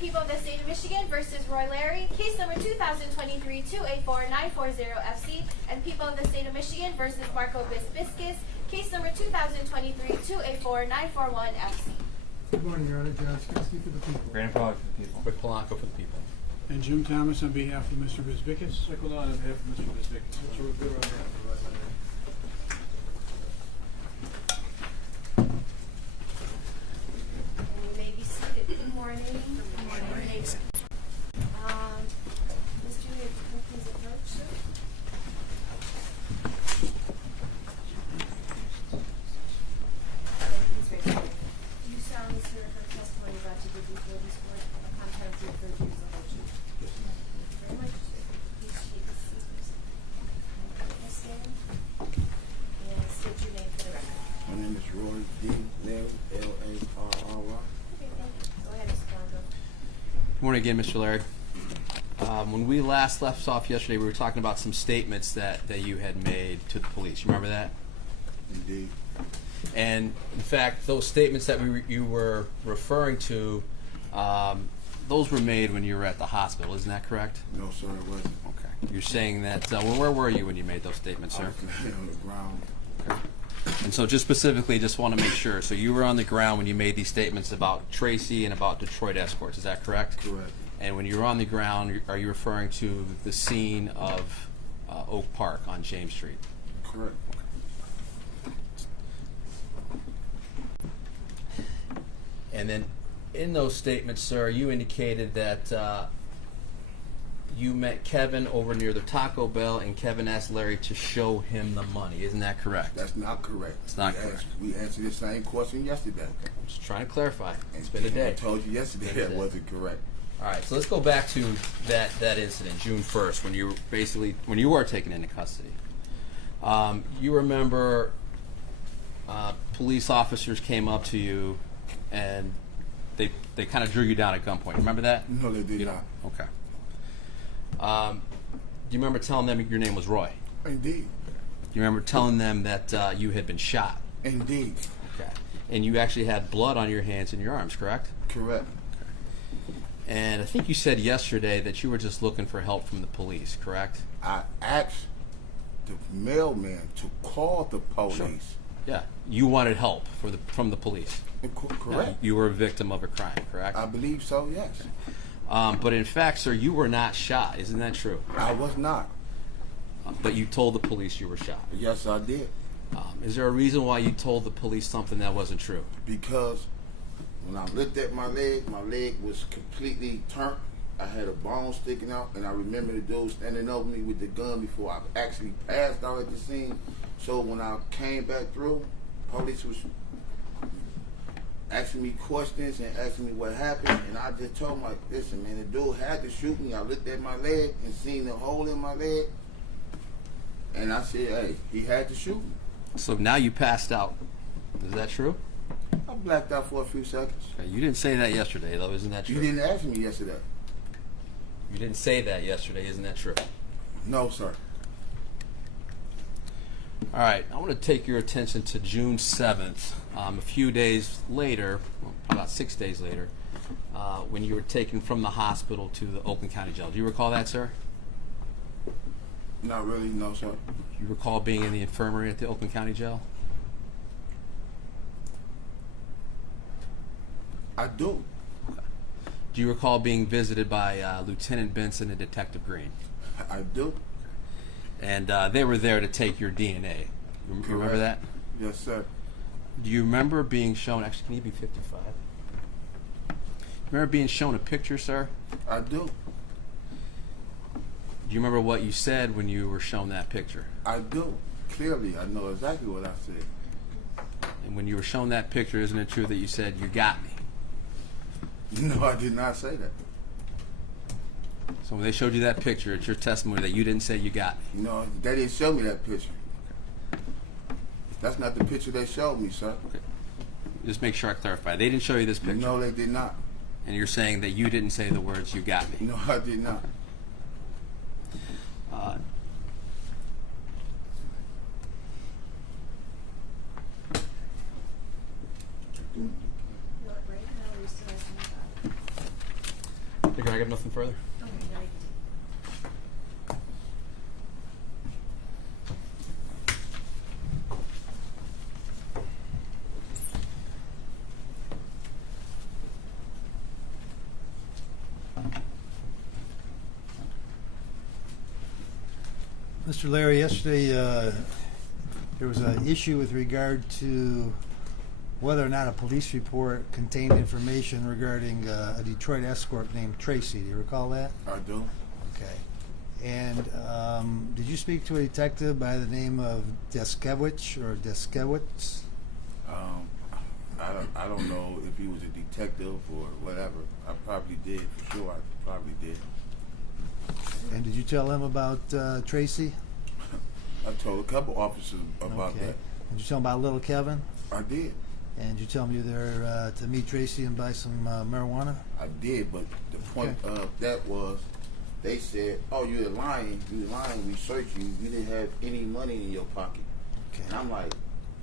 People of the State of Michigan versus Roy Larry, case number 2023-284-940-FC, and People of the State of Michigan versus Marco Bisbiscus, case number 2023-284-941-FC. Good morning, Your Honor. John Skinsky for the people. Brandon Pollack for the people. Rick Polanco for the people. And Jim Thomas on behalf of Mr. Bisbicus. Michael Lyon on behalf of Mr. Bisbicus. Mr. Rivera on behalf of Roy Larry. And you may be seated. Good morning. Good morning. Ms. Julia, please approach. Please raise your hand. Do you solemnly swear that the testimony you're about to give before this court upon penalty of perjury is the whole truth? Yes, ma'am. Thank you very much. Please take a seat. Please stand. And state your name for the record. My name is Roy D. Larry, L-A-R-R-Y. Okay, thank you. Go ahead, Mr. Blanco. Good morning again, Mr. Laird. When we last left off yesterday, we were talking about some statements that you had made to the police. You remember that? Indeed. And in fact, those statements that you were referring to, those were made when you were at the hospital. Isn't that correct? No, sir, it wasn't. Okay. You're saying that. Well, where were you when you made those statements, I sir? was concealed on the ground. Okay. And so, just specifically, just want to make sure. So, you were on the ground when you made these statements about Tracy and about Detroit escorts. Is that correct? Correct. And when you were on the ground, are you referring to the scene of Oak Park on James Street? Correct. And then in those statements, sir, you indicated that you met Kevin over near the Taco Bell, and Kevin asked Larry to show him the money. Isn't that correct? That's not correct. It's not correct. We answered the same question yesterday. I'm just trying to clarify. It's been a day. I told you yesterday that wasn't correct. All right, so let's go back to that incident, June 1st, when you were taken into custody. You remember police officers came up to you and they kind of drew you down at gunpoint. Remember that? No, they did not. Okay. Do you remember telling them your name was Roy? Indeed. You remember telling them that you had been shot. Indeed. Okay. And you actually had blood on your hands and your arms, correct? Correct. And I think you said yesterday that you were just looking for help from the police, correct? I asked the mailman to call the police. Sure. Yeah. You wanted help from the police. Correct. You were a victim of a crime, correct? I believe so, yes. But in fact, sir, you were not shot. Isn't that true? I was not. But you told the police you were shot. Yes, I did. Is there a reason why you told the police something that wasn't true? Because when I looked at my leg was completely turned. I had a bone sticking out, and I remember the dude standing over me with the gun before I actually passed out at the scene. So when I came back through, police was asking me questions and asking me what happened, and I just told them, like, listen, man, the dude had to shoot me. I looked at my leg and seen the hole in my leg, and I said, hey, he had to shoot me. So now you passed out. Is that true? I blacked out for a few seconds. Okay, you didn't say that yesterday, though. Isn't that true? You didn't ask me yesterday. You didn't say that yesterday. Isn't that true? No, sir. All right. I want to take your attention to June 7th. A few days later, well, about 6 days later, when you were taken from the hospital to the Oakland County Jail. Do you recall that, sir? Not really, no, sir. You recall being in the infirmary at the Oakland County Jail? I do. Do you recall being visited by Lieutenant Benson and Detective Green? I do. And they were there to take your DNA. You remember that? Yes, sir. Do you remember being shown, actually, can you be 55? Remember being shown a picture, sir? I do. Do you remember what you said when you were shown that picture? I do. Clearly, I know exactly what I said. And when you were shown that picture, isn't it true that you said, you got me? No, I did not say that. So when they showed you that picture, it's your testimony that you didn't say you got me. No, they didn't show me that picture. That's not the picture they showed me, sir. Okay. Just make sure I clarify. They didn't show you this picture. No, they did not. And you're saying that you didn't say the words, you got me. No, I did not. You're right now, we still have some Can I get nothing further? Okay, now you can Mr. Larry, yesterday there was an issue with regard to whether or not a police report contained information regarding a Detroit escort named Tracy. Do you recall that? I do. Okay. And did you speak to a detective by the name of Deskewicz or Deskewicz? I don't know if he was a detective or whatever. I probably did, for sure. I probably did. And did you tell him about Tracy? I told a couple officers about Okay. that. Did you tell him about little Kevin? I did. And did you tell him you were there to meet Tracy and buy some marijuana? I did, but the point of that was they said, oh, you're lying. You're lying. We searched you. You didn't have any money in your pocket. Okay. And I'm like,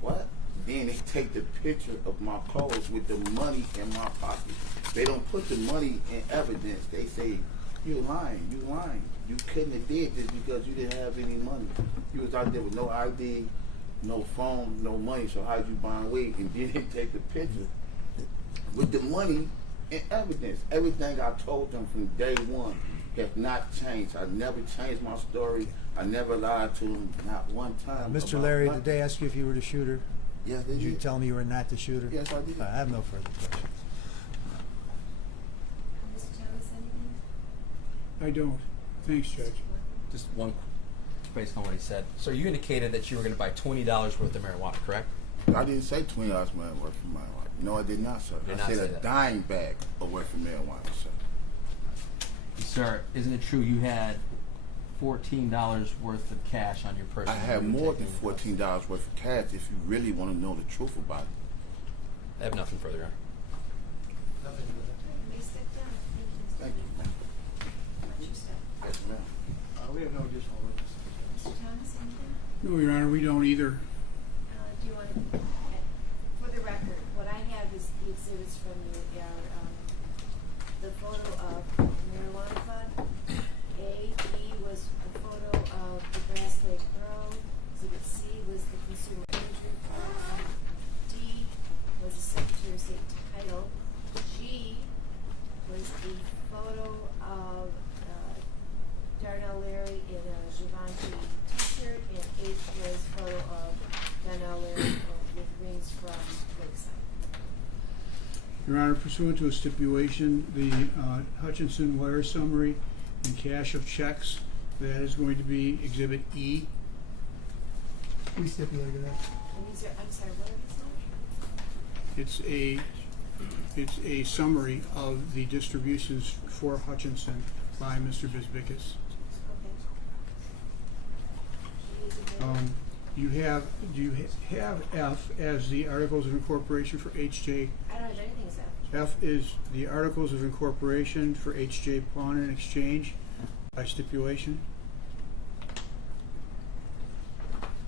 what? Then they take the picture of my clothes with the money in my pocket. They don't put the money in evidence. They say, you're lying. You're lying. You couldn't have did this because you didn't have any money. You was out there with no ID, no phone, no money. So how'd you buy weed? And then they take the picture with the money and evidence. Everything I told them from day one has not changed. I never changed my story. I never lied to them, not one time. Mr. about Larry, nothing. did they ask you if you were the shooter? Yes, they Did you did. tell me you were not the shooter? Yes, I did. I have no further questions. Mr. Thomas, anything? I don't. Thanks, Judge. Just one, based on what he said. So you indicated that you were going to buy $20 worth of marijuana, correct? I didn't say $20 worth of marijuana. No, I did not, sir. You did I not said say a that. dime bag of worth of marijuana, sir. Sir, isn't it true you had $14 worth of cash on your person? I have more than $14 worth of cash if you really want to know the truth about it. I have nothing further. Okay, you may step down. Thank you, Mr. Thank you, ma'am. Why don't you step? Yes, ma'am. We have no additional witnesses. Mr. Thomas, anything? No, Your Honor, we don't either. Do you want to, for the record, what I have is the exhibits from you are the photo of marijuana bud. A, B was a photo of the Grass Lake Girl. Exhibit C was the consumer injury policy. D was the Secretary of State title. G was a photo of Darnell Larry in a Givenchy t-shirt, and H was a photo of Darnell Larry with rings from Lakeside. Your Honor, pursuant to a stipulation, the Hutchinson wire summary and cash of checks, that is going to be Exhibit E. We stipulated that. And these are, I'm sorry, what are these numbers? It's a summary of the distributions for Hutchinson by Mr. Bisbicus. Okay. Do you have F as the Articles of Incorporation for HJ? I don't have anything as that. F is the Articles of Incorporation for HJ Pawn and Exchange by stipulation.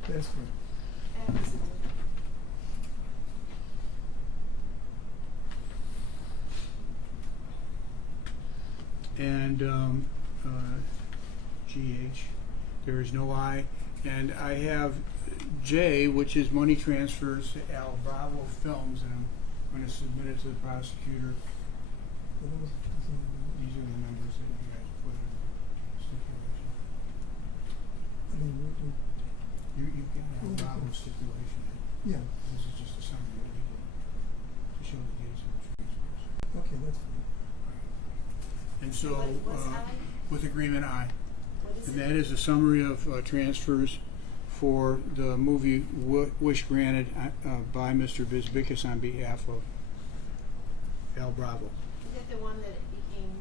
That's correct. F is in And GH, there is no I. And I have J, which is money transfers to Al Bravo Films, and I'm going to submit it to the prosecutor. These are the numbers that you guys put in the stipulation. You can have Bravo stipulation. Yeah, This is just a summary that we did to show the dates of the transfers. okay, that's fine. And so, What's I? with agreement I. What is And it? that is a summary of transfers for the movie Wish Granted by Mr. Bisbicus on behalf of Al Bravo. Is that the one that it became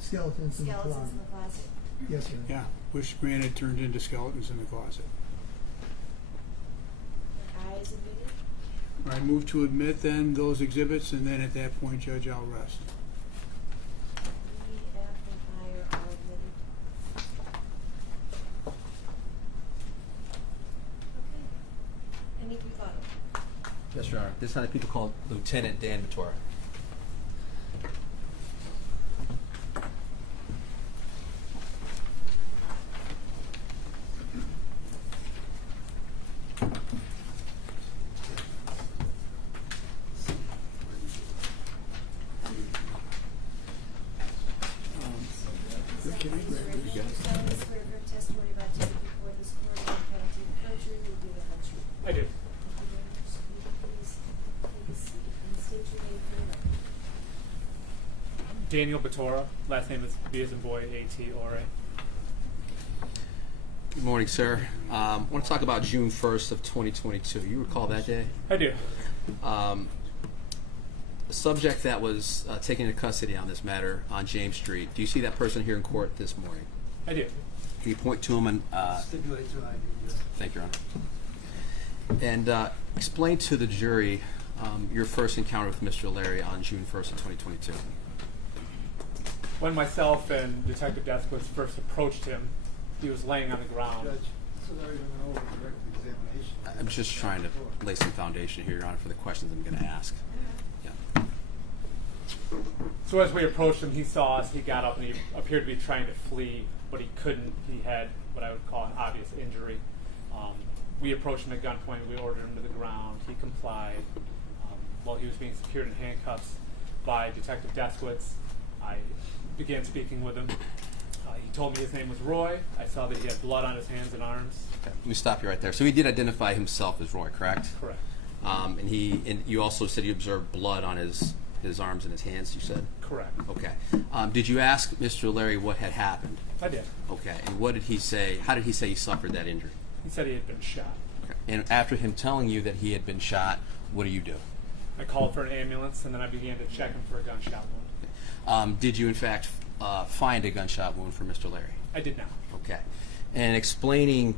Skeletons in the skeletons closet. in the closet? Yes, sir. Yeah, Wish Granted turned into Skeletons in the Closet. And I is admitted? All right, move to admit then those exhibits, and then at that point, Judge, I'll rest. E, F, and I are all admitted. Okay. Any rebuttal? Yes, Your Honor. This time people call Lieutenant Dan Batora. Can I grab this? You solemnly swear to give testimony about to give before this court on penalty of perjury will be the whole truth. I do. Please take a seat and state your name for the record. Daniel Batora. Last name is B as in boy, A-T-O-R-A. Good morning, sir. I want to talk about June 1st of 2022. You recall that day? I do. The subject that was taken into custody on this matter on James Street. Do you see that person here in court this morning? I do. Can you point to him and Stipulate to ID. thank you, Your Honor. And explain to the jury your first encounter with Mr. Larry on June 1st of 2022. When myself and Detective Deskowitz first approached him, he was laying on the ground. Judge, so they're even over direct examination. I'm just trying to lay some foundation here, Your Honor, for the questions I'm going to ask. Yeah. So as we approached him, he saw us, he got up, and he appeared to be trying to flee, but he couldn't. He had what I would call an obvious injury. We approached him at gunpoint. We ordered him to the ground. He complied. While he was being secured in handcuffs by Detective Deskowitz, I began speaking with him. He told me his name was Roy. I saw that he had blood on his hands and arms. Okay. Let me stop you right there. So he did identify himself as Roy, correct? Correct. And you also said you observed blood on his arms and his hands, you said? Correct. Okay. Did you ask Mr. Larry what had happened? I did. Okay. And what did he say? How did he say he suffered that injury? He said he had been shot. Okay. And after him telling you that he had been shot, what do you do? I called for an ambulance, and then I began to check him for a gunshot wound. Did you, in fact, find a gunshot wound for Mr. Larry? I did not. Okay. And explaining,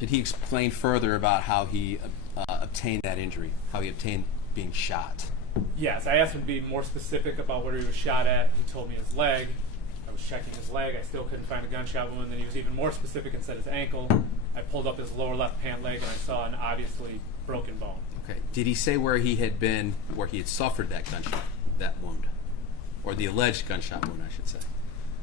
did he explain further about how he obtained that injury, how he obtained being shot? Yes, I asked him to be more specific about where he was shot at. He told me his leg. I was checking his leg. I still couldn't find a gunshot wound. Then he was even more specific and said his ankle. I pulled up his lower left pant leg, and I saw an obviously broken bone. Okay. Did he say where he had been, where he had suffered that gunshot, that wound? Or the alleged gunshot wound, I should say.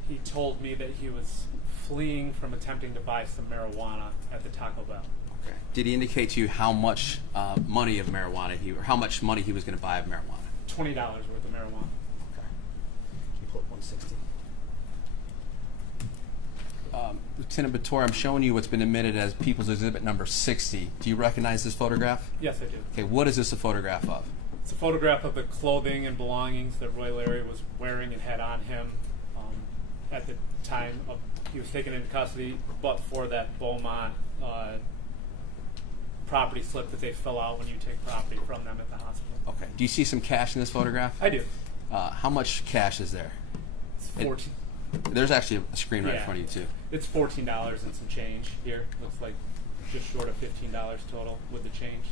He told me that he was fleeing from attempting to buy some marijuana at the Taco Bell. Okay. Did he indicate to you how much money of marijuana or how much money he was going to buy of marijuana? $20 worth of marijuana. Okay. Can you pull up 160? Lieutenant Bator, I'm showing you what's been admitted as People's Exhibit number 60. Do you recognize this photograph? Yes, I do. Okay, what is this a photograph of? It's a photograph of the clothing and belongings that Roy Larry was wearing and had on him at the time he was taken into custody, but for that Beaumont property slip that they fill out when you take property from them at the hospital. Okay. Do you see some cash in this photograph? I do. How much cash is there? It's 14. There's actually a screen right in Yeah. front of you, too. It's $14 and some change here. Looks like just short of $15 total with the change.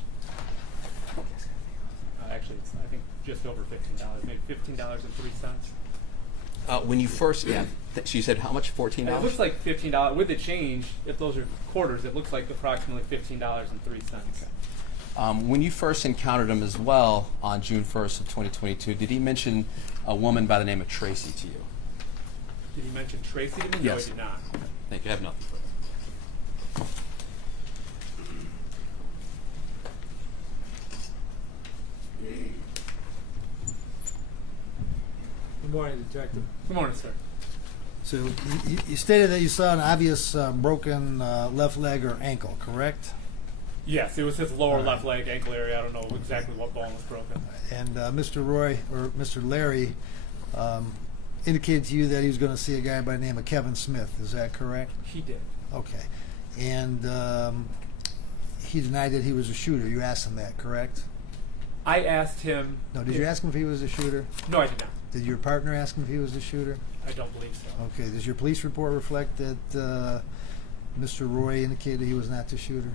Actually, it's, I think, just over $15, maybe $15.03. When you first, so you said how much? $14? It looks like $15 with the change. If those are quarters, it looks like approximately $15.03. When you first encountered him as well on June 1st of 2022, did he mention a woman by the name of Tracy to you? Did he mention Tracy to me? Yes. No, he did not. Thank you. I have nothing further. Good morning, Detective. Good morning, sir. So you stated that you saw an obvious broken left leg or ankle, correct? Yes, it was his lower All right. left leg, ankle area. I don't know exactly what bone was broken. And Mr. Roy or Mr. Larry indicated to you that he was going to see a guy by the name of Kevin Smith. Is that correct? He did. Okay. And he denied that he was a shooter. You asked him that, correct? I asked him. No, did you ask him if he was a shooter? No, I did not. Did your partner ask him if he was the shooter? I don't believe so. Okay. Does your police report reflect that Mr. Roy indicated he was not the shooter?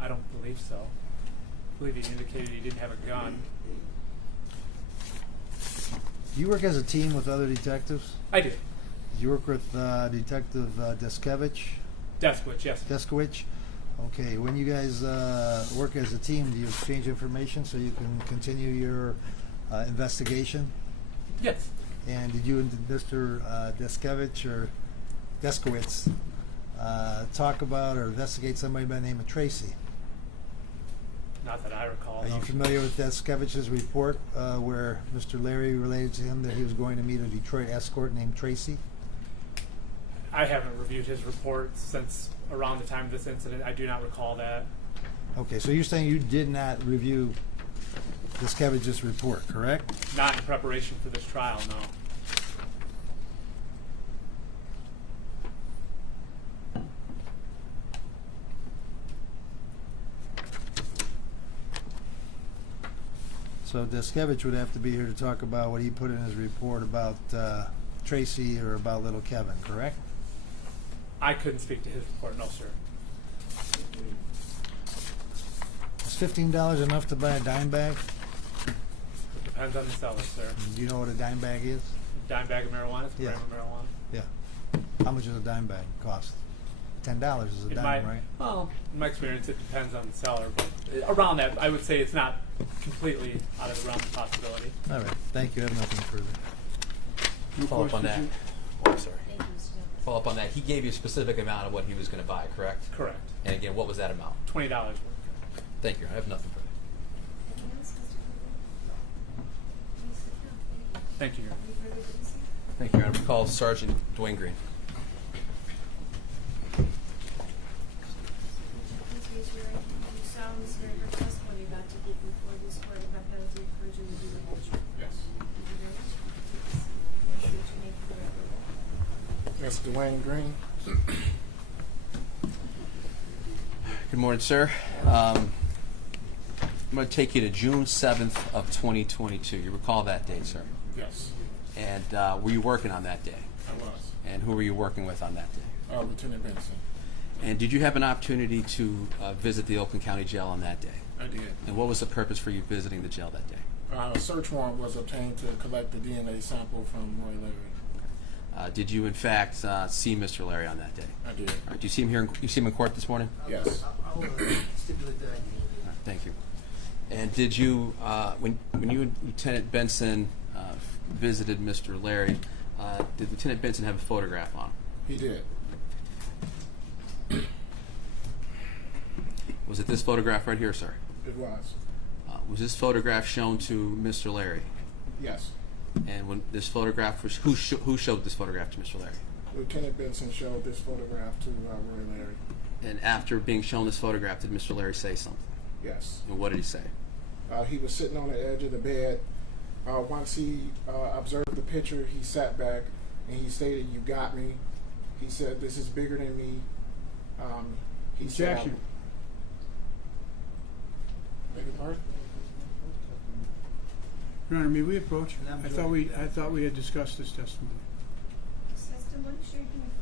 I don't believe so. I believe he indicated he didn't have a gun. Do you work as a team with other detectives? I do. Did you work with Detective Deskevich? Deskowitz, yes. Deskowich? Okay. When you guys work as a team, do you exchange information so you can continue your investigation? Yes. And did you and Mr. Deskevich or Deskowitz talk about or investigate somebody by the name of Tracy? Not that I recall. Are no. you familiar with Deskevich's report where Mr. Larry related to him that he was going to meet a Detroit escort named Tracy? I haven't reviewed his report since around the time of this incident. I do not recall that. Okay, so you're saying you did not review Deskevich's report, correct? Not in preparation for this trial, no. So Deskevich would have to be here to talk about what he put in his report about Tracy or about little Kevin, correct? I couldn't speak to his report, no, sir. Is $15 enough to buy a dime bag? It depends on the seller, sir. Do you know what a dime bag is? Dime bag of marijuana, it's a Yeah. gram of marijuana. Yeah. How much does a dime bag cost? $10 is a dime, right? Well, in my experience, it depends on the seller, but around that, I would say it's not completely out of the realm of possibility. All right. Thank you. I have nothing further. Follow up on that. questions? Oh, sorry. Thank you, Mr. Douglas. Follow up on that. He gave you a specific amount of what he was going to buy, correct? Correct. And again, what was that amount? $20 worth. Thank you. I have nothing further. Anything else, Mr. Douglas? Please sit down. Thank you. Thank you, Your Honor. Any further business? Thank you. I recall Sergeant Dwayne Green. Please raise your right hand. Do you solemnly swear your testimony you're about to give before this court about penalty of perjury will be the whole truth? Yes. Thank you very much. Take a seat. And state your name for the record. That's Dwayne Green. Good morning, sir. I'm going to take you to June 7th of 2022. You recall that date, sir? Yes, And were you working on that day? I was. And who were you working with on that day? Lieutenant Benson. And did you have an opportunity to visit the Oakland County Jail on that day? I did. And what was the purpose for you visiting the jail that day? A search warrant was obtained to collect the DNA sample from Roy Larry. Did you in fact see Mr. Larry on that day? I did. All right, do you see him here? You see him in court this morning? Yes. I'll stipulate that. All right, thank you. And did you, when you and Lieutenant Benson visited Mr. Larry, did Lieutenant Benson have a photograph on him? He did. Was it this photograph right here, sir? It was. Was this photograph shown to Mr. Larry? Yes. And when this photograph was, who showed this photograph to Mr. Larry? Lieutenant Benson showed this photograph to Roy Larry. And after being shown this photograph, did Mr. Larry say something? Yes. And what did he say? He was sitting on the edge of the bed. Once he observed the picture, he sat back and he stated, "You got me." He said, "This is bigger than me." He said, Objection. Beg your pardon? Your Honor, may we approach? I thought we had discussed this testimony. Testimony, sure, you can approach.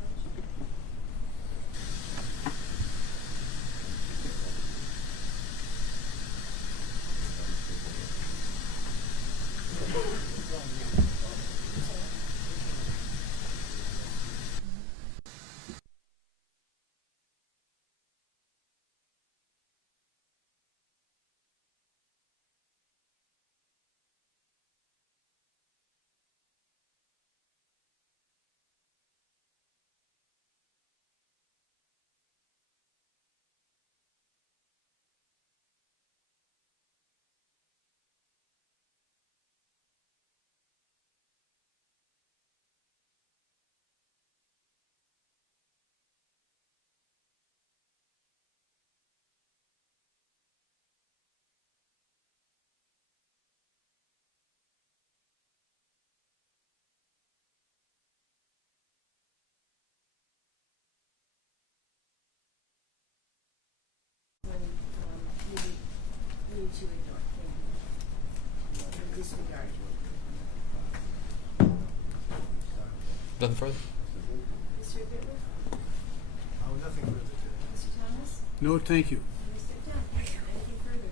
We need to ignore. Disregard. Nothing further? Mr. Goodwin? Oh, nothing further today. Mr. Thomas? No, thank you. Mr. Dunn? Anything further?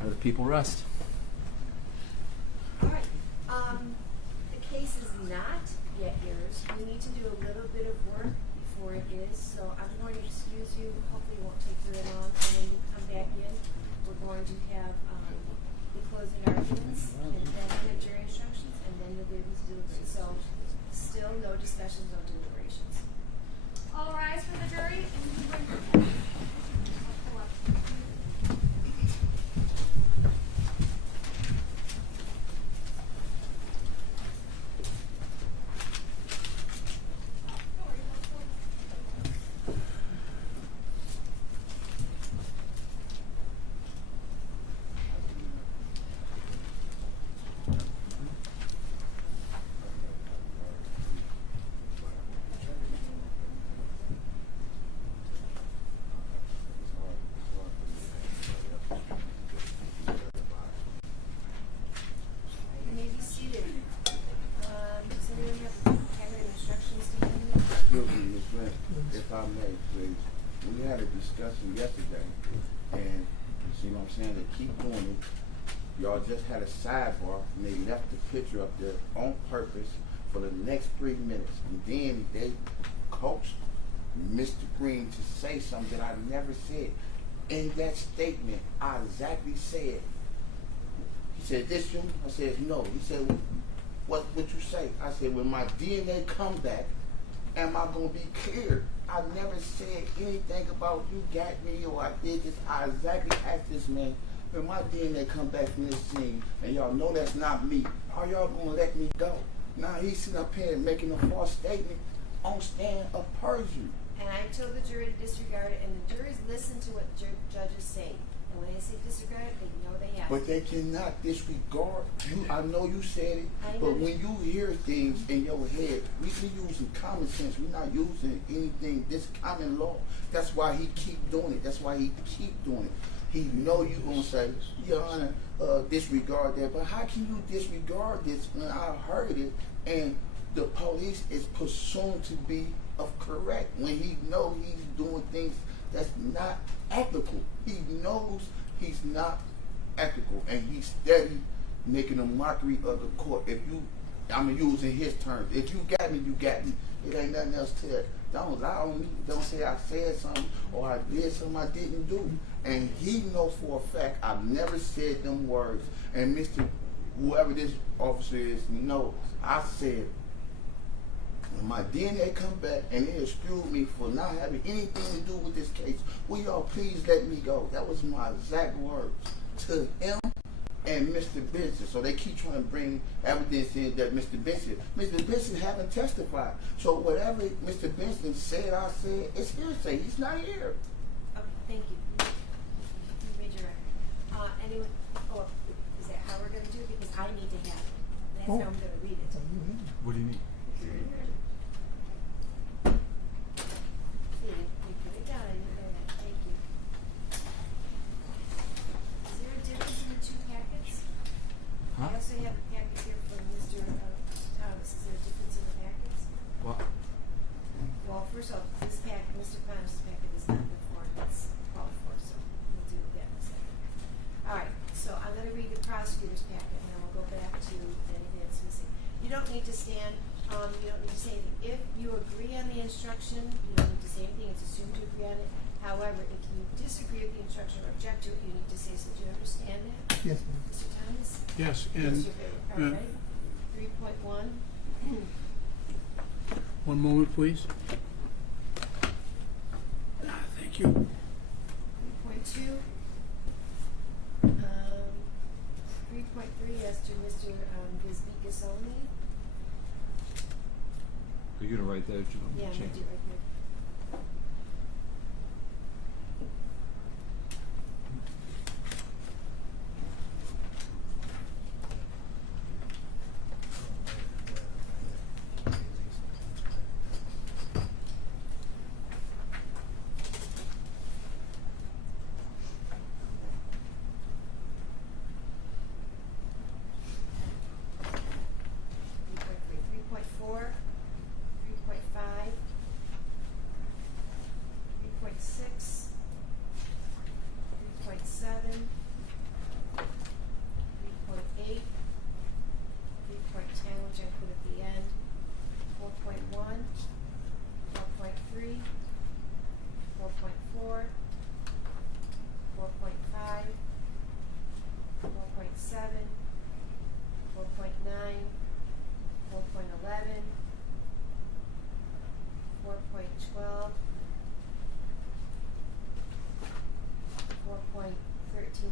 Let the people rest. All right. The case is not yet yours. We need to do a little bit of work before it is, so I'm going to excuse you. Hopefully it won't take very long. And when you come back in, we're going to have the closing arguments, and then the jury instructions, and then you'll be able to deliberate. So still no discussions, no deliberations. All rise for the jury. You may be seated. Does anyone have any instructions to give me? Excuse me, Ms. Grant, if I may, please. We had a discussion yesterday, and you see what I'm saying? They keep doing it. Y'all just had a sidebar, and they left the picture up there on purpose for the next 3 minutes. And then they coaxed Mr. Green to say something that I never said. In that statement, I exactly said, he said, "This you?" I said, "No." He said, what you say? I said, "When my DNA come back, am I going to be cleared?" I never said anything about you got me or I did this. I exactly asked this man, when my DNA come back from this scene, and y'all know that's not me, are y'all going to let me go? Now he's sitting up here making a false statement on stand of perjury. And I told the jury to disregard it, and the juries listen to what judges say. And when they say disregard it, they know they have But to. they cannot disregard you. I know you said it, I but know. when you hear things in your head, we using common sense. We're not using anything, this common law. That's why he keep doing it. That's why he keep doing it. He know you gonna say, "Your Honor, disregard that." But how can you disregard this when I heard it and the police is presumed to be of correct when he know he's doing things that's not ethical? He knows he's not ethical, and he's steady making a mockery of the court. If you I'm using his terms. If you got me, you got me. It ain't nothing else to it. Don't lie on me. Don't say I said something or I did something I didn't do. And he knows for a fact I've never said them words. And Mr. Whoever this officer is knows. I said, when my DNA come back and it exclude me for not having anything to do with this case, will y'all please let me go? That was my exact words to him and Mr. Benson. So they keep trying to bring evidence in that Mr. Benson haven't testified. So whatever Mr. Benson said, I said, it's hearsay. He's not here. Okay, thank you. You made your record. Anyone, or is that how we're going to do it? Because I need to have it. That's how I'm going to read it. What do you need? See, we put it down. I didn't know that. Thank you. Is there a difference in the two packets? Huh? I also have a packet here from Mr. Thomas. Is there a difference in the packets? Well, Well, first off, this packet, Mr. Thomas' packet is not the form that's called for, so we'll do that in a second. All right, so I'm going to read the prosecutor's packet, and then we'll go back to anything that's missing. You don't need to stand. You don't need to say anything. If you agree on the instruction, you don't need to say anything. It's assumed to agree on it. However, if you disagree with the instruction or object to it, you need to say so. Do you understand that? Yes, ma'am. Mr. Thomas? Yes, What's and your favorite part, right? 3.1. one moment, please. Thank you. 3.2. 3.3 as to Mr. Gizbikis only. Are you gonna write that, Joe? Yeah, I'm going to do it right here.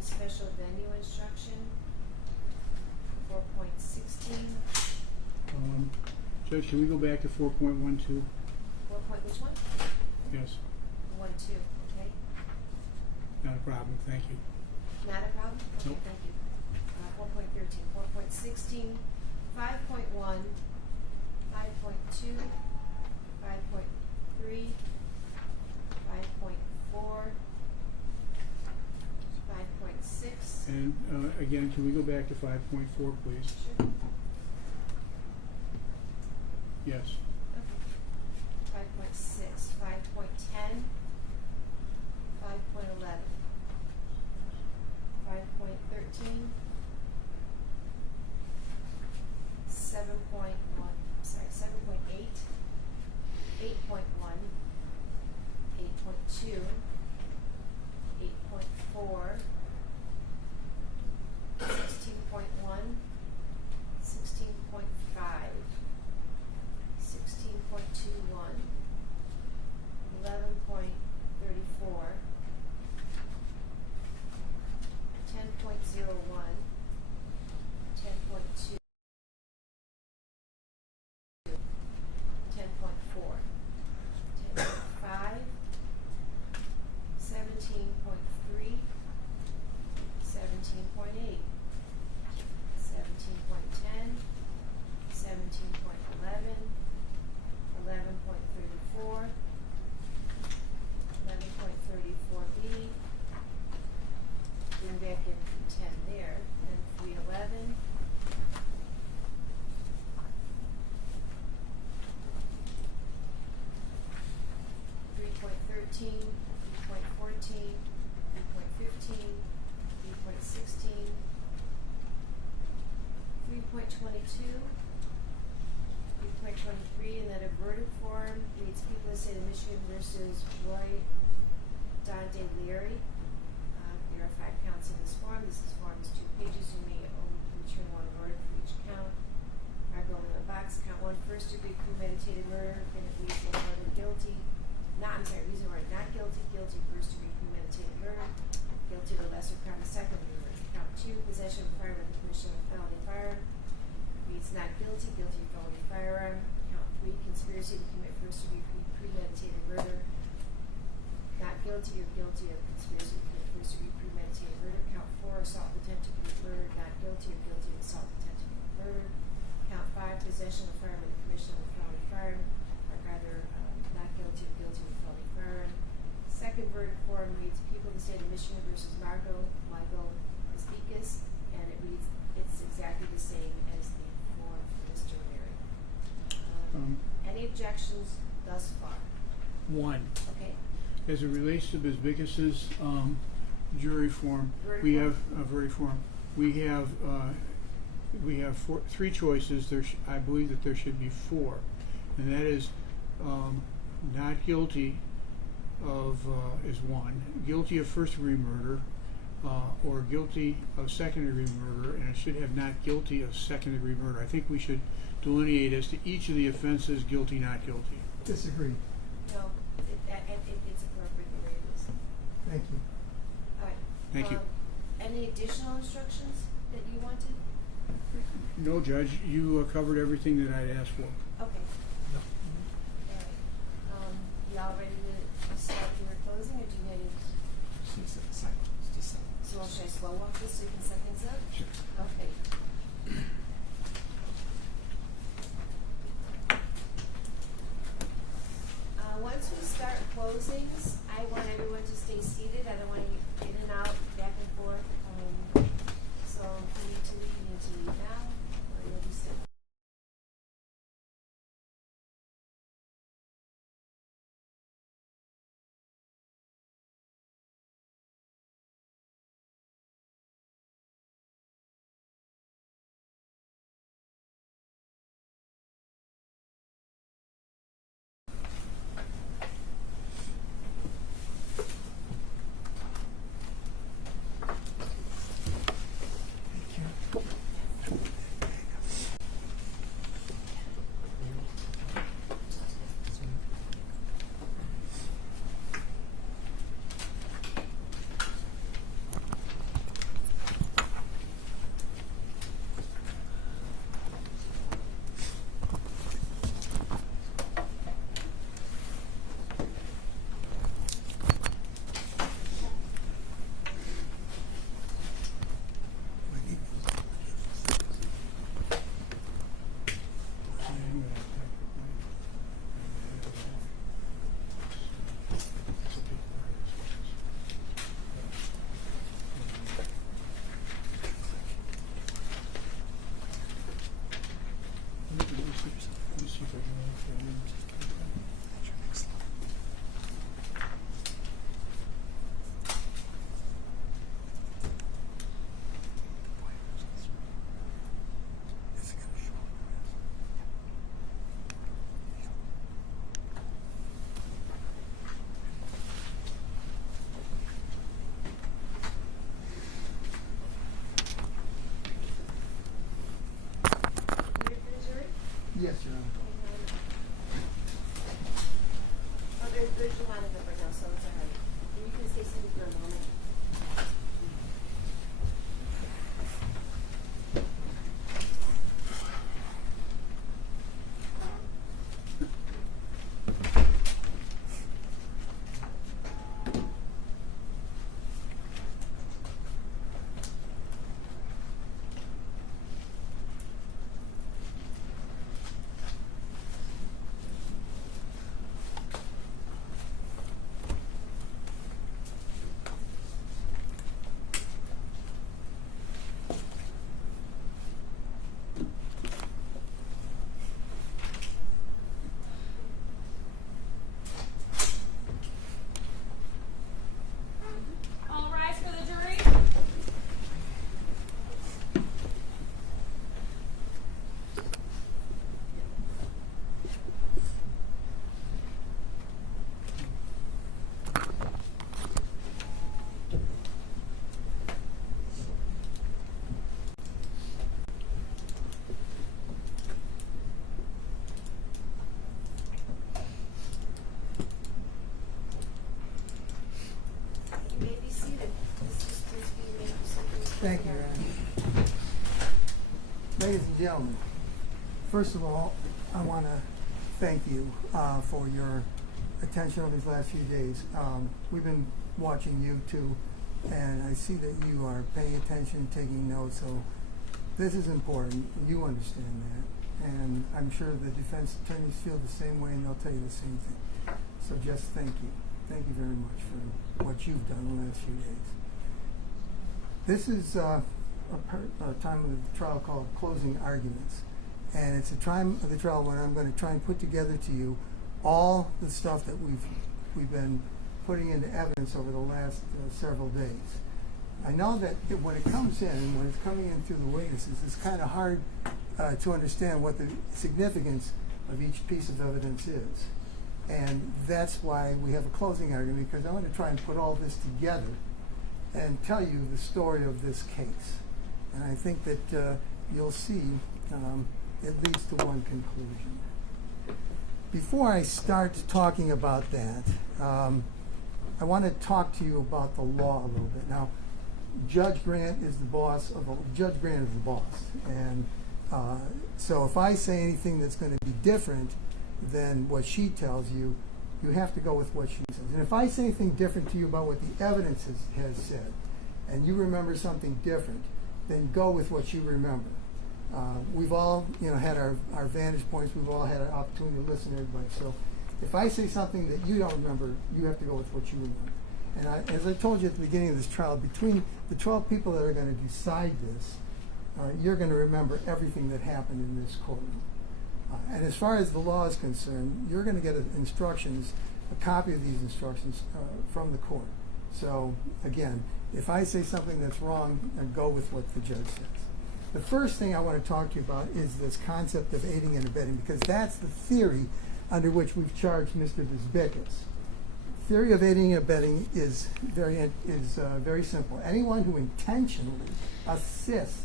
Special venue instruction, 4.16. Judge, can we go back to 4.12? 4 point, which one? Yes, 1, 2, okay. not a problem, thank you. Not a problem? Okay, Nope. thank you. 4.13, 4.16, 5.1, 5.2, 5.3, 5.4, 5.6. And again, can we go back to 5.4, please? Sure. Yes. Okay. 5.6, 5.10, 5.11, 5.13, 7.1, sorry, 7.8, 8.1, 8.2, 8.4, 16.1, 16.5, 16.21, 11.34, 10.01, 10.2, 10.4, 10.5, 17.3, 17.8, 17.10, 17.11, 11.34, 11.34B, bring back in 10 there, and 311, 3.13, 3.14, 3.15, 3.16, 3.22, 3.23, and then a verdict form reads People of the State of Michigan versus Roy Dante Leary. There are 5 counts in this form. This form is 2 pages. You may only return 1 verdict for each count. I go in the box. Count 1, first degree premeditated murder. Then it reads the order guilty. Reason word not guilty. Guilty first degree premeditated murder. Guilty of the lesser crime of second degree murder. Count 2, possession of a firearm with the commission of a felony firearm. Reads not guilty. Guilty of felony firearm. Count 3, conspiracy to commit first degree premeditated murder. Not guilty or guilty of conspiracy to commit first degree premeditated murder. Count 4, assault with intent to commit murder. Not guilty or guilty of assault with intent to commit murder. Count 5, possession of a firearm with the commission of a felony firearm. Or either not guilty or guilty of felony firearm. Second verdict form reads People of the State of Michigan versus Michael Speakus, and it reads it's exactly the same as the form for Mr. Leary. Any objections thus far? 1. Okay. As it relates to Bezbikis's jury form, we have a verdict form. We have 3 choices. I believe that there should be 4, and that is not guilty of is 1, guilty of first degree murder, or guilty of second degree murder, and it should have not guilty of second degree murder. I think we should delineate as to each of the offenses guilty, not guilty. Disagree. No, it's appropriate the way it is. Thank you. All right. Thank you. Any additional instructions that you wanted? No, Judge, you covered everything that I'd asked for. Okay. All right. Y'all ready to start your closing, or do you need any? So should I slow walk this so you can set things up? Sure. Okay. Once we start closings, I want everyone to stay seated. I don't want you in and out, back and forth. So if you need to leave now, or you'll be sitting. Thank you, Aaron. Ladies and gentlemen, first of all, I want to thank you for your attention over these last few days. We've been watching you too, and I see that you are paying attention, taking notes, so this is important. You understand that, and I'm sure the defense attorneys feel the same way, and they'll tell you the same thing. So just thank you. Thank you very much for what you've done the last few days. This is a time of the trial called closing arguments. And it's a time of the trial when I'm going to try and put together to you all the stuff that we've been putting into evidence over the last several days. I know that when it comes in, when it's coming in through the witnesses, it's kind of hard to understand what the significance of each piece of evidence is. And that's why we have a closing argument, because I want to try and put all this together and tell you the story of this case. And I think that you'll see it leads to one conclusion. Before I start talking about that, I want to talk to you about the law a little bit. Now, Judge Grant is the boss and so if I say anything that's going to be different than what she tells you, you have to go with what she says. And if I say anything different to you about what the evidence has said, and you remember something different, then go with what you remember. We've all, had our vantage points. We've all had an opportunity to listen to everybody. So if I say something that you don't remember, you have to go with what you remember. And as I told you at the beginning of this trial, between the 12 people that are going to decide this, you're going to remember everything that happened in this courtroom. And as far as the law is concerned, you're going to get a copy of these instructions from the court. So again, if I say something that's wrong, go with what the judge says. The first thing I want to talk to you about is this concept of aiding and abetting, because that's the theory under which we've charged Mr. Visbickas. Theory of aiding and abetting is very simple. Anyone who intentionally assists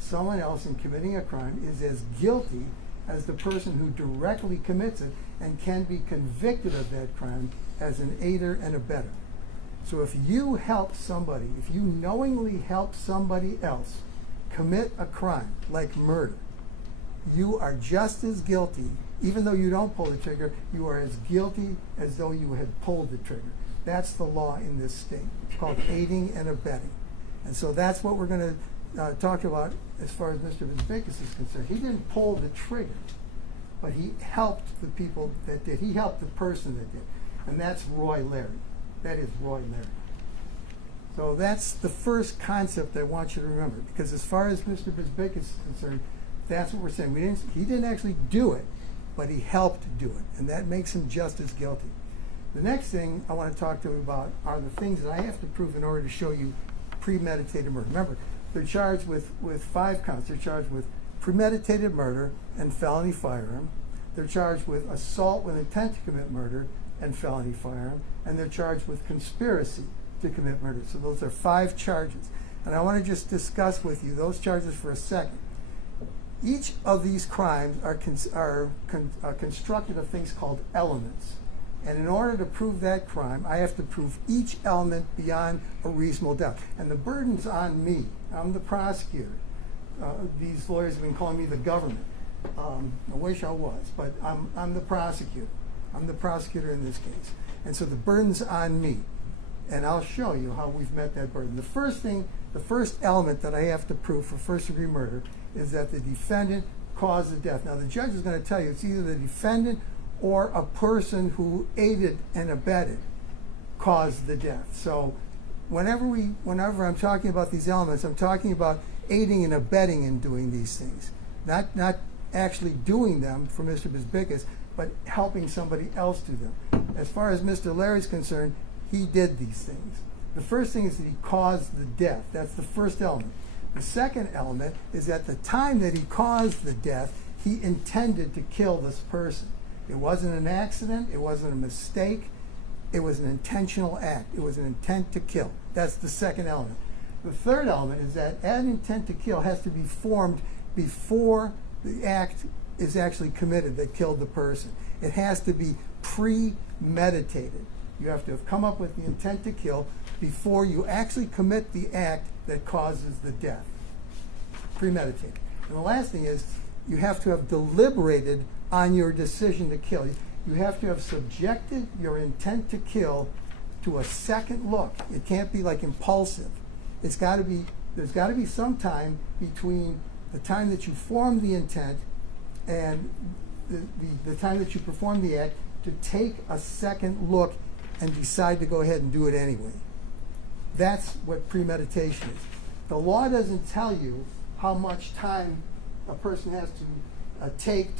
someone else in committing a crime is as guilty as the person who directly commits it and can be convicted of that crime as an aider and abetter. So if you help somebody, if you knowingly help somebody else commit a crime like murder, you are just as guilty. Even though you don't pull the trigger, you are as guilty as though you had pulled the trigger. That's the law in this state. It's called aiding and abetting. And so that's what we're going to talk about as far as Mr. Visbickas is concerned. He didn't pull the trigger, but he helped the people that did. He helped the person that did. And that's Roy Larry. That is Roy Larry. So that's the first concept I want you to remember, because as far as Mr. Visbickas is concerned, that's what we're saying. He didn't actually do it, but he helped do it, and that makes him just as guilty. The next thing I want to talk to you about are the things that I have to prove in order to show you premeditated murder. Remember, they're charged with 5 counts. They're charged with premeditated murder and felony firearm. They're charged with assault with intent to commit murder and felony firearm. And they're charged with conspiracy to commit murder. So those are 5 charges. And I want to just discuss with you those charges for a second. Each of these crimes are constructed of things called elements. And in order to prove that crime, I have to prove each element beyond a reasonable doubt. And the burden's on me. I'm the prosecutor. These lawyers have been calling me the government. I wish I was, but I'm the prosecutor. I'm the prosecutor in this case. And so the burden's on me. And I'll show you how we've met that burden. The first element that I have to prove for first-degree murder is that the defendant caused the death. Now, the judge is going to tell you it's either the defendant or a person who aided and abetted caused the death. So whenever I'm talking about these elements, I'm talking about aiding and abetting in doing these things. Not actually doing them for Mr. Visbickas, but helping somebody else do them. As far as Mr. Larry's concerned, he did these things. The first thing is that he caused the death. That's the first element. The second element is at the time that he caused the death, he intended to kill this person. It wasn't an accident. It wasn't a mistake. It was an intentional act. It was an intent to kill. That's the second element. The third element is that an intent to kill has to be formed before the act is actually committed that killed the person. It has to be premeditated. You have to have come up with the intent to kill before you actually commit the act that causes the death. Premeditated. And the last thing is, you have to have deliberated on your decision to kill. You have to have subjected your intent to kill to a second look. It can't be like impulsive. There's got to be some time between the time that you form the intent and the time that you perform the act to take a second look and decide to go ahead and do it anyway. That's what premeditation is. The law doesn't tell you how much time a person has to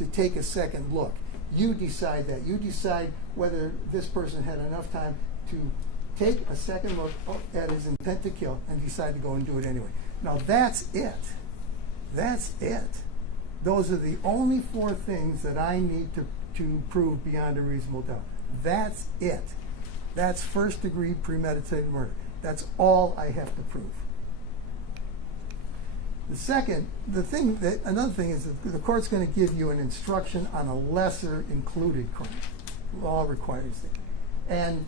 take a second look. You decide that. You decide whether this person had enough time to take a second look at his intent to kill and decide to go and do it anyway. Now that's it. That's it. Those are the only 4 things that I need to prove beyond a reasonable doubt. That's it. That's first-degree premeditated murder. That's all I have to prove. Another thing is that the court's going to give you an instruction on a lesser included crime. Law requires that. And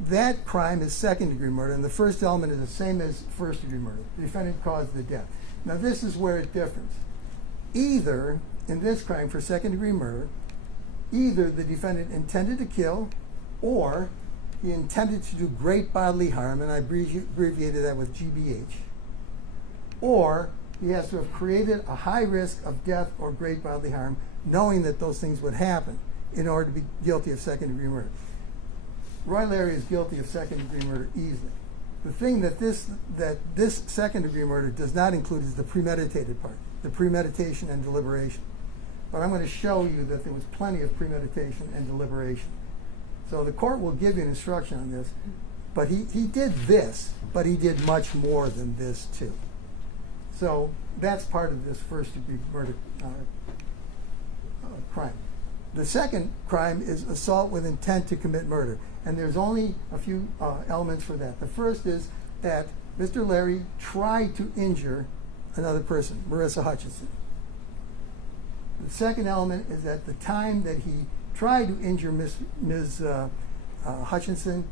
that crime is second-degree murder, and the first element is the same as first-degree murder. The defendant caused the death. Now this is where it differs. Either, in this crime for second-degree murder, either the defendant intended to kill or he intended to do great bodily harm, and I abbreviated that with GBH, or he has to have created a high risk of death or great bodily harm, knowing that those things would happen in order to be guilty of second-degree murder. Roy Larry is guilty of second-degree murder easily. The thing that this second-degree murder does not include is the premeditated part, the premeditation and deliberation. But I'm going to show you that there was plenty of premeditation and deliberation. So the court will give you an instruction on this, but he did this, but he did much more than this too. So that's part of this first-degree murder crime. The second crime is assault with intent to commit murder, and there's only a few elements for that. The first is that Mr. Larry tried to injure another person, Marissa Hutchinson. The second element is at the time that he tried to injure Ms. Hutchinson,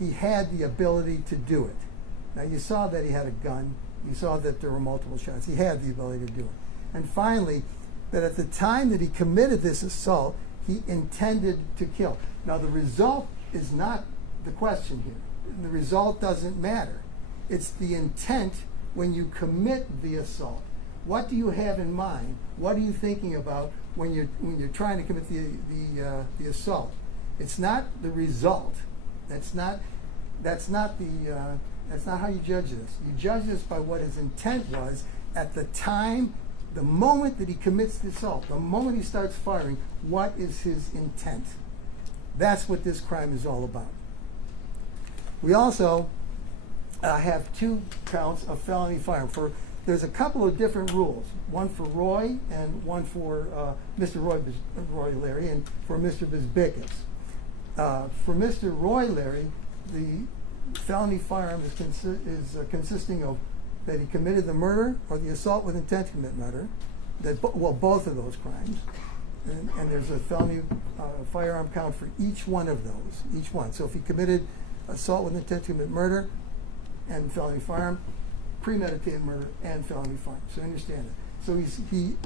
he had the ability to do it. Now you saw that he had a gun. You saw that there were multiple shots. He had the ability to do it. And finally, that at the time that he committed this assault, he intended to kill. Now the result is not the question here. The result doesn't matter. It's the intent when you commit the assault. What do you have in mind? What are you thinking about when you're trying to commit the assault? It's not the result. That's not how you judge this. You judge this by what his intent was at the time, the moment that he commits the assault, the moment he starts firing. What is his intent? That's what this crime is all about. We also have 2 counts of felony firearm. There's a couple of different rules, one for Roy and one for Mr. Roy Larry and for Mr. Bisbickus. For Mr. Roy Larry, the felony firearm is consisting of that he committed the murder or the assault with intent to commit murder, both of those crimes, and there's a felony firearm count for each one of those, each one. So if he committed assault with intent to commit murder and felony firearm, premeditated murder and felony firearm. So understand that. So he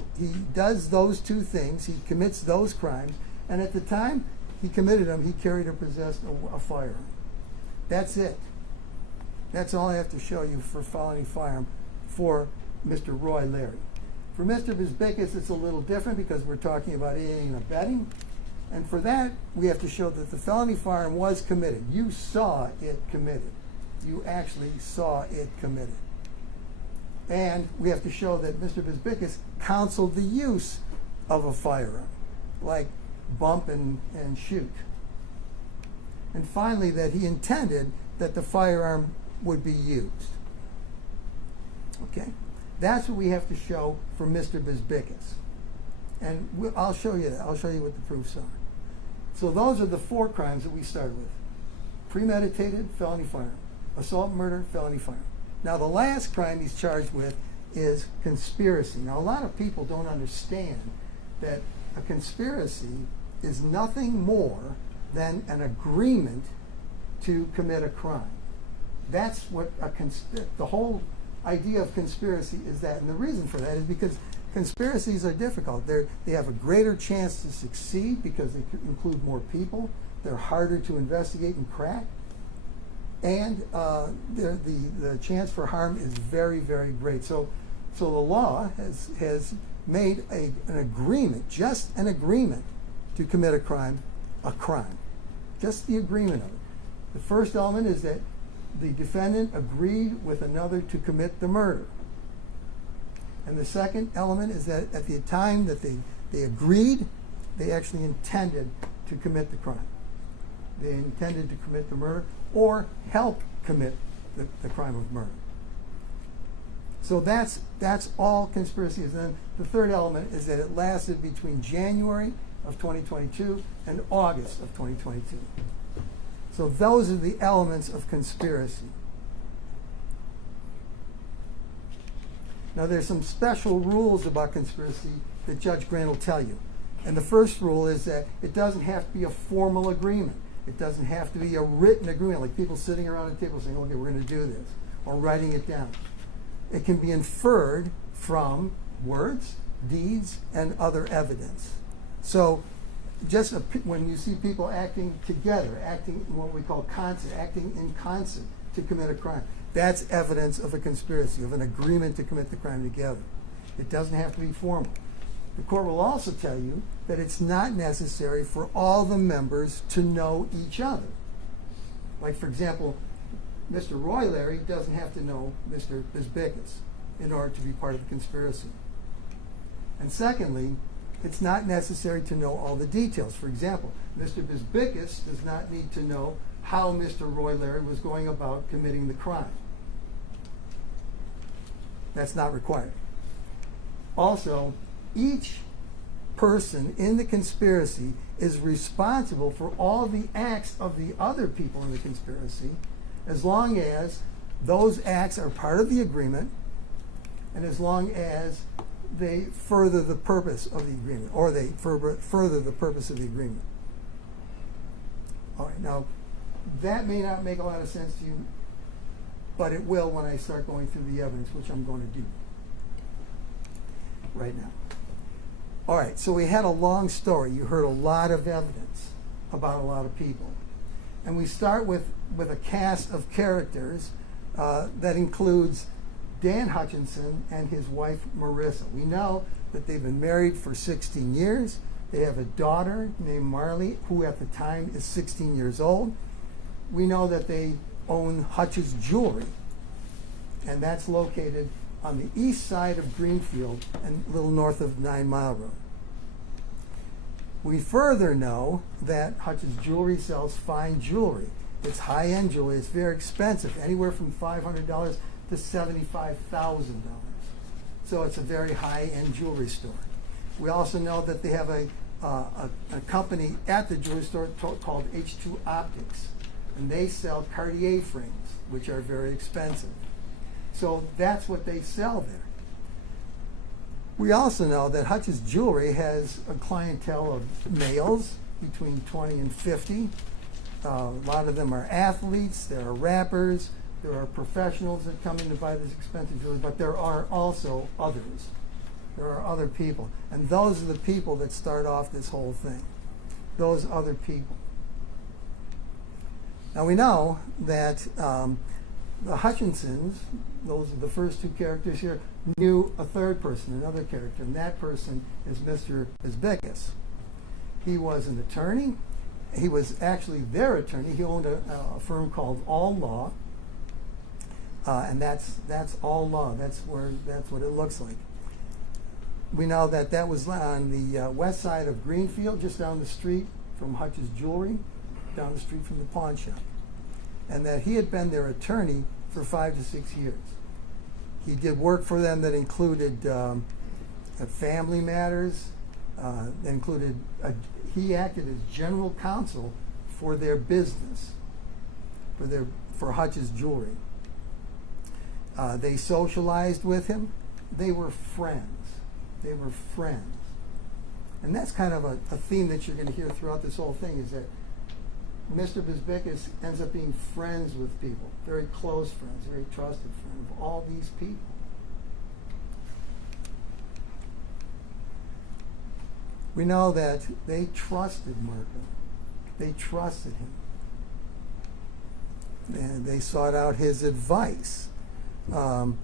does those 2 things. He commits those crimes, and at the time he committed them, he carried or possessed a firearm. That's it. That's all I have to show you for felony firearm for Mr. Roy Larry. For Mr. Bisbickus, it's a little different because we're talking about aiding and abetting. And for that, we have to show that the felony firearm was committed. You saw it committed. You actually saw it committed. And we have to show that Mr. Bisbickus counseled the use of a firearm, like bump and shoot. And finally, that he intended that the firearm would be used. Okay? That's what we have to show for Mr. Bisbickus. And I'll show you that. I'll show you what the proofs are. So those are the 4 crimes that we started with. Premeditated, felony firearm. Assault, murder, felony firearm. Now the last crime he's charged with is conspiracy. Now a lot of people don't understand that a conspiracy is nothing more than an agreement to commit a crime. That's what the whole idea of conspiracy is that, and the reason for that is because conspiracies are difficult. They have a greater chance to succeed because they include more people. They're harder to investigate and crack, and the chance for harm is very, very great. So the law has made an agreement, just an agreement, to commit a crime. Just the agreement of it. The first element is that the defendant agreed with another to commit the murder. And the second element is that at the time that they agreed, they actually intended to commit the crime. They intended to commit the murder or help commit the crime of murder. So that's all conspiracy is. And then the third element is that it lasted between January of 2022 and August of 2022. So those are the elements of conspiracy. Now there's some special rules about conspiracy that Judge Grant will tell you. And the first rule is that it doesn't have to be a formal agreement. It doesn't have to be a written agreement, like people sitting around a table saying, okay, we're going to do this, or writing it down. It can be inferred from words, deeds, and other evidence. So just when you see people acting together, acting what we call concert, acting in concert to commit a crime, that's evidence of a conspiracy, of an agreement to commit the crime together. It doesn't have to be formal. The court will also tell you that it's not necessary for all the members to know each other. Like, for example, Mr. Roy Larry doesn't have to know Mr. Bisbickus in order to be part of the conspiracy. And secondly, it's not necessary to know all the details. For example, Mr. Bisbickus does not need to know how Mr. Roy Larry was going about committing the crime. That's not required. Also, each person in the conspiracy is responsible for all the acts of the other people in the conspiracy, as long as those acts are part of the agreement and as long as they further the purpose of the agreement, or they further the purpose of the agreement. All right, now that may not make a lot of sense to you, but it will when I start going through the evidence, which I'm going to do right now. All right, so we had a long story. You heard a lot of evidence about a lot of people. And we start with a cast of characters that includes Dan Hutchinson and his wife, Marissa. We know that they've been married for 16 years. They have a daughter named Marley, who at the time is 16 years old. We know that they own Hutch's Jewelry, and that's located on the east side of Greenfield and a little north of 9 Mile Road. We further know that Hutch's Jewelry sells fine jewelry. It's high-end jewelry. It's very expensive, anywhere from $500 to $75,000. So it's a very high-end jewelry store. We also know that they have a company at the jewelry store called H2 Optics, and they sell Cartier frames, which are very expensive. So that's what they sell there. We also know that Hutch's Jewelry has a clientele of males between 20 and 50. A lot of them are athletes, there are rappers, there are professionals that come in to buy this expensive jewelry, but there are also others. There are other people. And those are the people that start off this whole thing. Those other people. Now we know that the Hutchinsons, those are the first two characters here, knew a third person, another character, and that person is Mr. Bisbickus. He was an attorney. He was actually their attorney. He owned a firm called All Law, and that's All Law. That's what it looks like. We know that that was on the west side of Greenfield, just down the street from Hutch's Jewelry, down the street from the pawn shop, and that he had been their attorney for 5 to 6 years. He did work for them that included family matters, that included he acted as general counsel for their business, for Hutch's Jewelry. They socialized with him. They were friends. They were friends. And that's kind of a theme that you're going to hear throughout this whole thing, is that Mr. Bezbikis ends up being friends with people, very close friends, very trusted friend of all these people. We know that they trusted Merkel. They trusted him. And they sought out his advice. And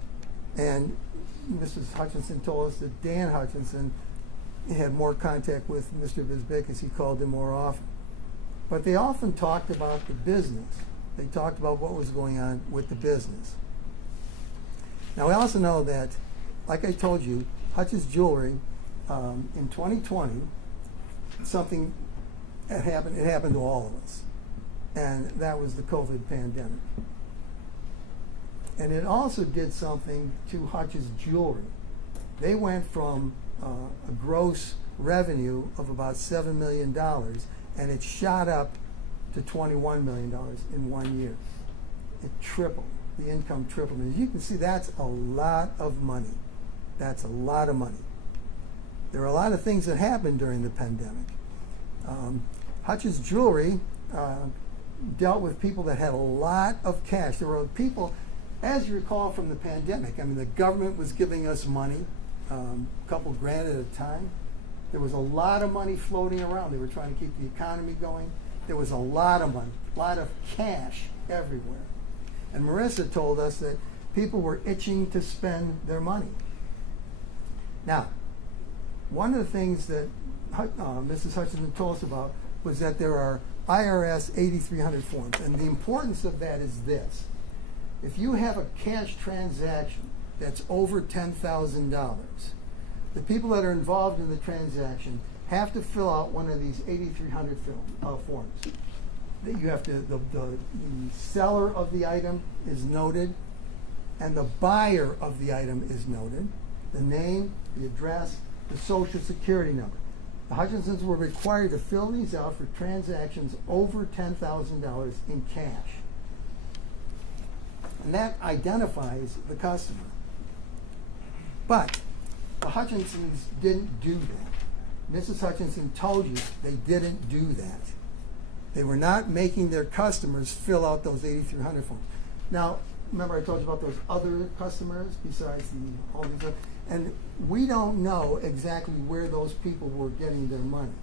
Mrs. Hutchinson told us that Dan Hutchinson had more contact with Mr. Bezbikis. He called him more often. But they often talked about the business. They talked about what was going on with the business. Now, we also know that, like I told you, Hutch's Jewelry, in 2020, something had happened. It happened to all of us. And that was the COVID pandemic. And it also did something to Hutch's Jewelry. They went from a gross revenue of about $7 million, and it shot up to $21 million in 1 year. It tripled. The income tripled. And as you can see, that's a lot of money. That's a lot of money. There are a lot of things that happened during the pandemic. Hutch's Jewelry dealt with people that had a lot of cash. There were people, as you recall from the pandemic, I mean, the government was giving us money, a couple grand at a time. There was a lot of money floating around. They were trying to keep the economy going. There was a lot of money, a lot of cash everywhere. And Marissa told us that people were itching to spend their money. Now, one of the things that Mrs. Hutchinson told us about was that there are IRS 8300 forms. And the importance of that is this. If you have a cash transaction that's over $10,000, the people that are involved in the transaction have to fill out one of these 8300 forms. That you have to, the seller of the item is noted, and the buyer of the item is noted, the name, the address, the social security number. The Hutchinsons were required to fill these out for transactions over $10,000 in cash. And that identifies the customer. But the Hutchinsons didn't do that. Mrs. Hutchinson told you they didn't do that. They were not making their customers fill out those 8300 forms. Now, remember I told you about those other customers besides all these other, and we don't know exactly where those people were getting their money.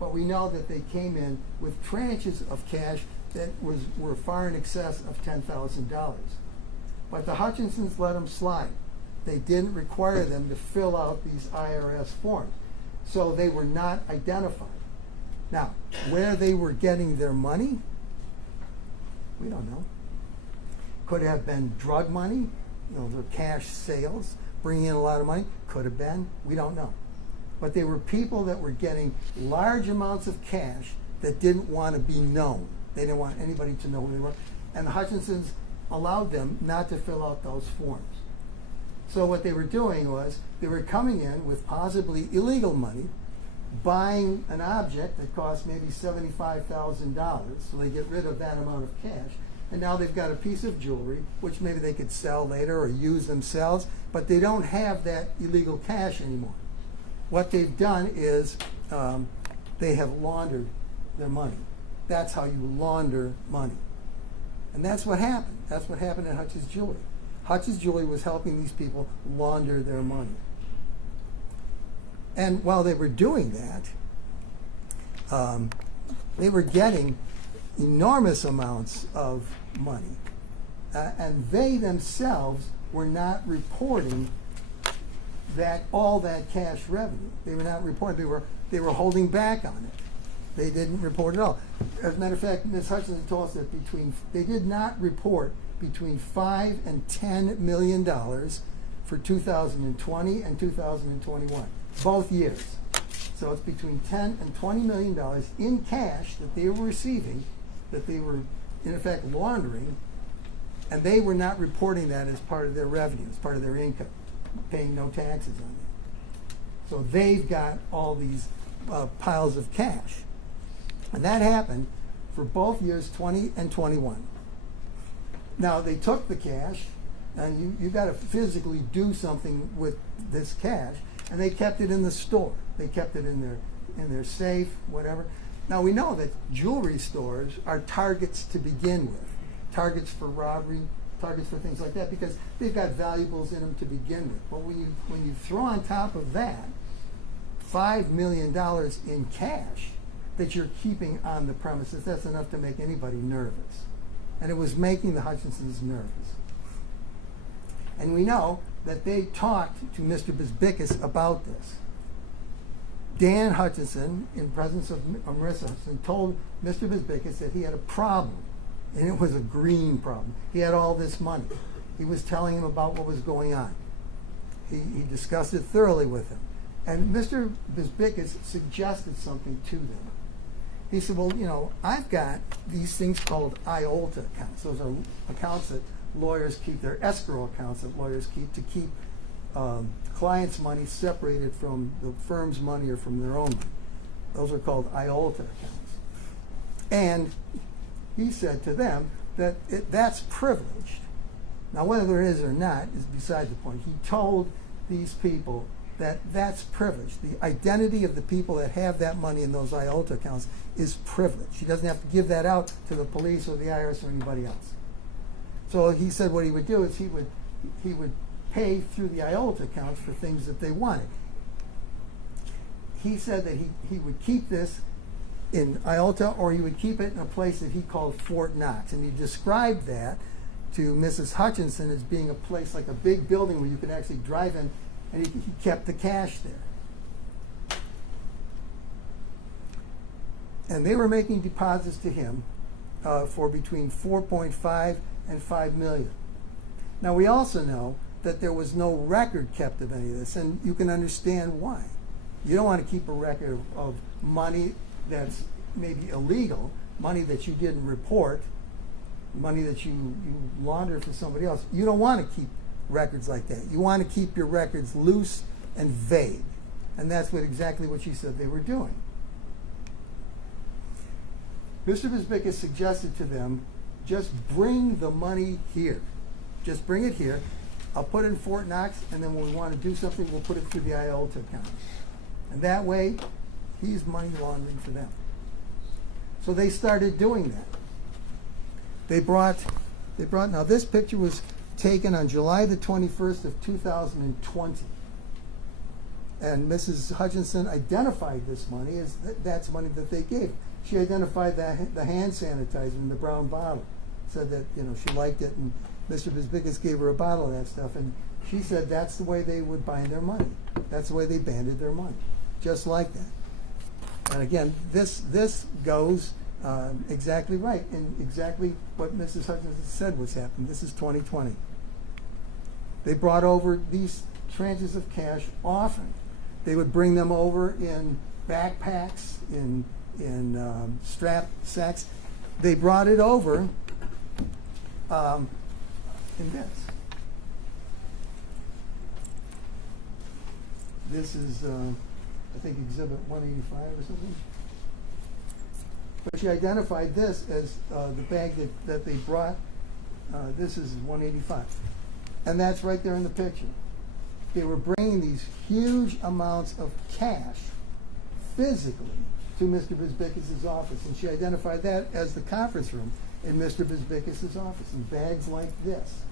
But we know that they came in with tranches of cash that were far in excess of $10,000. But the Hutchinsons let them slide. They didn't require them to fill out these IRS forms. So they were not identified. Now, where they were getting their money, we don't know. Could have been drug money, their cash sales, bringing in a lot of money. Could have been, we don't know. But they were people that were getting large amounts of cash that didn't want to be known. They didn't want anybody to know who they were. And the Hutchinsons allowed them not to fill out those forms. So what they were doing was they were coming in with possibly illegal money, buying an object that cost maybe $75,000, so they get rid of that amount of cash, and now they've got a piece of jewelry which maybe they could sell later or use themselves, but they don't have that illegal cash anymore. What they've done is they have laundered their money. That's how you launder money. And that's what happened. That's what happened at Hutch's Jewelry. Hutch's Jewelry was helping these people launder their money. And while they were doing that, they were getting enormous amounts of money. And they themselves were not reporting all that cash revenue. They were not reporting. They were holding back on it. They didn't report at all. As a matter of fact, Ms. Hutchinson told us that they did not report between $5 and $10 million for 2020 and 2021, both years. So it's between $10 and $20 million in cash that they were receiving, that they were in effect laundering, and they were not reporting that as part of their revenue, as part of their income, paying no taxes on it. So they've got all these piles of cash. And that happened for both years 20 and 21. Now they took the cash, and you got to physically do something with this cash, and they kept it in the store. They kept it in their safe, whatever. Now we know that jewelry stores are targets to begin with, targets for robbery, targets for things like that, because they've got valuables in them to begin with. But when you throw on top of that $5 million in cash that you're keeping on the premises, that's enough to make anybody nervous. And it was making the Hutchinsons nervous. And we know that they talked to Mr. Bisbicus about this. Dan Hutchinson, in presence of Marissa Hutchinson, told Mr. Bisbicus that he had a problem, and it was a green problem. He had all this money. He was telling him about what was going on. He discussed it thoroughly with him. And Mr. Bisbicus suggested something to them. He said, well, you know, I've got these things called IOLTA accounts. Those are accounts that lawyers keep, they're escrow accounts that lawyers keep to keep clients' money separated from the firm's money or from their own money. Those are called IOLTA accounts. And he said to them that that's privileged. Now, whether it is or not is beside the point. He told these people that that's privileged. The identity of the people that have that money in those IOLTA accounts is privileged. He doesn't have to give that out to the police or the IRS or anybody else. So he said what he would do is he would pay through the IOLTA accounts for things that they wanted. He said that he would keep this in IOLTA, or he would keep it in a place that he called Fort Knox. And he described that to Mrs. Hutchinson as being a place like a big building where you could actually drive in, and he kept the cash there. And they were making deposits to him for between 4.5 and 5 million. Now we also know that there was no record kept of any of this, and you can understand why. You don't want to keep a record of money that's maybe illegal, money that you didn't report, money that you laundered for somebody else. You don't want to keep records like that. You want to keep your records loose and vague. And that's exactly what she said they were doing. Mr. Bisbicus suggested to them, just bring the money here. Just bring it here. I'll put it in Fort Knox, and then when we want to do something, we'll put it through the IOLTA account. And that way, he's money laundering for them. So they started doing that. They brought, now this picture was taken on July the 21st of 2020. And Mrs. Hutchinson identified this money as that's money that they gave. She identified the hand sanitizer in the brown bottle. Said that, you know, she liked it, and Mr. Bisbicus gave her a bottle of that stuff, and she said that's the way they would bind their money. That's the way they banded their money, just like that. And again, this goes exactly right, and exactly what Mrs. Hutchinson said was happening. This is 2020. They brought over these tranches of cash often. They would bring them over in backpacks, in strap sacks. They brought it over in this. This is, I think, Exhibit 185 or something. But she identified this as the bag that they brought. This is 185. And that's right there in the picture. They were bringing these huge amounts of cash physically to Mr. Bisbicus' office. And she identified that as the conference room in Mr. Bisbicus' office, in bags like this.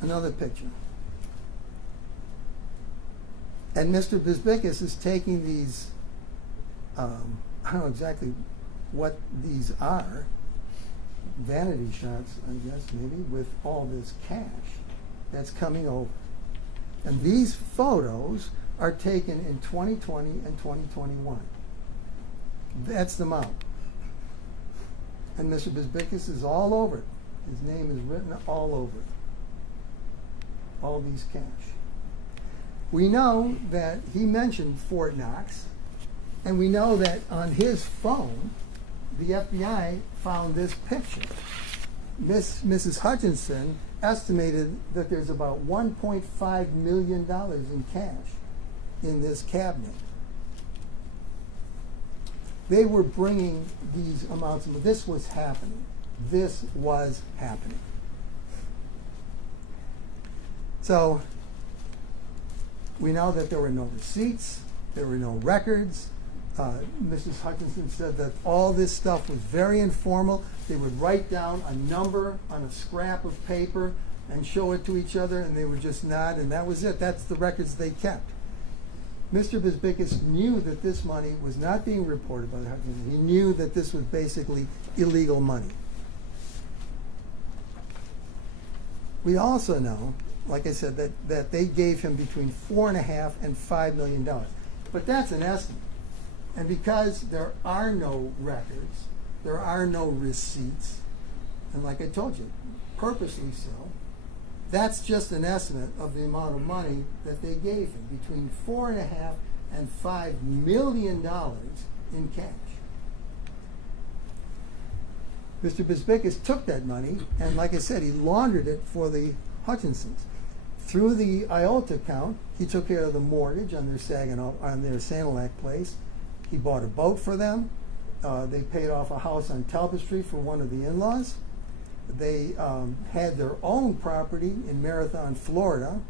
Another picture. And Mr. Bisbicus is taking these, I don't know exactly what these are, vanity shots, I guess, maybe, with all this cash that's coming over. And these photos are taken in 2020 and 2021. That's the amount. And Mr. Bisbicus is all over it. His name is written all over it. All these cash. We know that he mentioned Fort Knox, and we know that on his phone, the FBI found this picture. Mrs. Hutchinson estimated that there's about $1.5 million in cash in this cabinet. They were bringing these amounts, but this was happening. This was happening. So We know that there were no receipts, there were no records. Mrs. Hutchinson said that all this stuff was very informal. They would write down a number on a scrap of paper and show it to each other, and they would just nod, and that was it. That's the records they kept. Mr. Bisbicus knew that this money was not being reported by the Hutchinsons. He knew that this was basically illegal money. We also know, like I said, that they gave him between $4.5 and $5 million. But that's an estimate. And because there are no records, there are no receipts, and like I told you, purposely so, that's just an estimate of the amount of money that they gave him, between $4.5 and $5 million in cash. Mr. Bisbicus took that money, and like I said, he laundered it for the Hutchinsons. Through the IOTA account, he took care of the mortgage on their Sanilac place. He bought a boat for them. They paid off a house on Talbot Street for one of the in-laws. They had their own property in Marathon, Florida.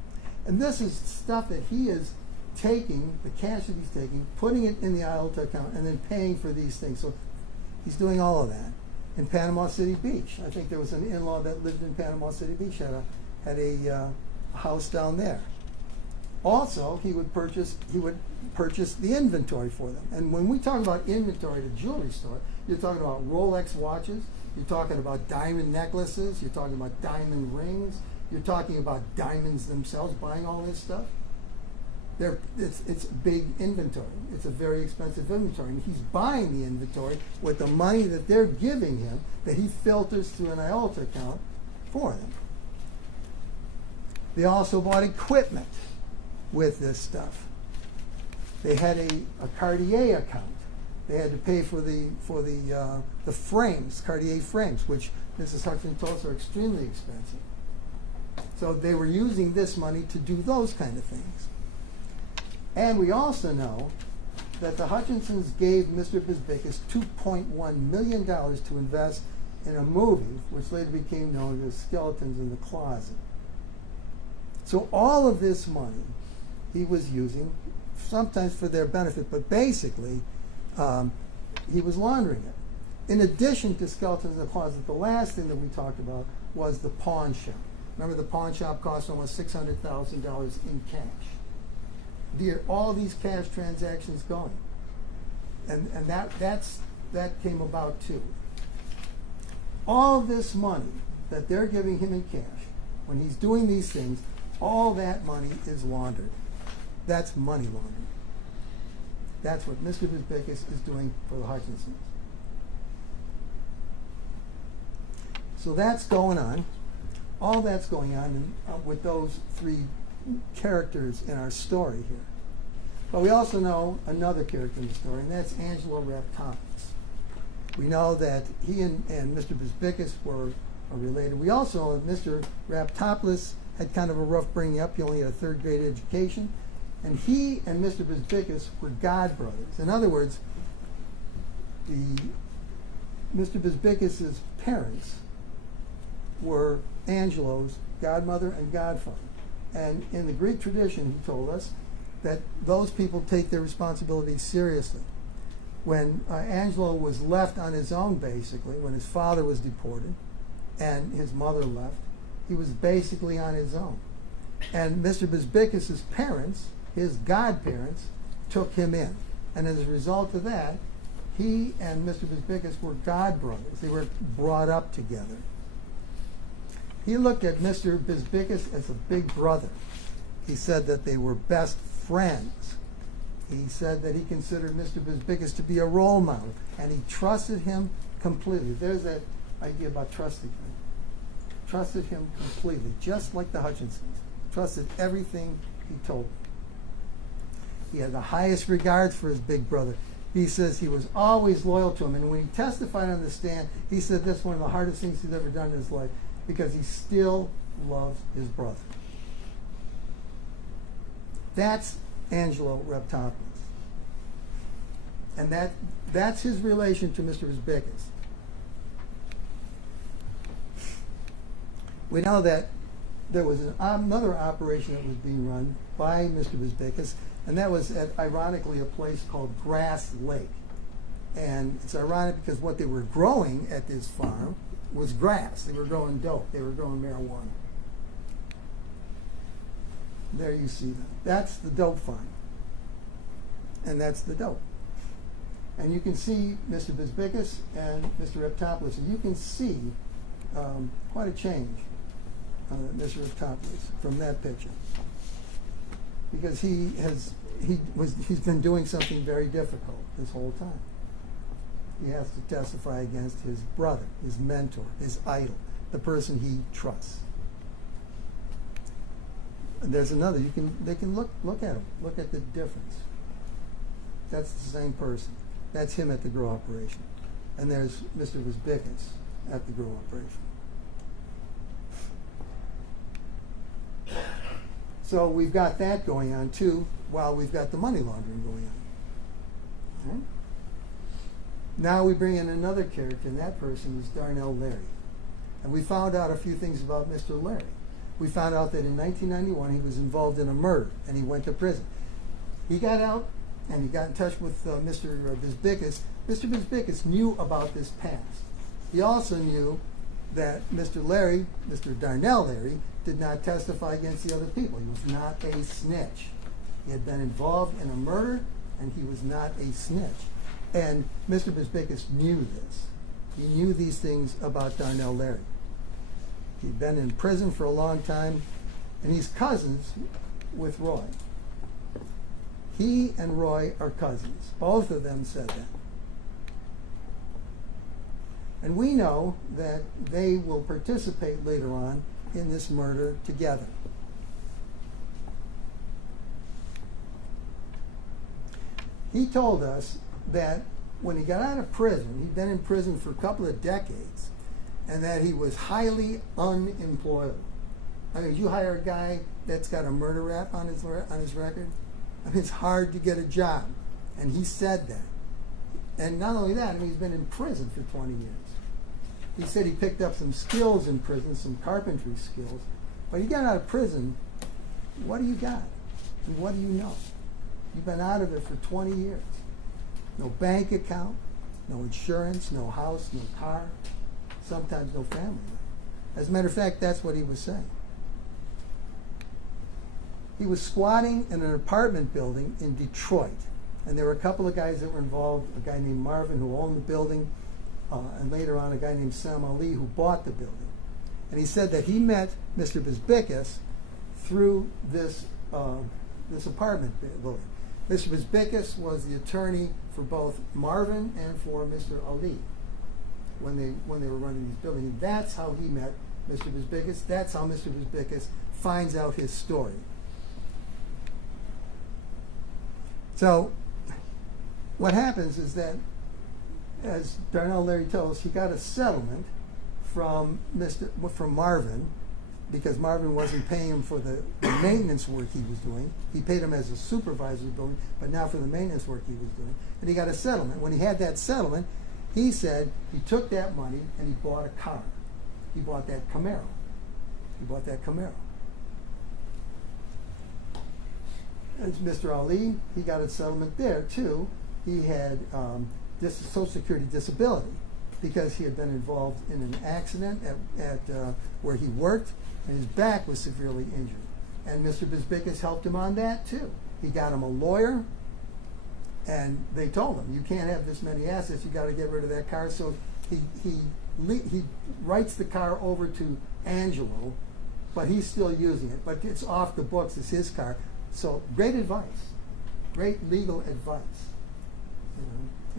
And this is stuff that he is taking, the cash that he's taking, putting it in the IOTA account, and then paying for these things. So he's doing all of that. In Panama City Beach, I think there was an in-law that lived in Panama City Beach, had a house down there. Also, he would purchase the inventory for them. And when we talk about inventory at a jewelry store, you're talking about Rolex watches, you're talking about diamond necklaces, you're talking about diamond rings, you're talking about diamonds themselves, buying all this stuff. It's big inventory. It's a very expensive inventory. And he's buying the inventory with the money that they're giving him, that he filters through an IOTA account for them. They also bought equipment with this stuff. They had a Cartier account. They had to pay for the frames, Cartier frames, which Mrs. Hutchinson told us are extremely expensive. So they were using this money to do those kind of things. And we also know that the Hutchinsons gave Mr. Bisbicus $2.1 million to invest in a movie, which later became known as Skeletons in the Closet. So all of this money he was using, sometimes for their benefit, but basically he was laundering it. In addition to Skeletons in the Closet, the last thing that we talked about was the pawn shop. Remember, the pawn shop cost almost $600,000 in cash. All these cash transactions going. And that came about too. All this money that they're giving him in cash, when he's doing these things, all that money is laundered. That's money laundering. That's what Mr. Bisbicus is doing for the Hutchinsons. So that's going on. All that's going on with those three characters in our story here. But we also know another character in the story, and that's Angelo Raptopoulos. We know that he and Mr. Bisbicus were related. We also know that Mr. Raptopoulos had kind of a rough bringing up. He only had a third grade education. And he and Mr. Bisbicus were godbrothers. In other words, Mr. Bisbicus' parents were Angelo's godmother and godfather. And in the Greek tradition, he told us, that those people take their responsibilities seriously. When Angelo was left on his own, basically, when his father was deported and his mother left, he was basically on his own. And Mr. Bisbicus' parents, his godparents, took him in. And as a result of that, he and Mr. Bisbicus were godbrothers. They were brought up together. He looked at Mr. Bisbicus as a big brother. He said that they were best friends. He said that he considered Mr. Bisbicus to be a role model, and he trusted him completely. There's that idea about trusting him. Trusted him completely, just like the Hutchinsons. Trusted everything he told them. He had the highest regards for his big brother. He says he was always loyal to him, and when he testified on the stand, he said that's one of the hardest things he's ever done in his life, because he still loves his brother. That's Angelo Raptopoulos. And that's his relation to Mr. Bisbicus. We know that there was another operation that was being run by Mr. Bisbicus, and that was at, ironically, a place called Grass Lake. And it's ironic because what they were growing at this farm was grass. They were growing dope. They were growing marijuana. There you see them. That's the dope farm. And that's the dope. And you can see Mr. Bisbicus and Mr. Reptopoulos. And you can see quite a change on Mr. Reptopoulos from that picture. Because he's been doing something very difficult this whole time. He has to testify against his brother, his mentor, his idol, the person he trusts. And there's another. They can look at him. Look at the difference. That's the same person. That's him at the grow operation. And there's Mr. Bisbicus at the grow operation. So we've got that going on too, while we've got the money laundering going on. Okay? Now we bring in another character, and that person is Darnell Larry. And we found out a few things about Mr. Larry. We found out that in 1991 he was involved in a murder, and he went to prison. He got out, and he got in touch with Mr. Bisbicus. Mr. Bisbicus knew about this past. He also knew that Mr. Larry, Mr. Darnell Larry, did not testify against the other people. He was not a snitch. He had been involved in a murder, and he was not a snitch. And Mr. Bisbicus knew this. He knew these things about Darnell Larry. He'd been in prison for a long time, and he's cousins with Roy. He and Roy are cousins. Both of them said that. And we know that they will participate later on in this murder together. He told us that when he got out of prison, he'd been in prison for a couple of decades, and that he was highly unemployable. I mean, you hire a guy that's got a murder rap on his record, I mean, it's hard to get a job. And he said that. And not only that, I mean, he's been in prison for 20 years. He said he picked up some skills in prison, some carpentry skills. But he got out of prison, what do you got? And what do you know? You've been out of it for 20 years. No bank account, no insurance, no house, no car, sometimes no family. As a matter of fact, that's what he was saying. He was squatting in an apartment building in Detroit. And there were a couple of guys that were involved, a guy named Marvin who owned the building, and later on a guy named Sam Ali who bought the building. And he said that he met Mr. Bisbicus through this apartment building. Mr. Bisbicus was the attorney for both Marvin and for Mr. Ali when they were running these buildings. And that's how he met Mr. Bisbicus. That's how Mr. Bisbicus finds out his story. So what happens is that, as Darnell Larry tells us, he got a settlement from Marvin, because Marvin wasn't paying him for the maintenance work he was doing. He paid him as a supervisor of the building, but not for the maintenance work he was doing. And he got a settlement. When he had that settlement, he said he took that money and he bought a car. He bought that Camaro. As Mr. Ali, he got a settlement there too. He had Social Security disability because he had been involved in an accident at where he worked, and his back was severely injured. And Mr. Bisbicus helped him on that too. He got him a lawyer, and they told him, you can't have this many assets, you got to get rid of that car. So he writes the car over to Angelo, but he's still using it. But it's off the books, it's his car. So great advice, great legal advice.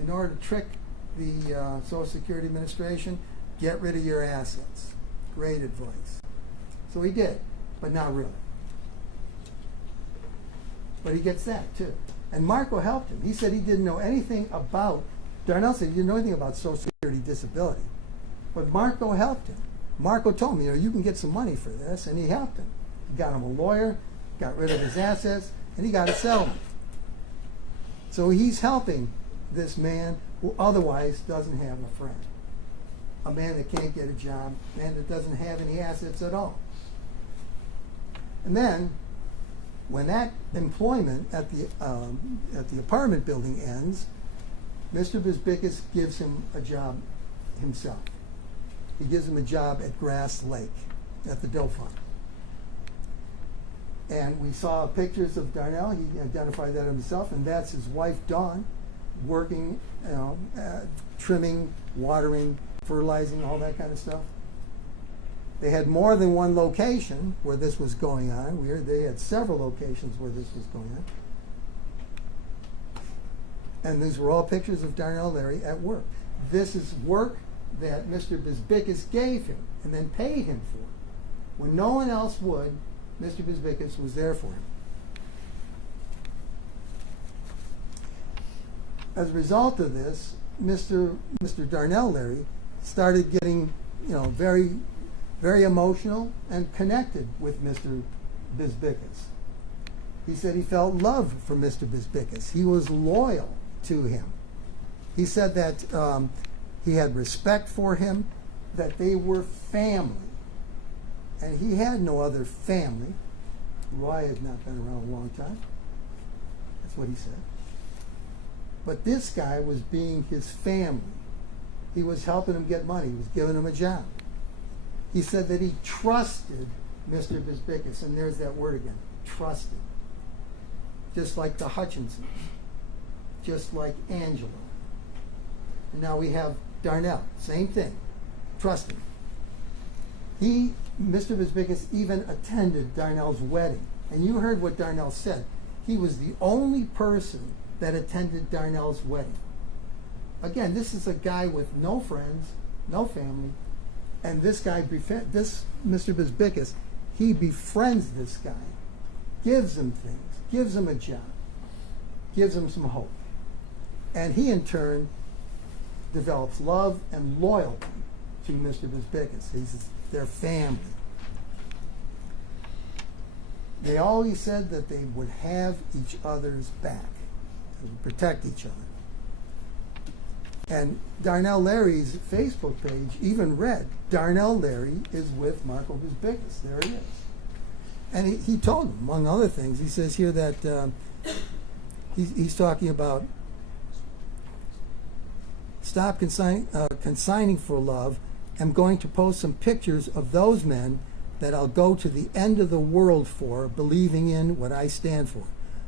In order to trick the Social Security Administration, get rid of your assets. Great advice. So he did, but not really. But he gets that too. And Marco helped him. He said he didn't know anything about, Darnell said he didn't know anything about Social Security disability. But Marco helped him. Marco told him, you can get some money for this, and he helped him. He got him a lawyer, got rid of his assets, and he got a settlement. So he's helping this man who otherwise doesn't have a friend. A man that can't get a job, a man that doesn't have any assets at all. And then, when that employment at the apartment building ends, Mr. Bisbickus gives him a job himself. He gives him a job at Grass Lake at the dough farm. And we saw pictures of Darnell. He identified that himself, and that's his wife, Dawn, working, trimming, watering, fertilizing, all that kind of stuff. They had more than one location where this was going on. They had several locations where this was going on. And these were all pictures of Darnell Larry at work. This is work that Mr. Bisbickus gave him and then paid him for. When no one else would, Mr. Bisbickus was there for him. As a result of this, Mr. Darnell Larry started getting, very, very emotional and connected with Mr. Bisbickus. He said he felt love for Mr. Bisbickus. He was loyal to him. He said that he had respect for him, that they were family. And he had no other family. Roy had not been around a long time. That's what he said. But this guy was being his family. He was helping him get money. He was giving him a job. He said that he trusted Mr. Bisbickus, and there's that word again, trusted. Just like the Hutchinsons, just like Angela. And now we have Darnell, same thing, trusting. Mr. Bisbickus even attended Darnell's wedding. And you heard what Darnell said. He was the only person that attended Darnell's wedding. Again, this is a guy with no friends, no family, and this guy, Mr. Bisbickus, he befriends this guy, gives him things, gives him a job, gives him some hope. And he, in turn, develops love and loyalty to Mr. Bisbickus. He's their family. They always said that they would have each other's back and protect each other. And Darnell Larry's Facebook page even read, Darnell Larry is with Marco Bisbickus. There he is. And he told him, among other things, he says here that he's talking about stop consigning for love. I'm going to post some pictures of those men that I'll go to the end of the world for, believing in what I stand for.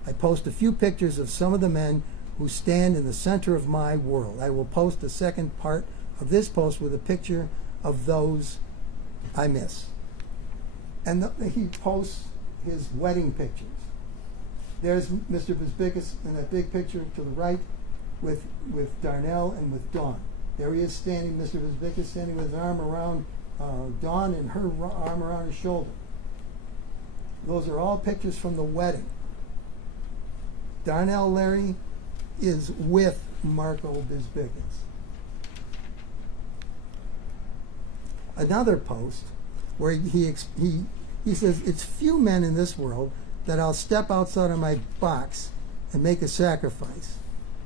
I post a few pictures of some of the men who stand in the center of my world. I will post the second part of this post with a picture of those I miss. And he posts his wedding pictures. There's Mr. Bisbickus in that big picture to the right with Darnell and with Dawn. There he is standing, Mr. Bisbickus standing with his arm around Dawn and her arm around his shoulder. Those are all pictures from the wedding. Darnell Larry is with Marco Bisbickus. Another post where he says, it's few men in this world that I'll step outside of my box and make a sacrifice.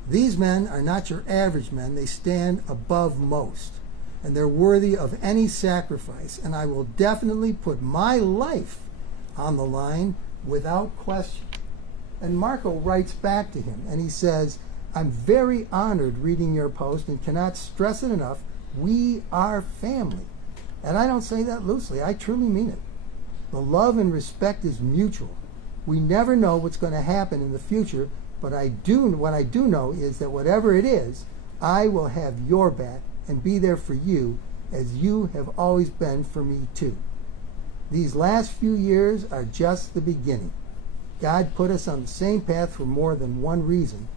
These men are not your average men. They stand above most, and they're worthy of any sacrifice, and I will definitely put my life on the line without question. And Marco writes back to him, and he says, I'm very honored reading your post and cannot stress it enough. We are family. And I don't say that loosely. I truly mean it. The love and respect is mutual. We never know what's going to happen in the future, but what I do know is that whatever it is, I will have your back and be there for you as you have always been for me too. These last few years are just the beginning. God put us on the same path for more than one reason.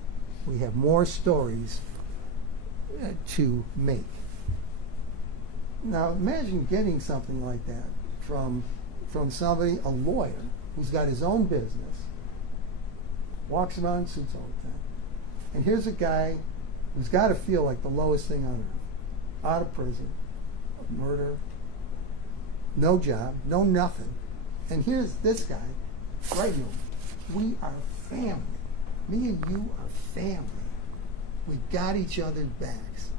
We have more stories to make. Now imagine getting something like that from somebody, a lawyer, who's got his own business, walks around in suits all the time. And here's a guy who's got to feel like the lowest thing on earth. Out of prison, murder, no job, no nothing. And here's this guy, right here. We are family. Me and you are family. We got each other's backs.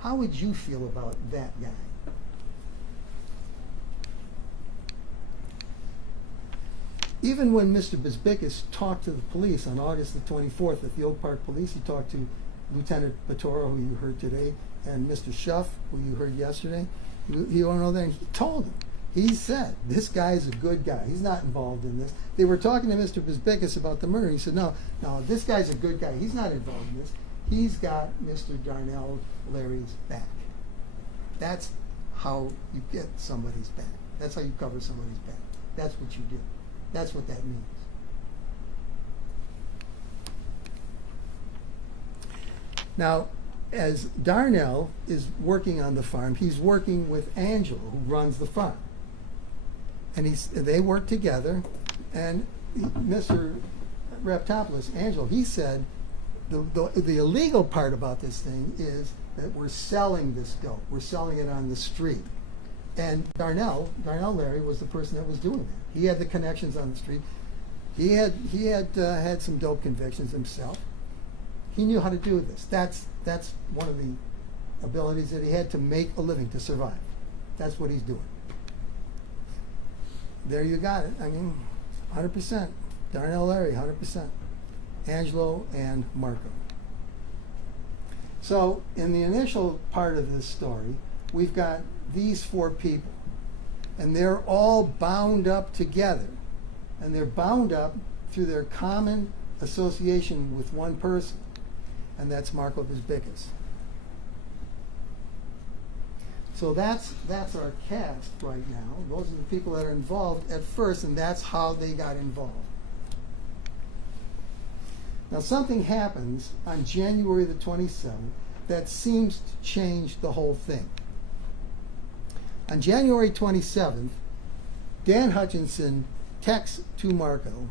How would you feel about that guy? Even when Mr. Bezbikis talked to the police on August the 24th at the Oak Park Police, he talked to Lieutenant Patoro, who you heard today, and Mr. Schuff, who you heard yesterday. You don't know that? He told him. He said, this guy's a good guy. He's not involved in this. They were talking to Mr. Bezbikis about the murder. He said, no, this guy's a good guy. He's not involved in this. He's got Mr. Darnell Larry's back. That's how you get somebody's back. That's how you cover somebody's back. That's what you do. That's what that means. Now, as Darnell is working on the farm, he's working with Angelo, who runs the farm. And they work together, and Mr. Raptopoulos, Angelo, he said, the illegal part about this thing is that we're selling this goat. We're selling it on the street. And Darnell Larry was the person that was doing that. He had the connections on the street. He had some dope convictions himself. He knew how to do this. That's one of the abilities that he had to make a living, to survive. That's what he's doing. There you got it. I mean, 100%. Darnell Larry, 100%. Angelo and Marco. So in the initial part of this story, we've got these four people, and they're all bound up together, and they're bound up through their common association with one person, and that's Marco Bezbikis. So that's our cast right now. Those are the people that are involved at first, and that's how they got involved. Now something happens on January the 27th that seems to change the whole thing. On January 27th, Dan Hutchinson texts to Marco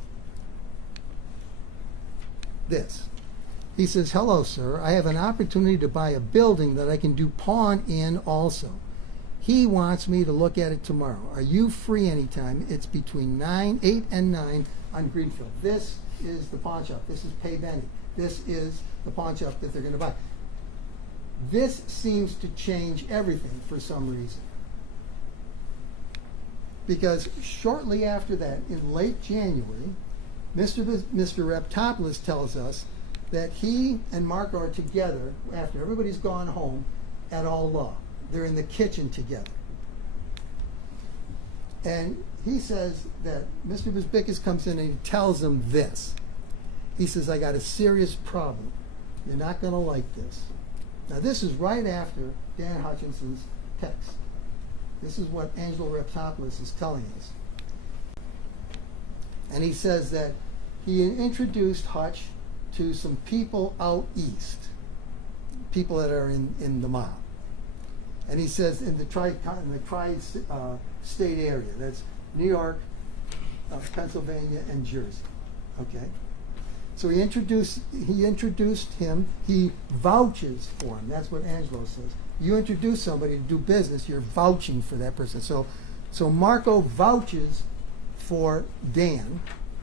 this. He says, "Hello, sir. I have an opportunity to buy a building that I can do pawn in also. He wants me to look at it tomorrow. Are you free anytime? It's between 8 and 9 on Greenfield." This is the pawn shop. This is Pay Benny. This is the pawn shop that they're going to buy. This seems to change everything for some reason. Because shortly after that, in late January, Mr. Raptopoulos tells us that he and Marco are together after everybody's gone home at All Law. They're in the kitchen together. And he says that Mr. Bezbikis comes in and he tells him this. He says, "I got a serious problem. You're not going to like this." Now this is right after Dan Hutchinson's text. This is what Angelo Raptopoulos is telling us. And he says that he introduced Hutch to some people out east, people that are in the mob. And he says in the tri-state area, that's New York, Pennsylvania, and Jersey. Okay? So he introduced him. He vouches for him. That's what Angelo says. You introduce somebody to do business, you're vouching for that person. So Marco vouches for Dan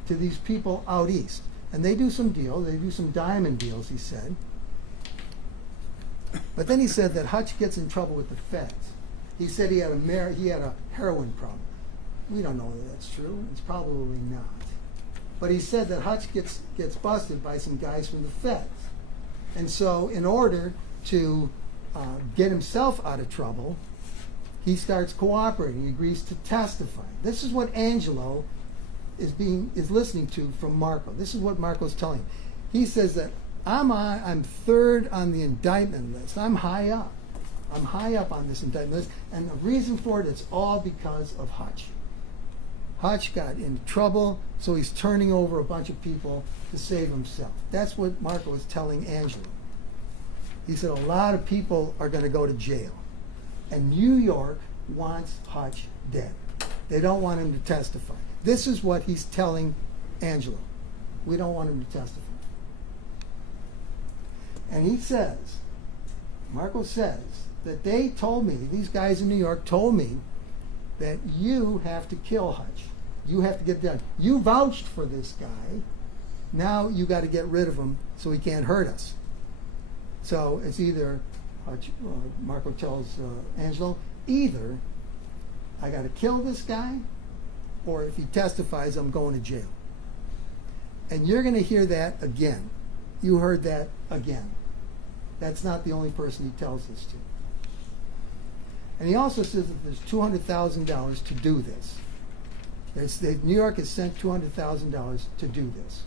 to these people out east. And they do some deals. They do some diamond deals, he said. But then he said that Hutch gets in trouble with the feds. He said he had a heroin problem. We don't know whether that's true. It's probably not. But he said that Hutch gets busted by some guys from the feds. And so in order to get himself out of trouble, he starts cooperating. He agrees to testify. This is what Angelo is listening to from Marco. This is what Marco's telling him. He says that I'm third on the indictment list. I'm high up. I'm high up on this indictment list, and the reason for it is all because of Hutch. Hutch got into trouble, so he's turning over a bunch of people to save himself. That's what Marco is telling Angelo. He said a lot of people are going to go to jail, and New York wants Hutch dead. They don't want him to testify. This is what he's telling Angelo. We don't want him to testify. And he says, Marco says, that they told me, these guys in New York told me, that you have to kill Hutch. You have to get done. You vouched for this guy. Now you got to get rid of him so he can't hurt us. So it's either, Marco tells Angelo, either I got to kill this guy or if he testifies, I'm going to jail. And you're going to hear that again. You heard that again. That's not the only person he tells this to. And he also says that there's $200,000 to do this. New York has sent $200,000 to do this.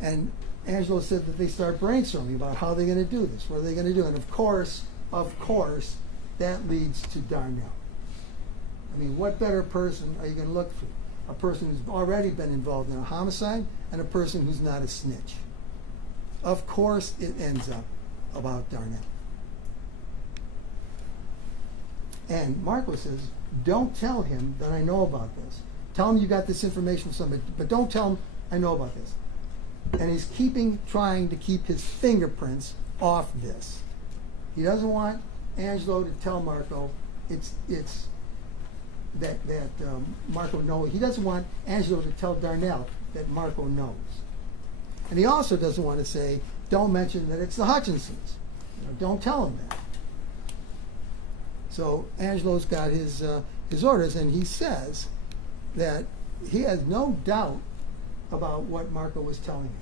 And Angelo said that they start brainstorming about how they're going to do this. What are they going to do? And of course, that leads to Darnell. I mean, what better person are you going to look for? A person who's already been involved in a homicide and a person who's not a snitch. Of course, it ends up about Darnell. And Marco says, don't tell him that I know about this. Tell him you got this information from somebody, but don't tell him I know about this. And he's trying to keep his fingerprints off this. He doesn't want Angelo to tell Marco that Marco knows. He doesn't want Angelo to tell Darnell that Marco knows. And he also doesn't want to say, don't mention that it's the Hutchinsons. Don't tell him that. So Angelo's got his orders, and he says that he has no doubt about what Marco was telling him.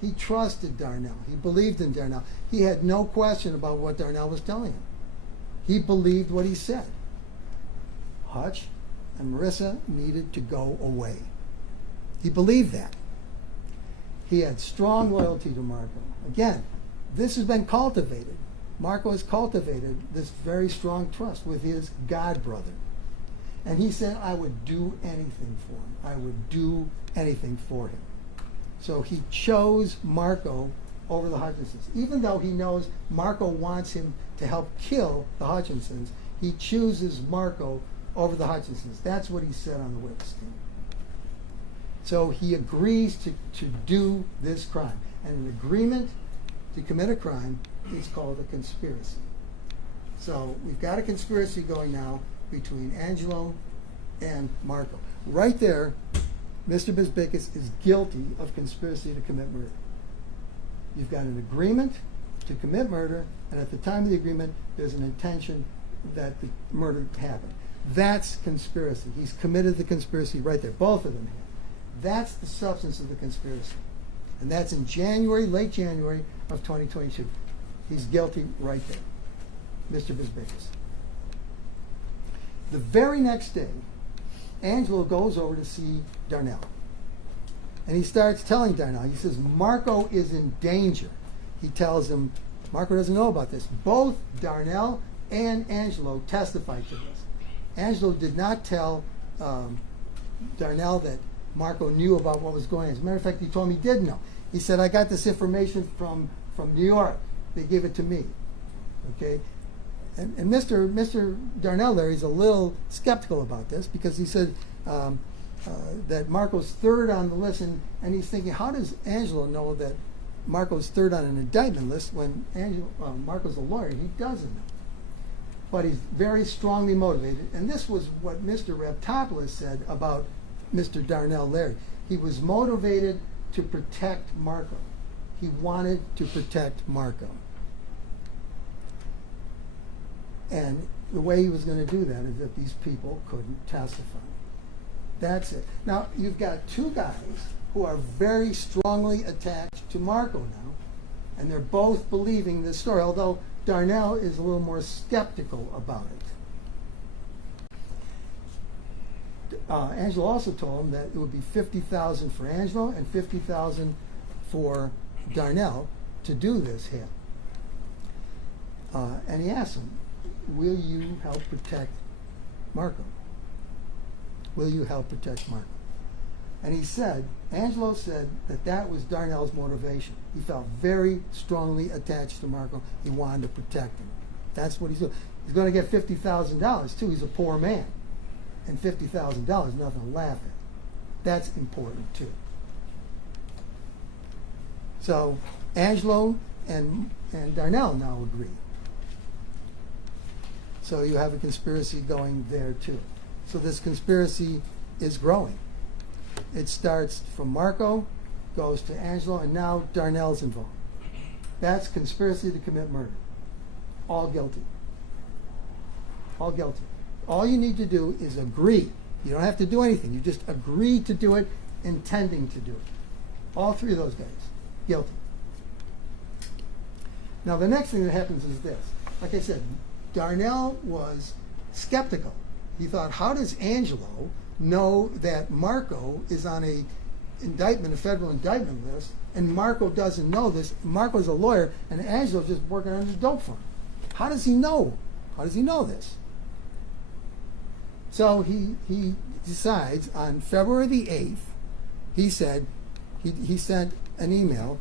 He trusted Darnell. He believed in Darnell. He had no question about what Darnell was telling him. He believed what he said. Hutch and Marissa needed to go away. He believed that. He had strong loyalty to Marco. Again, this has been cultivated. Marco has cultivated this very strong trust with his god brother. And he said, I would do anything for him. I would do anything for him. So he chose Marco over the Hutchinsons. Even though he knows Marco wants him to help kill the Hutchinsons, he chooses Marco over the Hutchinsons. That's what he said on the witness stand. So he agrees to do this crime. And an agreement to commit a crime is called a conspiracy. So we've got a conspiracy going now between Angelo and Marco. Right there, Mr. Bisbikis is guilty of conspiracy to commit murder. You've got an agreement to commit murder, and at the time of the agreement, there's an intention that the murder happened. That's conspiracy. He's committed the conspiracy right there. Both of them have. That's the substance of the conspiracy. And that's in January, late January of 2022. He's guilty right there, Mr. Bisbikis. The very next day, Angelo goes over to see Darnell. And he starts telling Darnell, he says, Marco is in danger. He tells him, Marco doesn't know about this. Both Darnell and Angelo testified to this. Angelo did not tell Darnell that Marco knew about what was going on. As a matter of fact, he told him he did know. He said, I got this information from New York. They gave it to me. Okay? And Mr. Darnell there, he's a little skeptical about this because he said that Marco's third on the list, and he's thinking, how does Angelo know that Marco's third on an indictment list when Marco's a lawyer? He doesn't know. But he's very strongly motivated. And this was what Mr. Reptopoulos said about Mr. Darnell Larry. He was motivated to protect Marco. He wanted to protect Marco. And the way he was going to do that is that these people couldn't testify. That's it. Now, you've got two guys who are very strongly attached to Marco now, and they're both believing this story, although Darnell is a little more skeptical about it. Angelo also told him that it would be $50,000 for Angelo and $50,000 for Darnell to do this hit. And he asked him, will you help protect Marco? Will you help protect Marco? And he said, Angelo said that was Darnell's motivation. He felt very strongly attached to Marco. He wanted to protect him. That's what he's doing. He's going to get $50,000 too. He's a poor man. And $50,000 is nothing to laugh at. That's important too. So Angelo and Darnell now agree. So you have a conspiracy going there too. So this conspiracy is growing. It starts from Marco, goes to Angelo, and now Darnell's involved. That's conspiracy to commit murder. All guilty. All guilty. All you need to do is agree. You don't have to do anything. You just agree to do it, intending to do it. All three of those guys, guilty. Now, the next thing that happens is this. Like I said, Darnell was skeptical. He thought, how does Angelo know that Marco is on a federal indictment list, and Marco doesn't know this? Marco's a lawyer, and Angelo's just working on his dope farm. How does he know? How does he know this? So he decides on February the 8th, he said, he sent an email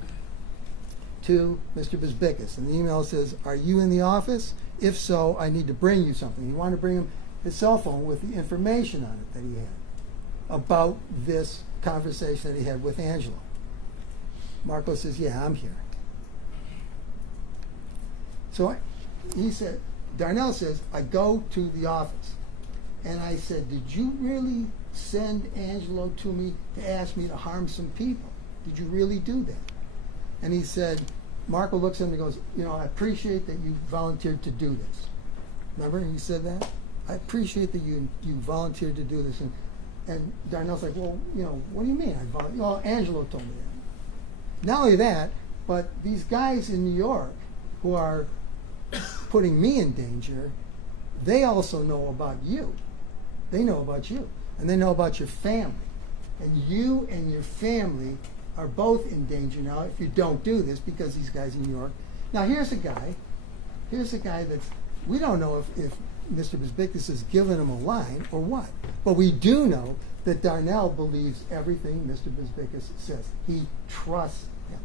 to Mr. Bezbikis, and the email says, are you in the office? If so, I need to bring you something. He wanted to bring him his cell phone with the information on it that he had about this conversation that he had with Angelo. Marco says, yeah, I'm here. So he said, Darnell says, I go to the office. And I said, did you really send Angelo to me to ask me to harm some people? Did you really do that? And he said, Marco looks at him and goes, I appreciate that you volunteered to do this. Remember he said that? I appreciate that you volunteered to do this. And Darnell's like, well, what do you mean? Well, Angelo told me that. Not only that, but these guys in New York who are putting me in danger, they also know about you. They know about you. And they know about your family. And you and your family are both in danger now if you don't do this, because these guys in New York. Now here's a guy that's, we don't know if Mr. Bezbikis has given him a line or what. But we do know that Darnell believes everything Mr. Bezbikis says. He trusts him.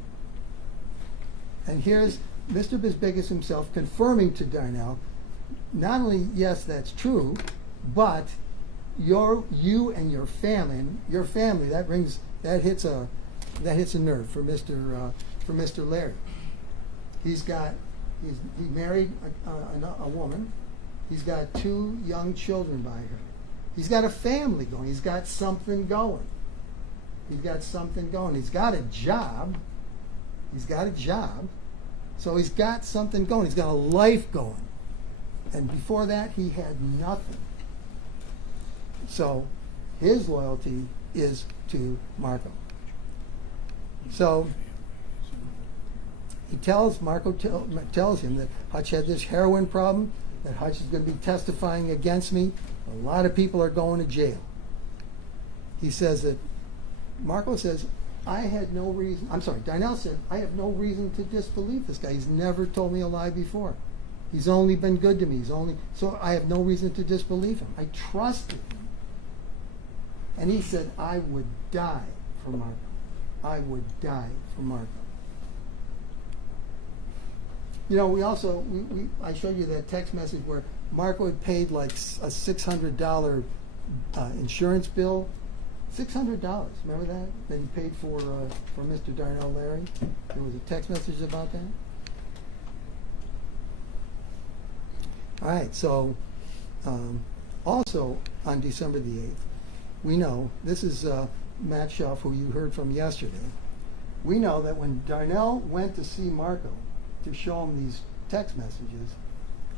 And here's Mr. Bezbikis himself confirming to Darnell, not only, yes, that's true, but you and your family, that hits a nerve for Mr. Larry. He married a woman. He's got 2 young children by her. He's got a family going. He's got something going. He's got a job. So he's got something going. He's got a life going. And before that, he had nothing. So his loyalty is to Marco. So Marco tells him that Hutch had this heroin problem, that Hutch is going to be testifying against me. A lot of people are going to jail. He says that, Marco says, Darnell said, I have no reason to disbelieve this guy. He's never told me a lie before. He's only been good to me. So I have no reason to disbelieve him. I trusted him. And he said, I would die for Marco. I would die for Marco. I showed you that text message where Marco had paid like a $600 insurance bill. $600, remember that he paid for Mr. Darnell Larry? There was a text message about that. All right, so also on December the 8th, we know, this is Matt Schuff, who you heard from yesterday. We know that when Darnell went to see Marco to show him these text messages,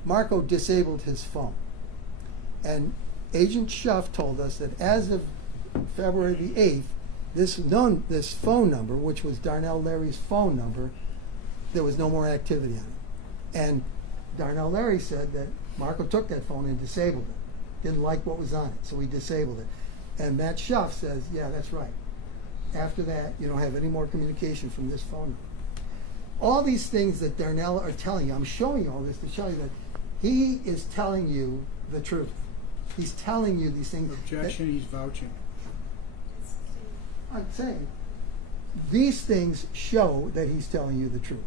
Marco disabled his phone. And Agent Schuff told us that as of February the 8th, this phone number, which was Darnell Larry's phone number, there was no more activity on it. And Darnell Larry said that Marco took that phone and disabled it. Didn't like what was on it, so he disabled it. And Matt Schuff says, yeah, that's right. After that, you don't have any more communication from this phone number. All these things that Darnell are telling you, I'm showing you all this to show you that he is telling you the truth. He's telling you these things. Objection, he's vouching. I'm saying these things show that he's telling you the truth.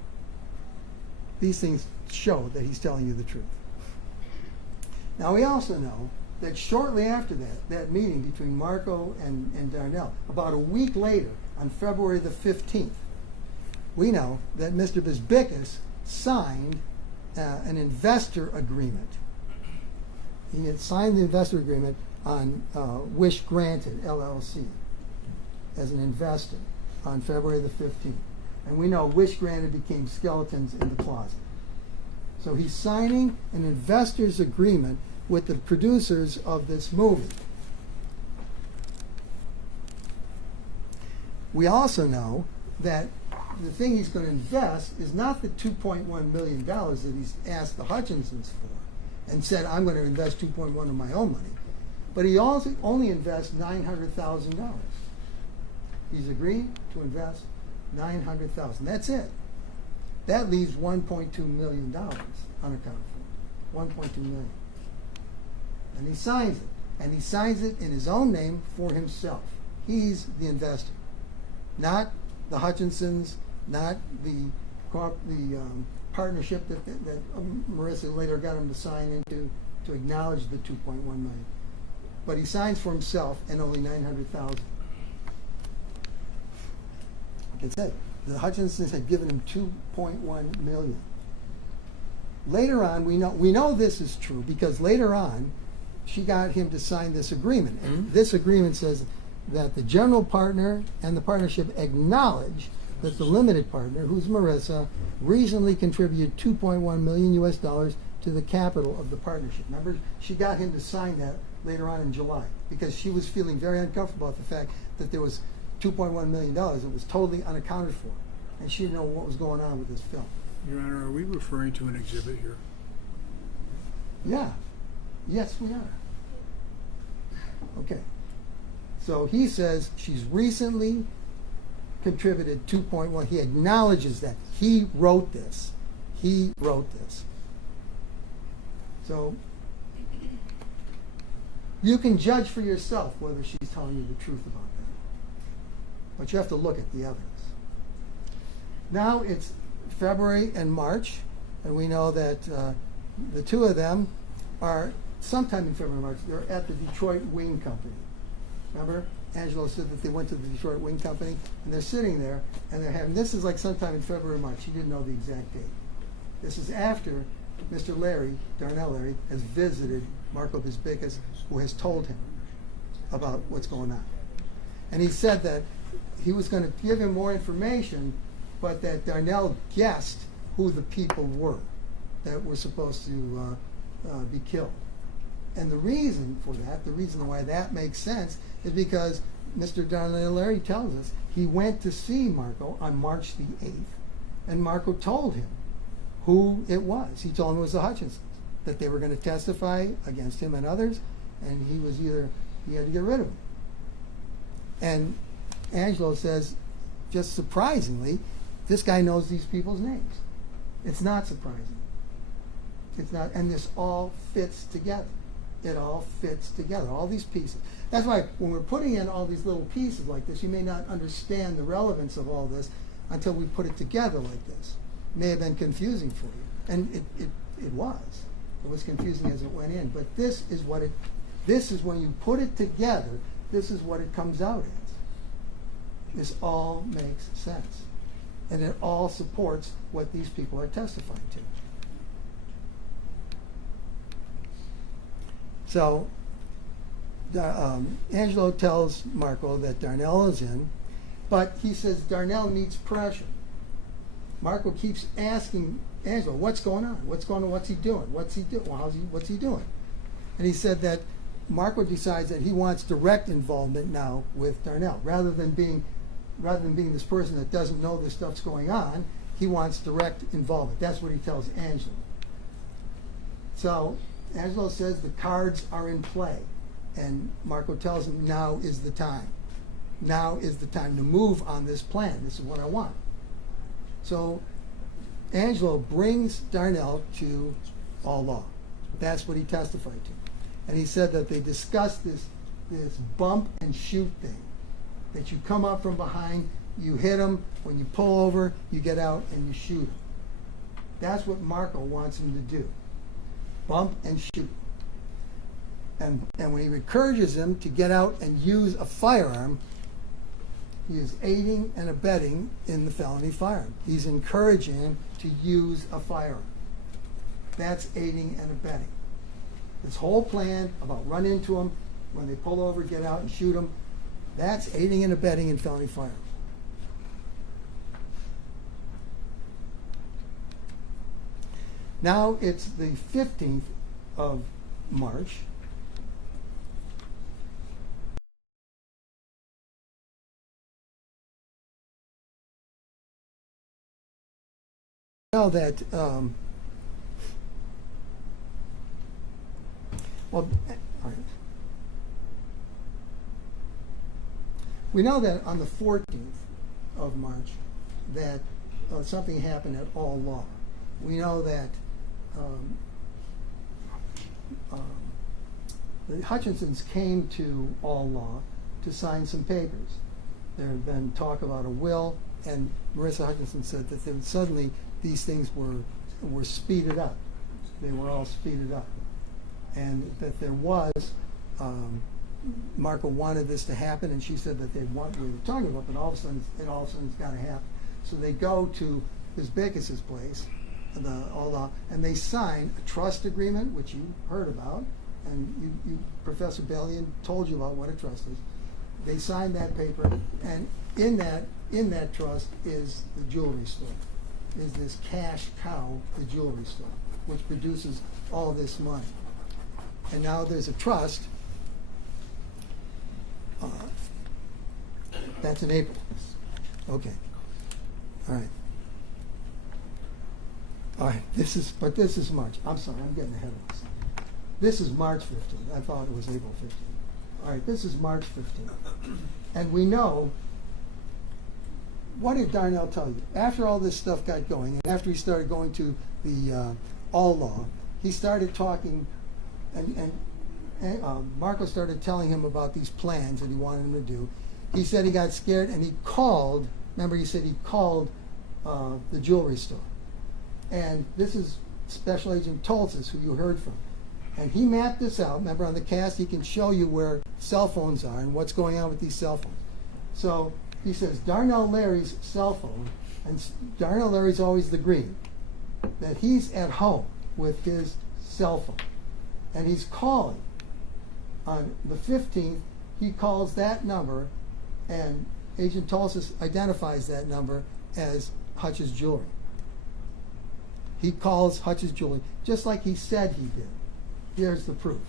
These things show that he's telling you the truth. Now, we also know that shortly after that meeting between Marco and Darnell, about a week later, on February the 15th, we know that Mr. Bezbikis signed an investor agreement. He had signed the investor agreement on Wish Granted, LLC, as an investor on February the 15th. And we know Wish Granted became skeletons in the closet. So he's signing an investor's agreement with the producers of this movie. We also know that the thing he's going to invest is not the $2.1 million that he's asked the Hutchinsons for and said, I'm going to invest 2.1 of my own money. But he also only invests $900,000. He's agreed to invest $900,000. That's it. That leaves $1.2 million unaccounted for. $1.2 million. And he signs it. And he signs it in his own name for himself. He's the investor. Not the Hutchinsons, not the partnership that Marissa later got him to sign into to acknowledge the $2.1 million. But he signs for himself and only $900,000. Like I said, the Hutchinsons had given him $2.1 million. Later on, we know this is true because later on, she got him to sign this agreement. And this agreement says that the general partner and the partnership acknowledge that the limited partner, who's Marissa, reasonably contributed $2.1 million US to the capital of the partnership. Remember, she got him to sign that later on in July because she was feeling very uncomfortable about the fact that there was $2.1 million that was totally unaccounted for. And she didn't know what was going on with this film. Your Honor, are we referring to an exhibit here? Yeah. Yes, we are. Okay. So he says she's recently contributed 2.1. He acknowledges that. He wrote this. He wrote this. So you can judge for yourself whether she's telling you the truth about that. But you have to look at the evidence. Now it's February and March, and we know that the two of them are sometime in February and March. They're at the Detroit Wing Company. Remember? Angelo said that they went to the Detroit Wing Company, and they're sitting there, and they're having, this is like sometime in February or March. He didn't know the exact date. This is after Mr. Larry, Darnell Larry, has visited Marco Bisbicas, who has told him about what's going on. And he said that he was going to give him more information, but that Darnell guessed who the people were that were supposed to be killed. And the reason for that, the reason why that makes sense, is because Mr. Darnell Larry tells us he went to see Marco on March the 8th, and Marco told him who it was. He told him it was the Hutchinsons, that they were going to testify against him and others, and he had to get rid of them. And Angelo says, just surprisingly, this guy knows these people's names. It's not surprising. It's not, and this all fits together. It all fits together, all these pieces. That's why when we're putting in all these little pieces like this, you may not understand the relevance of all this until we put it together like this. It may have been confusing for you, and it was. It was confusing as it went in, but this is when you put it together, this is what it comes out as. This all makes sense. And it all supports what these people are testifying to. So Angelo tells Marco that Darnell is in, but he says Darnell needs pressure. Marco keeps asking Angelo, what's going on? What's going on? What's he doing? What's he doing? What's he doing? And he said that Marco decides that he wants direct involvement now with Darnell. Rather than being this person that doesn't know this stuff's going on, he wants direct involvement. That's what he tells Angelo. So Angelo says the cards are in play, and Marco tells him now is the time. Now is the time to move on this plan. This is what I want. So Angelo brings Darnell to all law. That's what he testified to. And he said that they discussed this bump and shoot thing. That you come up from behind, you hit him, when you pull over, you get out and you shoot him. That's what Marco wants him to do. Bump and shoot. And when he encourages him to get out and use a firearm, he is aiding and abetting in the felony firearm. He's encouraging him to use a firearm. That's aiding and abetting. This whole plan about run into him, when they pull over, get out and shoot him, that's aiding and abetting in felony firearms. Now it's the 15th of March. know that, all right. We know that on the 14th of March that something happened at All Law. We know that the Hutchinsons came to All Law to sign some papers. There had been talk about a will, and Marissa Hutchinson said that then suddenly these things were speeded up. They were all speeded up. And that there was, Marco wanted this to happen, and she said that we were talking about, but all of a sudden it's got to happen. So they go to Uzbekis's place, All Law, and they sign a trust agreement, which you heard about, and you Professor Bellion told you about what a trust is. They signed that paper, and in that trust is the jewelry store, is this cash cow, the jewelry store, which produces all this money. And now there's a trust. That's in April. Okay. All right. All right. This is March. I'm sorry, I'm getting ahead of this. This is March 15th. I thought it was April 15th. All right, this is March 15th. And we know, what did Darnell tell you? After all this stuff got going, and after he started going to the All Law, he started talking, and Marco started telling him about these plans that he wanted him to do. He said he got scared, and he called, remember he said he called the jewelry store. And this is Special Agent Tolzis, who you heard from. And he mapped this out. Remember, on the cast, he can show you where cell phones are and what's going on with these cell phones. So he says Darnell Larry's cell phone, and Darnell Larry's always the green, that he's at home with his cell phone. And he's calling. On the 15th, he calls that number, and Agent Tolzis identifies that number as Hutch's jewelry. He calls Hutch's jewelry, just like he said he did. Here's the proof.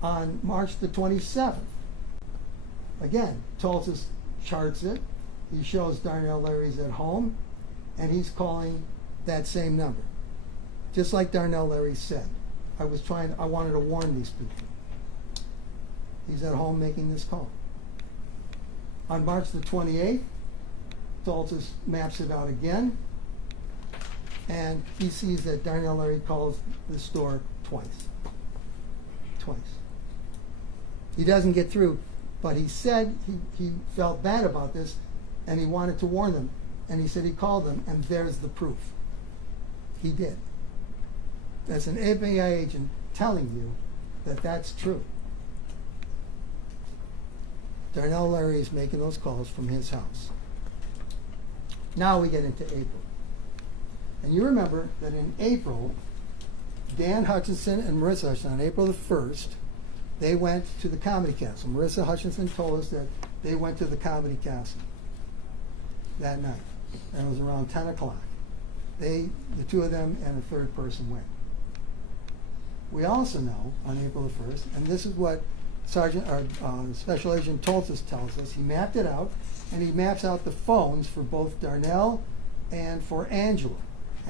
On March the 27th, again, Tolzis charts it. He shows Darnell Larry's at home, and he's calling that same number. Just like Darnell Larry said. I wanted to warn these people. He's at home making this call. On March the 28th, Tolzis maps it out again, and he sees that Darnell Larry calls the store twice. He doesn't get through, but he said he felt bad about this, and he wanted to warn them, and he said he called them, and there's the proof. He did. That's an FBI agent telling you that that's true. Darnell Larry is making those calls from his house. Now we get into April. And you remember that in April, Dan Hutchinson and Marissa Hutchinson, on April the 1st, they went to the Comedy Castle. Marissa Hutchinson told us that they went to the Comedy Castle that night. And it was around 10 o'clock. The two of them and a third person went. We also know on April the 1st, and this is what Special Agent Tolzis tells us, he mapped it out, and he maps out the phones for both Darnell and for Angela.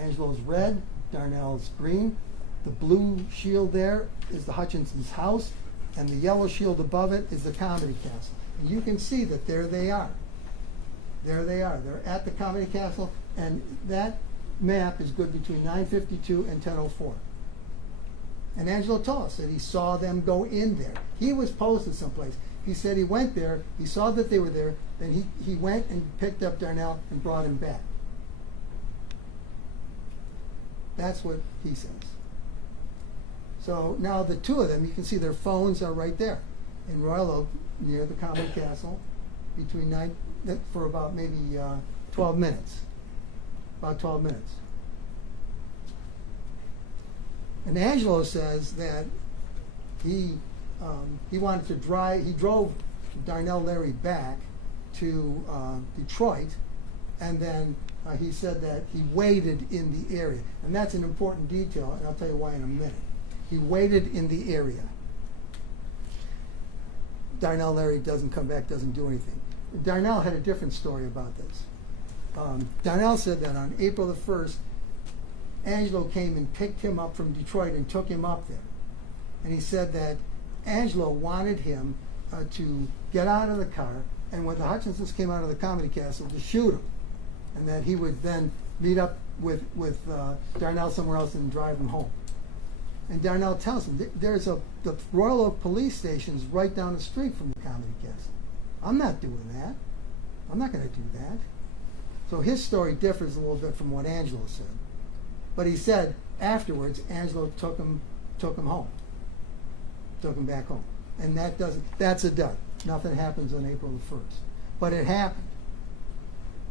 Angela's red, Darnell's green. The blue shield there is the Hutchinson's house, and the yellow shield above it is the Comedy Castle. And you can see that there they are. There they are. They're at the Comedy Castle, and that map is good between 9:52 and 10:04. And Angelo told us that he saw them go in there. He was posted someplace. He said he went there, he saw that they were there, then he went and picked up Darnell and brought him back. That's what he says. So now the two of them, you can see their phones are right there in Royal Oak near the Comedy Castle for about maybe 12 minutes. About 12 minutes. And Angelo says that he wanted to drive, he drove Darnell Larry back to Detroit, and then he said that he waited in the area. And that's an important detail, and I'll tell you why in a minute. He waited in the area. Darnell Larry doesn't come back, doesn't do anything. Darnell had a different story about this. Darnell said that on April the 1st, Angelo came and picked him up from Detroit and took him up there. And he said that Angelo wanted him to get out of the car, and when the Hutchinsons came out of the Comedy Castle, to shoot him. And that he would then meet up with Darnell somewhere else and drive him home. And Darnell tells him, the Royal Oak Police Station's right down the street from the Comedy Castle. I'm not doing that. I'm not going to do that. So his story differs a little bit from what Angelo said. But he said afterwards, Angelo took him home. Took him back home. And that's a dud. Nothing happens on April the 1st. But it happened.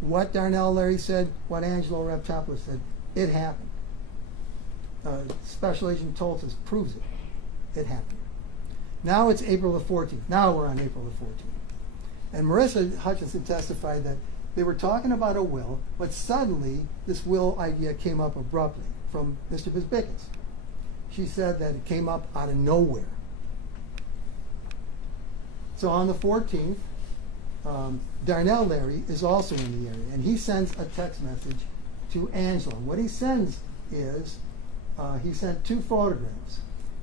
What Darnell Larry said, what Angelo Reptopoulos said, it happened. Special Agent Toltis proves it. It happened. Now it's April the 14th. Now we're on April the 14th. And Marissa Hutchinson testified that they were talking about a will, but suddenly this will idea came up abruptly from Mr. Bisbickus. She said that it came up out of nowhere. So on the 14th, Darnell Larry is also in the area, and he sends a text message to Angelo. What he sends is, he sent 2 photographs.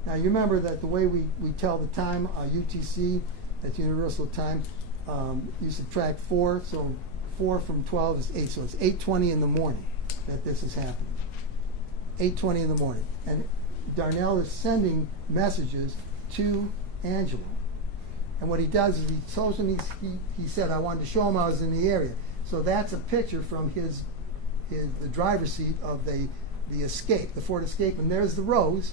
Now you remember that the way we tell the time, UTC, that's Universal Time, you subtract 4, so 4 from 12 is 8, so it's 8:20 in the morning that this is happening. 8:20 in the morning. And Darnell is sending messages to Angelo. And what he does is he shows him, he said, I wanted to show him I was in the area. So that's a picture from the driver's seat of the Escape, the Ford Escape. And there's the rose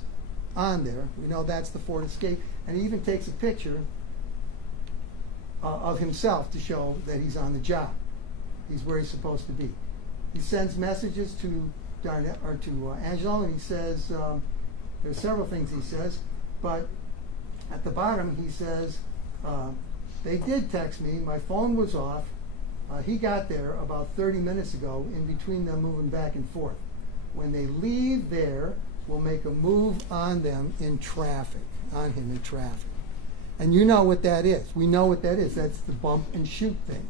on there. We know that's the Ford Escape. And he even takes a picture of himself to show that he's on the job. He's where he's supposed to be. He sends messages to Darnell, or to Angelo, and he says, there's several things he says, but at the bottom he says, they did text me, my phone was off, he got there about 30 minutes ago, in between them moving back and forth. When they leave there, we'll make a move on them in traffic, on him in traffic. And you know what that is. We know what that is. That's the bump and shoot thing.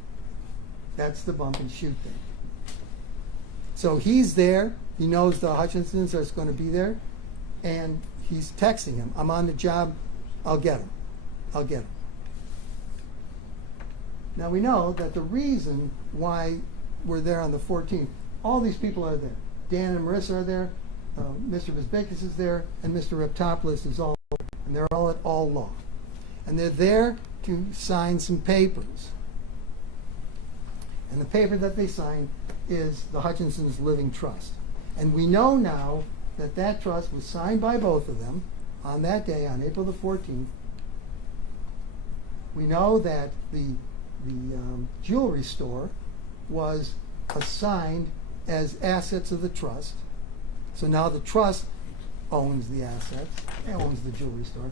That's the bump and shoot thing. So he's there. He knows the Hutchinsons are going to be there. And he's texting him, I'm on the job. I'll get him. I'll get him. Now we know that the reason why we're there on the 14th, all these people are there. Dan and Marissa are there. Mr. Bisbickus is there. And Mr. Reptopoulos is all there. And they're all at all law. And they're there to sign some papers. And the paper that they signed is the Hutchinsons Living Trust. And we know now that that trust was signed by both of them on that day, on April the 14th. We know that the jewelry store was assigned as assets of the trust. So now the trust owns the assets, owns the jewelry store.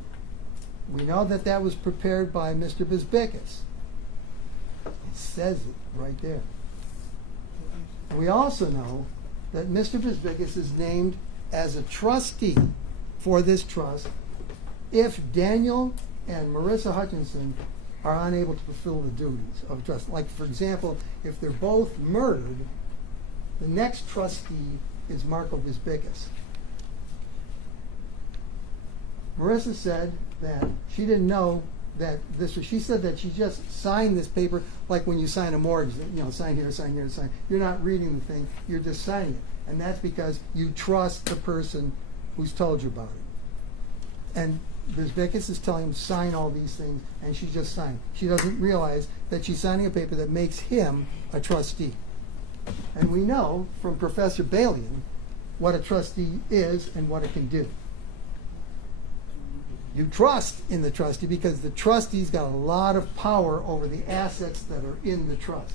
We know that that was prepared by Mr. Bisbickus. It says it right there. And we also know that Mr. Bisbickus is named as a trustee for this trust if Daniel and Marissa Hutchinson are unable to fulfill the duties of trust. Like, for example, if they're both murdered, the next trustee is Marco Bisbickus. Marissa said that she didn't know that this was, she said that she just signed this paper like when you sign a mortgage, you know, sign here, sign here, sign. You're not reading the thing, you're just signing it. And that's because you trust the person who's told you about it. And Bisbickus is telling him to sign all these things, and she just signed. She doesn't realize that she's signing a paper that makes him a trustee. And we know from Professor Balian what a trustee is and what it can do. You trust in the trustee because the trustee's got a lot of power over the assets that are in the trust.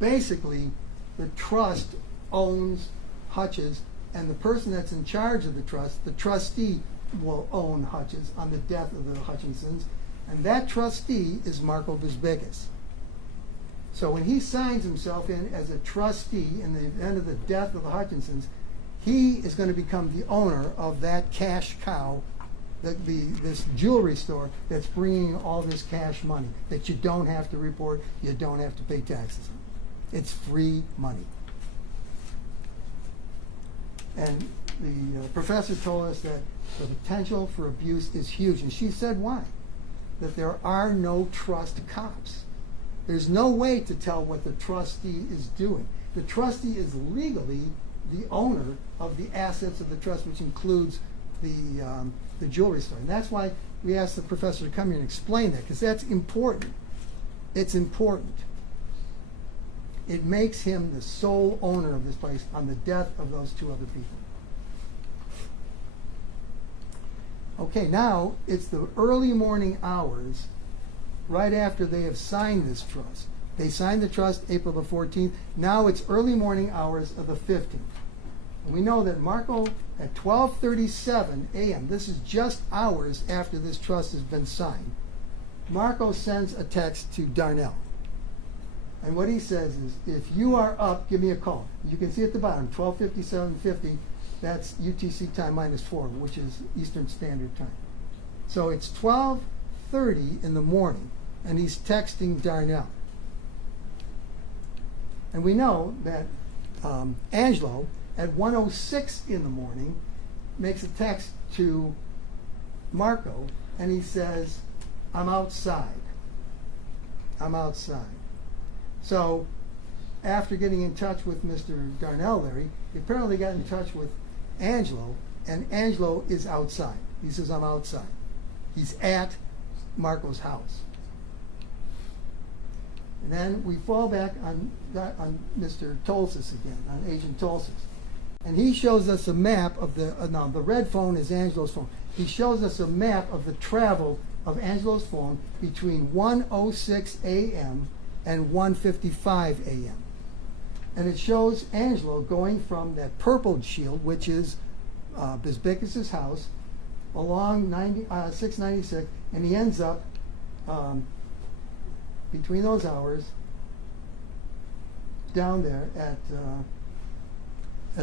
Basically, the trust owns Hutch's, and the person that's in charge of the trust, the trustee, will own Hutch's on the death of the Hutchinsons, and that trustee is Marco Bisbickus. So when he signs himself in as a trustee in the event of the death of the Hutchinsons, he is going to become the owner of that cash cow, this jewelry store that's bringing all this cash money that you don't have to report, you don't have to pay taxes on. It's free money. And the professor told us that the potential for abuse is huge. And she said why? That there are no trust cops. There's no way to tell what the trustee is doing. The trustee is legally the owner of the assets of the trust, which includes the jewelry store. And that's why we asked the professor to come here and explain that, because that's important. It's important. It makes him the sole owner of this place on the death of those two other people. Okay, now it's the early morning hours right after they have signed this trust. They signed the trust April the 14th. Now it's early morning hours of the 15th. And we know that Marco, at 12:37 a.m., this is just hours after this trust has been signed, Marco sends a text to Darnell. And what he says is, if you are up, give me a call. You can see at the bottom, 12:57:50, that's UTC time -4, which is Eastern Standard Time. So it's 12:30 in the morning, and he's texting Darnell. And we know that Angelo, at 1:06 in the morning, makes a text to Marco, and he says, I'm outside. I'm outside. So after getting in touch with Mr. Darnell, Larry, he apparently got in touch with Angelo, and Angelo is outside. He says, I'm outside. He's at Marco's house. And then we fall back on Mr. Tolsis again, on Agent Tolsis. And he shows us a map of now the red phone is Angelo's phone. He shows us a map of the travel of Angelo's phone between 1:06 a.m. and 1:55 a.m. And it shows Angelo going from that purple shield, which is Bisbicus's house, along 696, and he ends up between those hours down there at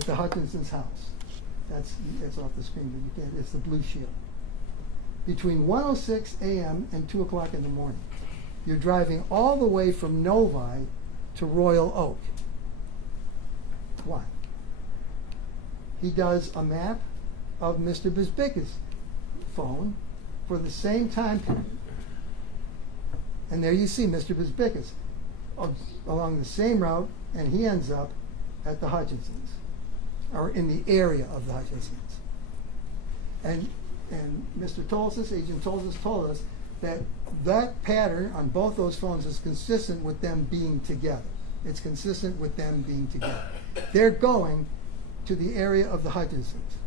the Hutchinson's house. It's off the screen, but you can't. It's the blue shield. Between 1:06 a.m. and 2 o'clock in the morning, you're driving all the way from Novi to Royal Oak. Why? He does a map of Mr. Bisbicus' phone for the same time period. And there you see Mr. Bisbicus along the same route, and he ends up at the Hutchinsons, or in the area of the Hutchinsons. And Mr. Tolsis, Agent Tolsis, told us that that pattern on both those phones is consistent with them being together. It's consistent with them being together. They're going to the area of the Hutchinsons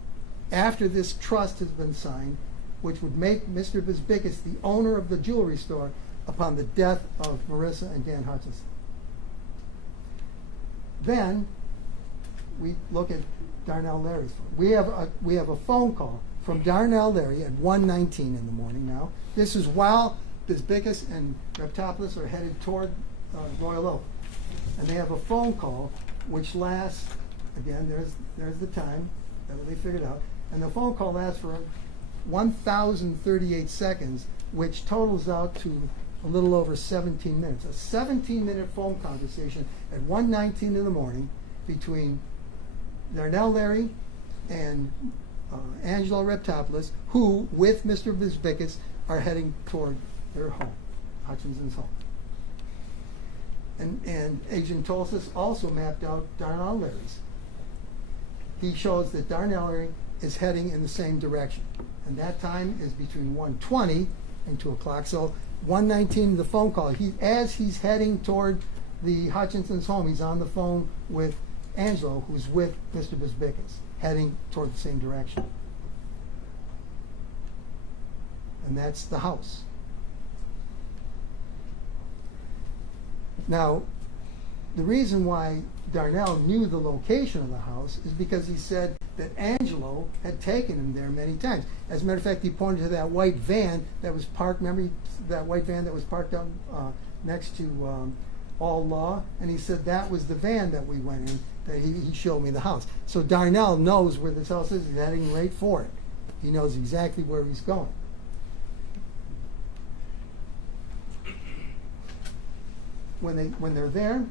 after this trust has been signed, which would make Mr. Bisbicus the owner of the jewelry store upon the death of Marissa and Dan Hutchinson. Then we look at Darnell Larry's phone. We have a phone call from Darnell Larry at 1:19 in the morning now. This is while Bisbicus and Reptopoulos are headed toward Royal Oak. And they have a phone call which lasts, again, there's the time that they figured out, and the phone call lasts for 1,038 seconds, which totals out to a little over 17 minutes. A 17-minute phone conversation at 1:19 in the morning between Darnell Larry and Angelo Reptopoulos, who, with Mr. Bisbicus, are heading toward their home, Hutchinson's home. And Agent Tolsis also mapped out Darnell Larry's. He shows that Darnell Larry is heading in the same direction. And that time is between 1:20 and 2 o'clock. So 1:19, the phone call. As he's heading toward the Hutchinson's home, he's on the phone with Angelo, who's with Mr. Bisbicus, heading toward the same direction. And that's the house. Now, the reason why Darnell knew the location of the house is because he said that Angelo had taken him there many times. As a matter of fact, he pointed to that white van that was parked, remember that white van that was parked out next to All Law? And he said that was the van that we went in, that he showed me the house. So Darnell knows where this house is. He's heading right for it. He knows exactly where he's going. When they're there,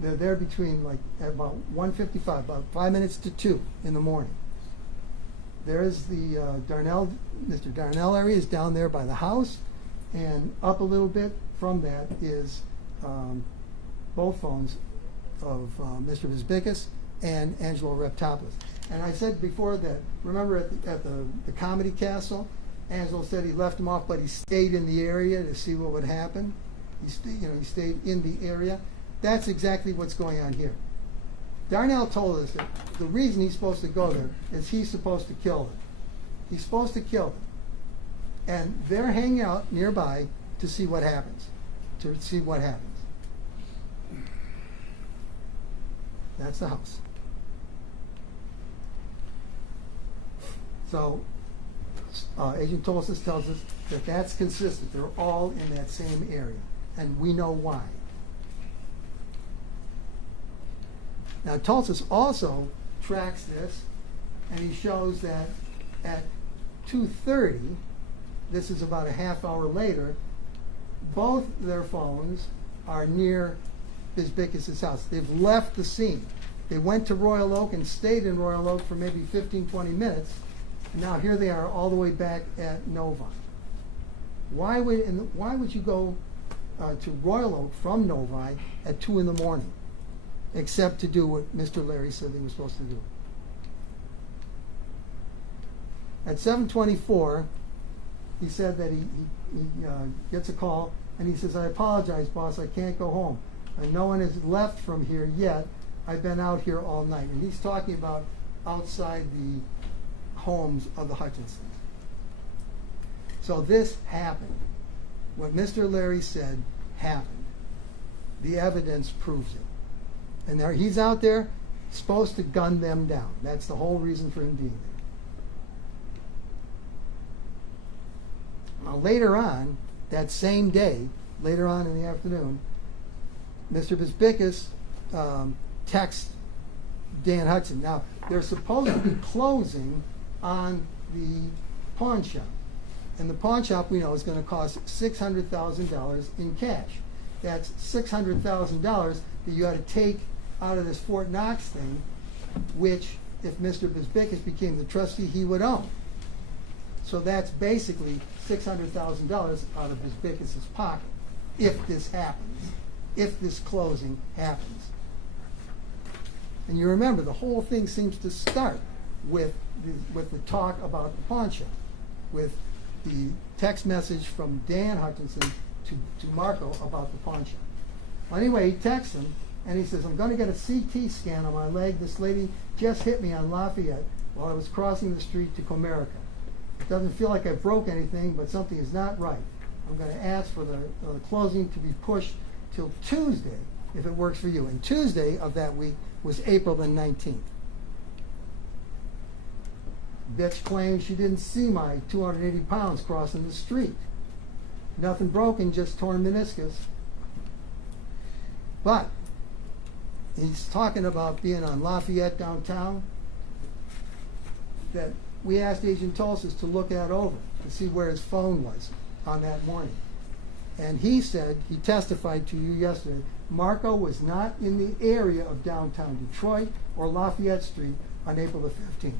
they're there between like at about 1:55, about 5 minutes to 2 in the morning. There's the Mr. Darnell area is down there by the house, and up a little bit from that is both phones of Mr. Vizbickas and Angelo Reptopoulos. And I said before that, remember at the Comedy Castle, Angelo said he left him off, but he stayed in the area to see what would happen. He stayed in the area. That's exactly what's going on here. Darnell told us that the reason he's supposed to go there is he's supposed to kill them. He's supposed to kill them. And they're hanging out nearby to see what happens. That's the house. So Agent Tolsis tells us that that's consistent. They're all in that same area. And we know why. Now, Tolsis also tracks this, and he shows that at 2:30, this is about a half hour later, both their phones are near Vizbickas' house. They've left the scene. They went to Royal Oak and stayed in Royal Oak for maybe 15, 20 minutes, and now here they are all the way back at Novi. Why would you go to Royal Oak from Novi at 2 in the morning? Except to do what Mr. Larry said they were supposed to do. At 7:24, he said that he gets a call, and he says, "I apologize, boss, I can't go home. No one has left from here yet. I've been out here all night." And he's talking about outside the homes of the Hutchinsons. So this happened. What Mr. Larry said happened. The evidence proves it. And there, he's out there supposed to gun them down. That's the whole reason for him being there. Now, later on, that same day, later on in the afternoon, Mr. Vizbickas texts Dan Hutchinson. Now, they're supposed to be closing on the pawn shop. And the pawn shop, we know, is going to cost $600,000 in cash. That's $600,000 that you got to take out of this Fort Knox thing, which, if Mr. Vizbickas became the trustee, he would own. So that's basically $600,000 out of Vizbickas' pocket, if this happens, if this closing happens. And you remember, the whole thing seems to start with the talk about the pawn shop, with the text message from Dan Hutchinson to Marco about the pawn shop. Well, anyway, he texts him, and he says, "I'm going to get a CT scan on my leg. This lady just hit me on Lafayette while I was crossing the street to Comerica. It doesn't feel like I broke anything, but something is not right. I'm going to ask for the closing to be pushed till Tuesday, if it works for you." And Tuesday of that week was April the 19th. Bitch claims she didn't see my 280 pounds crossing the street. Nothing broken, just torn meniscus. But he's talking about being on Lafayette downtown, that we asked Agent Tolsis to look that over to see where his phone was on that morning. And he said, he testified to you yesterday, Marco was not in the area of downtown Detroit or Lafayette Street on April the 15th.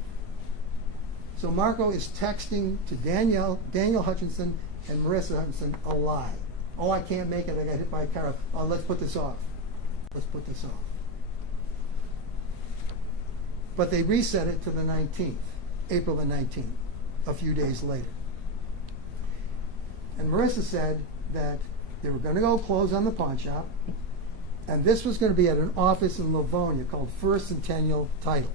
So Marco is texting to Daniel Hutchinson and Marissa Hutchinson a lie. "Oh, I can't make it, I got hit by a car. Oh, let's put this off. Let's put this off." But they reset it to the 19th, April the 19th, a few days later. And Marissa said that they were going to go close on the pawn shop, and this was going to be at an office in Livonia called First Centennial Title.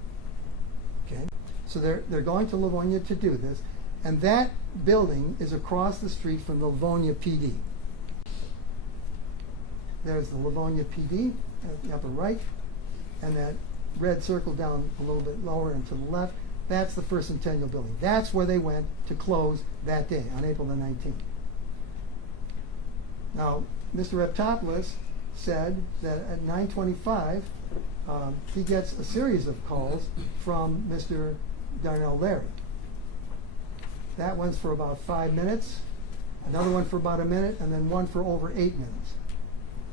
Okay? So they're going to Livonia to do this, and that building is across the street from the Livonia PD. There's the Livonia PD at the upper right, and that red circle down a little bit lower and to the left, that's the First Centennial building. That's where they went to close that day, on April the 19th. Now, Mr. Reptopoulos said that at 9:25, he gets a series of calls from Mr. Darnell Larry. That one's for about 5 minutes, another one for about a minute, and then one for over 8 minutes.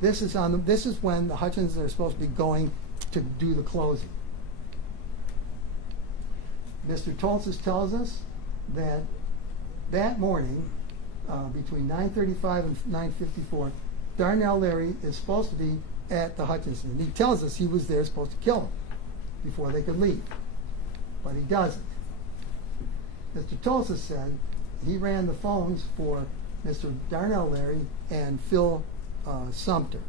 This is when the Hutchinsons are supposed to be going to do the closing. Mr. Tolsis tells us that that morning, between 9:35 and 9:54, Darnell Larry is supposed to be at the Hutchinson. And he tells us he was there supposed to kill him before they could leave. But he doesn't. Mr. Tolsis said he ran the phones for Mr. Darnell Larry and Phil Sumter.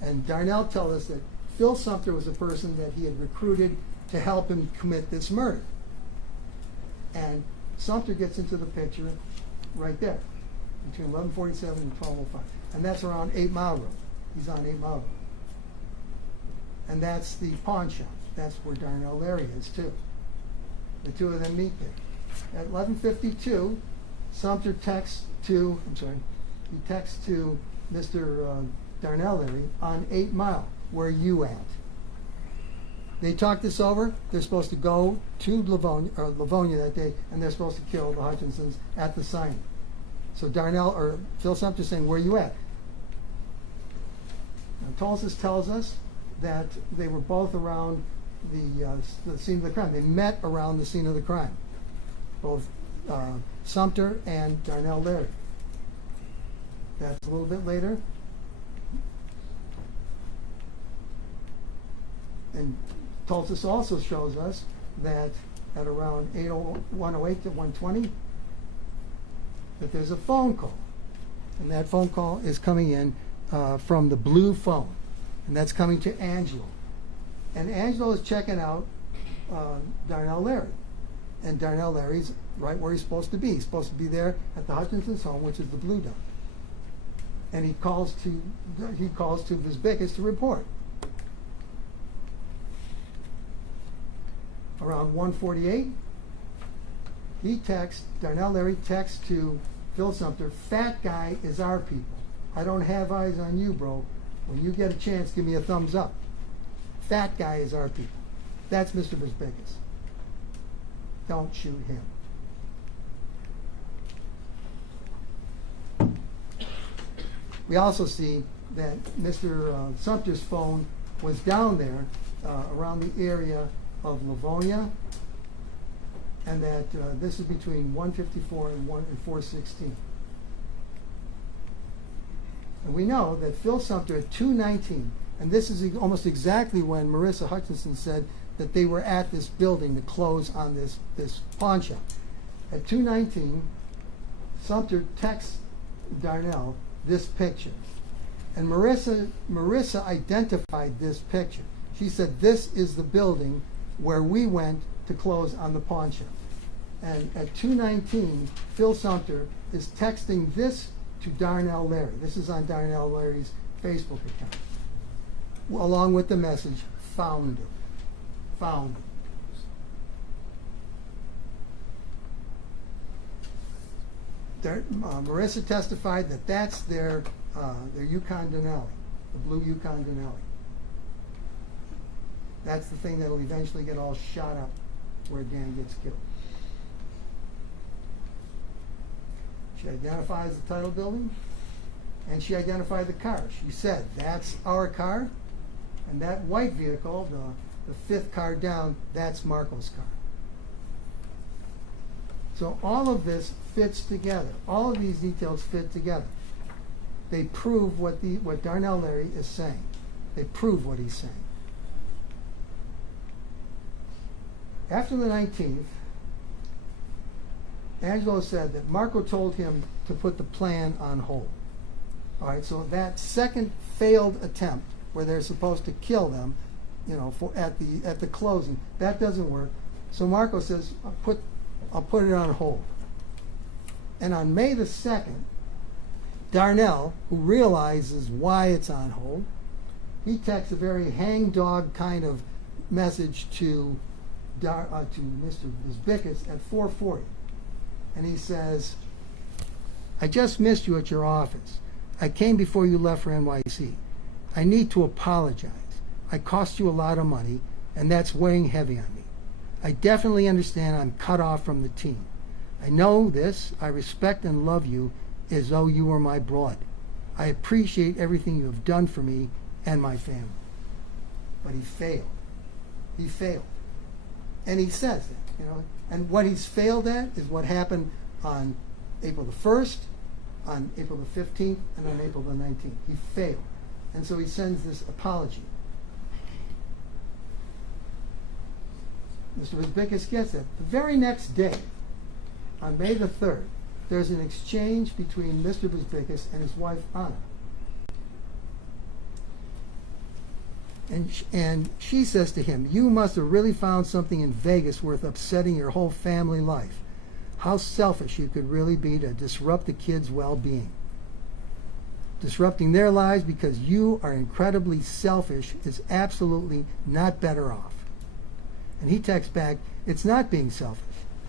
And Darnell tells us that Phil Sumter was a person that he had recruited to help him commit this murder. And Sumter gets into the picture right there, between 11:47 and 12:05. And that's around 8 Mile Road. He's on 8 Mile Road. And that's the pawn shop. That's where Darnell Larry is, too. The two of them meet there. At 11:52, Sumter texts to Mr. Darnell Larry on 8 Mile, where you at? They talk this over. They're supposed to go to Livonia that day, and they're supposed to kill the Hutchinsons at the signing. So Phil Sumter saying, where you at? And Tolsis tells us that they were both around the scene of the crime. They met around the scene of the crime, both Sumter and Darnell Larry. That's a little bit later. And Tolsis also shows us that at around 1:08 to 1:20, that there's a phone call. And that phone call is coming in from the blue phone. And that's coming to Angelo. And Angelo is checking out Darnell Larry. And Darnell Larry's right where he's supposed to be. He's supposed to be there at the Hutchinson's home, which is the Blue Dot. And he calls to Visbickus to report. Around 1:48, Darnell Larry texts to Phil Sumter, fat guy is our people. I don't have eyes on you, bro. When you get a chance, give me a thumbs up. Fat guy is our people. That's Mr. Visbickus. Don't shoot him. We also see that Mr. Sumter's phone was down there around the area of Livonia, and that this is between 1:54 and 4:16. And we know that Phil Sumter at 2:19, and this is almost exactly when Marissa Hutchinson said that they were at this building to close on this pawn shop. At 2:19, Sumter texts Darnell this picture. And Marissa identified this picture. She said, this is the building where we went to close on the pawn shop. And at 2:19, Phil Sumter is texting this to Darnell Larry. This is on Darnell Larry's Facebook account, along with the message, found him. Found him. Marissa testified that that's their Yukon Denali, the blue Yukon Denali. That's the thing that will eventually get all shot up where Dan gets killed. She identifies the title building, and she identified the car. She said, that's our car, and that white vehicle, the fifth car down, that's Marco's car. So all of this fits together. All of these details fit together. They prove what Darnell Larry is saying. They prove what he's saying. After the 19th, Angelo said that Marco told him to put the plan on hold. All right, so that second failed attempt where they're supposed to kill them, at the closing, that doesn't work. So Marco says, I'll put it on hold. And on May the 2nd, Darnell, who realizes why it's on hold, he texts a very hangdog kind of message to Mr. Visbickus at 4:40. And he says, I just missed you at your office. I came before you left for NYC. I need to apologize. I cost you a lot of money, and that's weighing heavy on me. I definitely understand I'm cut off from the team. I know this. I respect and love you as though you were my broad. I appreciate everything you have done for me and my family. But he failed. He failed. And he says it, you know. And what he's failed at is what happened on April the 1st, on April the 15th, and on April the 19th. He failed. And so he sends this apology. Mr. Vizbickas gets it. The very next day, on May the 3rd, there's an exchange between Mr. Vizbickas and his wife, Anna. And she says to him, "You must have really found something in Vegas worth upsetting your whole family life. How selfish you could really be to disrupt the kids' well-being. Disrupting their lives because you are incredibly selfish is absolutely not better off." And he texts back, "It's not being selfish.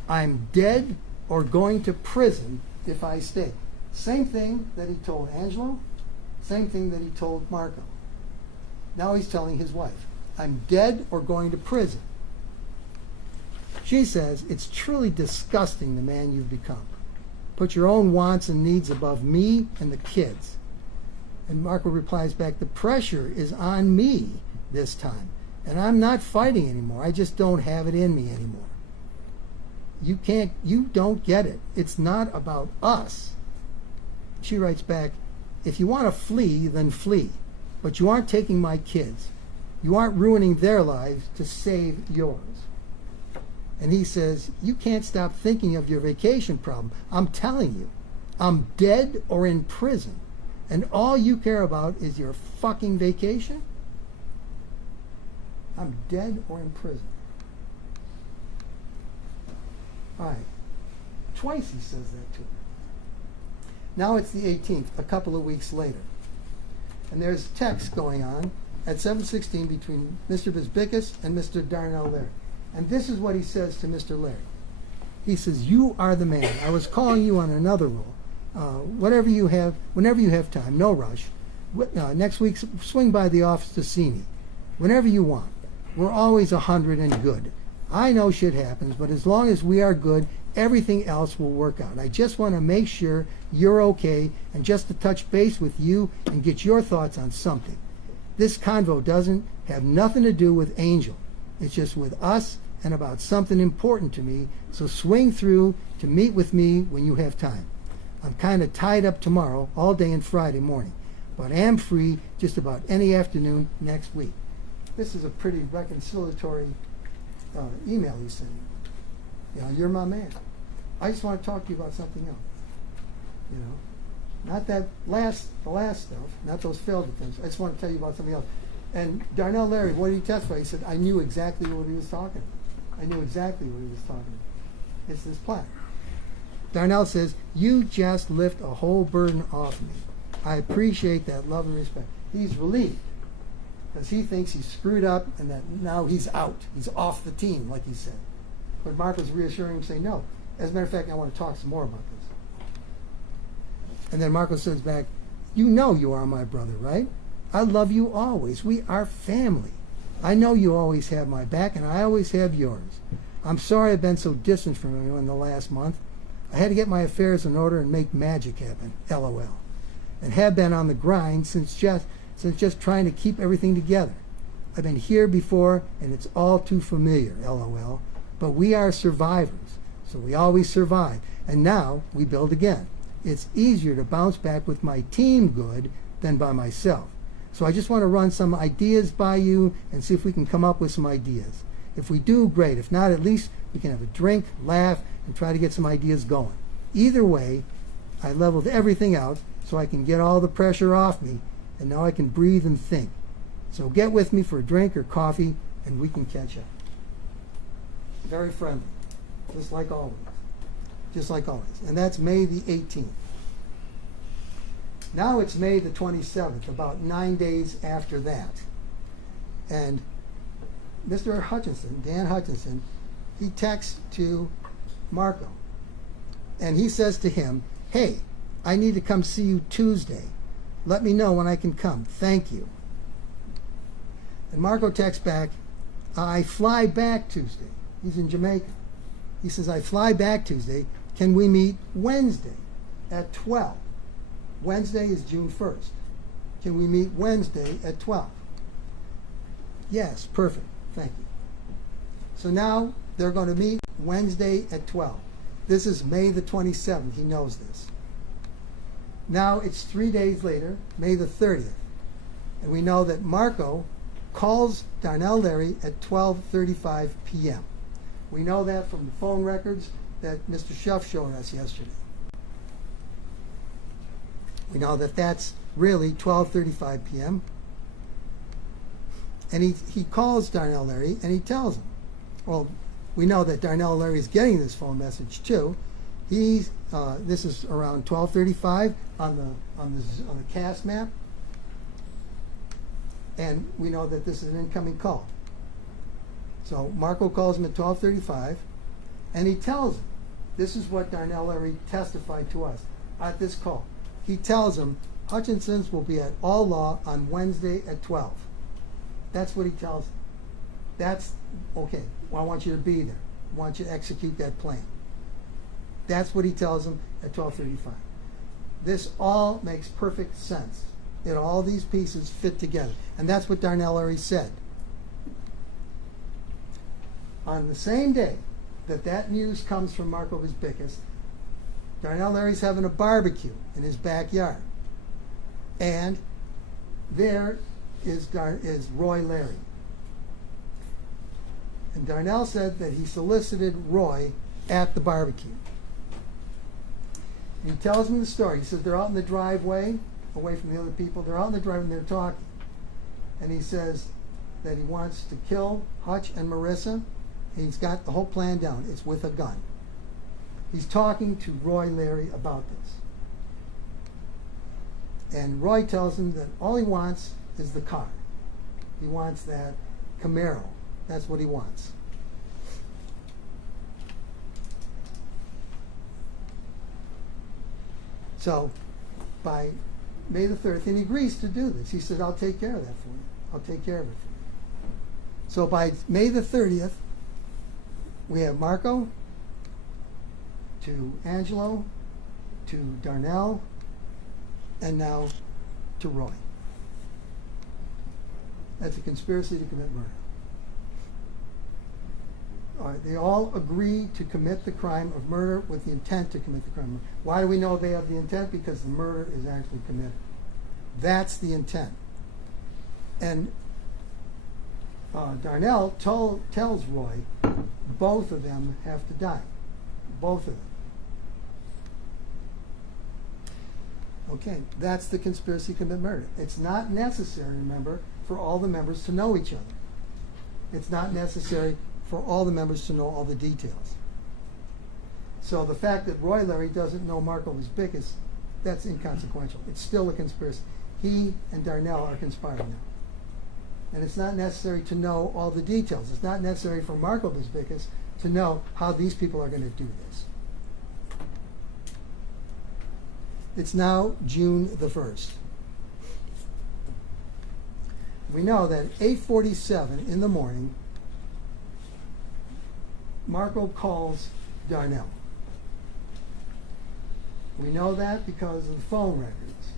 I'm dead or going to prison if I stay." Same thing that he told Angelo, same thing that he told Marco. Now he's telling his wife, "I'm dead or going to prison." She says, "It's truly disgusting, the man you've become. Put your own wants and needs above me and the kids." And Marco replies back, "The pressure is on me this time, and I'm not fighting anymore. I just don't have it in me anymore. You don't get it. It's not about us." She writes back, "If you want to flee, then flee. But you aren't taking my kids. You aren't ruining their lives to save yours." And he says, "You can't stop thinking of your vacation problem. I'm telling you, I'm dead or in prison. And all you care about is your fucking vacation? I'm dead or in prison." All right. Twice he says that to her. Now it's the 18th, a couple of weeks later. And there's text going on at 7:16 between Mr. Vizbickas and Mr. Darnell Larry. And this is what he says to Mr. Larry. He says, "You are the man. I was calling you on another rule. Whenever you have time, no rush. Next week, swing by the office to see me. Whenever you want. We're always 100 and good. I know shit happens, but as long as we are good, everything else will work out. I just want to make sure you're okay and just to touch base with you and get your thoughts on something. This convo doesn't have nothing to do with Angel. It's just with us and about something important to me, so swing through to meet with me when you have time. I'm kind of tied up tomorrow, all day and Friday morning, but I am free just about any afternoon next week." This is a pretty reconciliatory email he's sending. You know, "You're my man. I just want to talk to you about something else. You know, not the last stuff, not those failed attempts. I just want to tell you about something else." And Darnell Larry, what did he testify? He said, "I knew exactly what he was talking about. I knew exactly what he was talking about. It's this plaque." Darnell says, "You just lift a whole burden off me. I appreciate that love and respect." He's relieved because he thinks he's screwed up and that now he's out. He's off the team, like he said. But Marco's reassuring him, saying, "No. As a matter of fact, I want to talk some more about this." And then Marco says back, "You know you are my brother, right? I love you always. We are family. I know you always have my back, and I always have yours. I'm sorry I've been so distant from you in the last month. I had to get my affairs in order and make magic happen, LOL. And have been on the grind since just trying to keep everything together. I've been here before, and it's all too familiar, LOL. But we are survivors, so we always survive. And now we build again. It's easier to bounce back with my team good than by myself. So I just want to run some ideas by you and see if we can come up with some ideas. If we do, great. If not, at least we can have a drink, laugh, and try to get some ideas going. Either way, I leveled everything out so I can get all the pressure off me, and now I can breathe and think. So get with me for a drink or coffee, and we can catch up." Very friendly, just like always. Just like always. And that's May the 18th. Now it's May the 27th, about 9 days after that. And Mr. Hutchinson, Dan Hutchinson, he texts to Marco. And he says to him, "Hey, I need to come see you Tuesday. Let me know when I can come. Thank you." And Marco texts back, "I fly back Tuesday." He's in Jamaica. He says, "I fly back Tuesday. Can we meet Wednesday at 12? Wednesday is June 1st. Can we meet Wednesday at 12? Yes, perfect. Thank you. So now they're going to meet Wednesday at 12. This is May the 27th. He knows this. Now it's 3 days later, May the 30th. And we know that Marco calls Darnell Larry at 12:35 p.m. We know that from the phone records that Mr. Schuff showed us yesterday. We know that that's really 12:35 p.m. And he calls Darnell Larry and he tells him, well, we know that Darnell Larry is getting this phone message too. This is around 12:35 on the cast map, and we know that this is an incoming call. So Marco calls him at 12:35, and he tells him, this is what Darnell Larry testified to us at this call. He tells him Hutchinson's will be at All Law on Wednesday at 12. That's what he tells him. That's okay. Well, I want you to be there. I want you to execute that plan. That's what he tells him at 12:35. This all makes perfect sense. All these pieces fit together. And that's what Darnell Larry said. On the same day that news comes from Marco Visbickas, Darnell Larry's having a barbecue in his backyard. And there is Roy Larry. And Darnell said that he solicited Roy at the barbecue. And he tells him the story. He says they're out in the driveway, away from the other people. They're out in the driveway and they're talking. And he says that he wants to kill Hutch and Marissa. And he's got the whole plan down. It's with a gun. He's talking to Roy Larry about this. And Roy tells him that all he wants is the car. He wants that Camaro. That's what he wants. So by May the 3rd, and he agrees to do this. He said, I'll take care of that for you. I'll take care of it for you. So by May the 30th, we have Marco to Angelo to Darnell and now to Roy. That's a conspiracy to commit murder. They all agree to commit the crime of murder with the intent to commit the crime of murder. Why do we know they have the intent? Because the murder is actually committed. That's the intent. And Darnell tells Roy both of them have to die. Both of them. Okay, that's the conspiracy to commit murder. It's not necessary, remember, for all the members to know each other. It's not necessary for all the members to know all the details. So the fact that Roy Larry doesn't know Marco Visbickas, that's inconsequential. It's still a conspiracy. He and Darnell are conspiring now. And it's not necessary to know all the details. It's not necessary for Marco Visbickas to know how these people are going to do this. It's now June the 1st. We know that at 8:47 in the morning, Marco calls Darnell. We know that because of the phone records.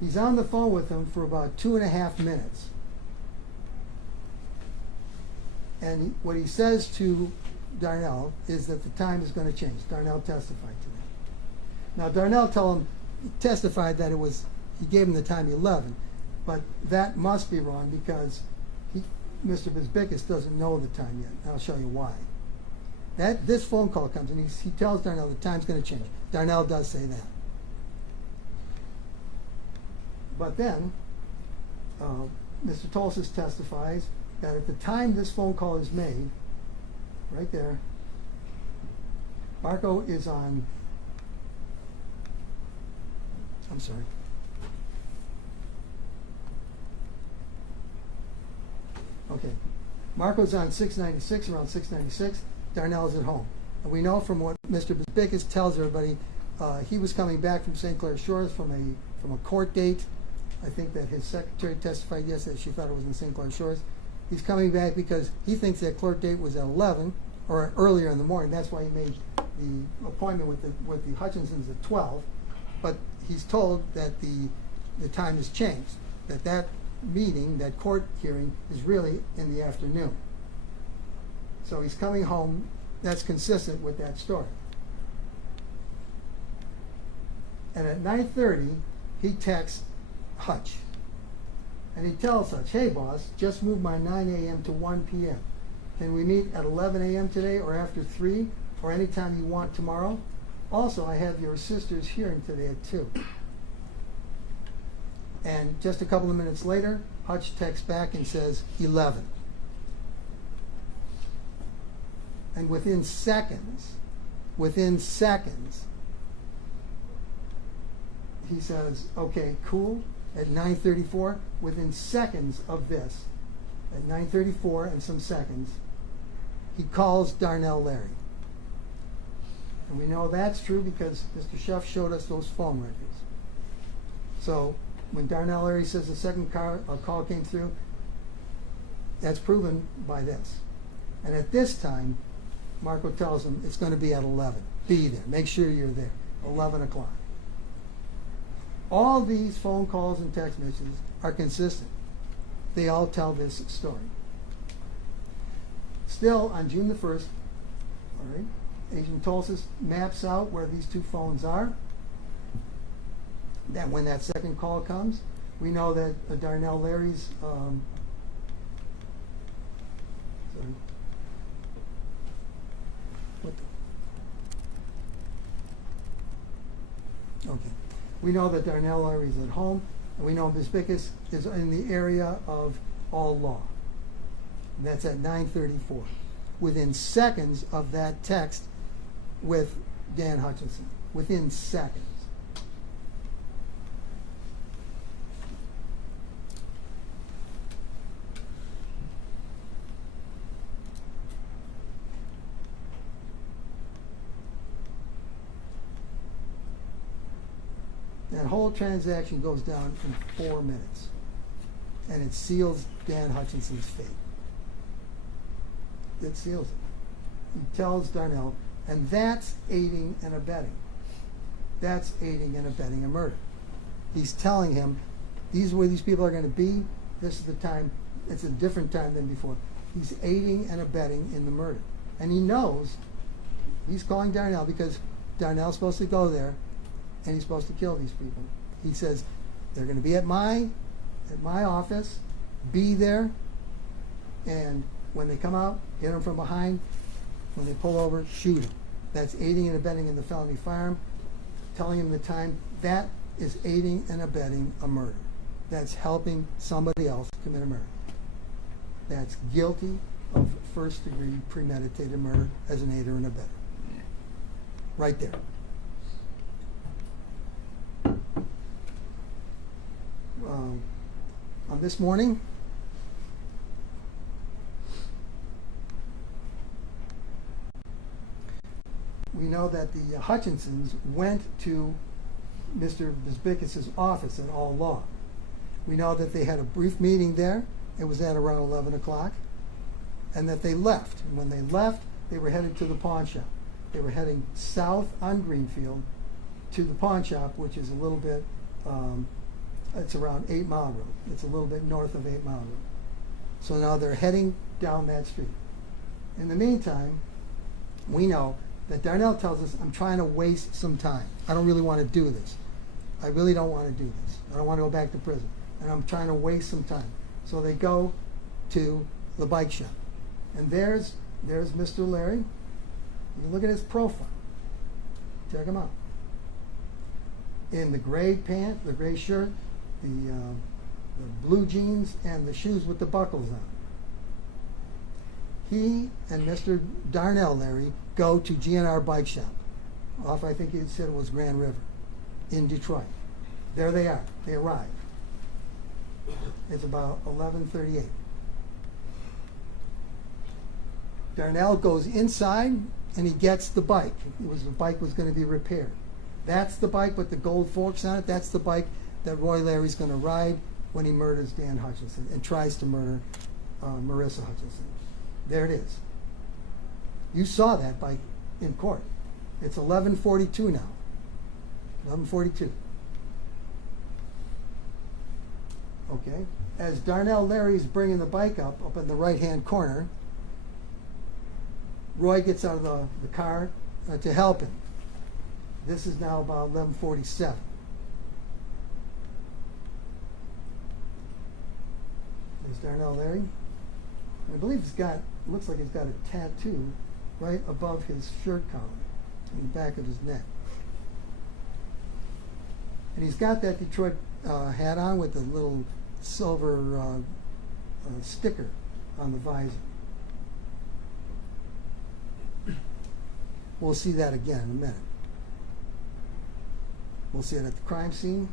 He's on the phone with him for about 2.5 minutes. And what he says to Darnell is that the time is going to change. Darnell testified to that. Now Darnell testified that he gave him the time 11, but that must be wrong because Mr. Visbickas doesn't know the time yet. And I'll show you why. This phone call comes and he tells Darnell the time's going to change. Darnell does say that. But then Mr. Tolsis testifies that at the time this phone call is made, right there, Marco is on, I'm sorry. Okay, Marco's on 696, around 696. Darnell's at home. And we know from what Mr. Visbickas tells everybody, he was coming back from St. Clair Shores from a court date. I think that his secretary testified yesterday she thought it was in St. Clair Shores. He's coming back because he thinks that court date was at 11 or earlier in the morning. That's why he made the appointment with the Hutchinsons at 12. But he's told that the time has changed, that meeting, that court hearing, is really in the afternoon. So he's coming home. That's consistent with that story. And at 9:30, he texts Hutch. And he tells Hutch, hey boss, just moved my 9 a.m. to 1 p.m. Can we meet at 11 a.m. today or after 3 or anytime you want tomorrow? Also, I have your sister's hearing today at 2. And just a couple of minutes later, Hutch texts back and says 11. And within seconds, he says, okay, cool. At 9:34, within seconds of this, at 9:34 and some seconds, he calls Darnell Larry. And we know that's true because Mr. Schuff showed us those phone records. So when Darnell Larry says the second call came through, that's proven by this. And at this time, Marco tells him it's going to be at 11. Be there. Make sure you're there. 11 o'clock. All these phone calls and text messages are consistent. They all tell this story. Still, on June the 1st, all right, Agent Tolsis maps out where these two phones are. Then when that second call comes, we know that Darnell Larry's okay. We know that Darnell Larry is at home, and we know Ms. Bickus is in the area of all law. And that's at 9:34. Within seconds of that text with Dan Hutchinson. Within seconds. That whole transaction goes down in 4 minutes, and it seals Dan Hutchinson's fate. It seals it. He tells Darnell, and that's aiding and abetting. That's aiding and abetting a murder. He's telling him, these are where these people are going to be. This is the time. It's a different time than before. He's aiding and abetting in the murder. And he knows he's calling Darnell because Darnell's supposed to go there and he's supposed to kill these people. He says, they're going to be at my office, be there, and when they come out, hit them from behind. When they pull over, shoot them. That's aiding and abetting in the felony firearm. Telling him the time, that is aiding and abetting a murder. That's helping somebody else commit a murder. That's guilty of first-degree premeditated murder as an aider and abetter. Right there. On this morning, we know that the Hutchinsons went to Mr. Bisbickus' office at All Law. We know that they had a brief meeting there. It was at around 11 o'clock. And that they left. And when they left, they were headed to the pawn shop. They were heading south on Greenfield to the pawn shop, which is a little bit, it's around 8 Mile Road. It's a little bit north of 8 Mile Road. So now they're heading down that street. In the meantime, we know that Darnell tells us, I'm trying to waste some time. I don't really want to do this. I really don't want to do this. I don't want to go back to prison. And I'm trying to waste some time. So they go to the bike shop. And there's Mr. Larry. You look at his profile. Check him out. In the gray pant, the gray shirt, the blue jeans, and the shoes with the buckles on. He and Mr. Darnell Larry go to GNR Bike Shop, off I think he said it was Grand River, in Detroit. There they are. They arrive. It's about 11:38. Darnell goes inside and he gets the bike. The bike was going to be repaired. That's the bike with the gold forks on it. That's the bike that Roy Larry's going to ride when he murders Dan Hutchinson and tries to murder Marissa Hutchinson. There it is. You saw that bike in court. It's 11:42 now. 11:42. Okay? As Darnell Larry's bringing the bike up in the right-hand corner, Roy gets out of the car to help him. This is now about 11:47. There's Darnell Larry. I believe looks like he's got a tattoo right above his shirt collar in the back of his neck. And he's got that Detroit hat on with the little silver sticker on the visor. We'll see that again in a minute. We'll see it at the crime scene.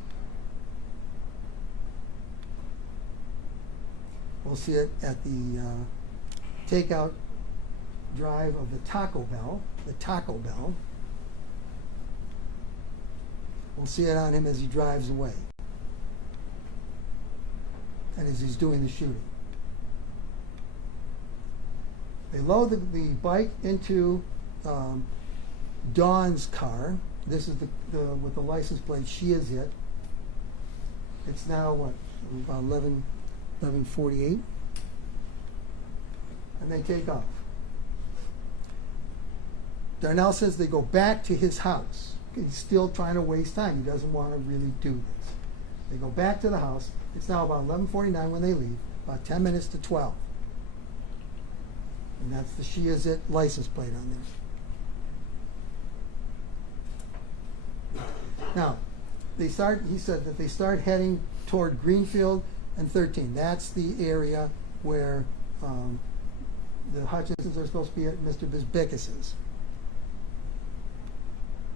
We'll see it at the takeout drive of the Taco Bell. We'll see it on him as he drives away and as he's doing the shooting. They load the bike into Dawn's car. This is the with the license plate. She is it. It's now what, about 11:48, and they take off. Darnell says they go back to his house. He's still trying to waste time. He doesn't want to really do this. They go back to the house. It's now about 11:49 when they leave, about 10 minutes to 12. And that's the She Is It license plate on there. Now, he said that they start heading toward Greenfield and 13. That's the area where the Hutchinsons are supposed to be at Mr. Bisbicus's.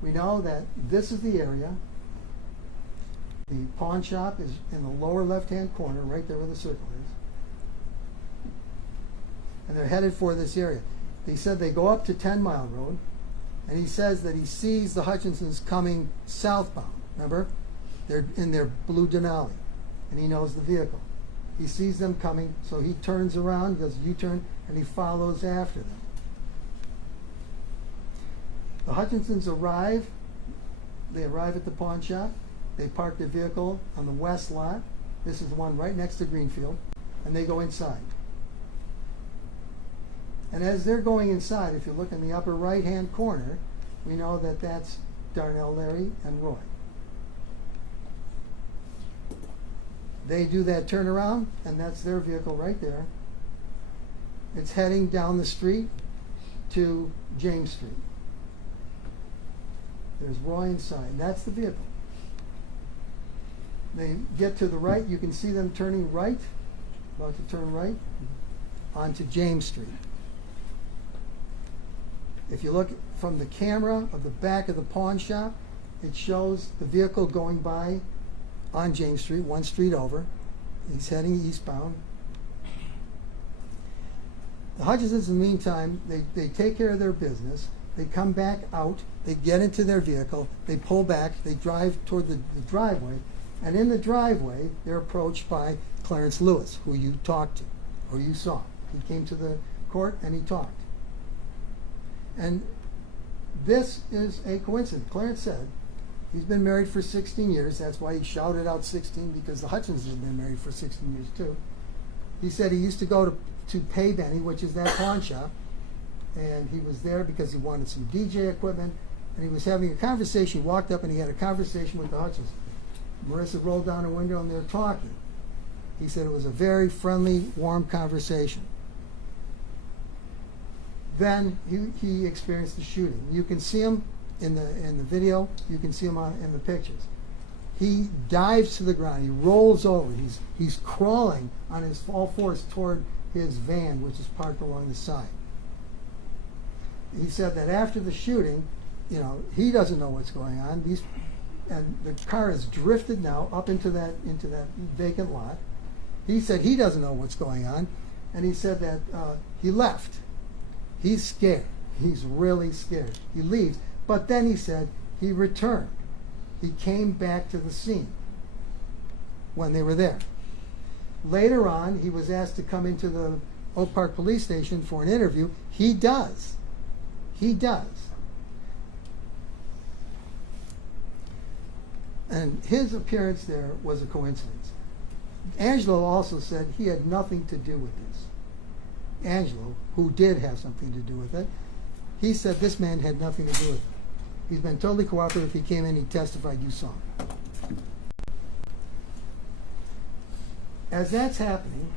We know that this is the area. The pawn shop is in the lower left-hand corner, right there where the circle is. And they're headed for this area. They said they go up to 10 Mile Road, and he says that he sees the Hutchinsons coming southbound. Remember? They're in their blue Denali, and he knows the vehicle. He sees them coming, so he turns around, does a U-turn, and he follows after them. The Hutchinsons arrive. They arrive at the pawn shop. They park their vehicle on the west lot. This is the one right next to Greenfield. And they go inside. And as they're going inside, if you look in the upper right-hand corner, we know that that's Darnell Larry and Roy. They do that turnaround, and that's their vehicle right there. It's heading down the street to James Street. There's Roy inside, and that's the vehicle. They get to the right, you can see them turning right, about to turn right, onto James Street. If you look from the camera of the back of the pawn shop, it shows the vehicle going by on James Street, one street over. He's heading eastbound. The Hutchinsons, in the meantime, they take care of their business. They come back out, they get into their vehicle, they pull back, they drive toward the driveway, and in the driveway, they're approached by Clarence Lewis, who you talked to, or you saw. He came to the court and he talked. And this is a coincidence. Clarence said he's been married for 16 years. That's why he shouted out 16, because the Hutchinsons have been married for 16 years too. He said he used to go to Pay Benny, which is that pawn shop, and he was there because he wanted some DJ equipment, and he was having a conversation. He walked up and he had a conversation with the Hutchinsons. Marissa rolled down her window and they're talking. He said it was a very friendly, warm conversation. Then he experienced the shooting. You can see him in the video. You can see him in the pictures. He dives to the ground. He rolls over. He's crawling on his all fours toward his van, which is parked along the side. He said that after the shooting, he doesn't know what's going on. And the car is drifted now up into that vacant lot. He said he doesn't know what's going on, and he said that he left. He's scared. He's really scared. He leaves, but then he said he returned. He came back to the scene when they were there. Later on, he was asked to come into the Oak Park Police Station for an interview. He does. He does. And his appearance there was a coincidence. Angelo also said he had nothing to do with this. Angelo, who did have something to do with it, he said this man had nothing to do with it. He's been totally cooperative. He came in, he testified, you saw him. As that's happening,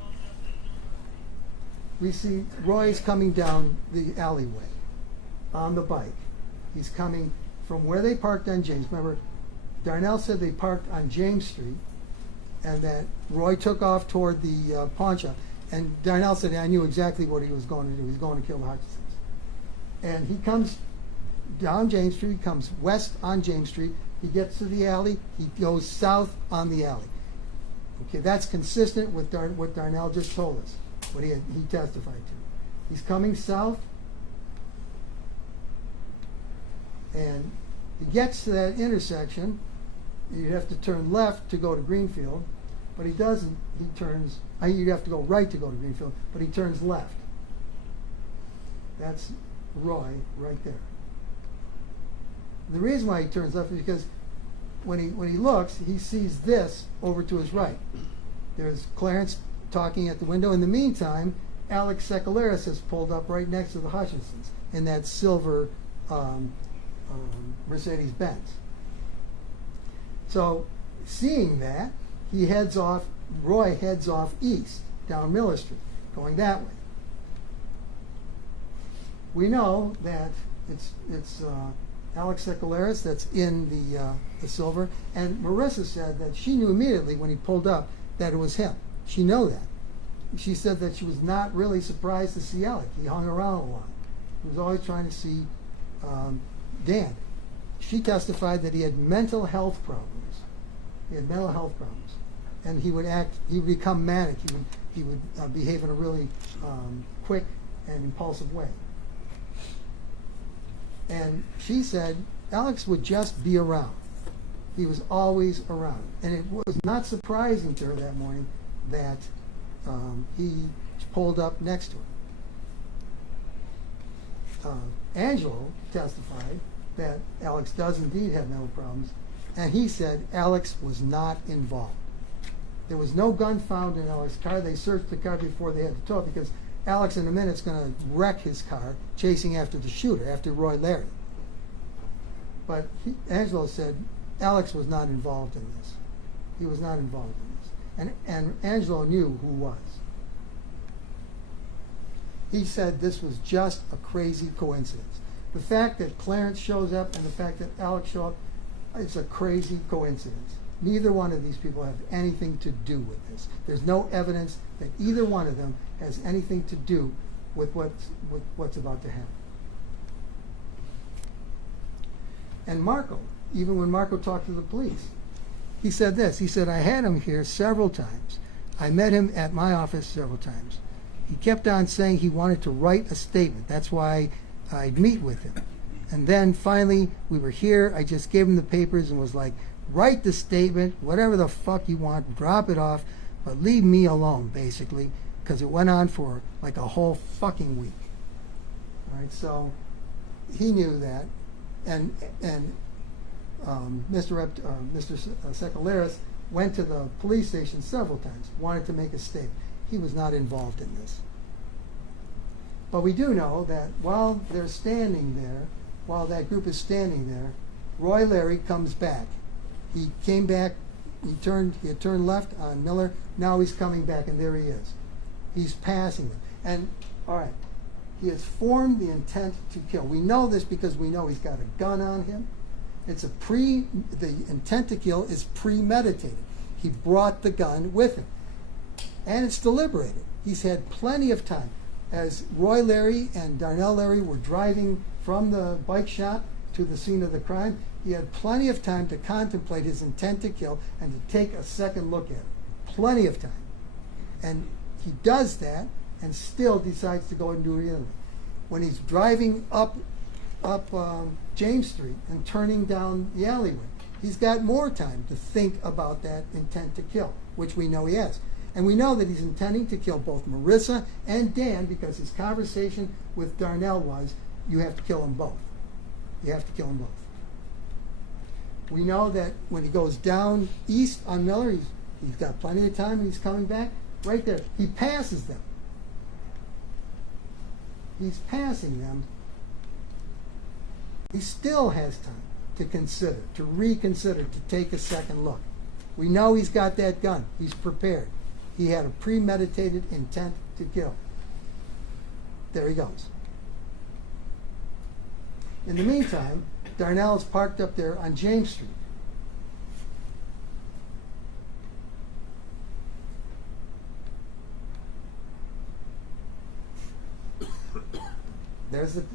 we see Roy's coming down the alleyway on the bike. He's coming from where they parked on James. Remember, Darnell said they parked on James Street and that Roy took off toward the pawn shop. And Darnell said, I knew exactly what he was going to do. He was going to kill the Hutchinsons. And he comes down James Street, comes west on James Street. He gets to the alley. He goes south on the alley. Okay, that's consistent with what Darnell just told us, what he testified to. He's coming south, and he gets to that intersection. You have to turn left to go to Greenfield, but he doesn't. He turns. You have to go right to go to Greenfield, but he turns left. That's Roy right there. The reason why he turns left is because when he looks, he sees this over to his right. There's Clarence talking at the window. In the meantime, Alex Secularis has pulled up right next to the Hutchinsons in that silver Mercedes-Benz. So, seeing that, Roy heads off east, down Miller Street, going that way. We know that it's Alex Secularis that's in the silver, and Marissa said that she knew immediately when he pulled up that it was him. She knew that. She said that she was not really surprised to see Alex. He hung around a lot. He was always trying to see Dan. She testified that he had mental health problems. He had mental health problems, and he would become manic. He would behave in a really quick and impulsive way. And she said Alex would just be around. He was always around. And it was not surprising to her that morning that he pulled up next to her. Angelo testified that Alex does indeed have mental problems, and he said Alex was not involved. There was no gun found in Alex's car. They searched the car before they had to tow it because Alex in a minute is going to wreck his car chasing after the shooter, after Roy Larry. But Angelo said Alex was not involved in this. He was not involved in this. And Angelo knew who was. He said this was just a crazy coincidence. The fact that Clarence shows up and the fact that Alex shows up, it's a crazy coincidence. Neither one of these people have anything to do with this. There's no evidence that either one of them has anything to do with what's about to happen. And Marco, even when Marco talked to the police, he said this. He said, I had him here several times. I met him at my office several times. He kept on saying he wanted to write a statement. That's why I'd meet with him. And then finally, we were here. I just gave him the papers and was like, write the statement, whatever the fuck you want, drop it off, but leave me alone, basically, because it went on for like a whole fucking week. All right, so he knew that, and Mr. Secularis went to the police station several times, wanted to make a statement. He was not involved in this. But we do know that while they're standing there, while that group is standing there, Roy Larry comes back. He came back, he had turned left on Miller, now he's coming back, and there he is. He's passing them. And, all right, he has formed the intent to kill. We know this because we know he's got a gun on him. The intent to kill is premeditated. He brought the gun with him. And it's deliberated. He's had plenty of time. As Roy Larry and Darnell Larry were driving from the bike shop to the scene of the crime, he had plenty of time to contemplate his intent to kill and to take a second look at it. Plenty of time. And he does that and still decides to go and do it anyway. When he's driving up James Street and turning down the alleyway, he's got more time to think about that intent to kill, which we know he has. And we know that he's intending to kill both Marissa and Dan because his conversation with Darnell was, you have to kill them both. You have to kill them both. We know that when he goes down east on Miller, He's got plenty of time and he's coming back. Right there. He passes them. He's passing them. He still has time to consider, to reconsider, to take a second look. We know he's got that gun. He's prepared. He had a premeditated intent to kill. There he goes. In the meantime, Darnell is parked up there on James Street.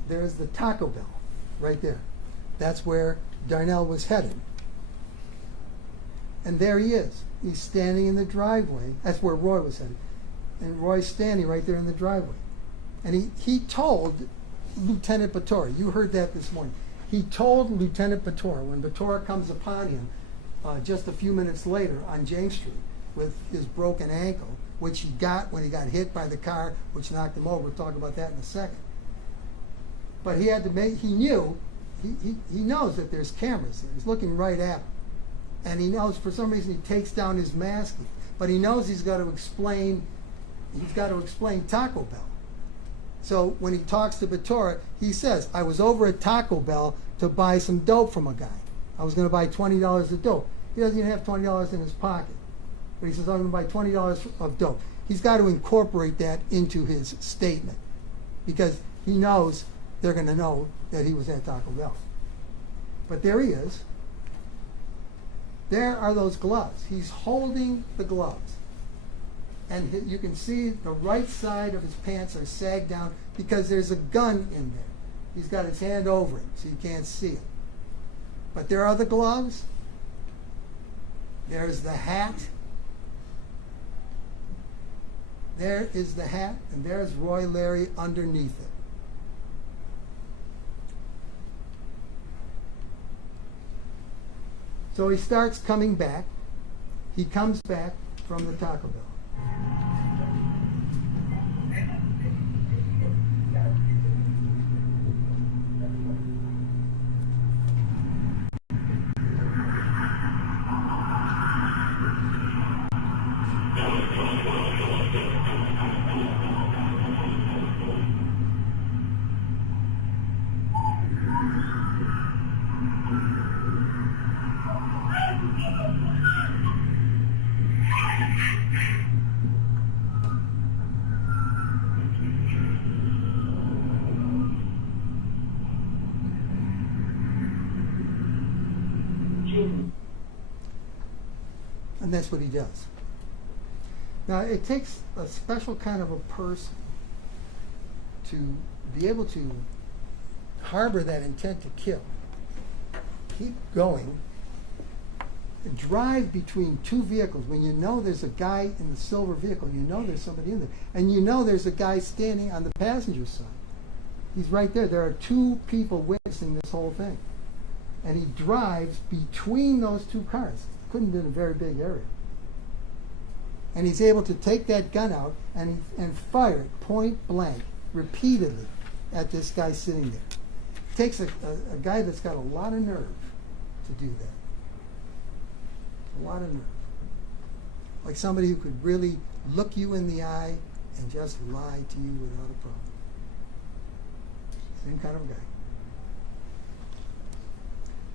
There's the Taco Bell right there. That's where Darnell was headed. And there he is. He's standing in the driveway. That's where Roy was headed. And Roy's standing right there in the driveway. And he told Lieutenant Bator, you heard that this morning. He told Lieutenant Bator, when Bator comes upon him just a few minutes later on James Street with his broken ankle, which he got when he got hit by the car, which knocked him over. We'll talk about that in a second. But he had to make, he knew, he knows that there's cameras there. He's looking right at him. And he knows, for some reason, he takes down his mask. But he knows he's got to explain Taco Bell. So when he talks to Bator, he says, I was over at Taco Bell to buy some dope from a guy. I was going to buy $20 of dope. He doesn't even have $20 in his pocket. But he says, I'm going to buy $20 of dope. He's got to incorporate that into his statement because he knows they're going to know that he was at Taco Bell. But there he is. There are those gloves. He's holding the gloves. And you can see the right side of his pants are sagged down because there's a gun in there. He's got his hand over it, so you can't see it. But there are the gloves. There's the hat. There is the hat, and there's Roy Larry underneath it. So he starts coming back. He comes back from the Taco Bell. And that's what he does. Now, it takes a special kind of a person to be able to harbor that intent to kill, keep going, and drive between two vehicles when you know there's a guy in the silver vehicle, you know there's somebody in there, and you know there's a guy standing on the passenger side. He's right there. There are two people witnessing this whole thing. And he drives between those two cars. Couldn't have been a very big area. And he's able to take that gun out and fire it point blank repeatedly at this guy sitting there. It takes a guy that's got a lot of nerve to do that. A lot of nerve. Like somebody who could really look you in the eye and just lie to you without a problem. Same kind of guy.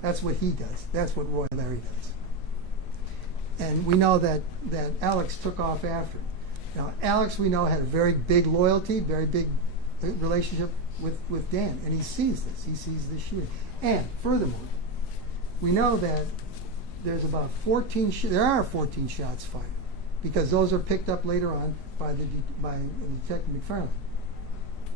That's what he does. That's what Roy Larry does. And we know that Alex took off after him. Now, Alex, we know, had a very big loyalty, very big relationship with Dan. And he sees this. He sees this shooting. And furthermore, we know that there's about 14, there are 14 shots fired because those are picked up later on by Detective McFarland.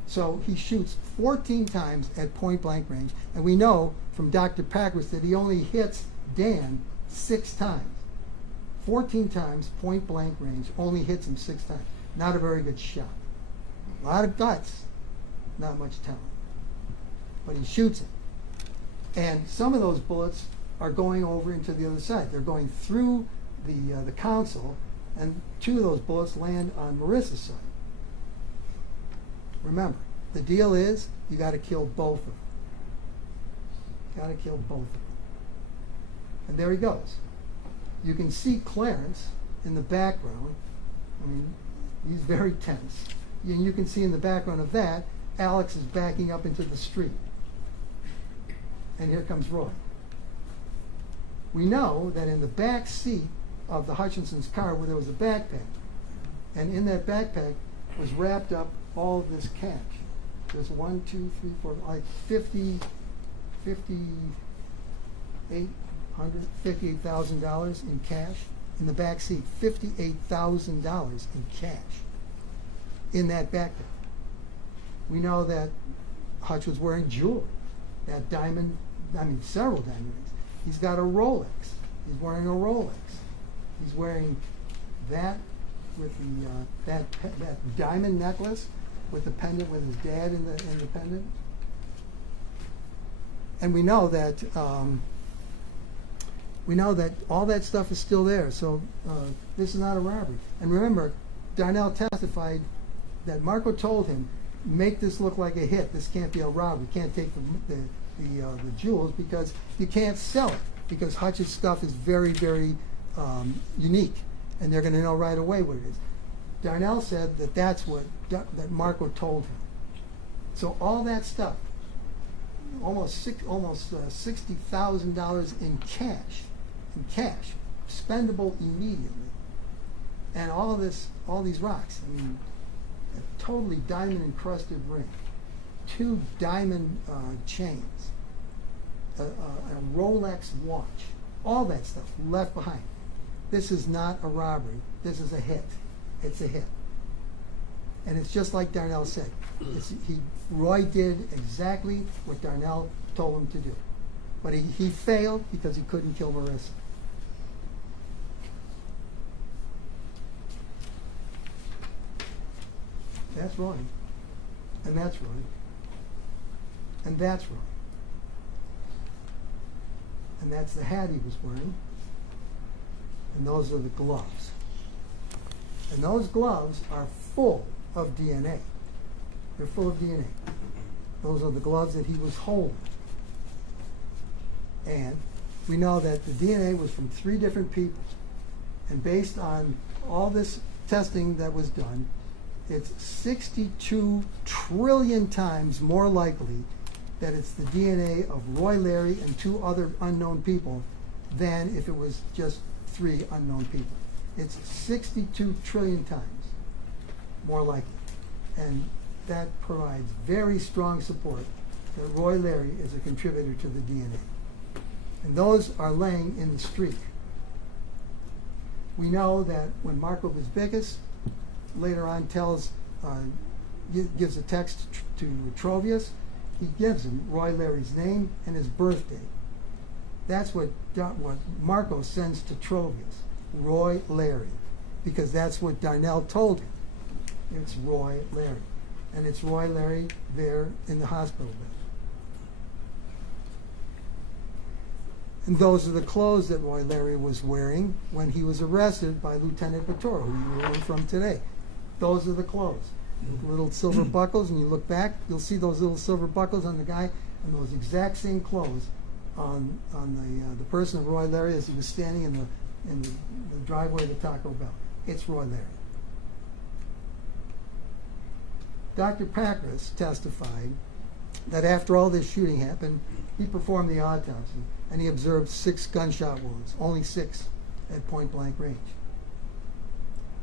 So he shoots 14 times at point blank range, and we know from Dr. Packers that he only hits Dan 6 times. 14 times point blank range, only hits him 6 times. Not a very good shot. A lot of guts, not much talent. But he shoots it. And some of those bullets are going over into the other side. They're going through the console, and 2 of those bullets land on Marissa's side. Remember, the deal is you got to kill both of them. Got to kill both of them. And there he goes. You can see Clarence in the background, I mean, he's very tense. And you can see in the background of that, Alex is backing up into the street. And here comes Roy. We know that in the back seat of the Hutchinson's car where there was a backpack, and in that backpack was wrapped up all of this cash. There's like $58,000 in cash in the back seat. $58,000 in cash in that backpack. We know that Hutch was wearing jewelry, that diamond, several diamond rings. He's got a Rolex. He's wearing a Rolex. He's wearing that with the that diamond necklace with the pendant with his dad in the pendant. And we know that all that stuff is still there. So this is not a robbery. And remember, Darnell testified that Marco told him, make this look like a hit. This can't be a robbery. You can't take the jewels because you can't sell it, because Hutch's stuff is very, very unique, and they're going to know right away what it is. Darnell said that that's what that Marco told him. So all that stuff, almost $60,000 in cash, spendable immediately, and all these rocks. I mean, a totally diamond encrusted ring, 2 diamond chains, a Rolex watch, all that stuff left behind. This is not a robbery. This is a hit. It's a hit. And it's just like Darnell said. Roy did exactly what Darnell told him to do. But he failed because he couldn't kill Marissa. That's Roy. And that's Roy. And that's Roy. And that's the hat he was wearing. And those are the gloves. And those gloves are full of DNA. They're full of DNA. Those are the gloves that he was holding. And we know that the DNA was from 3 different people. And based on all this testing that was done, it's 62 trillion times more likely that it's the DNA of Roy Larry and 2 other unknown people than if it was just 3 unknown people. It's 62 trillion times more likely. And that provides very strong support that Roy Larry is a contributor to the DNA. And those are laying in the street. We know that when Marco Visbicus later on gives a text to Trovius, he gives him Roy Larry's name and his birthday. That's what Marco sends to Trovius, Roy Larry, because that's what Darnell told him. It's Roy Larry. And it's Roy Larry there in the hospital bed. And those are the clothes that Roy Larry was wearing when he was arrested by Lieutenant Bator, who you learned from today. Those are the clothes. Little silver buckles, and you look back, you'll see those little silver buckles on the guy, and those exact same clothes on the person of Roy Larry as he was standing in the driveway of the Taco Bell. It's Roy Larry. Dr. Packris testified that after all this shooting happened, he performed the autopsy, and he observed 6 gunshot wounds, only 6 at point blank range.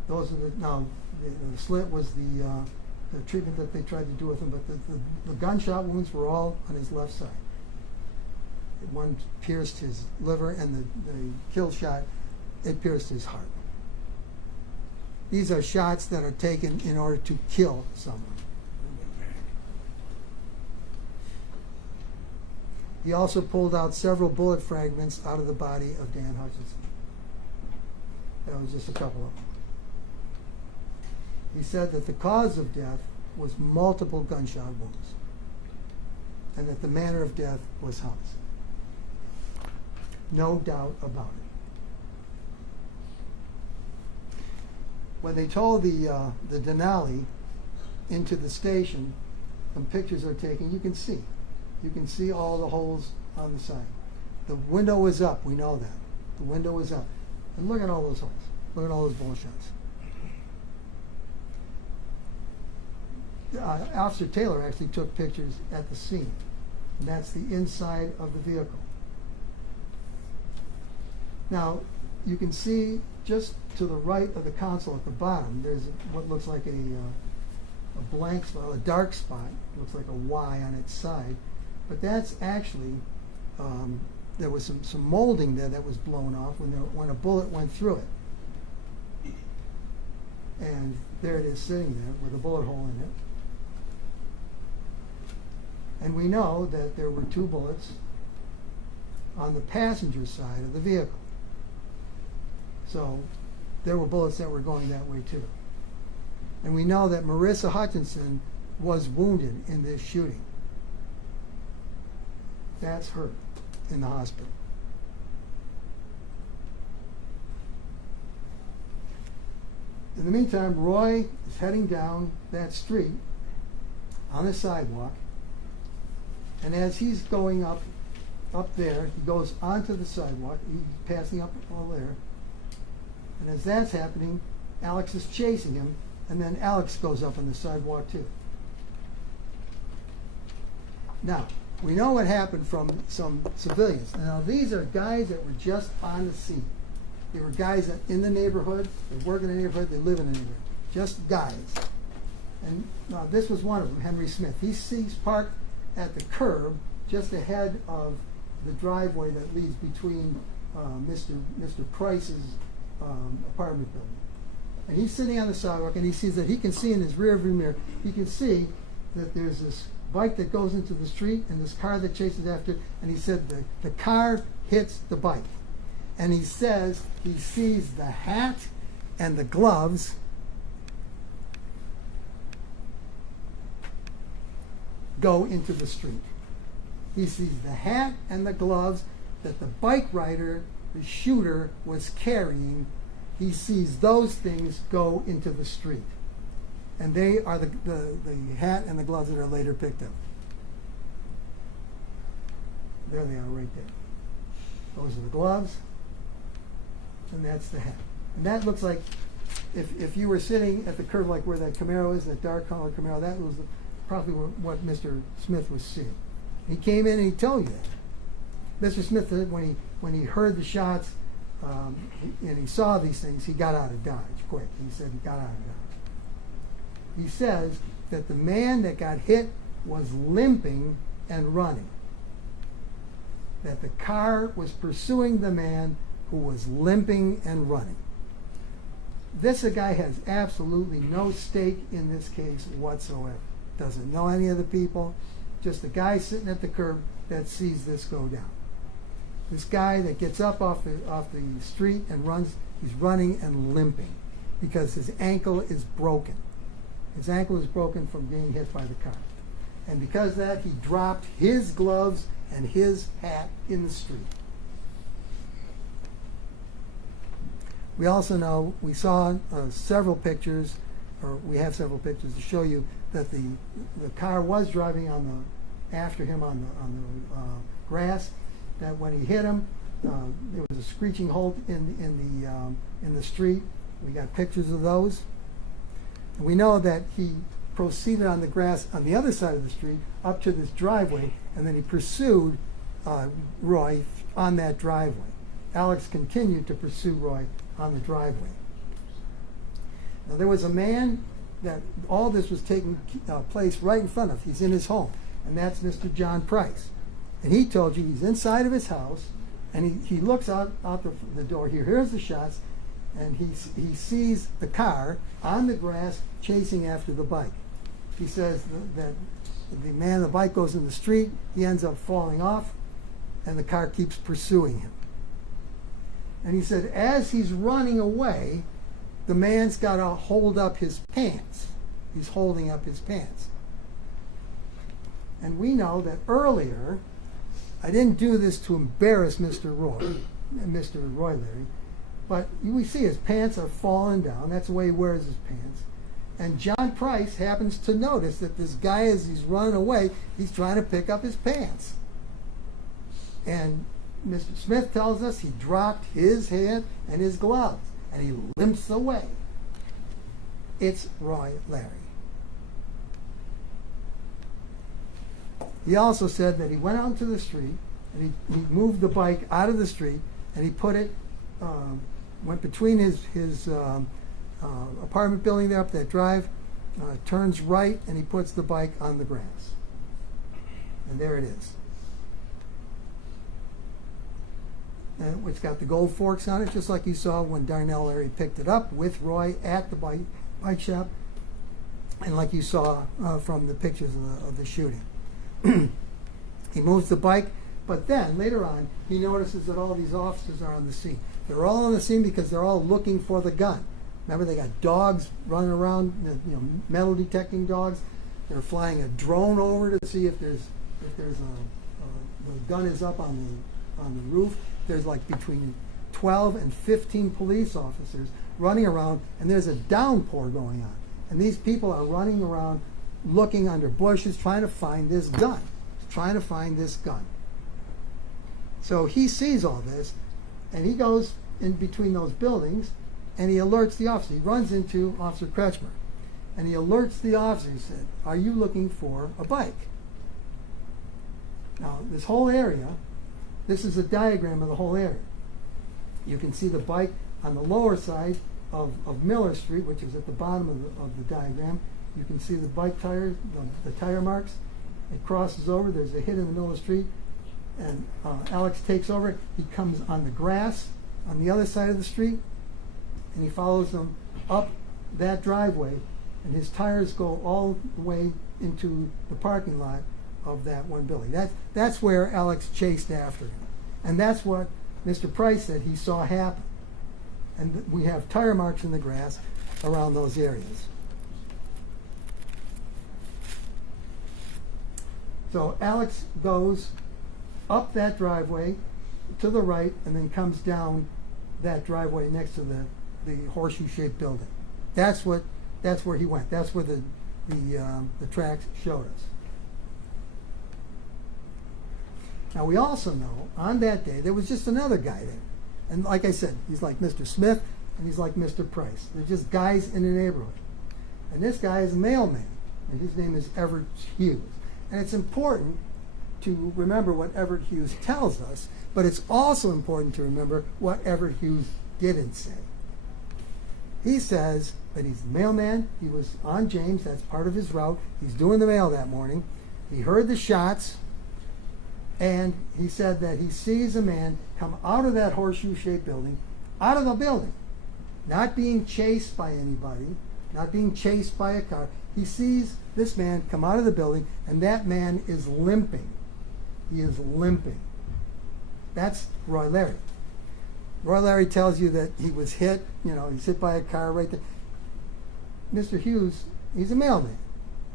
Those are the slit was the treatment that they tried to do with him, but the gunshot wounds were all on his left side. One pierced his liver, and the kill shot, it pierced his heart. These are shots that are taken in order to kill someone. He also pulled out several bullet fragments out of the body of Dan Hutchinson. That was just a couple of them. He said that the cause of death was multiple gunshot wounds, and that the manner of death was homicide. No doubt about it. When they told the Denali into the station, some pictures are taken, you can see all the holes on the side. The window was up, we know that. The window was up. And look at all those holes. Look at all those bullet shots. Officer Taylor actually took pictures at the scene. And that's the inside of the vehicle. Now, you can see just to the right of the console at the bottom, there's what looks like a blank spot, a dark spot. Looks like a Y on its side. But that's actually, there was some molding there that was blown off when a bullet went through it. And there it is sitting there with a bullet hole in it. And we know that there were 2 bullets on the passenger side of the vehicle. So there were bullets that were going that way too. And we know that Marissa Hutchinson was wounded in this shooting. That's her in the hospital. In the meantime, Roy is heading down that street on the sidewalk. And as he's going up there, he goes onto the sidewalk. He's passing up all there. And as that's happening, Alex is chasing him, and then Alex goes up on the sidewalk too. Now, we know what happened from some civilians. Now, these are guys that were just on the scene. They were guys that in the neighborhood, they work in the neighborhood, they live in the neighborhood. Just guys. And this was one of them, Henry Smith. He's parked at the curb just ahead of the driveway that leads between Mr. Price's apartment building. And he's sitting on the sidewalk, and he sees that he can see in his rear view mirror, he can see that there's this bike that goes into the street and this car that chases after, and he said the car hits the bike. And he says he sees the hat and the gloves go into the street. He sees the hat and the gloves that the bike rider, the shooter, was carrying. He sees those things go into the street. And they are the hat and the gloves that are later picked up. There they are right there. Those are the gloves, and that's the hat. And that looks like, if you were sitting at the curb like where that Camaro is, that dark colored Camaro, that was probably what Mr. Smith was seeing. He came in and he told you that. Mr. Smith, when he heard the shots and he saw these things, he got out of Dodge quick. He said he got out of Dodge. He says that the man that got hit was limping and running. That the car was pursuing the man who was limping and running. This guy has absolutely no stake in this case whatsoever. Doesn't know any of the people. Just a guy sitting at the curb that sees this go down. This guy that gets up off the street and runs, he's running and limping because his ankle is broken. His ankle is broken from being hit by the car. And because of that, he dropped his gloves and his hat in the street. We also know, we saw several pictures, or we have several pictures to show you that the car was driving after him on the grass. That when he hit him, there was a screeching halt in the street. We got pictures of those. And we know that he proceeded on the grass on the other side of the street up to this driveway, and then he pursued Roy on that driveway. Alex continued to pursue Roy on the driveway. Now, there was a man that all this was taking place right in front of. He's in his home, and that's Mr. John Price. And he told you he's inside of his house, and he looks out the door. He hears the shots, and he sees the car on the grass chasing after the bike. He says that the man on the bike goes in the street, he ends up falling off, and the car keeps pursuing him. And he said as he's running away, the man's got to hold up his pants. He's holding up his pants. And we know that earlier, I didn't do this to embarrass Mr. Roy Larry, but we see his pants are falling down. That's the way he wears his pants. And John Price happens to notice that this guy, as he's running away, he's trying to pick up his pants. And Mr. Smith tells us he dropped his hat and his gloves. and he limps away. It's Roy Larry. He also said that he went out into the street and he moved the bike out of the street and he put it, went between his apartment building there up that drive, turns right, and he puts the bike on the grass. And there it is. And it's got the gold forks on it, just like you saw when Darnell Larry picked it up with Roy at the bike shop, and like you saw from the pictures of the shooting. He moves the bike, but then later on he notices that all these officers are on the scene. They're all on the scene because they're all looking for the gun. Remember, they got dogs running around, metal detecting dogs. They're flying a drone over to see if the gun is up on the roof. There's like between 12 and 15 police officers running around, and there's a downpour going on. And these people are running around looking under bushes, trying to find this gun. So he sees all this, and he goes in between those buildings, and he alerts the officer. He runs into Officer Kretschmer, and he alerts the officer. He said, "Are you looking for a bike?" Now, this whole area, this is a diagram of the whole area. You can see the bike on the lower side of Miller Street, which is at the bottom of the diagram. You can see the bike tires, the tire marks. It crosses over. There's a hit in the middle of the street. And Alex takes over. He comes on the grass on the other side of the street, and he follows them up that driveway, and his tires go all the way into the parking lot of that one building. That's where Alex chased after him. And that's what Mr. Price said he saw happen. And we have tire marks in the grass around those areas. So Alex goes up that driveway to the right and then comes down that driveway next to the horseshoe-shaped building. That's where he went. That's where the tracks showed us. Now we also know on that day there was just another guy there. And like I said, he's like Mr. Smith and he's like Mr. Price. They're just guys in the neighborhood. And this guy is a mailman, and his name is Everett Hughes. And it's important to remember what Everett Hughes tells us, but it's also important to remember what Everett Hughes didn't say. He says that he's the mailman. He was on James. That's part of his route. He's doing the mail that morning. He heard the shots, and he said that he sees a man come out of that horseshoe-shaped building, out of the building, not being chased by anybody, not being chased by a car. He sees this man come out of the building, and that man is limping. He is limping. That's Roy Larry. Roy Larry tells you that he was hit, he's hit by a car right there. Mr. Hughes, he's a mailman.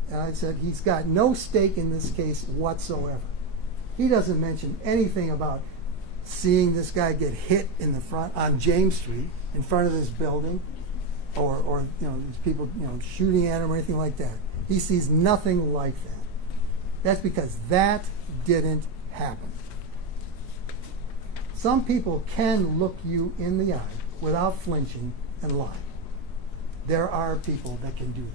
And I said he's got no stake in this case whatsoever. He doesn't mention anything about seeing this guy get hit in the front on James Street in front of this building, or these people shooting at him or anything like that. He sees nothing like that. That's because that didn't happen. Some people can look you in the eye without flinching and lie. There are people that can do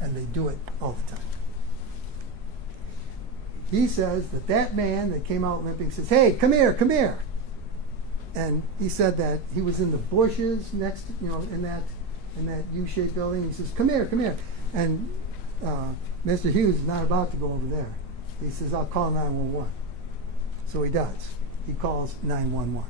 that. And they do it all the time. He says that man that came out limping says, "Hey, come here, come here." And he said that he was in the bushes next, in that U-shaped building. He says, "Come here, come here." And Mr. Hughes is not about to go over there. He says, "I'll call 911." So he does. He calls 911.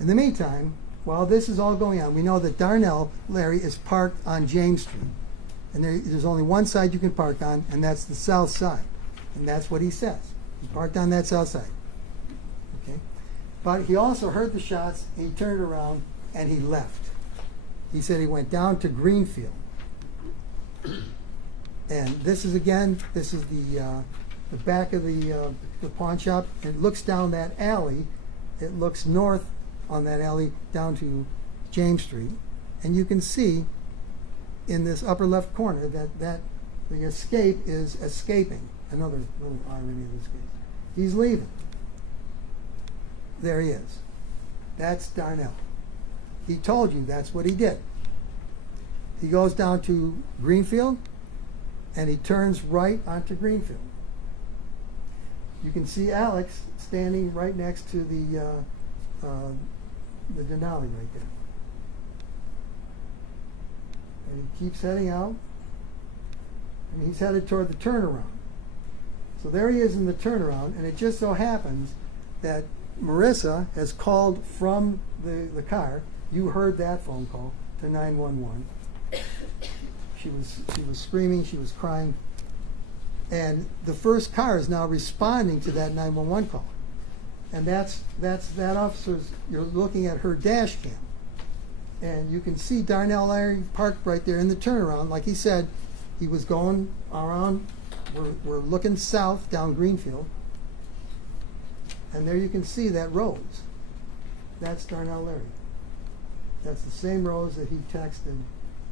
In the meantime, while this is all going on, we know that Darnell Larry is parked on James Street. And there's only one side you can park on, and that's the south side. And that's what he says. He's parked on that south side. Okay? But he also heard the shots, and he turned around, and he left. He said he went down to Greenfield. And this is the back of the pawn shop. It looks down that alley. It looks north on that alley down to James Street. And you can see in this upper left corner that the escape is escaping. Another little irony of this case. He's leaving. There he is. That's Darnell. He told you that's what he did. He goes down to Greenfield, and he turns right onto Greenfield. You can see Alex standing right next to the Denali right there. And he keeps heading out, and he's headed toward the turnaround. So there he is in the turnaround, and it just so happens that Marissa has called from the car. You heard that phone call to 911. She was screaming, she was crying, and the first car is now responding to that 911 call, and that's that officer's. You're looking at her dash cam, and you can see Darnell Larry parked right there in the turnaround. Like he said, he was going around. We're looking south down Greenfield, and there you can see that Rose. That's Darnell Larry. That's the same Rose that he texted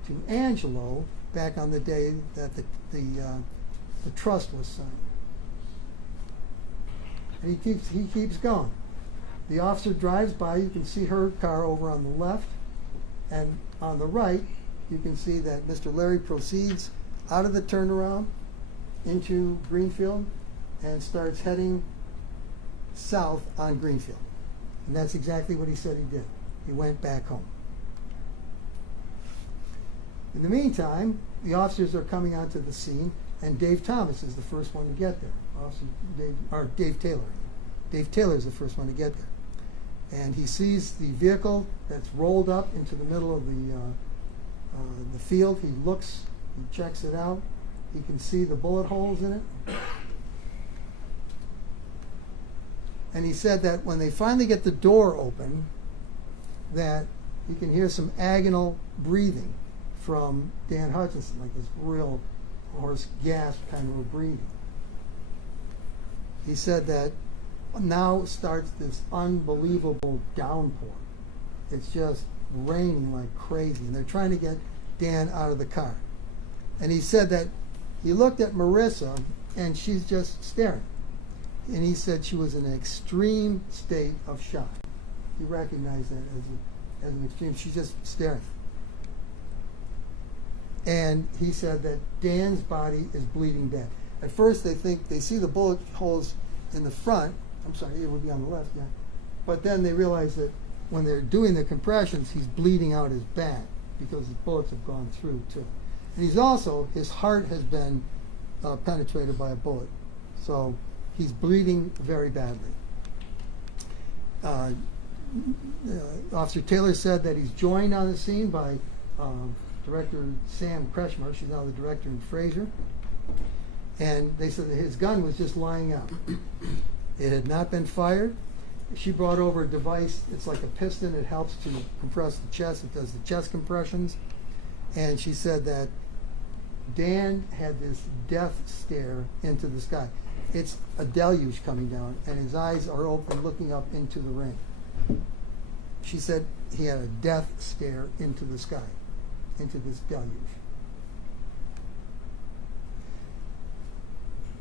to Angelo back on the day that the trust was signed. And he keeps going. The officer drives by. You can see her car over on the left, and on the right, you can see that Mr. Larry proceeds out of the turnaround into Greenfield and starts heading south on Greenfield. And that's exactly what he said he did. He went back home. In the meantime, the officers are coming onto the scene, and Dave Thomas is the first one to get there. Dave Taylor. Dave Taylor is the first one to get there. And he sees the vehicle that's rolled up into the middle of the field. He looks, he checks it out. He can see the bullet holes in it. And he said that when they finally get the door open, that he can hear some agonal breathing from Dan Hutchinson, like this real hoarse gasp kind of a breathing. He said that now starts this unbelievable downpour. It's just raining like crazy, and they're trying to get Dan out of the car. And he said that he looked at Marissa, and she's just staring. And he said she was in an extreme state of shock. He recognized that as an extreme. She's just staring. And he said that Dan's body is bleeding dead. At first they see the bullet holes in the front. I'm sorry, it would be on the left, yeah. But then they realize that when they're doing the compressions, he's bleeding out his back because the bullets have gone through too. And his heart has been penetrated by a bullet. So he's bleeding very badly. Officer Taylor said that he's joined on the scene by Director Sam Kretschmer. She's now the director in Fraser. And they said that his gun was just lying out. It had not been fired. She brought over a device. It's like a piston. It helps to compress the chest. It does the chest compressions. And she said that Dan had this death stare into the sky. It's a deluge coming down, and his eyes are open looking up into the ring. She said he had a death stare into the sky, into this deluge.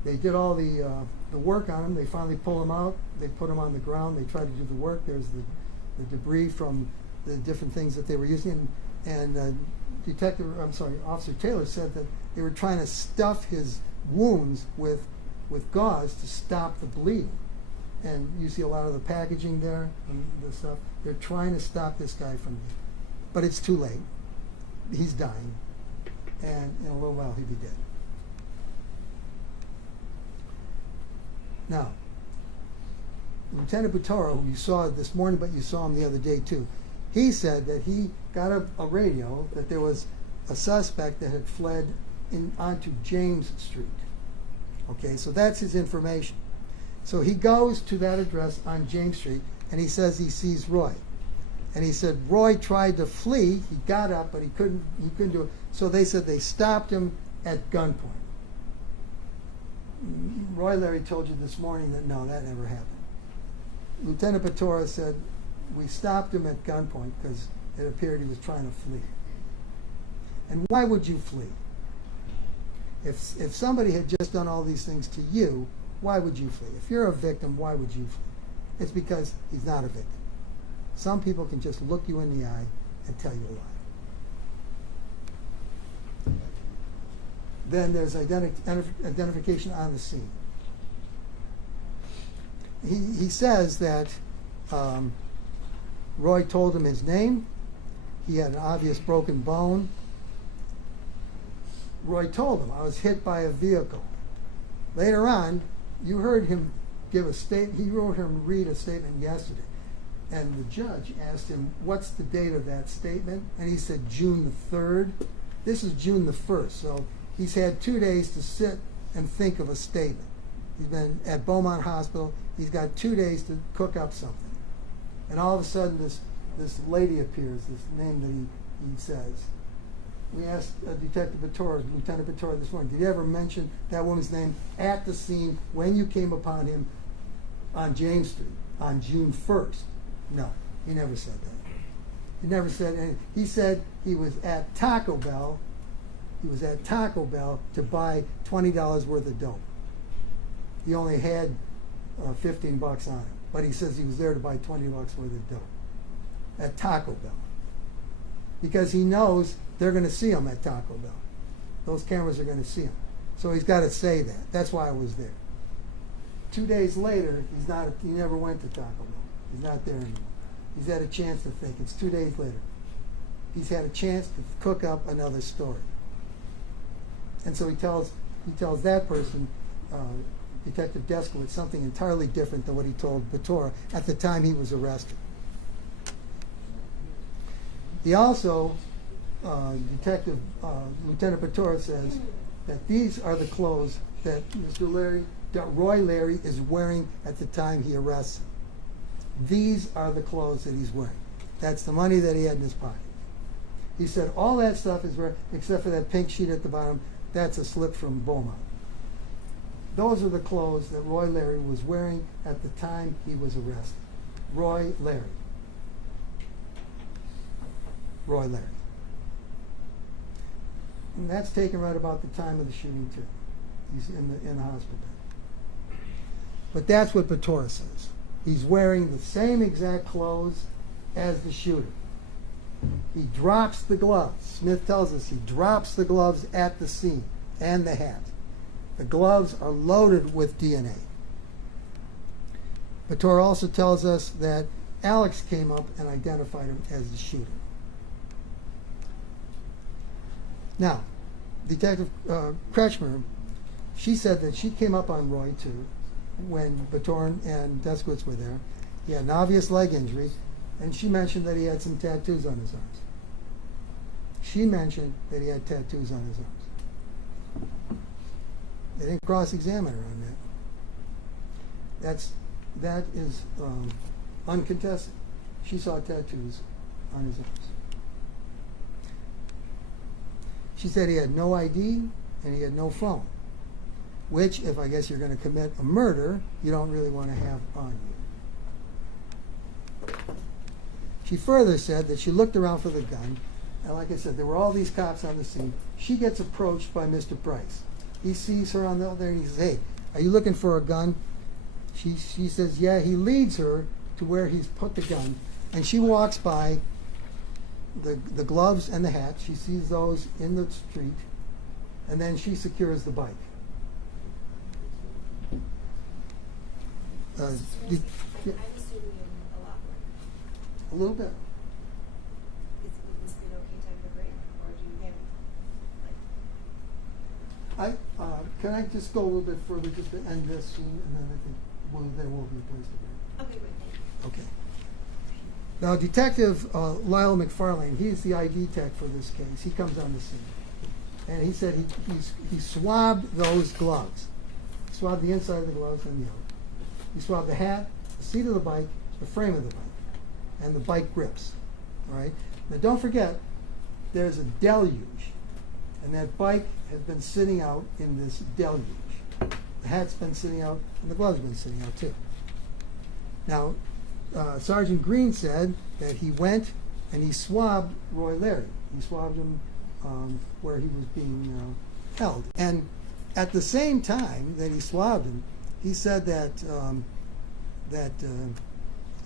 They did all the work on him. They finally pull him out. They put him on the ground. They tried to do the work. There's the debris from the different things that they were using. And Officer Taylor said that they were trying to stuff his wounds with gauze to stop the bleeding. And you see a lot of the packaging there and the stuff. They're trying to stop this guy from, but it's too late. He's dying, and in a little while he'll be dead. Now, Lieutenant Butaro, who you saw this morning, but you saw him the other day too, he said that he got a radio that there was a suspect that had fled onto James Street. Okay, so that's his information. So he goes to that address on James Street, and he says he sees Roy. And he said Roy tried to flee. He got up, but he couldn't do it. So they said they stopped him at gunpoint. Roy Larry told you this morning that no, that never happened. Lieutenant Patora said we stopped him at gunpoint because it appeared he was trying to flee. And why would you flee? If somebody had just done all these things to you, Why would you flee? If you're a victim, why would you flee? It's because he's not a victim. Some people can just look you in the eye and tell you a lie. Then there's identification on the scene. He says that Roy told him his name. He had an obvious broken bone. Roy told him, I was hit by a vehicle. Later on, you heard him give a statement. He wrote him read a statement yesterday. And the judge asked him, what's the date of that statement? And he said, June the 3rd. This is June the 1st. So he's had 2 days to sit and think of a statement. He's been at Beaumont Hospital. He's got 2 days to cook up something. And all of a sudden, this lady appears, this name that he says. We asked Detective Bator, Lieutenant Bator this morning, did he ever mention that woman's name at the scene when you came upon him on James Street on June 1st? No, he never said that. He never said anything. He said he was at Taco Bell. He was at Taco Bell to buy $20 worth of dope. He only had $15 on him, but he says he was there to buy $20 worth of dope at Taco Bell because he knows they're going to see him at Taco Bell. Those cameras are going to see him, so he's got to say that. That's why I was there. 2 days later, he's not. He never went to Taco Bell. He's not there anymore. He's had a chance to think. It's 2 days later. He's had a chance to cook up another story. And so he tells that person, Detective Deskowitz, something entirely different than what he told Bator at the time he was arrested. He also, Lieutenant Bator says that these are the clothes that Roy Larry is wearing at the time he arrests him. These are the clothes that he's wearing. That's the money that he had in his pocket. He said all that stuff is where, except for that pink sheet at the bottom, that's a slip from Beaumont. Those are the clothes that Roy Larry was wearing at the time he was arrested. Roy Larry. Roy Larry. And that's taken right about the time of the shooting too. He's in the hospital bed. But that's what Bator says. He's wearing the same exact clothes as the shooter. He drops the gloves. Smith tells us he drops the gloves at the scene and the hat. The gloves are loaded with DNA. Bator also tells us that Alex came up and identified him as the shooter. Now, Detective Kretschmer, she said that she came up on Roy too when Bator and Deskowitz were there. He had an obvious leg injury, and she mentioned that he had some tattoos on his arms. She mentioned that he had tattoos on his arms. They didn't cross-examine her on that. That is uncontested. She saw tattoos on his arms. She said he had no ID and he had no phone, which, if I guess you're going to commit a murder, you don't really want to have on you. She further said that she looked around for the gun, and like I said, there were all these cops on the scene. She gets approached by Mr. Price. He sees her on there and he says, hey, are you looking for a gun? She says, yeah. He leads her to where he's put the gun, and she walks by the gloves and the hat. She sees those in the street, and then she secures the bike. I'm assuming a lot more. A little bit. Would this be an okay time for break, or do you have Can I just go a little bit further just to end this, and then I think there will be a place to break. Okay, great, thank you. Okay. Now, Detective Lyle McFarlane, he's the ID tech for this case. He comes on the scene. And he said he swabbed those gloves. He swabbed the inside of the gloves and the outer. He swabbed the hat, the seat of the bike, the frame of the bike, and the bike grips. All right? Now, don't forget, there's a deluge. And that bike has been sitting out in this deluge. The hat's been sitting out, and the gloves have been sitting out too. Now, Sergeant Green said that he went and he swabbed Roy Larry. He swabbed him where he was being held. And at the same time that he swabbed him, He said that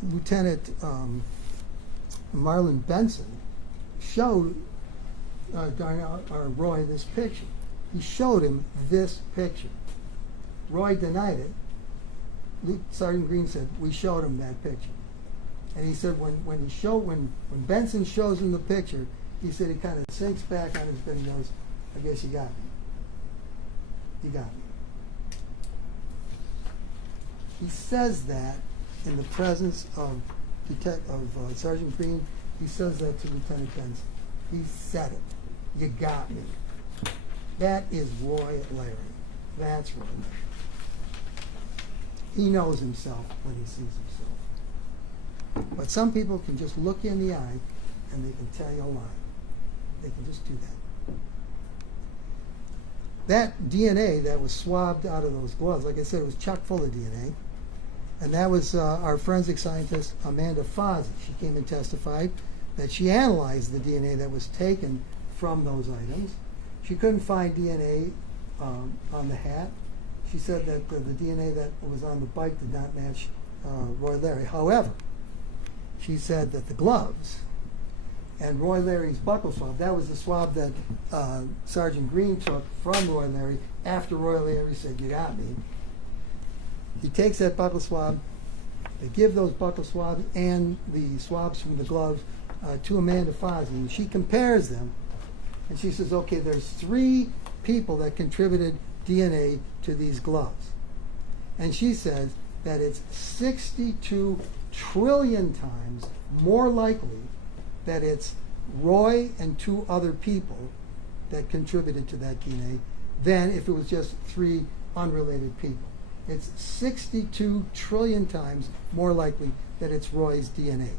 Lieutenant Marlon Benson showed Darnell or Roy this picture. He showed him this picture. Roy denied it. Sergeant Green said, we showed him that picture. And he said when Benson shows him the picture, he said he kind of sinks back on his bed and goes, I guess you got me. You got me. He says that in the presence of Sergeant Green. He says that to Lieutenant Benson. He said it. You got me. That is Roy Larry. That's Roy Larry. He knows himself when he sees himself. But some people can just look you in the eye and they can tell you a lie. They can just do that. That DNA that was swabbed out of those gloves, like I said, it was chock full of DNA. And that was our forensic scientist, Amanda Fozzie. She came and testified that she analyzed the DNA that was taken from those items. She couldn't find DNA on the hat. She said that the DNA that was on the bike did not match Roy Larry. However, she said that the gloves and Roy Larry's buckle swab, that was the swab that Sergeant Green took from Roy Larry after Roy Larry said, you got me. He takes that buckle swab, they give those buckle swabs and the swabs from the gloves to Amanda Fozzie, and she compares them, and she says, okay, there's 3 people that contributed DNA to these gloves. And she says that it's 62 trillion times more likely that it's Roy and 2 other people that contributed to that DNA than if it was just 3 unrelated people. It's 62 trillion times more likely that it's Roy's DNA.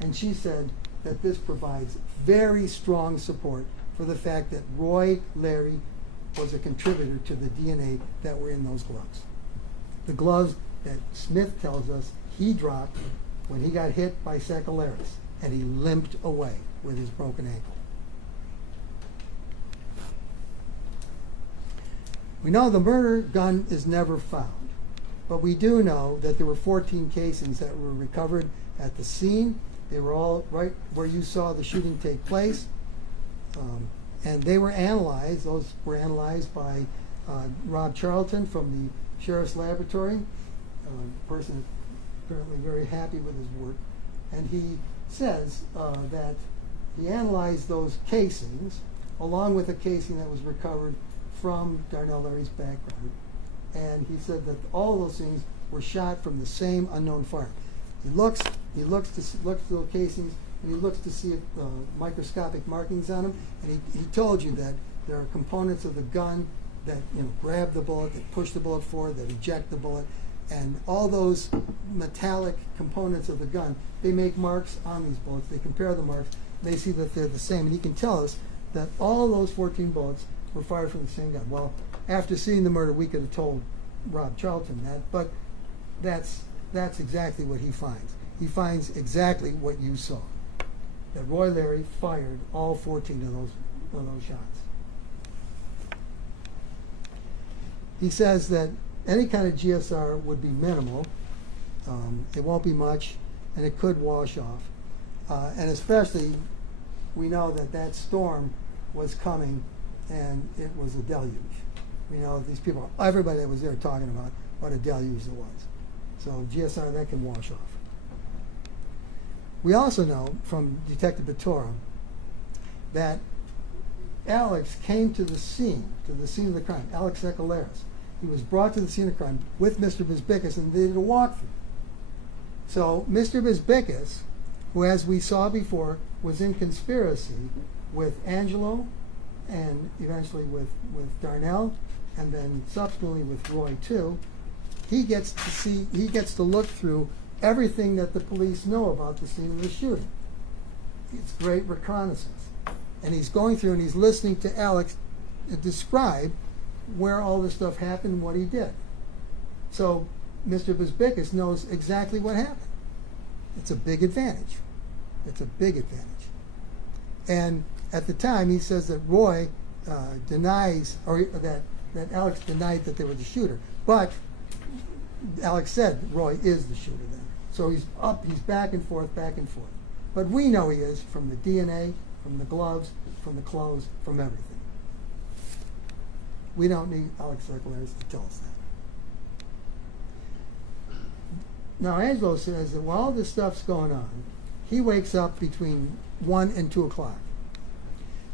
And she said that this provides very strong support for the fact that Roy Larry was a contributor to the DNA that were in those gloves. The gloves that Smith tells us he dropped when he got hit by Sacaleras, and he limped away with his broken ankle. We know the murder gun is never found, but we do know that there were 14 casings that were recovered at the scene. They were all right where you saw the shooting take place, and they were analyzed. Those were analyzed by Rob Charlton from the Sheriff's Laboratory, a person apparently very happy with his work, and he says that he analyzed those casings along with a casing that was recovered from Darnell Larry's background, and he said that all those things were shot from the same unknown firearm. He looks to those casings, and he looks to see if microscopic markings on them, and he told you that there are components of the gun that grab the bullet, that push the bullet forward, that eject the bullet, and all those metallic components of the gun, they make marks on these bullets. They compare the marks, they see that they're the same, and he can tell us that all those 14 bullets were fired from the same gun. Well, after seeing the murder, we could have told Rob Charlton that, but that's exactly what he finds. He finds exactly what you saw, that Roy Larry fired all 14 of those shots. He says that any kind of GSR would be minimal. It won't be much, and it could wash off. And especially, we know that storm was coming, and it was a deluge. We know these people, everybody that was there talking about what a deluge it was. So GSR, that can wash off. We also know from Detective Batora that Alex came to the scene of the crime, Alex Sacaleras. He was brought to the scene of crime with Mr. Bisbicus, and they did a walkthrough. So Mr. Bisbicus, who, as we saw before, was in conspiracy with Angelo and eventually with Darnell, and then subsequently with Roy too, he gets to look through everything that the police know about the scene of the shooting. It's great reconnaissance. And he's going through and he's listening to Alex describe where all this stuff happened and what he did. So Mr. Bisbicus knows exactly what happened. It's a big advantage. It's a big advantage. And at the time, he says that Roy denies, or that Alex denied that they were the shooter. But Alex said Roy is the shooter then. So he's back and forth, back and forth. But we know he is from the DNA, from the gloves, from the clothes, from everything. We don't need Alex Circularis to tell us that. Now, Angelo says that while all this stuff's going on, he wakes up between 1 and 2 o'clock.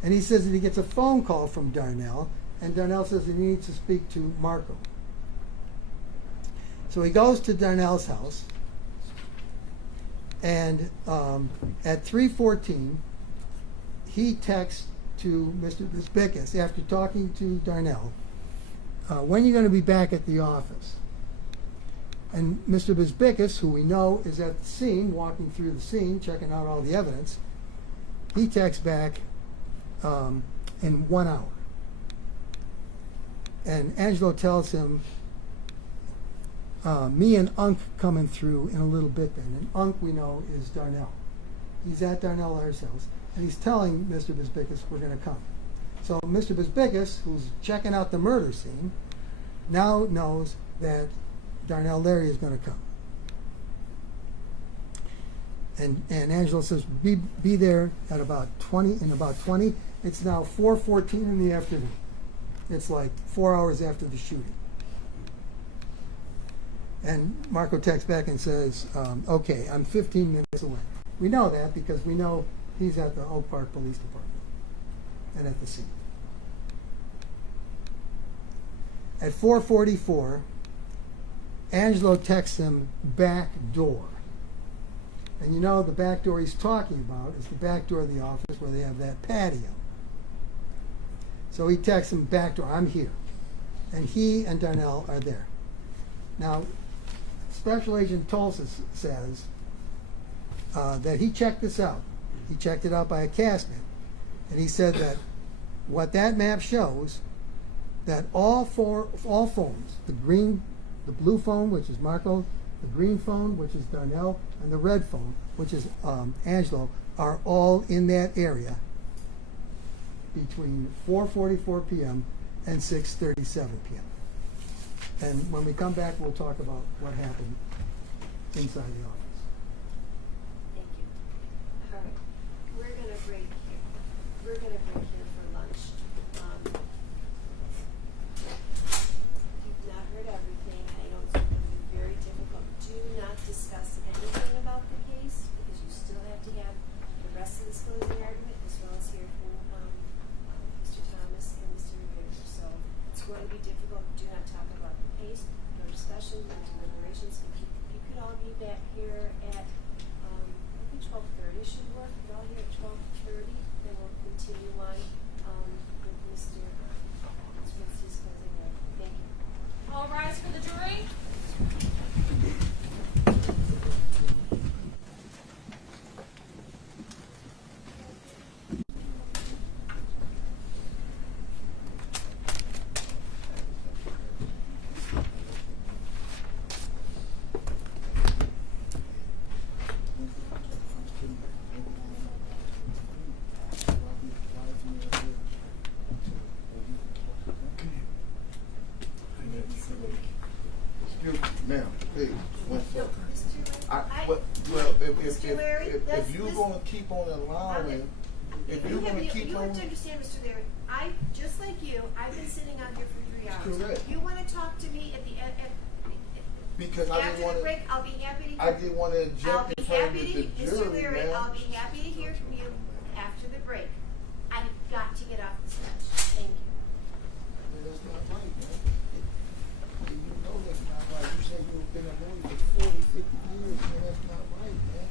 And he says that he gets a phone call from Darnell, and Darnell says that he needs to speak to Marco. So he goes to Darnell's house, and at 3:14, he texts to Mr. Bisbicus after talking to Darnell, when are you going to be back at the office? And Mr. Bisbicus, who we know is at the scene, walking through the scene, checking out all the evidence, he texts back in 1 hour. And Angelo tells him, me and Unc coming through in a little bit then. And Unc, we know, is Darnell. He's at Darnell Ayer's house, and he's telling Mr. Bisbicus we're going to come. So Mr. Bisbicus, who's checking out the murder scene, now knows that Darnell Larry is going to come. And Angelo says, be there at about 20, in about 20. It's now 4:14 in the afternoon. It's like 4 hours after the shooting. And Marco texts back and says, okay, I'm 15 minutes away. We know that because we know he's at the Oak Park Police Department and at the scene. At 4:44, Angelo texts him back door. And you know the back door he's talking about is the back door of the office where they have that patio. So he texts him back door, I'm here. And he and Darnell are there. Now, Special Agent Tulsa says that he checked this out. He checked it out by a castman. And he said that what that map shows, that all phones, the blue phone, which is Marco, the green phone, which is Darnell, and the red phone, which is Angelo, are all in that area between 4:44 p.m. and 6:37 p.m. And when we come back, we'll talk about what happened inside the office. Thank you. All right. We're going to break here. We're going to break here for lunch. You've not heard everything. I know it's going to be very difficult. Do not discuss anything about the case because you still have to have the rest of this closing argument as well as hear from Mr. Thomas and Mr. Rivera. So it's going to be difficult. Do not talk about the case, no discussion, no deliberations. If you could all be back here at maybe 12:30 should work. We're all here at 12:30. Then we'll continue on with Mr. Swinsky's closing argument. Thank you. All rise for the jury. Ma'am, hey, what's up? Mr. Larry, if you're gonna keep on allowing, if you're gonna keep you on, have to understand, Mr. Larry. I just like you. I've been sitting out here for 3 hours. Correct. You want to talk to me at the end? because I After didn't the want break, I'll be happy to hear. I didn't want to I'll object be in front happy of to, the Mr. jury, Larry, man. I'll be happy to hear from you after the break. I've got to get off this bench. Thank you. That's not right, man. You know that's not right. You say you've been a lawyer for 40, 50 years, man. That's not right, man.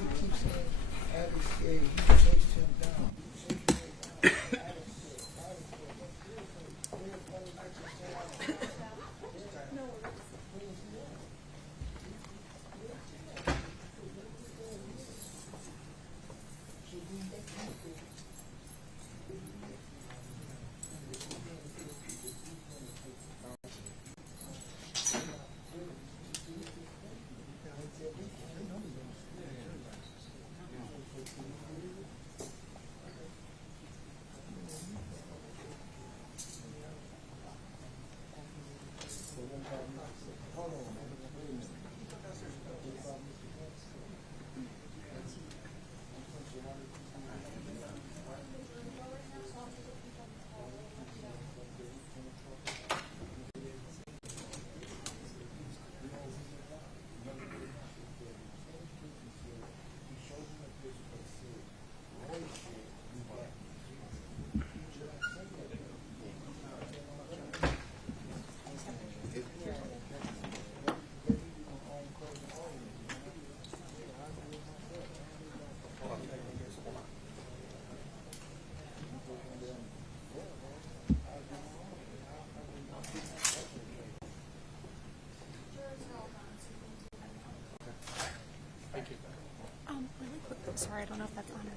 You keep saying, Alice said he chased him down. Chased him down. Alice said, Alice said. That's beautiful. Where's one like you say, Really quick, sorry, I don't know if that's on or not.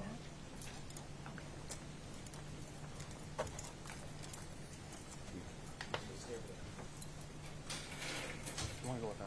You want to go with that?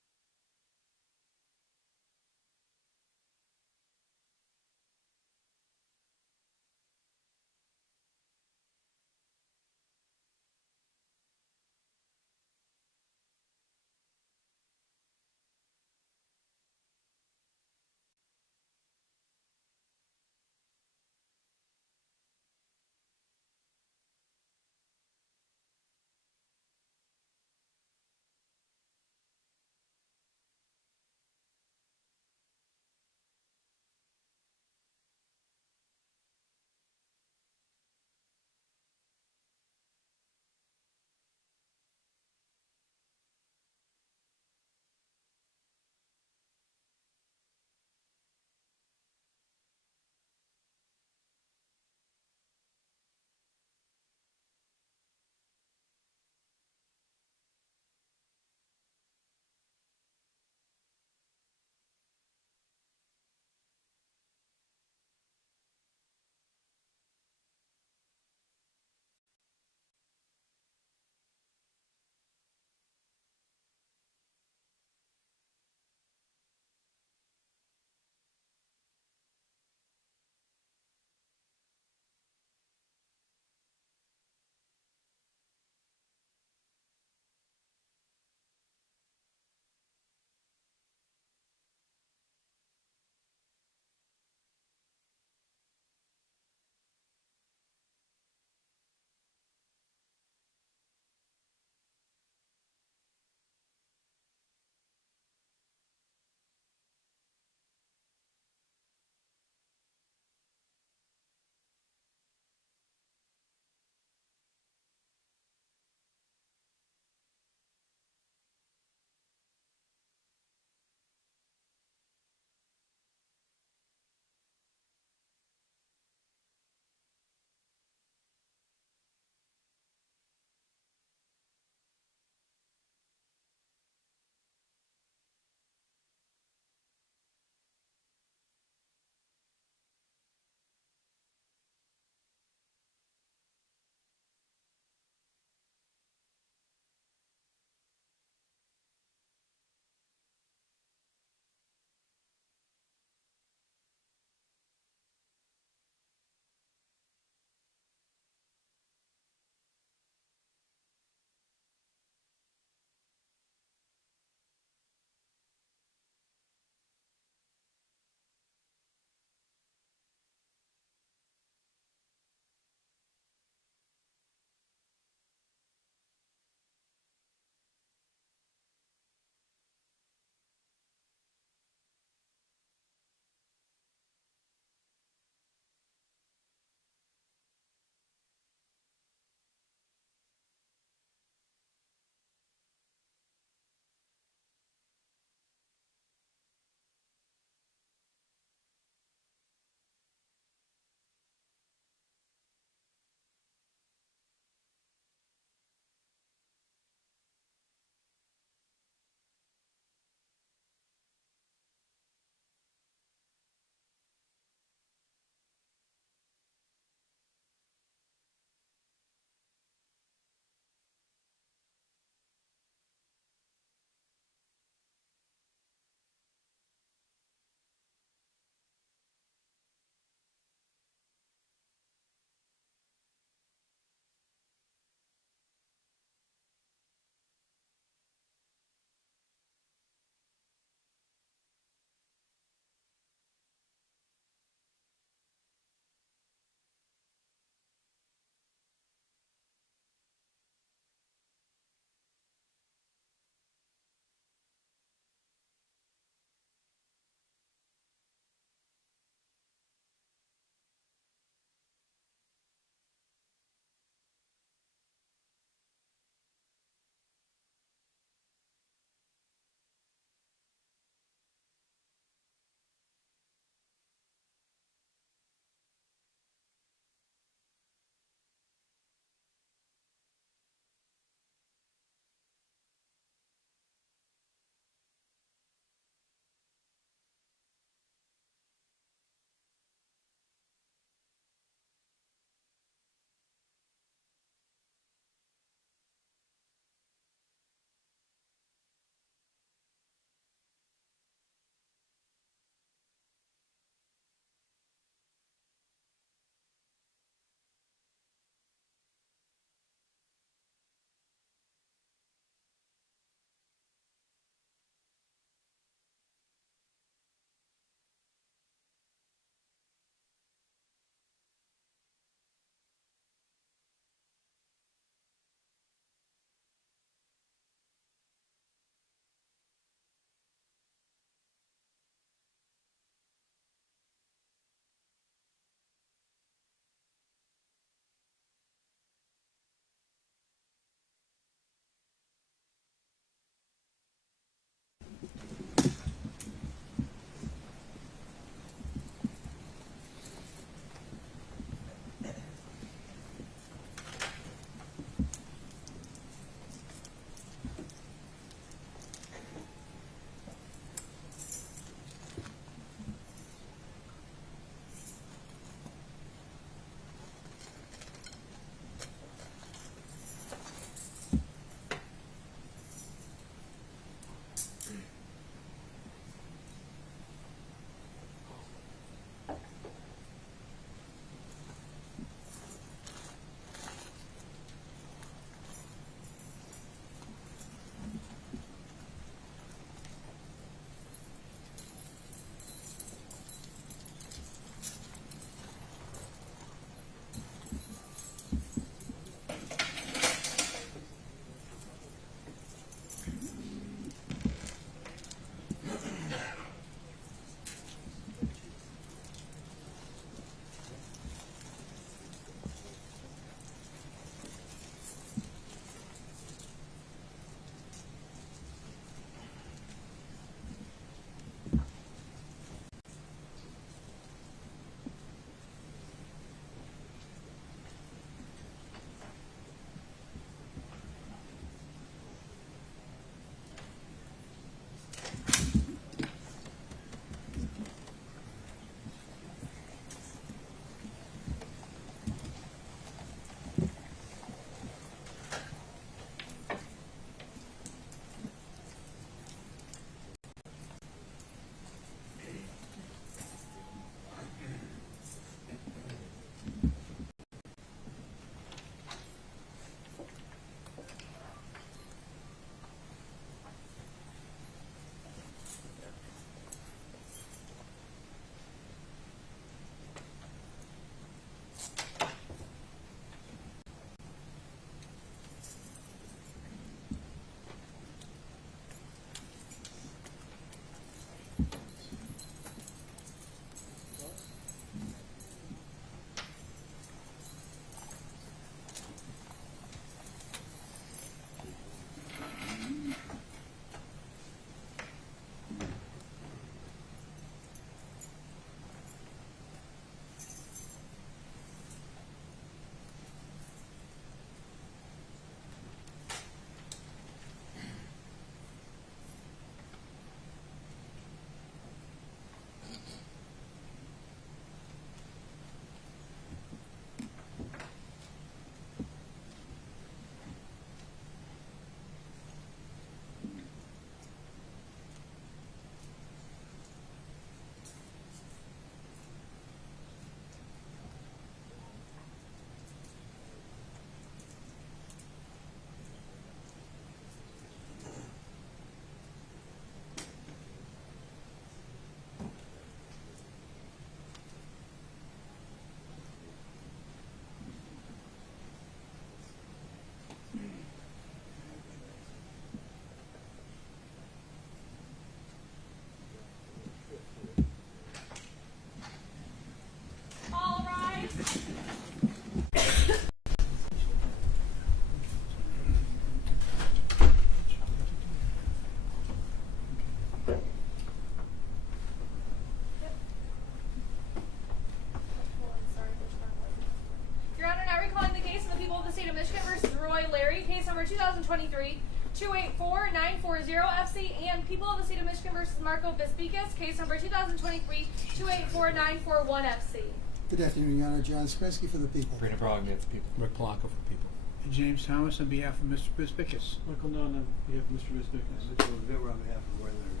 State of Michigan versus Roy Larry, case number 2023 284-940 FC, and People of the State of Michigan versus Marco Vesbicas, case number 2023 284-941 FC. Good afternoon, Your Honor. John Skresky for the people. Brandon Brogdon, that's people. Rick Plonka for people. And James Thomas on behalf of Mr. Bisbicus. Michael Nunn on behalf of Mr. Bisbicus. Mitchell Vitter on behalf of Roy Larry.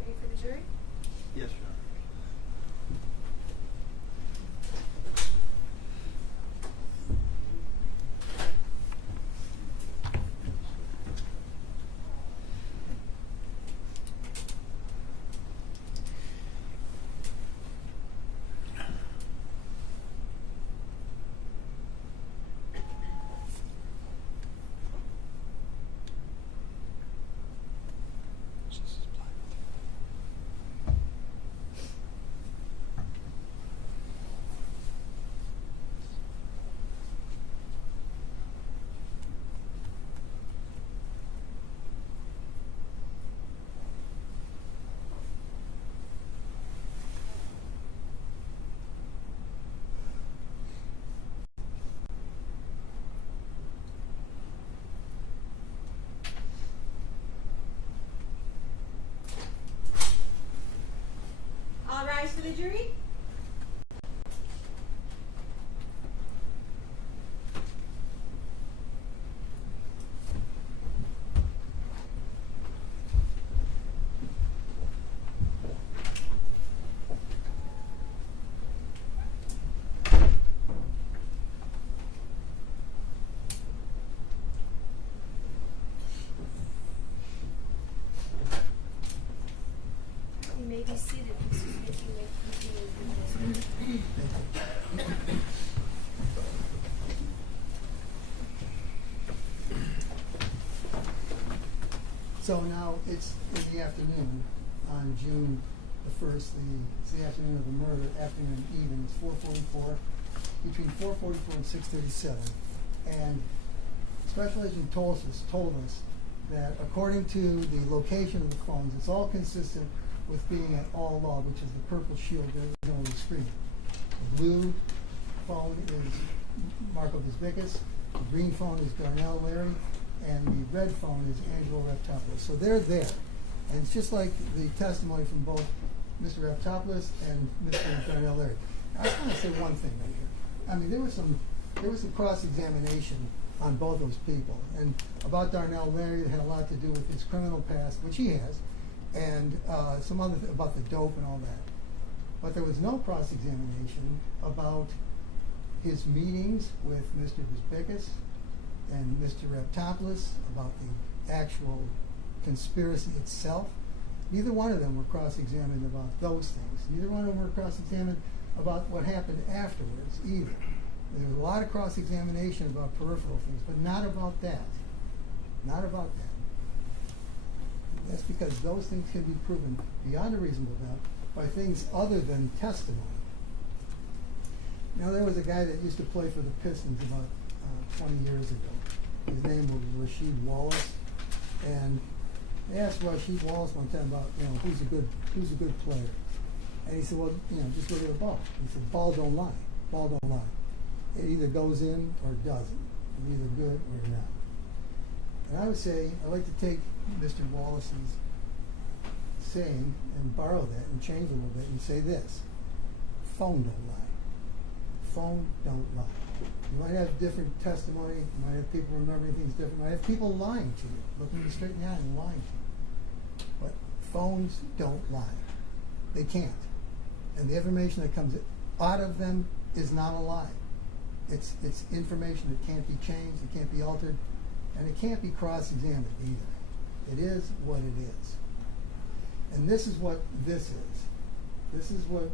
Ready for the jury? Yes, Your Honor. All rise for the jury. You may be seated. Excuse me, if you may continue with this. So now it's in the afternoon on June the 1st. It's the afternoon of the murder, afternoon even. It's 4:44, between 4:44 and 6:37. And Special Agent told us that according to the location of the phones, it's all consistent with being at all log, which is the purple shield there is on the screen. The blue phone is Marco Vesbicas, the green phone is Darnell Larry, and the red phone is Angelo Raptopoulos. So they're there. And it's just like the testimony from both Mr. Raptopoulos and Mr. Darnell Larry. I just want to say one thing right here. I mean, there was some cross-examination on both those people. And about Darnell Larry, it had a lot to do with his criminal past, which he has, and some other about the dope and all that. But there was no cross-examination about his meetings with Mr. Vesbicas and Mr. Raptopoulos, about the actual conspiracy itself. Neither one of them were cross-examined about those things. Neither one of them were cross-examined about what happened afterwards either. There was a lot of cross-examination about peripheral things, but not about that. Not about that. That's because those things can be proven beyond a reasonable doubt by things other than testimony. Now, there was a guy that used to play for the Pistons about 20 years ago. His name was Rasheed Wallace, and they asked Rasheed Wallace one time about, who's a good player, and he said, well, just look at the ball. He said, ball don't lie. Ball don't lie. It either goes in or it doesn't. It's either good or not. And I would say, I'd like to take Mr. Wallace's saying and borrow that and change it a little bit and say this: phone don't lie. Phone don't lie. You might have different testimony. You might have people remembering things different. You might have people lying to you, looking you straight in the eye and lying to you. But phones don't lie. They can't. And the information that comes out of them is not a lie. It's information that can't be changed, it can't be altered, and it can't be cross-examined either. It is what it is. And this is what this is. This is what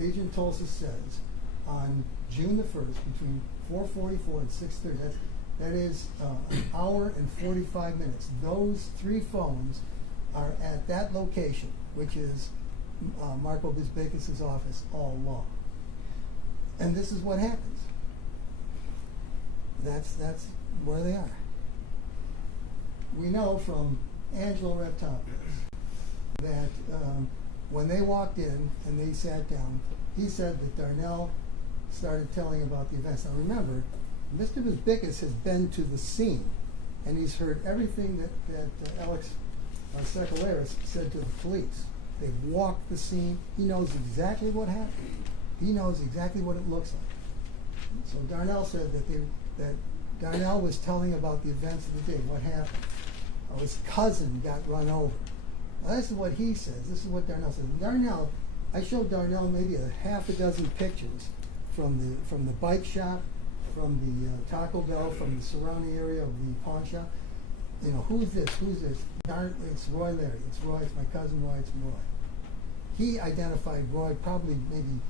Agent Tulsa says on June the 1st between 4:44 and 6:30. That is an hour and 45 minutes. Those three phones are at that location, which is Marco Vesbicas' office all along. And this is what happens. That's where they are. We know from Angelo Raptopoulos that when they walked in and they sat down, he said that Darnell started telling about the events. Now remember, Mr. Bisbicus has been to the scene, and he's heard everything that Alex Secularis said to the police. They've walked the scene. He knows exactly what happened. He knows exactly what it looks like. So Darnell said that Darnell was telling about the events of the day, what happened. His cousin got run over. Well, this is what he says. This is what Darnell says. Darnell, I showed Darnell maybe a half a dozen pictures from the bike shop, from the Taco Bell, from the surrounding area of the pawn shop. You know, who's this? Who's this? It's Roy Larry. It's Roy. It's my cousin Roy. It's Roy. He identified Roy probably maybe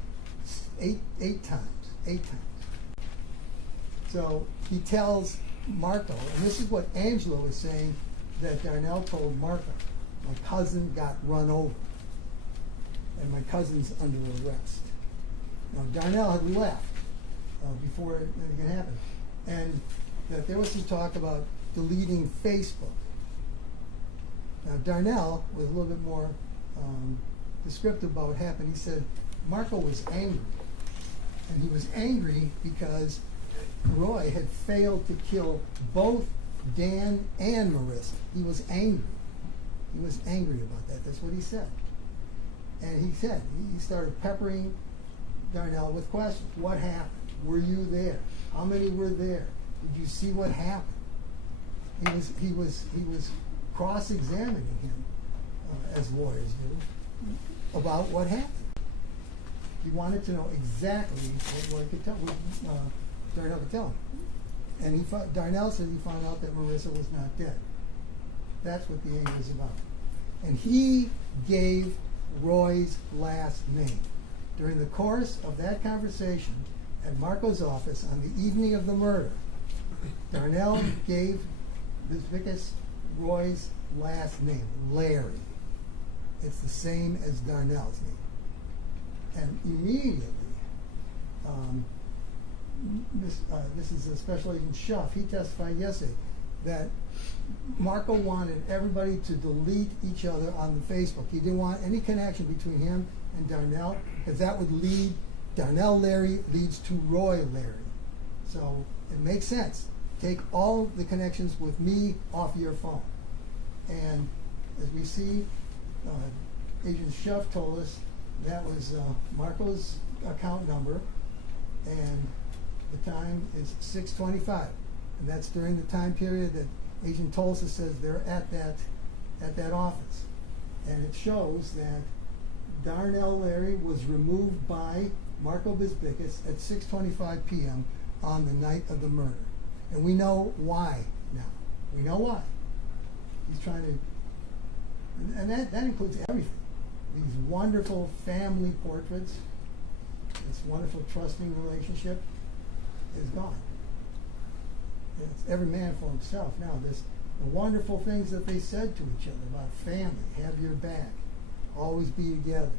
eight times. So he tells Marco, and this is what Angelo is saying that Darnell told Marco. My cousin got run over, and my cousin's under arrest. Now Darnell had left before anything happened, and that there was some talk about deleting Facebook. Now Darnell was a little bit more descriptive about what happened. He said Marco was angry, and he was angry because Roy had failed to kill both Dan and Marissa. He was angry. He was angry about that. That's what he said. And he said, he started peppering Darnell with questions. What happened? Were you there? How many were there? Did you see what happened? He was cross-examining him, as lawyers do, about what happened. He wanted to know exactly what Roy could tell, Darnell could tell him. And Darnell said he found out that Marissa was not dead. That's what the anger is about. And he gave Roy's last name. During the course of that conversation at Marco's office on the evening of the murder, Darnell gave Bisbicus Roy's last name, Larry. It's the same as Darnell's name. And immediately, this is a Special Agent Schuff, he testified yesterday that Marco wanted everybody to delete each other on the Facebook. He didn't want any connection between him and Darnell, because that would lead, Darnell Larry leads to Roy Larry. So it makes sense. Take all the connections with me off your phone. And as we see, Agent Schuff told us that was Marco's account number, and the time is 6:25. And that's during the time period that Agent Tulsa says they're at that office. And it shows that Darnell Larry was removed by Marco Bisbicus at 6:25 p.m. on the night of the murder. And we know why now. We know why. He's trying to, and that includes everything. These wonderful family portraits, this wonderful trusting relationship is gone. It's every man for himself now. The wonderful things that they said to each other about family, have your back, always be together.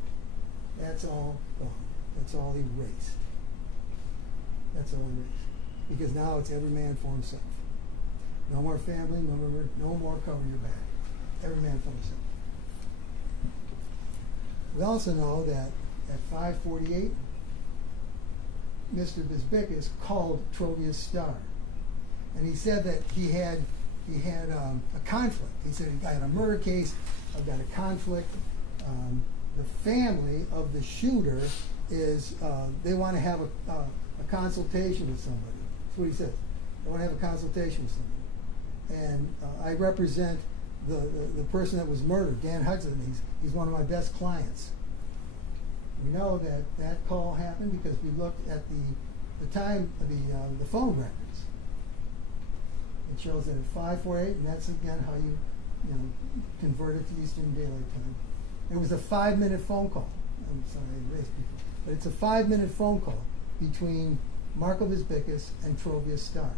That's all gone. That's all erased. That's all erased. Because now it's every man for himself. No more family, no more cover your back. Every man for himself. We also know that at 5:48, Mr. Bisbicus called Trovius Starr. And he said that he had a conflict. He said, I had a murder case, I've got a conflict. The family of the shooter is, they want to have a consultation with somebody. That's what he says. They want to have a consultation with somebody. And I represent the person that was murdered, Dan Hutchinson. He's one of my best clients. We know that call happened because we looked at the time of the phone records. It shows that at 5:48, and that's again how you convert it to Eastern Daylight Time. It was a 5-minute phone call. I'm sorry, I erased people. But it's a 5-minute phone call between Marco Bisbicus and Trovius Starr.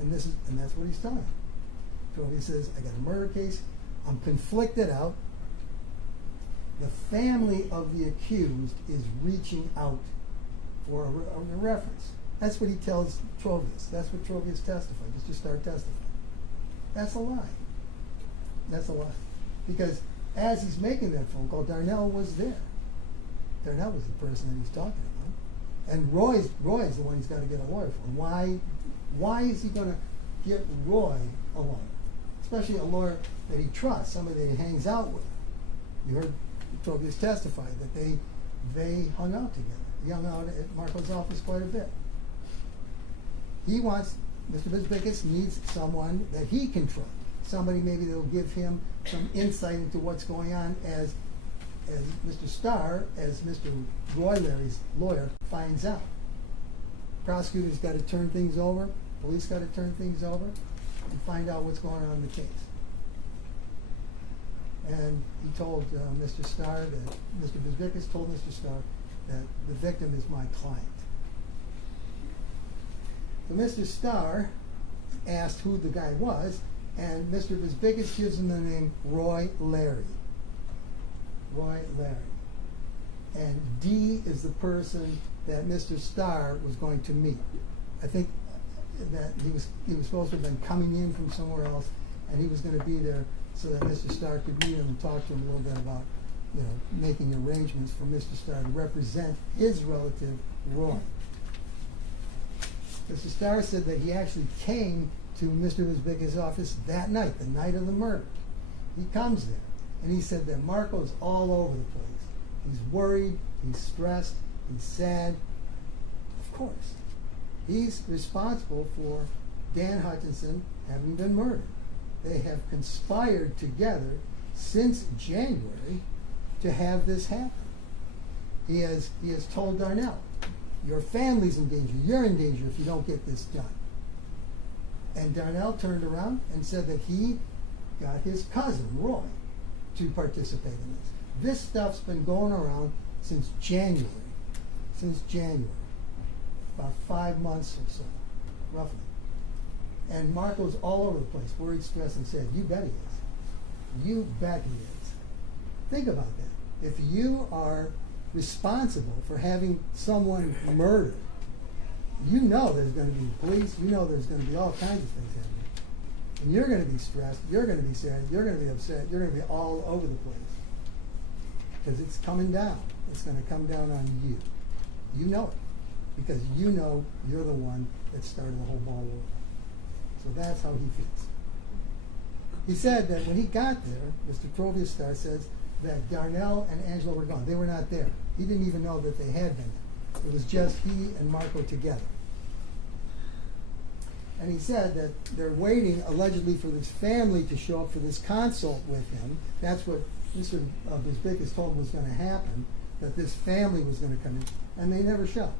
And that's what he's telling him. Trovius says, I got a murder case, I'm conflicted out. The family of the accused is reaching out for a reference. That's what he tells Trovius. That's what Trovius testified, just to start testifying. That's a lie. That's a lie. Because as he's making that phone call, Darnell was there. Darnell was the person that he's talking about. And Roy's the one he's got to get a lawyer for. Why Why is he going to get Roy a lawyer? Especially a lawyer that he trusts, somebody that he hangs out with. You heard Tobias testify that they hung out together. He hung out at Marco's office quite a bit. He wants, Mr. Bisbickus needs someone that he can trust. Somebody maybe that will give him some insight into what's going on as Mr. Starr, as Mr. Roy Larry's lawyer, finds out. Prosecutor's got to turn things over, police got to turn things over, and find out what's going on in the case. And he told Mr. Starr that, Mr. Bisbickus told Mr. Starr that the victim is my client. So Mr. Starr asked who the guy was, and Mr. Bisbickus gives him the name Roy Larry. Roy Larry. And D is the person that Mr. Starr was going to meet. I think that he was supposed to have been coming in from somewhere else, and he was going to be there so that Mr. Starr could meet him and talk to him a little bit about, making arrangements for Mr. Starr to represent his relative, Roy. Mr. Starr said that he actually came to Mr. Bisbickus' office that night, the night of the murder. He comes there, and he said that Marco's all over the place. He's worried, he's stressed, he's sad. Of course, he's responsible for Dan Hutchinson having been murdered. They have conspired together since January to have this happen. He has told Darnell, your family's in danger, you're in danger if you don't get this done. And Darnell turned around and said that he got his cousin, Roy, to participate in this. This stuff's been going around since January. About 5 months or so, roughly. And Marco's all over the place, worried, stressed, and sad. You bet he is. You bet he is. Think about that. If you are responsible for having someone murdered, you know there's going to be police, you know there's going to be all kinds of things happening. And you're going to be stressed, you're going to be sad, you're going to be upset, you're going to be all over the place. Because it's coming down. It's going to come down on you. You know it. Because you know you're the one that started the whole ball rolling. So that's how he feels. He said that when he got there, Mr. Trovius Starr says that Darnell and Angela were gone. They were not there. He didn't even know that they had been there. It was just he and Marco together. And he said that they're waiting, allegedly, for this family to show up for this consult with him. That's what Mr. Bisbickus told him was going to happen, that this family was going to come in, and they never show.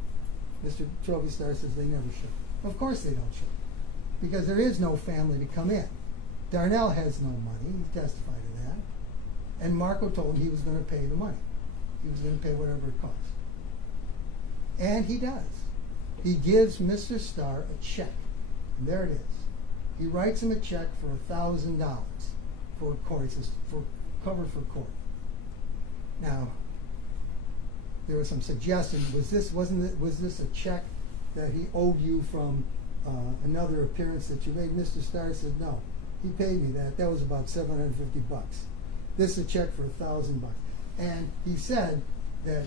Mr. Trovius Starr says they never show. Of course they don't show, because there is no family to come in. Darnell has no money. He testified to that. And Marco told him he was going to pay the money. He was going to pay whatever it cost. And he does. He gives Mr. Starr a check. And there it is. He writes him a check for $1,000 for court. He says, for cover for court. Now, there was some suggestion. Was this a check that he owed you from another appearance that you made? Mr. Starr said, no. He paid me that. That was about $750. This is a check for $1,000. And he said that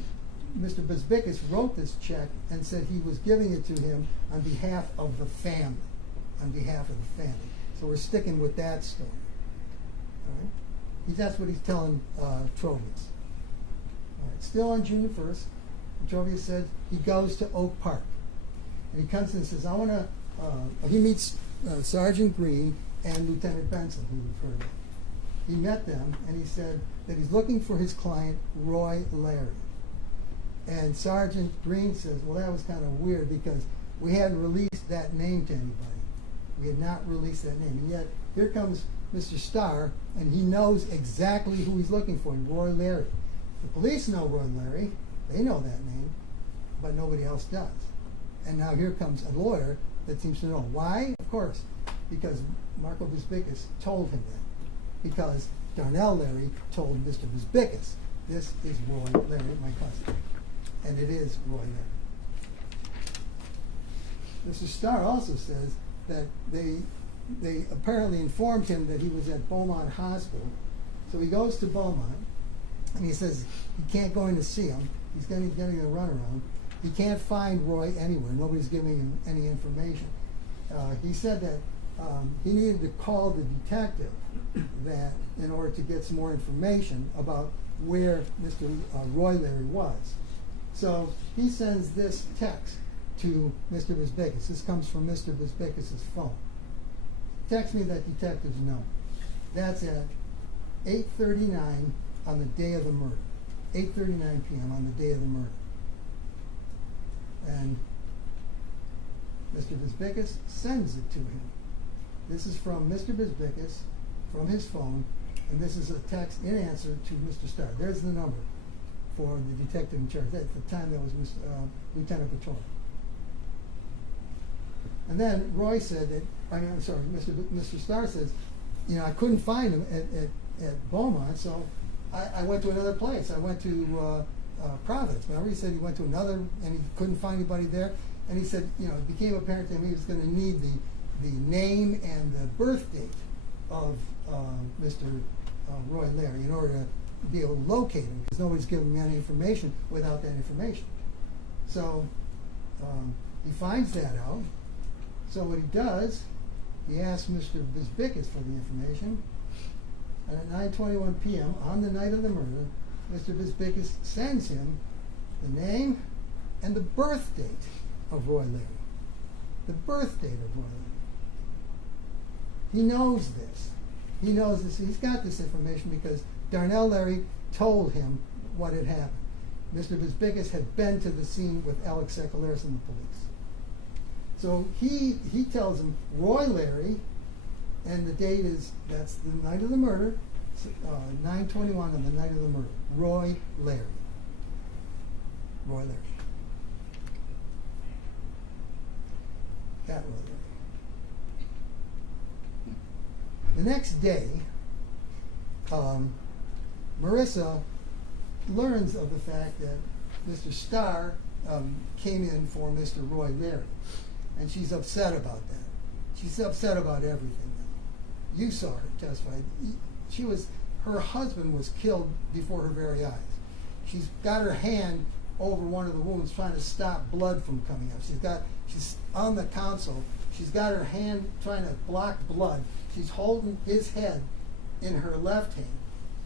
Mr. Bisbickus wrote this check and said he was giving it to him on behalf of the family. On behalf of the family. So we're sticking with that story. All right? That's what he's telling Trovius. All right. Still on June 1st, Trovius said he goes to Oak Park. And he comes in and says, I want to, he meets Sergeant Green and Lieutenant Benson, who we've heard of. He met them, and he said that he's looking for his client, Roy Larry. And Sergeant Green says, well, that was kind of weird because we hadn't released that name to anybody. We had not released that name. And yet, here comes Mr. Starr, and he knows exactly who he's looking for, Roy Larry. The police know Roy Larry. They know that name, but nobody else does. And now here comes a lawyer that seems to know. Why? Of course, because Marco Bisbickus told him that. Because Darnell Larry told Mr. Bisbickus, this is Roy Larry, my cousin. And it is Roy Larry. Mr. Starr also says that they apparently informed him that he was at Beaumont Hospital. So he goes to Beaumont, and he says he can't go in to see him. He's getting a runaround. He can't find Roy anywhere. Nobody's giving him any information. he said that he needed to call the detective that in order to get some more information about where Mr. Roy Larry was. So he sends this text to Mr. Bisbickus. This comes from Mr. Bisbickus' phone. Text me that detective's number. That's at 8:39 on the day of the murder. 8:39 p.m. on the day of the murder. And Mr. Bisbickus sends it to him. This is from Mr. Bisbickus, from his phone, and this is a text in answer to Mr. Starr. There's the number for the detective in charge. At the time, that was Lieutenant Pator. And then Roy said that, Mr. Starr says, I couldn't find him at Beaumont, so I went to another place. I went to Providence. Remember, he said he went to another, and he couldn't find anybody there. And he said, it became apparent to him he was going to need the name and the birth date of Mr. Roy Larry in order to be able to locate him, because nobody's giving me any information without that information. So he finds that out. So what he does, he asks Mr. Bisbickus for the information, and at 9:21 p.m. on the night of the murder, Mr. Bisbickus sends him the name and the birth date of Roy Larry. The birth date of Roy Larry. He knows this. He knows this. He's got this information because Darnell Larry told him what had happened. Mr. Bisbickus had been to the scene with Alex Secularis and the police. So he tells him Roy Larry, and the date is, that's the night of the murder, 9:21 on the night of the murder. Roy Larry. Roy Larry. That Roy Larry. The next day, Marissa learns of the fact that Mr. Starr came in for Mr. Roy Larry, and she's upset about that. She's upset about everything. You saw her testify. Her husband was killed before her very eyes. She's got her hand over one of the wounds trying to stop blood from coming up. She's on the console. She's got her hand trying to block blood. She's holding his head in her left hand,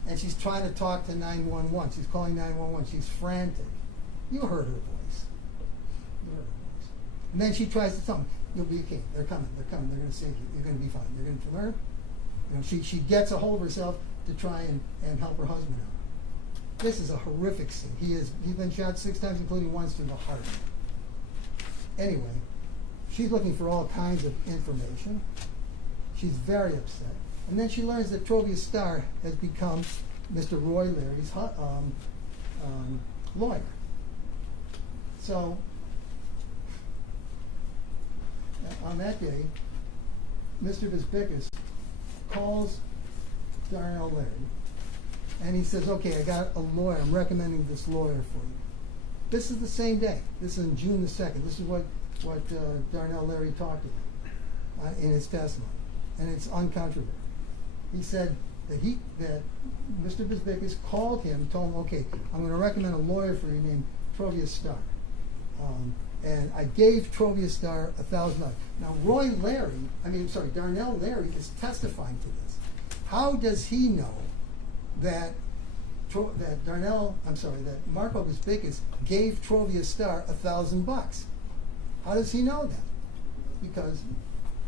and she's trying to talk to 911. She's calling 911. She's frantic. You heard her voice. You heard her voice. And then she tries to tell him, "You'll be okay. They're coming. They're coming. They're going to save you. You're going to be fine." They're going to from her. She gets a hold of herself to try and help her husband out. This is a horrific scene. He's been shot 6 times, including once to the heart. Anyway, she's looking for all kinds of information. She's very upset. And then she learns that Trovia Starr has become Mr. Roy Larry's lawyer. So, on that day, Mr. Bisbickus calls Darnell Larry, and he says, "Okay, I got a lawyer. I'm recommending this lawyer for you." This is the same day. This is on June the 2nd. This is what Darnell Larry talked about in his testimony, and it's uncontroversial. He said that Mr. Bisbickus called him, told him, "Okay, I'm going to recommend a lawyer for you named Trovia Starr." And I gave Trovia Starr $1,000. Now, Darnell Larry is testifying to this. How does he know that Marco Bisbickus gave Trovia Starr $1,000? How does he know that? Because,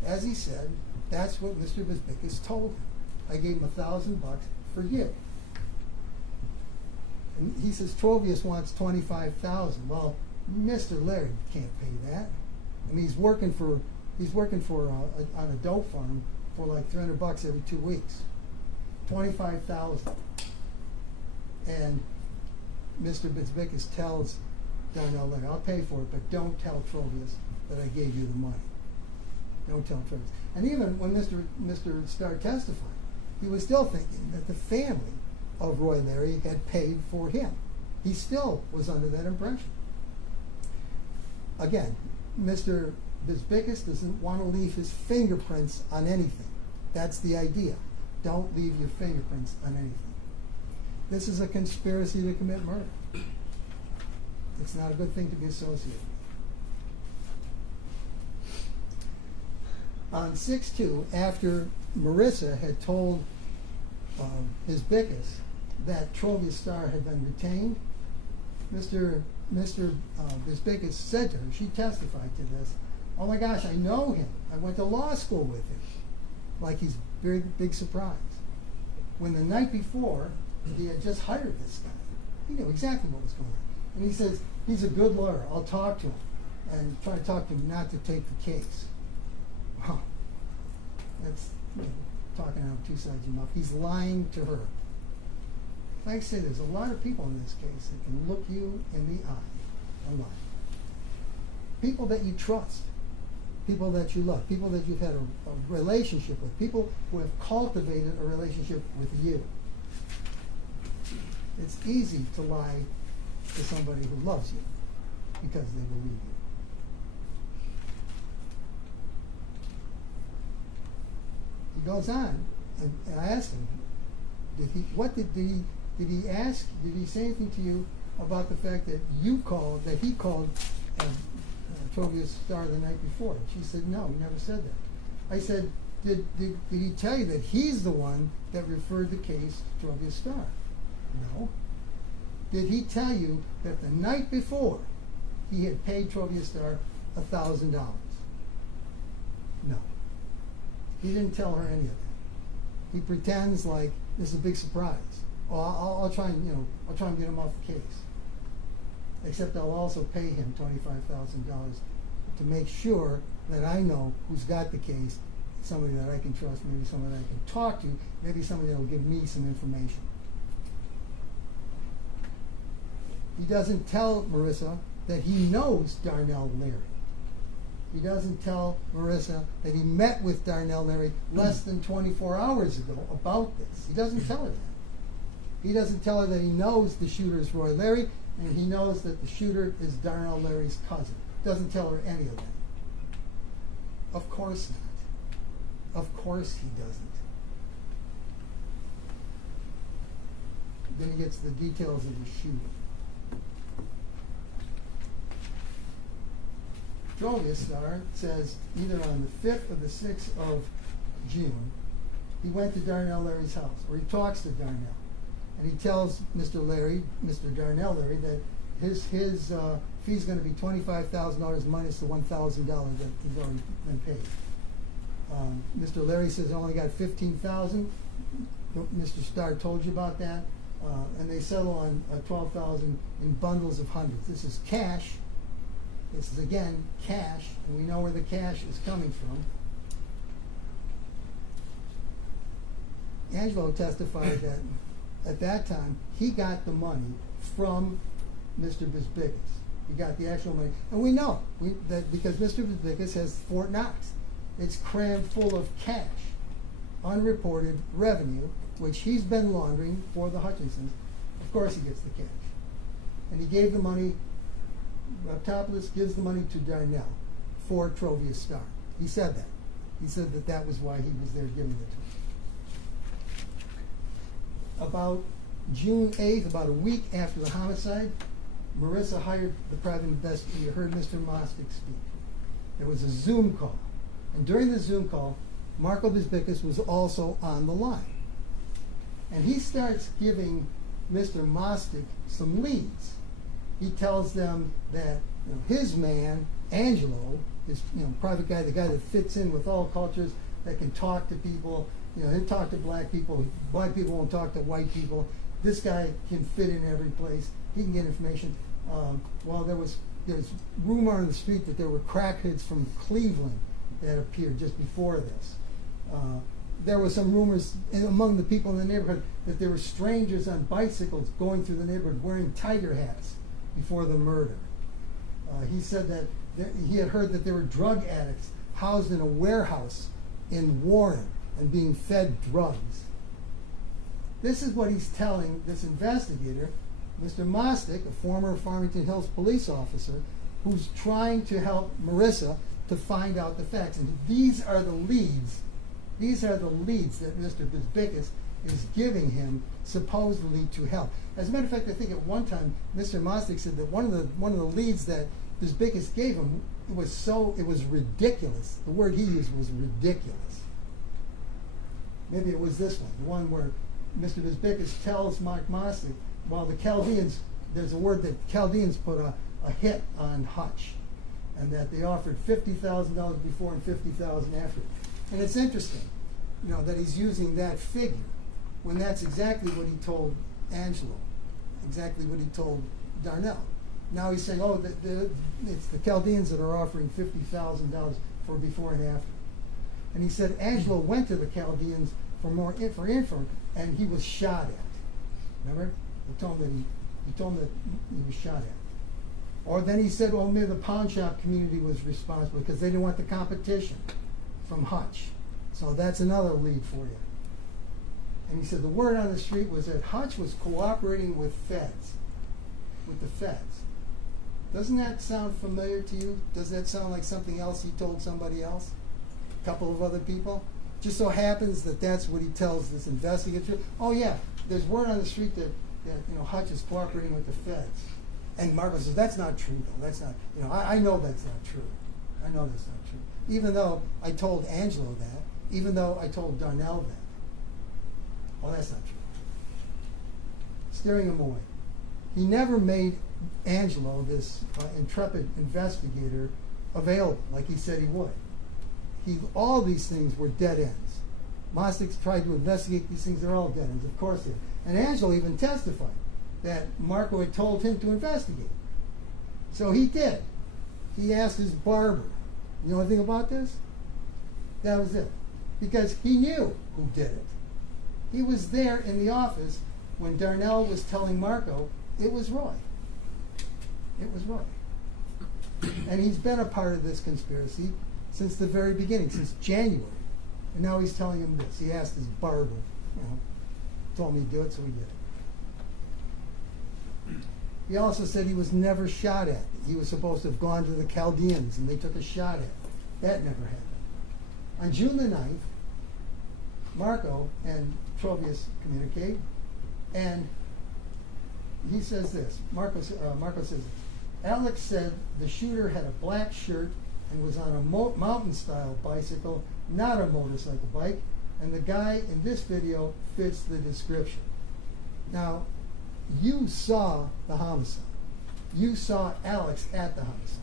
as he said, that's what Mr. Bisbickus told him. I gave him $1,000 for you. And he says Trovius wants $25,000. Well, Mr. Larry can't pay that. I mean, he's working for on a dope farm for like $300 every 2 weeks. $25,000. And Mr. Bisbickus tells Darnell Larry, "I'll pay for it, but don't tell Trovius that I gave you the money. Don't tell Trovius." And even when Mr. Starr testified, he was still thinking that the family of Roy Larry had paid for him. He still was under that impression. Again, Mr. Bisbickus doesn't want to leave his fingerprints on anything. That's the idea. Don't leave your fingerprints on anything. This is a conspiracy to commit murder. It's not a good thing to be associated with. On 6/2, after Marissa had told Bisbickus that Trovia Star had been retained, Mr. Bisbickus said to her, she testified to this, "Oh my gosh, I know him. I went to law school with him." Like he's very big surprise. When the night before, he had just hired this guy. He knew exactly what was going on. And he says, "He's a good lawyer. I'll talk to him." And try to talk to him not to take the case. Wow. That's, talking out of two sides of your mouth. He's lying to her. Like I say, there's a lot of people in this case that can look you in the eye and lie. People that you trust, people that you love, people that you've had a relationship with, people who have cultivated a relationship with you. It's easy to lie to somebody who loves you because they believe you. He goes on, and I asked him, did he say anything to you about the fact that he called Trovia Star the night before? She said, "No, he never said that." I said, did he tell you that he's the one that referred the case to Trovia Star? No. Did he tell you that the night before he had paid Trovia Star $1,000? No. He didn't tell her any of that. He pretends like this is a big surprise. Oh, I'll try and get him off the case. Except I'll also pay him $25,000 to make sure that I know who's got the case, somebody that I can trust, maybe somebody that I can talk to, maybe somebody that will give me some information. He doesn't tell Marissa that he knows Darnell Leary. He doesn't tell Marissa that he met with Darnell Leary less than 24 hours ago about this. He doesn't tell her that. He doesn't tell her that he knows the shooter is Roy Leary, and he knows that the shooter is Darnell Leary's cousin. Doesn't tell her any of that. Of course not. Of course he doesn't. Then he gets the details of the shooting. Trovia Star says either on the 5th or the 6th of June, he went to Darnell Leary's house, or he talks to Darnell. And he tells Mr. Darnell Leary, that his fee's going to be $25,000 minus the $1,000 that he's already been paid. Mr. Leary says, "I only got $15,000. Mr. Starr told you about that. And they settle on $12,000 in bundles of hundreds. This is cash. This is, again, cash, and we know where the cash is coming from." Angelo testified that at that time he got the money from Mr. Bisbickus. He got the actual money. And we know that because Mr. Bisbickus has Fort Knox. It's crammed full of cash, unreported revenue, which he's been laundering for the Hutchinsons. Of course he gets the cash. And he gave the money, up top of this, gives the money to Darnell for Trovia Star. He said that. He said that that was why he was there giving it to him. About June 8th, about a week after the homicide, Marissa hired the private investigator, heard Mr. Mostick speak. There was a Zoom call. And during the Zoom call, Marco Bisbickus was also on the line. And he starts giving Mr. Mostick some leads. He tells them that his man, Angelo, this private guy, the guy that fits in with all cultures, that can talk to people, he'll talk to black people won't talk to white people. This guy can fit in every place. He can get information. Well, there was rumor on the street that there were crackheads from Cleveland that appeared just before this. There were some rumors among the people in the neighborhood that there were strangers on bicycles going through the neighborhood wearing tiger hats before the murder. He said that he had heard that there were drug addicts housed in a warehouse in Warren and being fed drugs. This is what he's telling this investigator, Mr. Mostick, a former Farmington Hills police officer, who's trying to help Marissa to find out the facts. And these are the leads. These are the leads that Mr. Bisbickus is giving him supposedly to help. As a matter of fact, I think at one time Mr. Mostick said that one of the leads that Bisbickus gave him it was ridiculous. The word he used was ridiculous. Maybe it was this one, the one where Mr. Bisbickus tells Mark Mosley, well, the Chaldeans, there's a word that Chaldeans put a hit on Hutch, and that they offered $50,000 before and $50,000 after. And it's interesting, that he's using that figure when that's exactly what he told Angelo, exactly what he told Darnell. Now he's saying, oh, it's the Chaldeans that are offering $50,000 for before and after. And he said Angelo went to the Chaldeans for info, and he was shot at. Remember? He told him that he was shot at. Or then he said, well, maybe the pawn shop community was responsible because they didn't want the competition from Hutch. So that's another lead for you. And he said the word on the street was that Hutch was cooperating with the feds. Doesn't that sound familiar to you? Does that sound like something else he told somebody else? A couple of other people? Just so happens that that's what he tells this investigator. Oh yeah, there's word on the street that Hutch is cooperating with the feds. And Marco says, that's not true though. That's not, I know that's not true. I know that's not true. Even though I told Angelo that, even though I told Darnell that. Oh, that's not true. Steering him away. He never made Angelo, this intrepid investigator, available like he said he would. All these things were dead ends. Mostick's tried to investigate these things, they're all dead ends, of course they are. And Angelo even testified that Marco had told him to investigate. So he did. He asked his barber, you know anything about this? That was it. Because he knew who did it. He was there in the office when Darnell was telling Marco it was Roy. It was Roy. And he's been a part of this conspiracy since the very beginning, since January. And now he's telling him this. He asked his barber, told me to do it, so he did it. He also said he was never shot at. He was supposed to have gone to the Chaldeans, and they took a shot at him. That never happened. On June the 9th, Marco and Trovius communicate, and he says this. Marco says this. Alex said the shooter had a black shirt and was on a mountain-style bicycle, not a motorcycle bike, and the guy in this video fits the description. Now, you saw the homicide. You saw Alex at the homicide.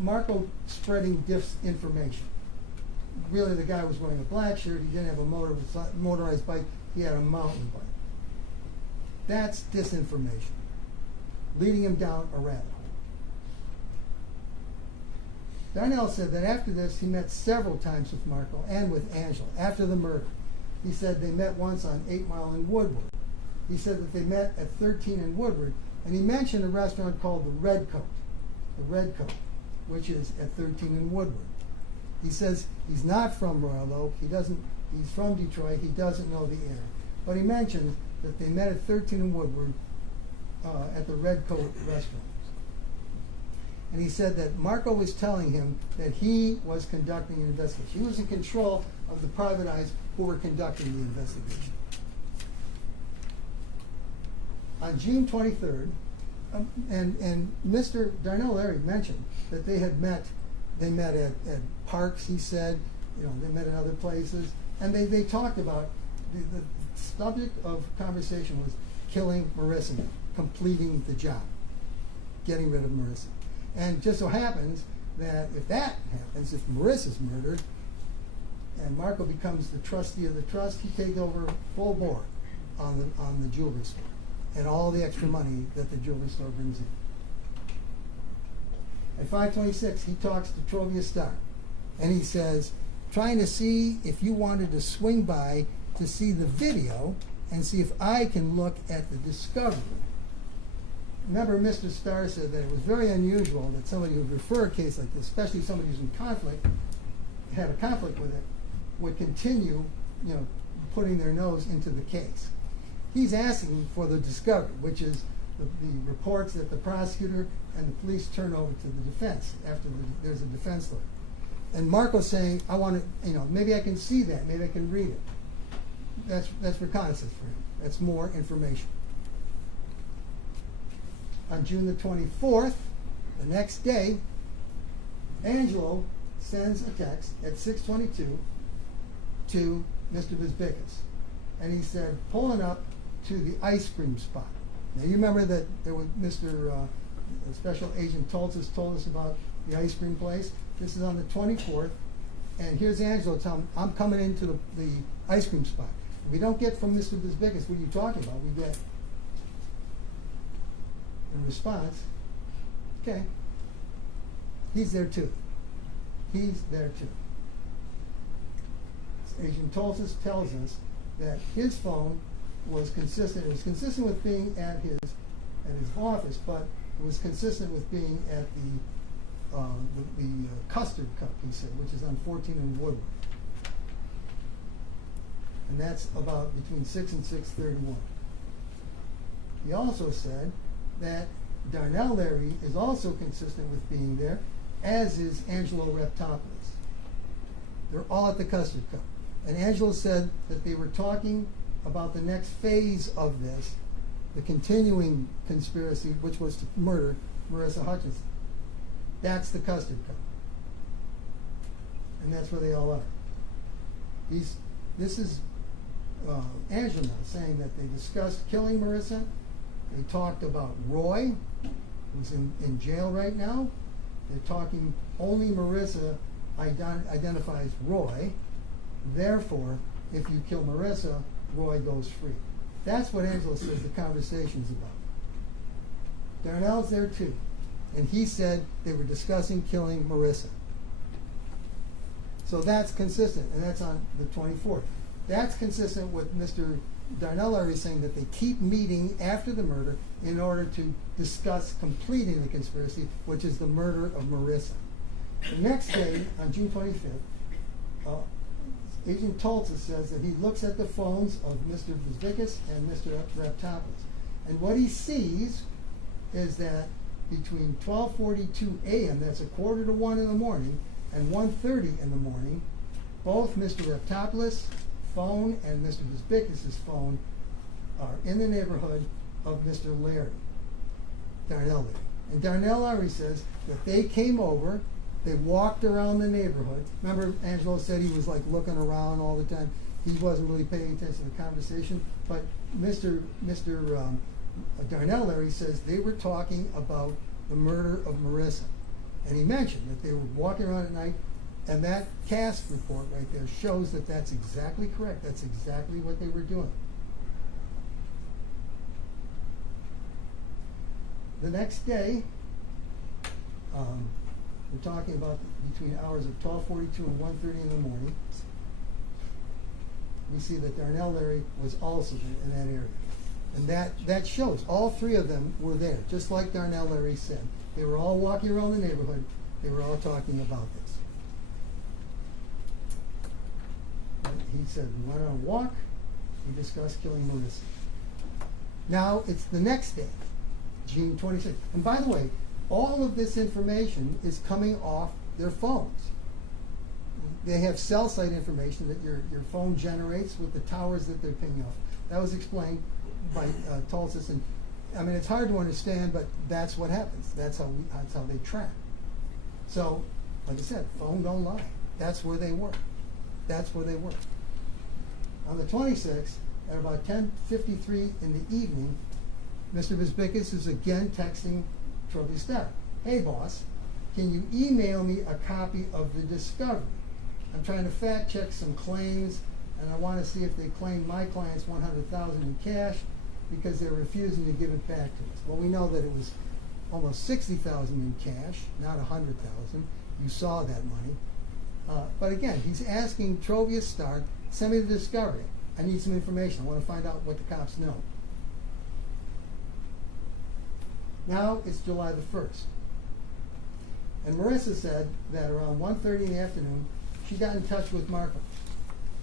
Marco spreading disinformation. Really, the guy was wearing a black shirt. He didn't have a motorized bike. He had a mountain bike. That's disinformation, leading him down a rabbit hole. Darnell said that after this, he met several times with Marco and with Angela after the murder. He said they met once on 8 Mile in Woodward. He said that they met at 13 in Woodward, and he mentioned a restaurant called the Red Coat, which is at 13 in Woodward. He says he's not from Royal Oak. He's from Detroit. He doesn't know the area. But he mentioned that they met at 13 in Woodward at the Red Coat restaurant. And he said that Marco was telling him that he was conducting an investigation. He was in control of the private eyes who were conducting the investigation. On June 23rd, and Mr. Darnell Larry mentioned that they met at parks, he said, they met at other places, and they talked about, the subject of conversation was killing Marissa, completing the job, getting rid of Marissa. And just so happens that if that happens, if Marissa's murdered, and Marco becomes the trustee of the trust, he takes over full board on the jewelry store and all the extra money that the jewelry store brings in. At 5:26, he talks to Trovia Star, and he says, trying to see if you wanted to swing by to see the video and see if I can look at the discovery. Remember, Mr. Starr said that it was very unusual that somebody who would refer a case like this, especially somebody who's in conflict, had a conflict with it, would continue, putting their nose into the case. He's asking for the discovery, which is the reports that the prosecutor and the police turn over to the defense after there's a defense lawyer. And Marco's saying, I want to, maybe I can see that, maybe I can read it. That's reconnaissance for him. That's more information. On June the 24th, the next day, Angelo sends a text at 6:22 to Mr. Vizbickas, and he said, pulling up to the ice cream spot. Now you remember that there was Mr. Special Agent told us about the ice cream place. This is on the 24th, and here's Angelo telling him, I'm coming into the ice cream spot. If we don't get from Mr. Vizbickas, what are you talking about? We get in response, okay, he's there too. He's there too. Agent Tolsis tells us that his phone was consistent. It was consistent with being at his office, but it was consistent with being at the Custard Cup, he said, which is on 14 and Woodward. And that's about between 6 and 6:31. He also said that Darnell Larry is also consistent with being there, as is Angelo Reptopoulos. They're all at the Custard Cup. And Angelo said that they were talking about the next phase of this, the continuing conspiracy, which was to murder Marissa Hutchinson. That's the Custard Cup. And that's where they all are. This is Angelo now saying that they discussed killing Marissa. They talked about Roy, who's in jail right now. They're talking only Marissa identifies Roy. Therefore, if you kill Marissa, Roy goes free. That's what Angelo says the conversation's about. Darnell's there too. And he said they were discussing killing Marissa. So that's consistent, and that's on the 24th. That's consistent with Mr. Darnell Larry saying that they keep meeting after the murder in order to discuss completing the conspiracy, which is the murder of Marissa. The next day, on June 25th, Agent Tolsis says that he looks at the phones of Mr. Vizbickas and Mr. Reptopoulos. And what he sees is that between 12:42 a.m., that's 12:45 in the morning, and 1:30 in the morning, both Mr. Reptopoulos' phone and Mr. Vizbickas' phone are in the neighborhood of Mr. Larry, Darnell Larry. And Darnell Larry says that they came over, they walked around the neighborhood. Remember, Angelo said he was like looking around all the time. He wasn't really paying attention to the conversation. But Mr. Darnell Larry says they were talking about the murder of Marissa. And he mentioned that they were walking around at night, and that CAST report right there shows that that's exactly correct. That's exactly what they were doing. The next day, we're talking about between hours of 12:42 and 1:30 in the morning. We see that Darnell Larry was also in that area. And that shows all three of them were there, just like Darnell Larry said. They were all walking around the neighborhood. They were all talking about this. And he said, we went on a walk. We discussed killing Marissa. Now, it's the next day, June 26th. And by the way, all of this information is coming off their phones. They have cell site information that your phone generates with the towers that they're pinging off. That was explained by Tolsis, and I mean it's hard to understand, but that's what happens. That's how they track. So, like I said, phone don't lie. That's where they were. That's where they were. On the 26th, at about 10:53 in the evening, Mr. Vizbickas is again texting Trophy Star. Hey boss, can you email me a copy of the discovery? I'm trying to fact check some claims, and I want to see if they claim my clients $100,000 in cash because they're refusing to give it back to us. Well, we know that it was almost $60,000 in cash, not $100,000. You saw that money. But again, he's asking Trovia Stark, send me the discovery. I need some information. I want to find out what the cops know. Now it's July the 1st. And Marissa said that around 1:30 in the afternoon, she got in touch with Marco.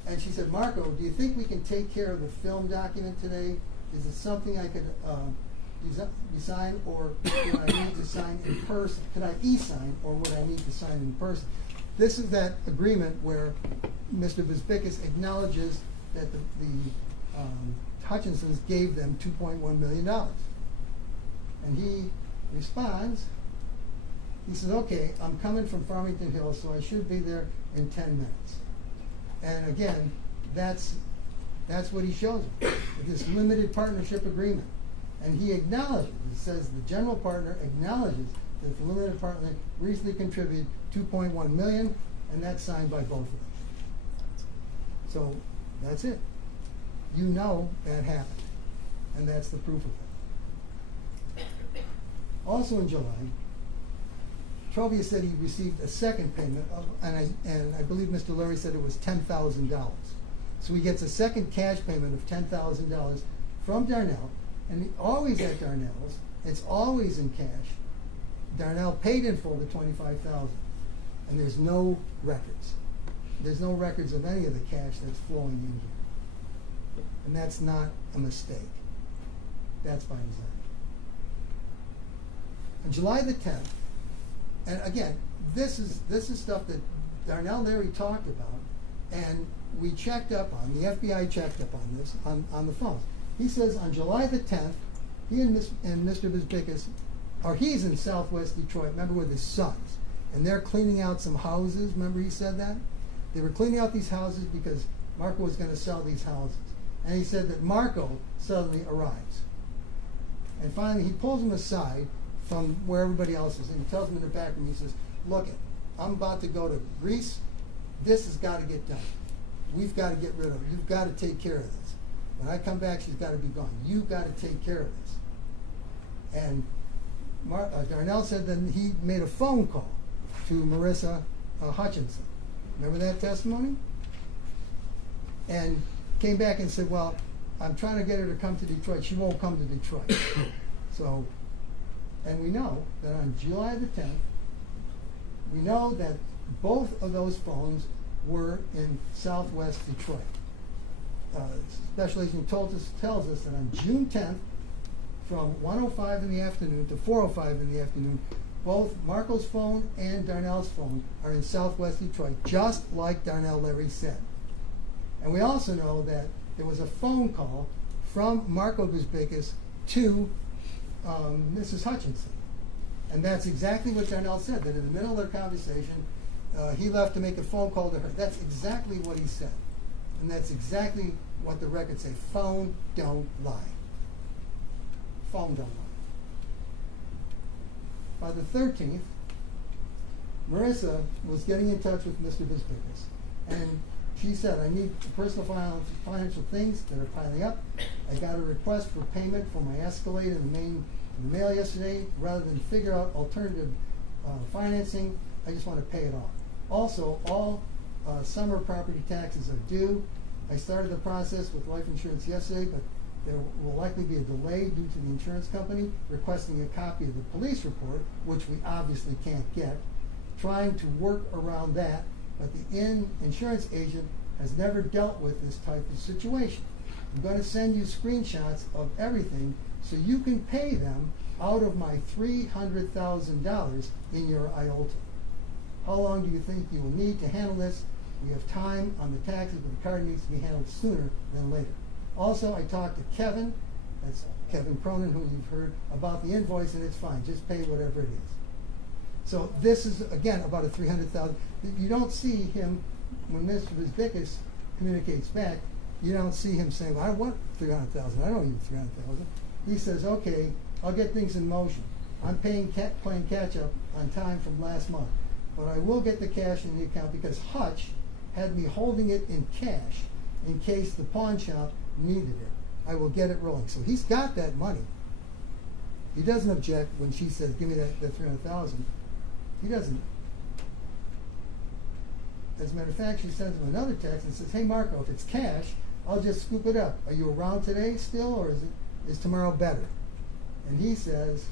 And she said, Marco, do you think we can take care of the film document today? Is it something I could sign, or do I need to sign in person? Could I e-sign, or would I need to sign in person? This is that agreement where Mr. Vizbickas acknowledges that the Hutchinsons gave them $2.1 million. And he responds He says, okay, I'm coming from Farmington Hills, so I should be there in 10 minutes. And again, that's what he shows me, this limited partnership agreement. And he acknowledges, it says the general partner acknowledges that the limited partner recently contributed $2.1 million, and that's signed by both of them. So that's it. You know that happened, and that's the proof of it. Also in July, Trovia said he received a second payment, and I believe Mr. Larry said it was $10,000. So he gets a second cash payment of $10,000 from Darnell, and always at Darnell's, it's always in cash. Darnell paid in full the $25,000, and there's no records. There's no records of any of the cash that's flowing in here, and that's not a mistake. That's by design. On July the 10th, and again, this is stuff that Darnell Larry talked about, and we checked up on, the FBI checked up on this on the phones. He says on July the 10th, he and Mr. Bisbickus, or he's in Southwest Detroit, remember, with his sons, and they're cleaning out some houses. Remember he said that? They were cleaning out these houses because Marco was going to sell these houses. And he said that Marco suddenly arrives. And finally, he pulls him aside from where everybody else is, and he tells him in the back room, he says, look, I'm about to go to Greece. This has got to get done. We've got to get rid of her. You've got to take care of this. When I come back, she's got to be gone. You've got to take care of this. And Darnell said that he made a phone call to Marissa Hutchinson. Remember that testimony? And came back and said, well, I'm trying to get her to come to Detroit. She won't come to Detroit. So, and we know that on July the 10th, we know that both of those phones were in Southwest Detroit. Special Agent tells us that on June 10th, from 1:05 in the afternoon to 4:05 in the afternoon, both Marco's phone and Darnell's phone are in Southwest Detroit, just like Darnell Larry said. And we also know that there was a phone call from Marco Bisbickus to Mrs. Hutchinson. And that's exactly what Darnell said, that in the middle of their conversation, he left to make a phone call to her. That's exactly what he said. And that's exactly what the records say. Phone don't lie. Phone don't lie. By the 13th, Marissa was getting in touch with Mr. Bisbickus. And she said, I need personal financial things that are piling up. I got a request for payment for my Escalade in the mail yesterday. Rather than figure out alternative financing, I just want to pay it off. Also, all summer property taxes are due. I started the process with life insurance yesterday, but there will likely be a delay due to the insurance company requesting a copy of the police report, which we obviously can't get. Trying to work around that, but the insurance agent has never dealt with this type of situation. I'm going to send you screenshots of everything so you can pay them out of my $300,000 in your IOLTA. How long do you think you will need to handle this? We have time on the taxes, but the card needs to be handled sooner than later. Also, I talked to Kevin, that's Kevin Cronin, who you've heard, about the invoice, and it's fine. Just pay whatever it is. So this is, again, about a $300,000. You don't see him, when Mr. Bisbickus communicates back, you don't see him saying, well, I want $300,000. I don't need $300,000. He says, okay, I'll get things in motion. I'm playing catch up on time from last month. But I will get the cash in the account because Hutch had me holding it in cash in case the pawn shop needed it. I will get it rolling. So he's got that money. He doesn't object when she says, give me that $300,000. He doesn't. As a matter of fact, she sends him another text and says, hey Marco, if it's cash, I'll just scoop it up. Are you around today still, or is tomorrow better? And he says,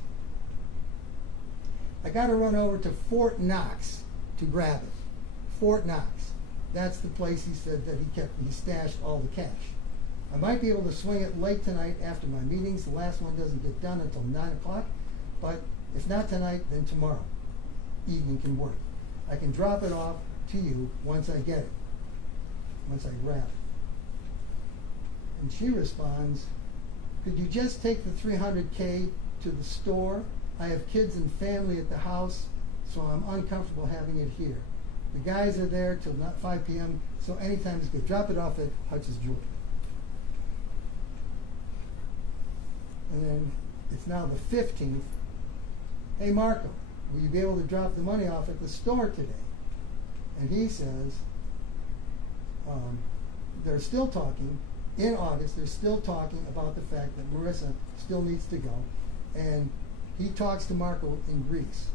I got to run over to Fort Knox to grab it. Fort Knox. That's the place he said that he stashed all the cash. I might be able to swing it late tonight after my meetings. The last one doesn't get done until 9 o'clock, but if not tonight, then tomorrow evening can work. I can drop it off to you once I get it, once I grab it. And she responds, could you just take the $300K to the store? I have kids and family at the house, so I'm uncomfortable having it here. The guys are there till 5 p.m., so anytime is good. Drop it off at Hutch's Jewelry. And then it's now the 15th. Hey, Marco, will you be able to drop the money off at the store today? And he says, they're still talking. In August, they're still talking about the fact that Marissa still needs to go. And he talks to Marco in Greece.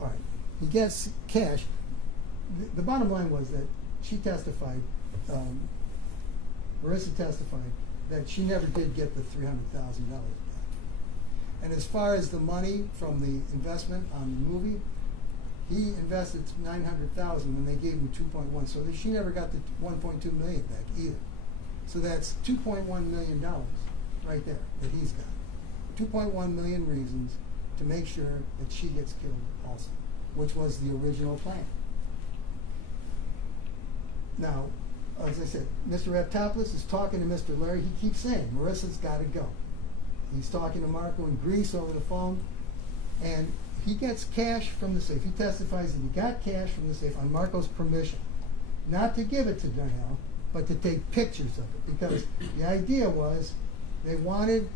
All right. He gets cash. The bottom line was that she testified, Marissa testified, that she never did get the $300,000 back. And as far as the money from the investment on the movie, he invested $900,000 when they gave him 2.1, so that she never got the 1.2 million back either. So that's $2.1 million right there that he's got. 2.1 million reasons to make sure that she gets killed also, which was the original plan. Now, as I said, Mr. Raptopoulos is talking to Mr. Larry. He keeps saying, Marissa's got to go. He's talking to Marco in Greece over the phone, and he gets cash from the safe. He testifies that he got cash from the safe on Marco's permission, not to give it to Darnell, but to take pictures of it, because the idea was they wanted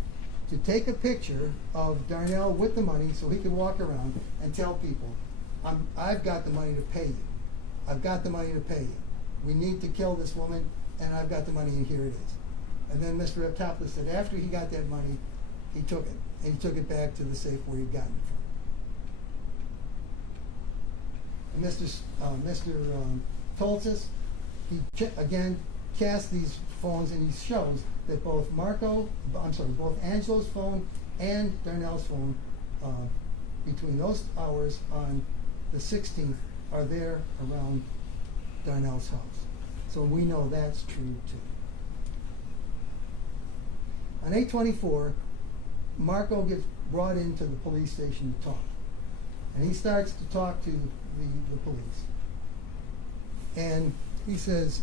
to take a picture of Darnell with the money so he could walk around and tell people, I've got the money to pay you. I've got the money to pay you. We need to kill this woman, and I've got the money, and here it is. And then Mr. Raptopoulos said after he got that money, he took it, and he took it back to the safe where he'd gotten it from. And Mr. Tolzis, he again cast these phones, and he shows that both both Angelo's phone and Darnell's phone, between those hours on the 16th, are there around Darnell's house. So we know that's true too. On 8/24, Marco gets brought into the police station to talk. And he starts to talk to the police. And he says,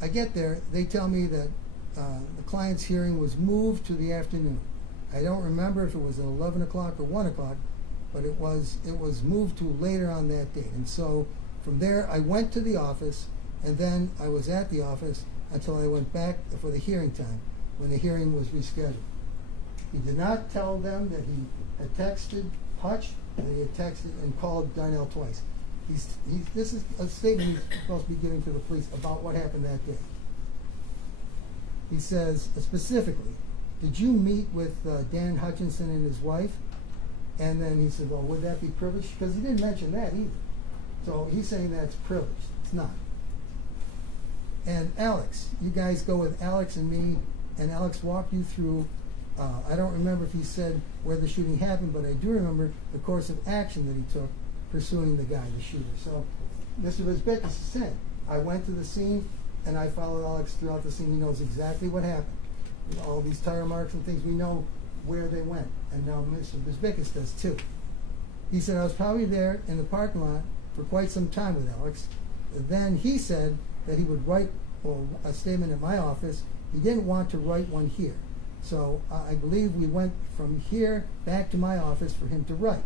I get there, they tell me that the client's hearing was moved to the afternoon. I don't remember if it was at 11 o'clock or 1 o'clock, but it was moved to later on that date. And so from there, I went to the office, and then I was at the office until I went back for the hearing time, when the hearing was rescheduled. He did not tell them that he had texted Hutch, that he had texted and called Darnell twice. This is a statement he's supposed to be giving to the police about what happened that day. He says specifically, did you meet with Dan Hutchinson and his wife? And then he said, well, would that be privileged? Because he didn't mention that either. So he's saying that's privileged. It's not. And Alex, you guys go with Alex and me, and Alex walked you through, I don't remember if he said where the shooting happened, but I do remember the course of action that he took pursuing the guy, the shooter. So Mr. Lisbeckus said, I went to the scene, and I followed Alex throughout the scene. He knows exactly what happened. All these tire marks and things, we know where they went. And now Mr. Lisbeckus does too. He said, I was probably there in the parking lot for quite some time with Alex. Then he said that he would write a statement at my office. He didn't want to write one here. So I believe we went from here back to my office for him to write.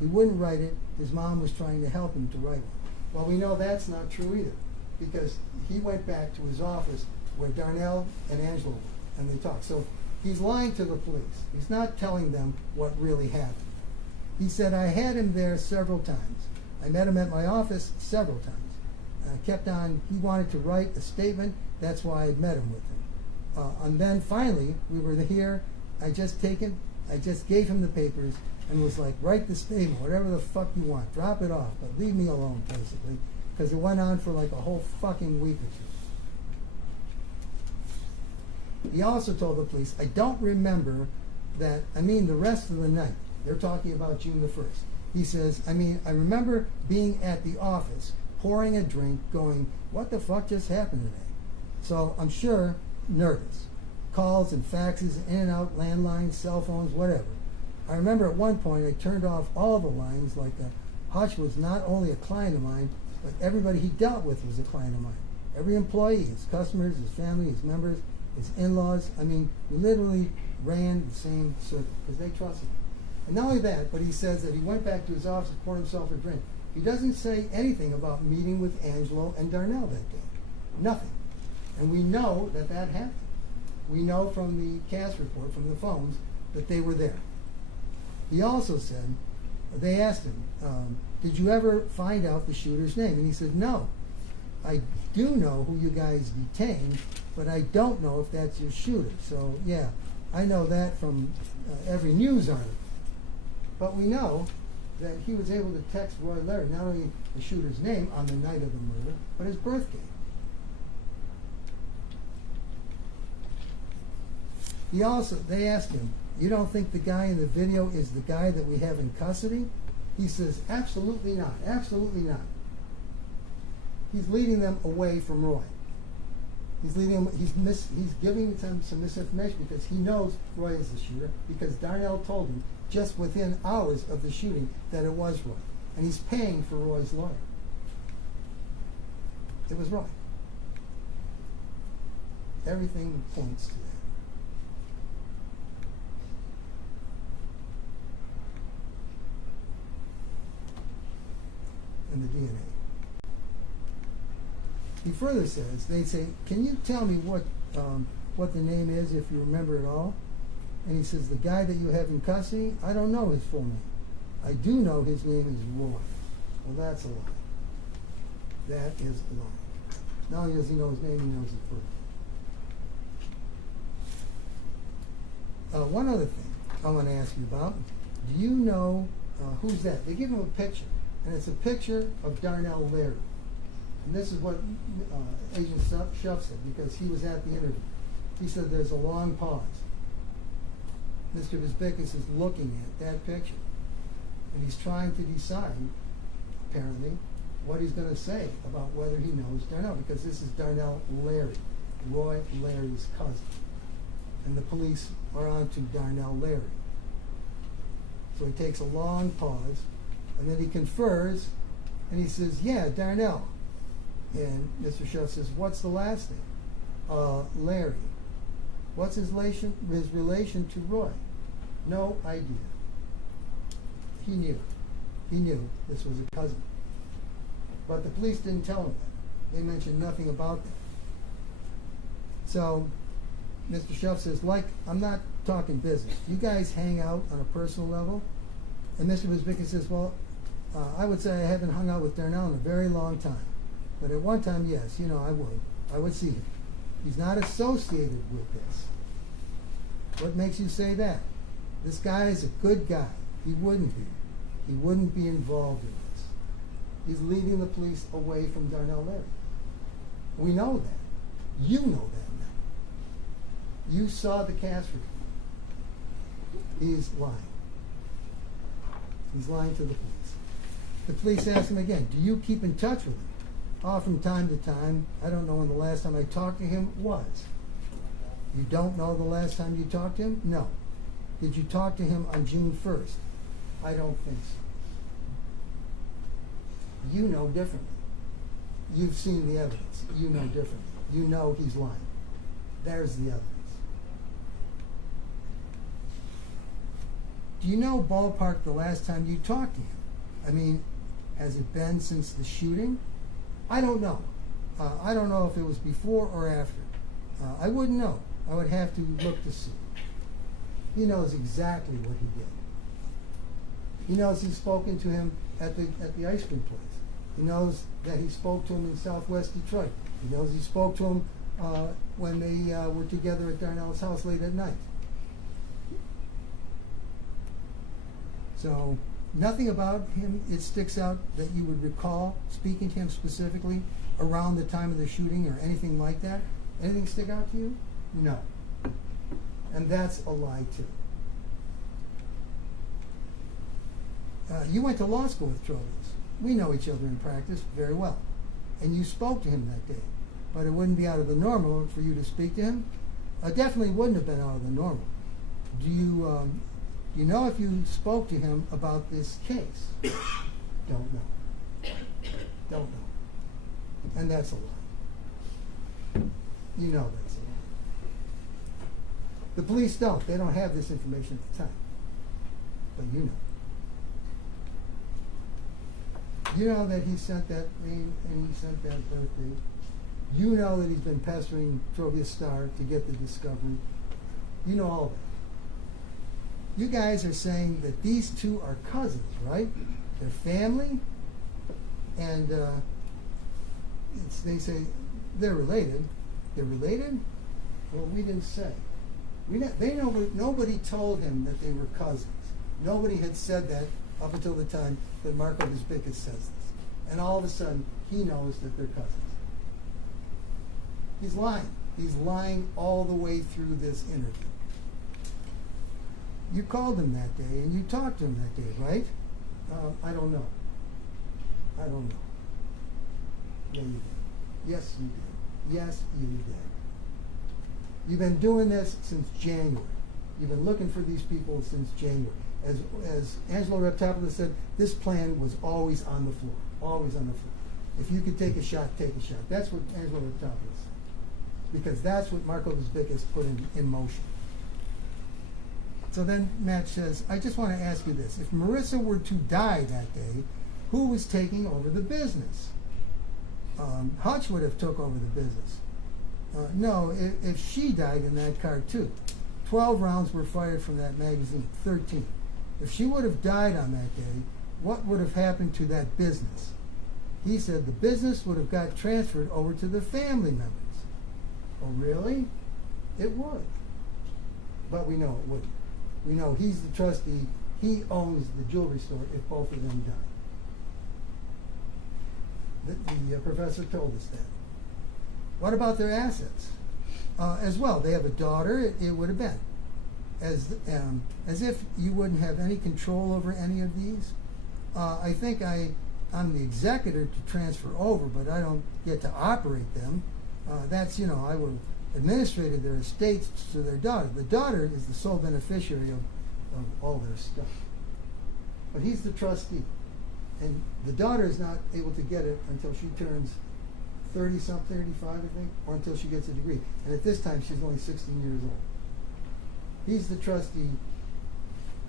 He wouldn't write it. His mom was trying to help him to write it. Well, we know that's not true either, because he went back to his office where Darnell and Angelo were, and they talked. So he's lying to the police. He's not telling them what really happened. He said, I had him there several times. I met him at my office several times. Kept on, he wanted to write a statement. That's why I met him with him. And then finally, we were here. I just gave him the papers and was like, write the statement, whatever the fuck you want. Drop it off, but leave me alone, basically. Because it went on for like a whole fucking week or two. He also told the police, I don't remember that, the rest of the night. They're talking about June the 1st. He says, I remember being at the office, pouring a drink, going, what the fuck just happened today? So I'm sure, nervous. Calls and faxes, in and out, landlines, cell phones, whatever. I remember at one point I turned off all the lines, like Hutch was not only a client of mine, but everybody he dealt with was a client of mine. Every employee, his customers, his family, his members, his in-laws. We literally ran the same circle because they trusted him. And not only that, but he says that he went back to his office and poured himself a drink. He doesn't say anything about meeting with Angelo and Darnell that day. Nothing. And we know that that happened. We know from the cast report, from the phones, that they were there. He also said, they asked him, did you ever find out the shooter's name? And he said, no. I do know who you guys detained, but I don't know if that's your shooter. So, yeah, I know that from every news article. But we know that he was able to text Roy Larry not only the shooter's name on the night of the murder, but his birthday. They asked him, you don't think the guy in the video is the guy that we have in custody? He says, absolutely not, absolutely not. He's leading them away from Roy. He's leading them, he's giving them some misinformation because he knows Roy is the shooter, because Darnell told him just within hours of the shooting that it was Roy. And he's paying for Roy's lawyer. It was Roy. Everything points to that. And the DNA. He further says, they say, can you tell me what the name is if you remember it all? And he says, the guy that you have in custody, I don't know his full name. I do know his name is Roy. Well, that's a lie. That is a lie. Not only does he know his name, he knows his birthday. One other thing I want to ask you about. Do you know who's that? They give him a picture, and it's a picture of Darnell Larry. And this is what Agent Schuff said, because he was at the interview. He said there's a long pause. Mr. Visbickas is looking at that picture, and he's trying to decide, apparently, what he's going to say about whether he knows Darnell, because this is Darnell Larry, Roy Larry's cousin. And the police are on to Darnell Larry. So he takes a long pause, and then he confers, and he says, yeah, Darnell. And Mr. Schuff says, what's the last name? Larry. What's his relation to Roy? No idea. He knew. He knew this was a cousin. But the police didn't tell him that. They mentioned nothing about that. So Mr. Schuff says, I'm not talking business. You guys hang out on a personal level? And Mr. Visbickas says, well, I would say I haven't hung out with Darnell in a very long time. But at one time, yes, I would see him. He's not associated with this. What makes you say that? This guy is a good guy. He wouldn't be. He wouldn't be involved in this. He's leading the police away from Darnell Larry. We know that. You know that now. You saw the cast report. He's lying. He's lying to the police. The police ask him again, do you keep in touch with him? Oh, from time to time. I don't know when the last time I talked to him was. You don't know the last time you talked to him? No. Did you talk to him on June 1st? I don't think so. You know differently. You've seen the evidence. You know differently. You know he's lying. There's the evidence. Do you know, ballpark, the last time you talked to him? I mean, has it been since the shooting? I don't know. I don't know if it was before or after. I wouldn't know. I would have to look to see. He knows exactly what he did. He knows he's spoken to him at the ice cream place. He knows that he spoke to him in Southwest Detroit. He knows he spoke to him when they were together at Darnell's house late at night. So nothing about him, it sticks out that you would recall speaking to him specifically around the time of the shooting or anything like that? Anything stick out to you? No. And that's a lie too. You went to law school with Trovis. We know each other in practice very well. And you spoke to him that day. But it wouldn't be out of the normal for you to speak to him. Definitely wouldn't have been out of the normal. Do you know if you spoke to him about this case? Don't know. Don't know. And that's a lie. You know that's a lie. The police don't. They don't have this information at the time. but you know. You know that he sent that name and he sent that birthday. You know that he's been pestering Trovia Star to get the discovery. You know all that. You guys are saying that these two are cousins, right? They're family, and they say they're related. They're related? Well, we didn't say. Nobody told him that they were cousins. Nobody had said that up until the time that Marco Vizbickas says this. And all of a sudden, he knows that they're cousins. He's lying. He's lying all the way through this interview. You called him that day, and you talked to him that day, right? I don't know. I don't know. Yeah, you did. Yes, you did. Yes, you did. You've been doing this since January. You've been looking for these people since January. As Angelo Reptopoulos said, this plan was always on the floor. Always on the floor. If you could take a shot, take a shot. That's what Angelo Reptopoulos said. Because that's what Marco Vizbickas put in motion. So then Matt says, I just want to ask you this. If Marissa were to die that day, who was taking over the business? Hutch would have took over the business. No, if she died in that car too. 12 rounds were fired from that magazine, 13. If she would have died on that day, what would have happened to that business? He said the business would have got transferred over to the family members. Oh, really? It would. But we know it wouldn't. We know he's the trustee. He owns the jewelry store if both of them died. The professor told us that. What about their assets? As well, they have a daughter. It would have been as if you wouldn't have any control over any of these. I think I'm the executor to transfer over, but I don't get to operate them. I will administrated their estates to their daughter. The daughter is the sole beneficiary of all their stuff. But he's the trustee. And the daughter is not able to get it until she turns 30-something, 35, I think, or until she gets a degree. And at this time, she's only 16 years old. He's the trustee.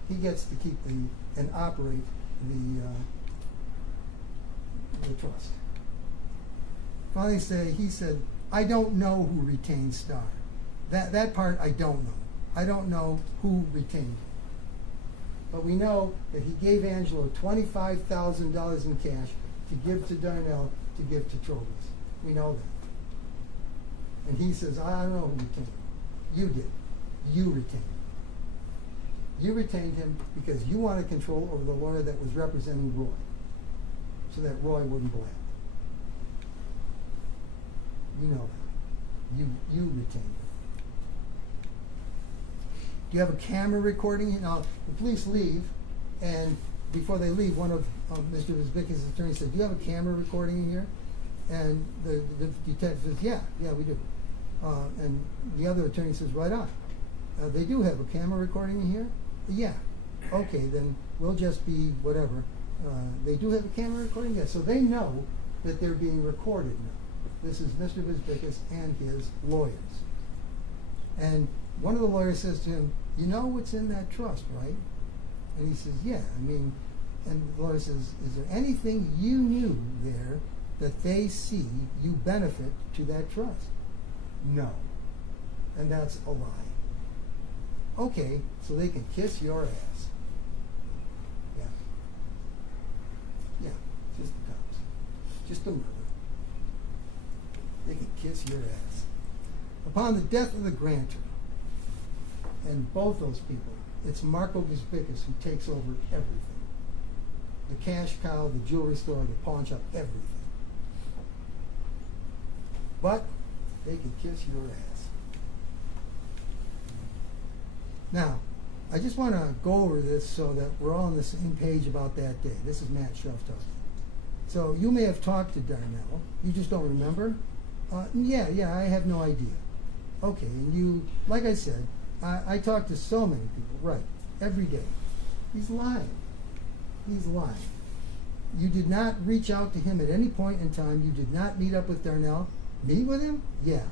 He gets to keep and operate the trust. Finally, he said, I don't know who retained Star. That part I don't know. I don't know who retained him. But we know that he gave Angelo $25,000 in cash to give to Darnell to give to Trovis. We know that. And he says, I don't know who retained him. You did. You retained him. You retained him because you wanted control over the lawyer that was representing Roy, so that Roy wouldn't blab. You know that. You retained him. Do you have a camera recording? Now, the police leave, and before they leave, one of Mr. Vizbickas' attorneys said, do you have a camera recording in here? And the detective says, yeah, we do. And the other attorney says, right on. They do have a camera recording in here? Yeah. Okay, then we'll just be whatever. They do have a camera recording? Yeah. So they know that they're being recorded now. This is Mr. Vizbickas and his lawyers. And one of the lawyers says to him, you know what's in that trust, right? And he says, yeah. And the lawyer says, is there anything you knew there that they see you benefit to that trust? No. And that's a lie. Okay, so they can kiss your ass. Yeah. Yeah, just the cops. Just a murder. They can kiss your ass. Upon the death of the grantor, and both those people, it's Marco Vizbickas who takes over everything. The cash cow, the jewelry store, the pawn shop, everything. But they can kiss your ass. Now, I just want to go over this so that we're all on the same page about that day. This is Matt Schuff talking. So you may have talked to Darnell. You just don't remember? Yeah, I have no idea. Okay, and you, like I said, I talk to so many people, right, every day. He's lying. He's lying. You did not reach out to him at any point in time. You did not meet up with Darnell. Meet with him? Yeah.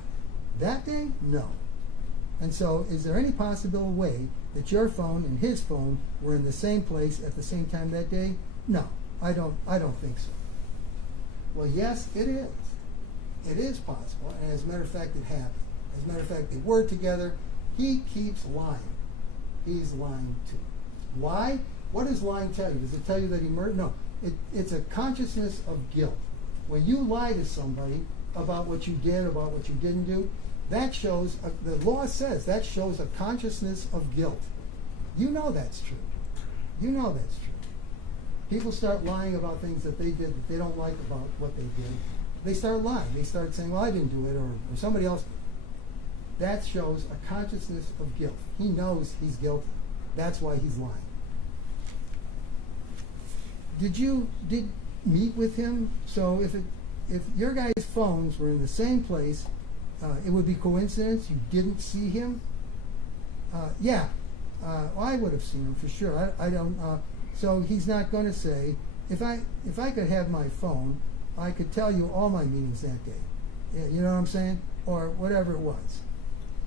That day? No. And so, is there any possible way that your phone and his phone were in the same place at the same time that day? No, I don't think so. Well, yes, it is. It is possible, and as a matter of fact, it happened. As a matter of fact, they were together. He keeps lying. He's lying too. Why? What does lying tell you? Does it tell you that he murdered? No. It's a consciousness of guilt. When you lie to somebody about what you did, about what you didn't do, that shows, the law says, that shows a consciousness of guilt. You know that's true. You know that's true. People start lying about things that they did that they don't like about what they did. They start lying. They start saying, well, I didn't do it, or somebody else did. That shows a consciousness of guilt. He knows he's guilty. That's why he's lying. Did meet with him? So if your guys' phones were in the same place, it would be coincidence you didn't see him? Yeah. Well, I would have seen him for sure. I don't. So he's not going to say, if I could have my phone, I could tell you all my meetings that day. You know what I'm saying? Or whatever it was.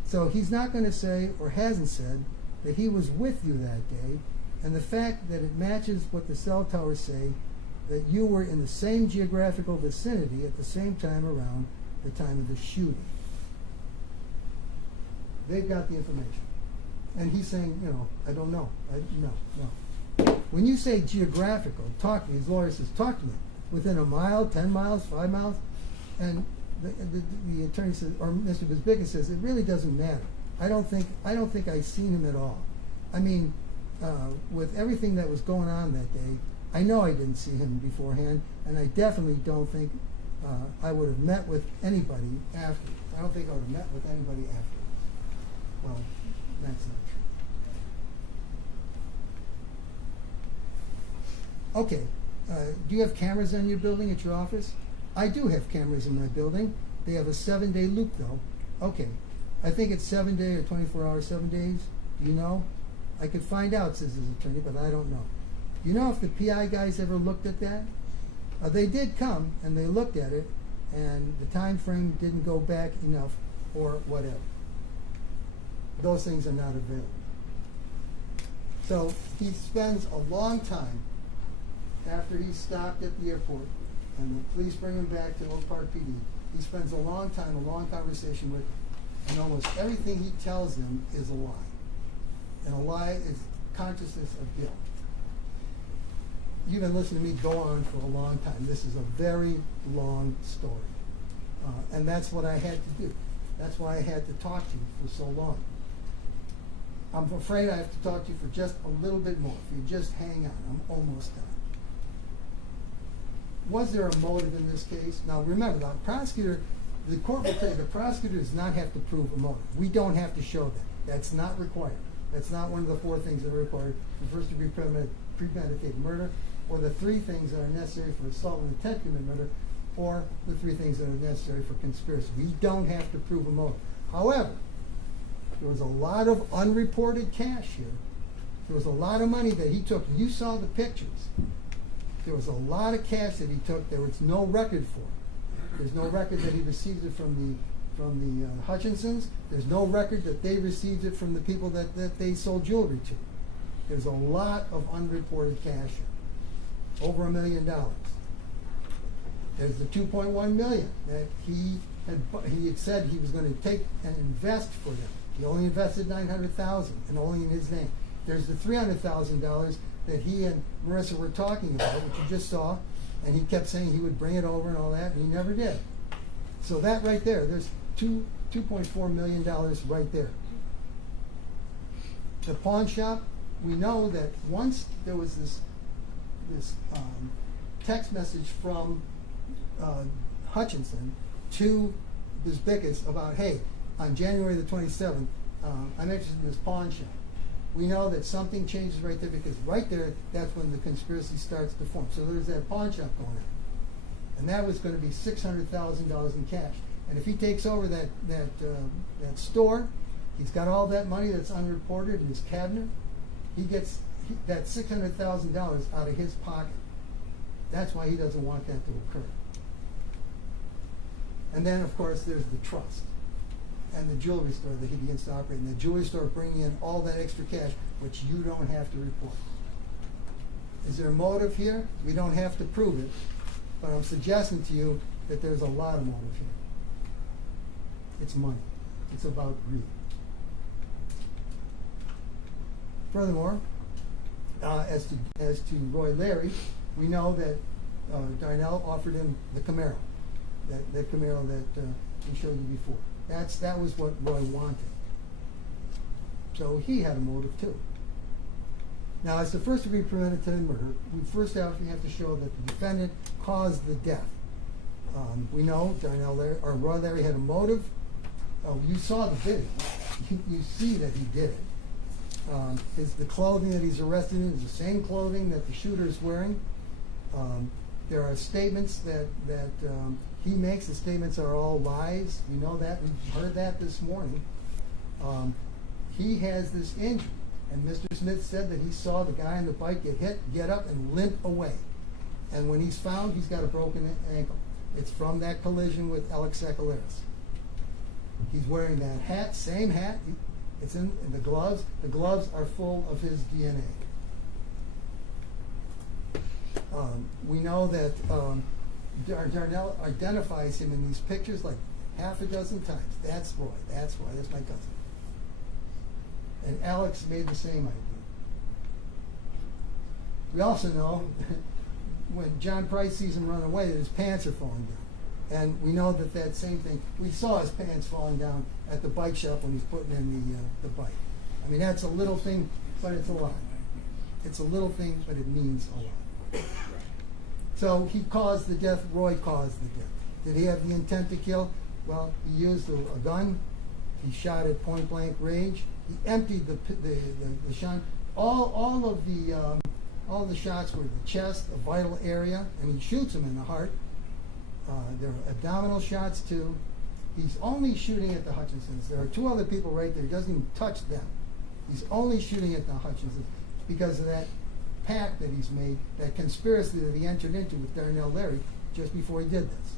So he's not going to say, or hasn't said, that he was with you that day, and the fact that it matches what the cell towers say, that you were in the same geographical vicinity at the same time around the time of the shooting. They've got the information. And he's saying, I don't know. No. When you say geographical, talk to me. His lawyer says, talk to me. Within a mile, 10 miles, 5 miles? And the attorney says, or Mr. Bisbicka says, it really doesn't matter. I don't think I've seen him at all. I mean, with everything that was going on that day, I know I didn't see him beforehand, and I definitely don't think I would have met with anybody after. I don't think I would have met with anybody afterwards. Well, that's not true. Okay, do you have cameras in your building at your office? I do have cameras in my building. They have a 7-day loop, though. Okay, I think it's 7 day or 24 hours, 7 days. Do you know? I could find out, says his attorney, but I don't know. Do you know if the PI guys ever looked at that? They did come, and they looked at it, and the time frame didn't go back enough, or whatever. Those things are not available. So he spends a long time after he's stopped at the airport, and the police bring him back to Oak Park PD. He spends a long time, a long conversation with them, and almost everything he tells them is a lie. And a lie is consciousness of guilt. You've been listening to me go on for a long time. This is a very long story. And that's what I had to do. That's why I had to talk to you for so long. I'm afraid I have to talk to you for just a little bit more. If you just hang on, I'm almost done. Was there a motive in this case? Now remember, the prosecutor, the court will tell you the prosecutor does not have to prove a motive. We don't have to show that. That's not required. That's not one of the 4 things that are required for first degree premeditated murder, or the 3 things that are necessary for assault with intent to commit murder, or the 3 things that are necessary for conspiracy. We don't have to prove a motive. However, there was a lot of unreported cash here. There was a lot of money that he took. You saw the pictures. There was a lot of cash that he took. There was no record for it. There's no record that he received it from the Hutchinsons. There's no record that they received it from the people that they sold jewelry to. There's a lot of unreported cash here. Over $1 million. There's the $2.1 million that he had said he was going to take and invest for them. He only invested $900,000, and only in his name. There's the $300,000 that he and Marissa were talking about, which you just saw, and he kept saying he would bring it over and all that, and he never did. So that right there, there's $2.4 million right there. The pawn shop, we know that once there was this text message from Hutchinson to Bisbickas about, hey, on January the 27th, I'm interested in this pawn shop. We know that something changes right there, because right there, that's when the conspiracy starts to form. So there's that pawn shop going on. And that was going to be $600,000 in cash. And if he takes over that store, he's got all that money that's unreported in his cabinet. He gets that $600,000 out of his pocket. That's why he doesn't want that to occur. And then, of course, there's the trust. and the jewelry store that he begins to operate, and the jewelry store bringing in all that extra cash, which you don't have to report. Is there a motive here? We don't have to prove it, but I'm suggesting to you that there's a lot of motive here. It's money. It's about greed. Furthermore, as to Roy Larry, we know that Darnell offered him the Camaro, that Camaro that we showed you before. That was what Roy wanted. So he had a motive too. Now, as the first-degree premeditated murder, we first have to show that the defendant caused the death. We know Roy Larry had a motive. You saw the video. You see that he did it. The clothing that he's arrested in is the same clothing that the shooter is wearing. There are statements that he makes. The statements are all lies. We know that. We heard that this morning. He has this injury, and Mr. Smith said that he saw the guy on the bike get hit, get up, and limp away. And when he's found, he's got a broken ankle. It's from that collision with Alex Sekeleris. He's wearing that hat, same hat. It's in the gloves. The gloves are full of his DNA. We know that Darnell identifies him in these pictures like half a dozen times. That's Roy. That's Roy. That's my cousin. And Alex made the same idea. We also know when John Price sees him run away that his pants are falling down. And we know that same thing, we saw his pants falling down at the bike shop when he's putting in the bike. I mean, that's a little thing, but it's a lot. It's a little thing, but it means a lot. So he caused the death, Roy caused the death. Did he have the intent to kill? Well, he used a gun. He shot at point blank range. He emptied the shot. All of the shots were the chest, a vital area, and he shoots him in the heart. There are abdominal shots too. He's only shooting at the Hutchinsons. There are two other people right there. He doesn't even touch them. He's only shooting at the Hutchinsons because of that pact that he's made, that conspiracy that he entered into with Darnell Larry just before he did this.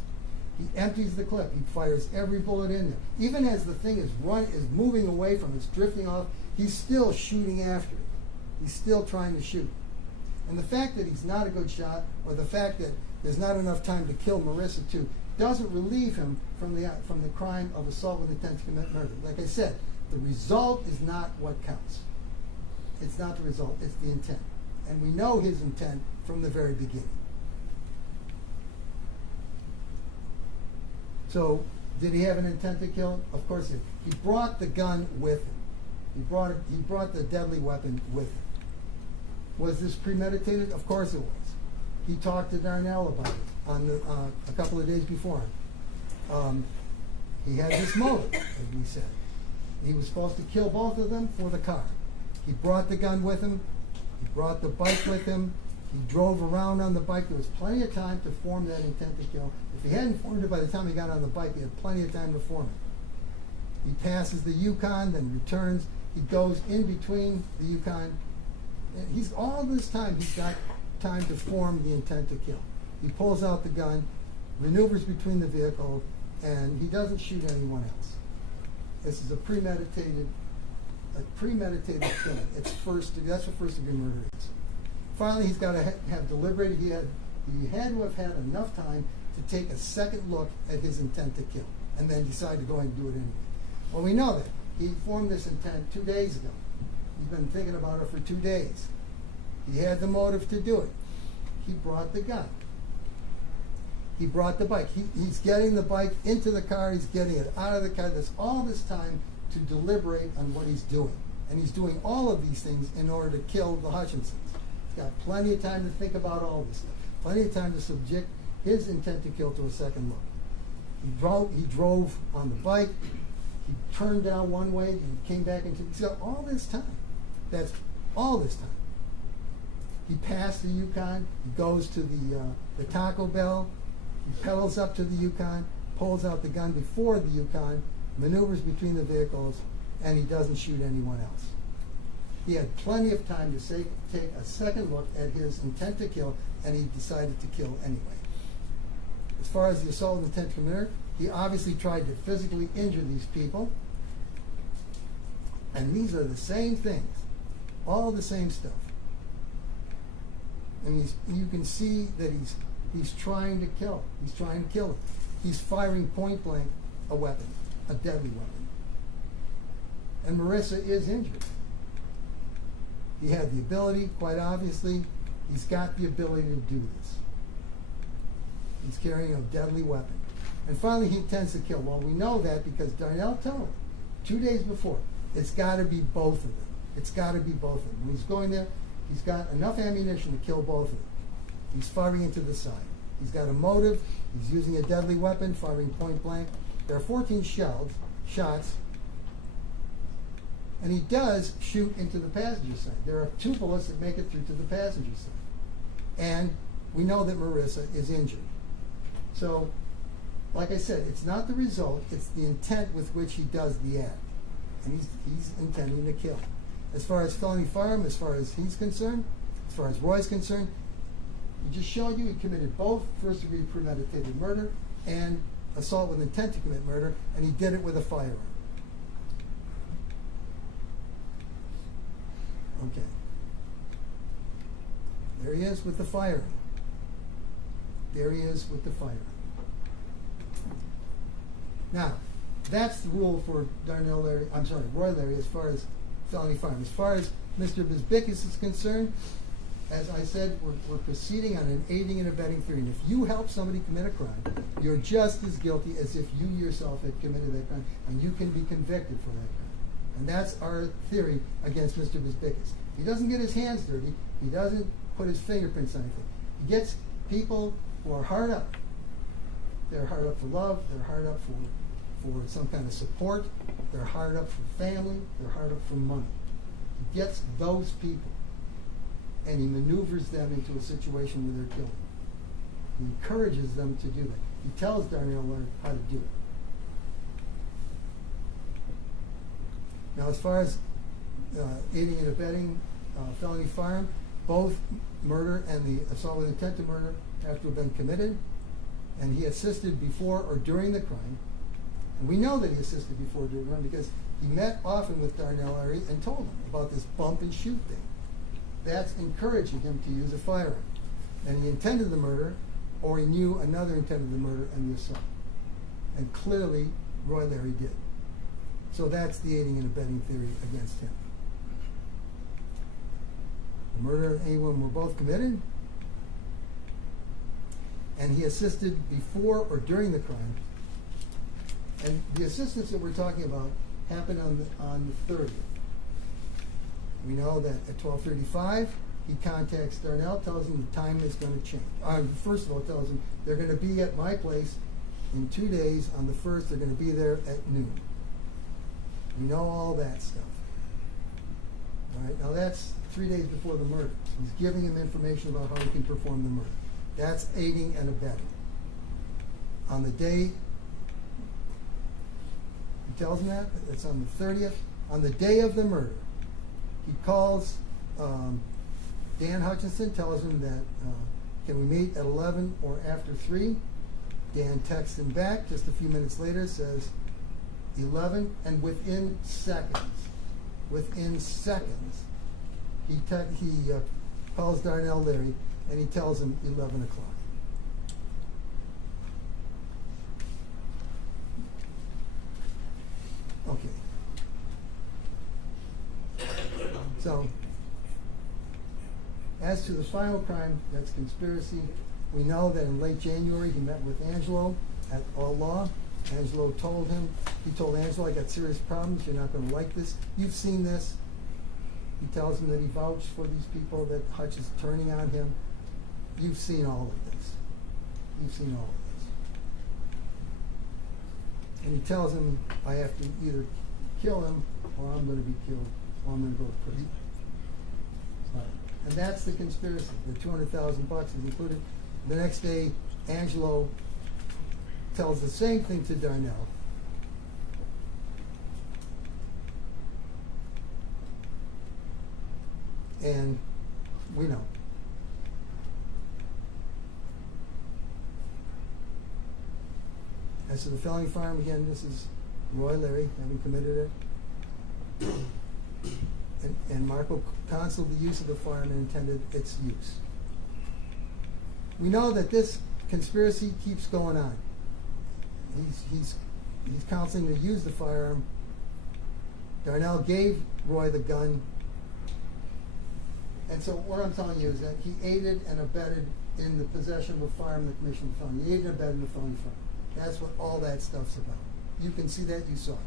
He empties the clip. He fires every bullet in there. Even as the thing is moving away from it, it's drifting off, he's still shooting after it. He's still trying to shoot. And the fact that he's not a good shot, or the fact that there's not enough time to kill Marissa too, doesn't relieve him from the crime of assault with intent to commit murder. Like I said, the result is not what counts. It's not the result, it's the intent. And we know his intent from the very beginning. So, did he have an intent to kill? Of course he did. He brought the gun with him. He brought the deadly weapon with him. Was this premeditated? Of course it was. He talked to Darnell about it a couple of days before. He had this motive, as we said. He was supposed to kill both of them for the car. He brought the gun with him. He brought the bike with him. He drove around on the bike. There was plenty of time to form that intent to kill. If he hadn't formed it by the time he got on the bike, he had plenty of time to form it. He passes the Yukon, then returns. He goes in between the Yukon. And all this time, he's got time to form the intent to kill. He pulls out the gun, maneuvers between the vehicles, and he doesn't shoot anyone else. This is a premeditated killing. It's that's what first degree murder is. Finally, he's got to have deliberated. He had to have had enough time to take a second look at his intent to kill, and then decide to go ahead and do it anyway. Well, we know that. He formed this intent 2 days ago. He's been thinking about it for 2 days. He had the motive to do it. He brought the gun. He brought the bike. He's getting the bike into the car. He's getting it out of the car. There's all this time to deliberate on what he's doing. And he's doing all of these things in order to kill the Hutchinsons. He's got plenty of time to think about all this stuff. Plenty of time to subject his intent to kill to a second look. He drove on the bike. He turned down one way and came back into. He's got all this time. That's all this time. He passed the Yukon. He goes to the Taco Bell. He pedals up to the Yukon, pulls out the gun before the Yukon, maneuvers between the vehicles, and he doesn't shoot anyone else. He had plenty of time to take a second look at his intent to kill, and he decided to kill anyway. As far as the assault with intent to commit, He obviously tried to physically injure these people. And these are the same things, all the same stuff. And you can see that he's trying to kill. He's trying to kill him. He's firing point blank a weapon, a deadly weapon. And Marissa is injured. He had the ability, quite obviously, he's got the ability to do this. He's carrying a deadly weapon. And finally, he intends to kill. Well, we know that because Darnell told him 2 days before, it's got to be both of them. It's got to be both of them. When he's going there, he's got enough ammunition to kill both of them. He's firing into the side. He's got a motive. He's using a deadly weapon, firing point blank. There are 14 shots, and he does shoot into the passenger side. There are 2 bullets that make it through to the passenger side. And we know that Marissa is injured. So, like I said, it's not the result, it's the intent with which he does the act. And he's intending to kill. As far as felony firearm, as far as he's concerned, as far as Roy's concerned, he just showed you he committed both first-degree premeditated murder and assault with intent to commit murder, and he did it with a firearm. Okay. There he is with the firearm. There he is with the firearm. Now, that's the rule for Roy Larry as far as felony firearm. As far as Mr. Bisbickus is concerned, as I said, we're proceeding on an aiding and abetting theory. And if you help somebody commit a crime, you're just as guilty as if you yourself had committed that crime, and you can be convicted for that crime. And that's our theory against Mr. Bisbickus. He doesn't get his hands dirty. He doesn't put his fingerprints on anything. He gets people who are hard up. They're hard up for love. They're hard up for some kind of support. They're hard up for family. They're hard up for money. He gets those people, and he maneuvers them into a situation where they're killed. He encourages them to do that. He tells Darnell how to do it. Now, as far as aiding and abetting felony firearm, both murder and the assault with intent to murder have to have been committed, and he assisted before or during the crime. And we know that he assisted before or during the crime because he met often with Darnell Larry and told him about this bump and shoot thing. That's encouraging him to use a firearm. And he intended the murder, or he knew another intended the murder and the assault. And clearly, Roy Larry did. So that's the aiding and abetting theory against him. The murder and anyone were both committed, and he assisted before or during the crime. And the assistance that we're talking about happened on the 30th. We know that at 12:35, he contacts Darnell, tells him the time is going to change. First of all, tells him they're going to be at my place in 2 days. On the 1st, they're going to be there at noon. We know all that stuff. All right, now that's 3 days before the murder. He's giving him information about how he can perform the murder. That's aiding and abetting. On the day, he tells him that, it's on the 30th. On the day of the murder, he calls Dan Hutchinson, tells him that, can we meet at 11 or after 3? Dan texts him back just a few minutes later, says 11, and within seconds, he calls Darnell Larry and he tells him 11 o'clock. Okay. So, as to the final crime, that's conspiracy. We know that in late January he met with Angelo at All Law. Angelo told Angelo, I got serious problems, you're not going to like this. You've seen this. He tells him that he vouched for these people, that Hutch is turning on him. You've seen all of this. And he tells him, I have to either kill him or I'm going to be killed, or I'm going to go to prison. And that's the conspiracy. The $200,000 is included. The next day, Angelo tells the same thing to Darnell. And we know. As to the felony firearm, again, this is Roy Larry, having committed it. And Marco counseled the use of the firearm and intended its use. We know that this conspiracy keeps going on. He's counseling to use the firearm. Darnell gave Roy the gun. And so what I'm telling you is that he aided and abetted in the possession of a firearm in the commission of a felony. He aided and abetted in the felony firearm. That's what all that stuff's about. You can see that, you saw it.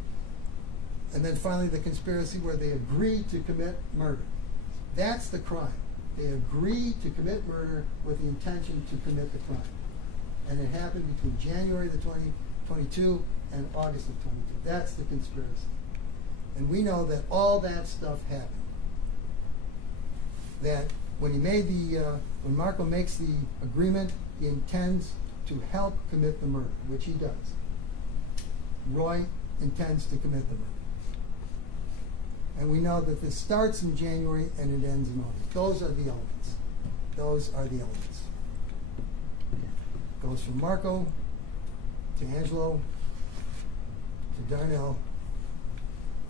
And then finally the conspiracy where they agreed to commit murder. That's the crime. They agreed to commit murder with the intention to commit the crime. And it happened between January the 2022 and August of 22. That's the conspiracy. And we know that all that stuff happened. That when he made when Marco makes the agreement, he intends to help commit the murder, which he does. Roy intends to commit the murder. And we know that this starts in January and it ends in August. Those are the elements. Those are the elements. Goes from Marco to Angelo to Darnell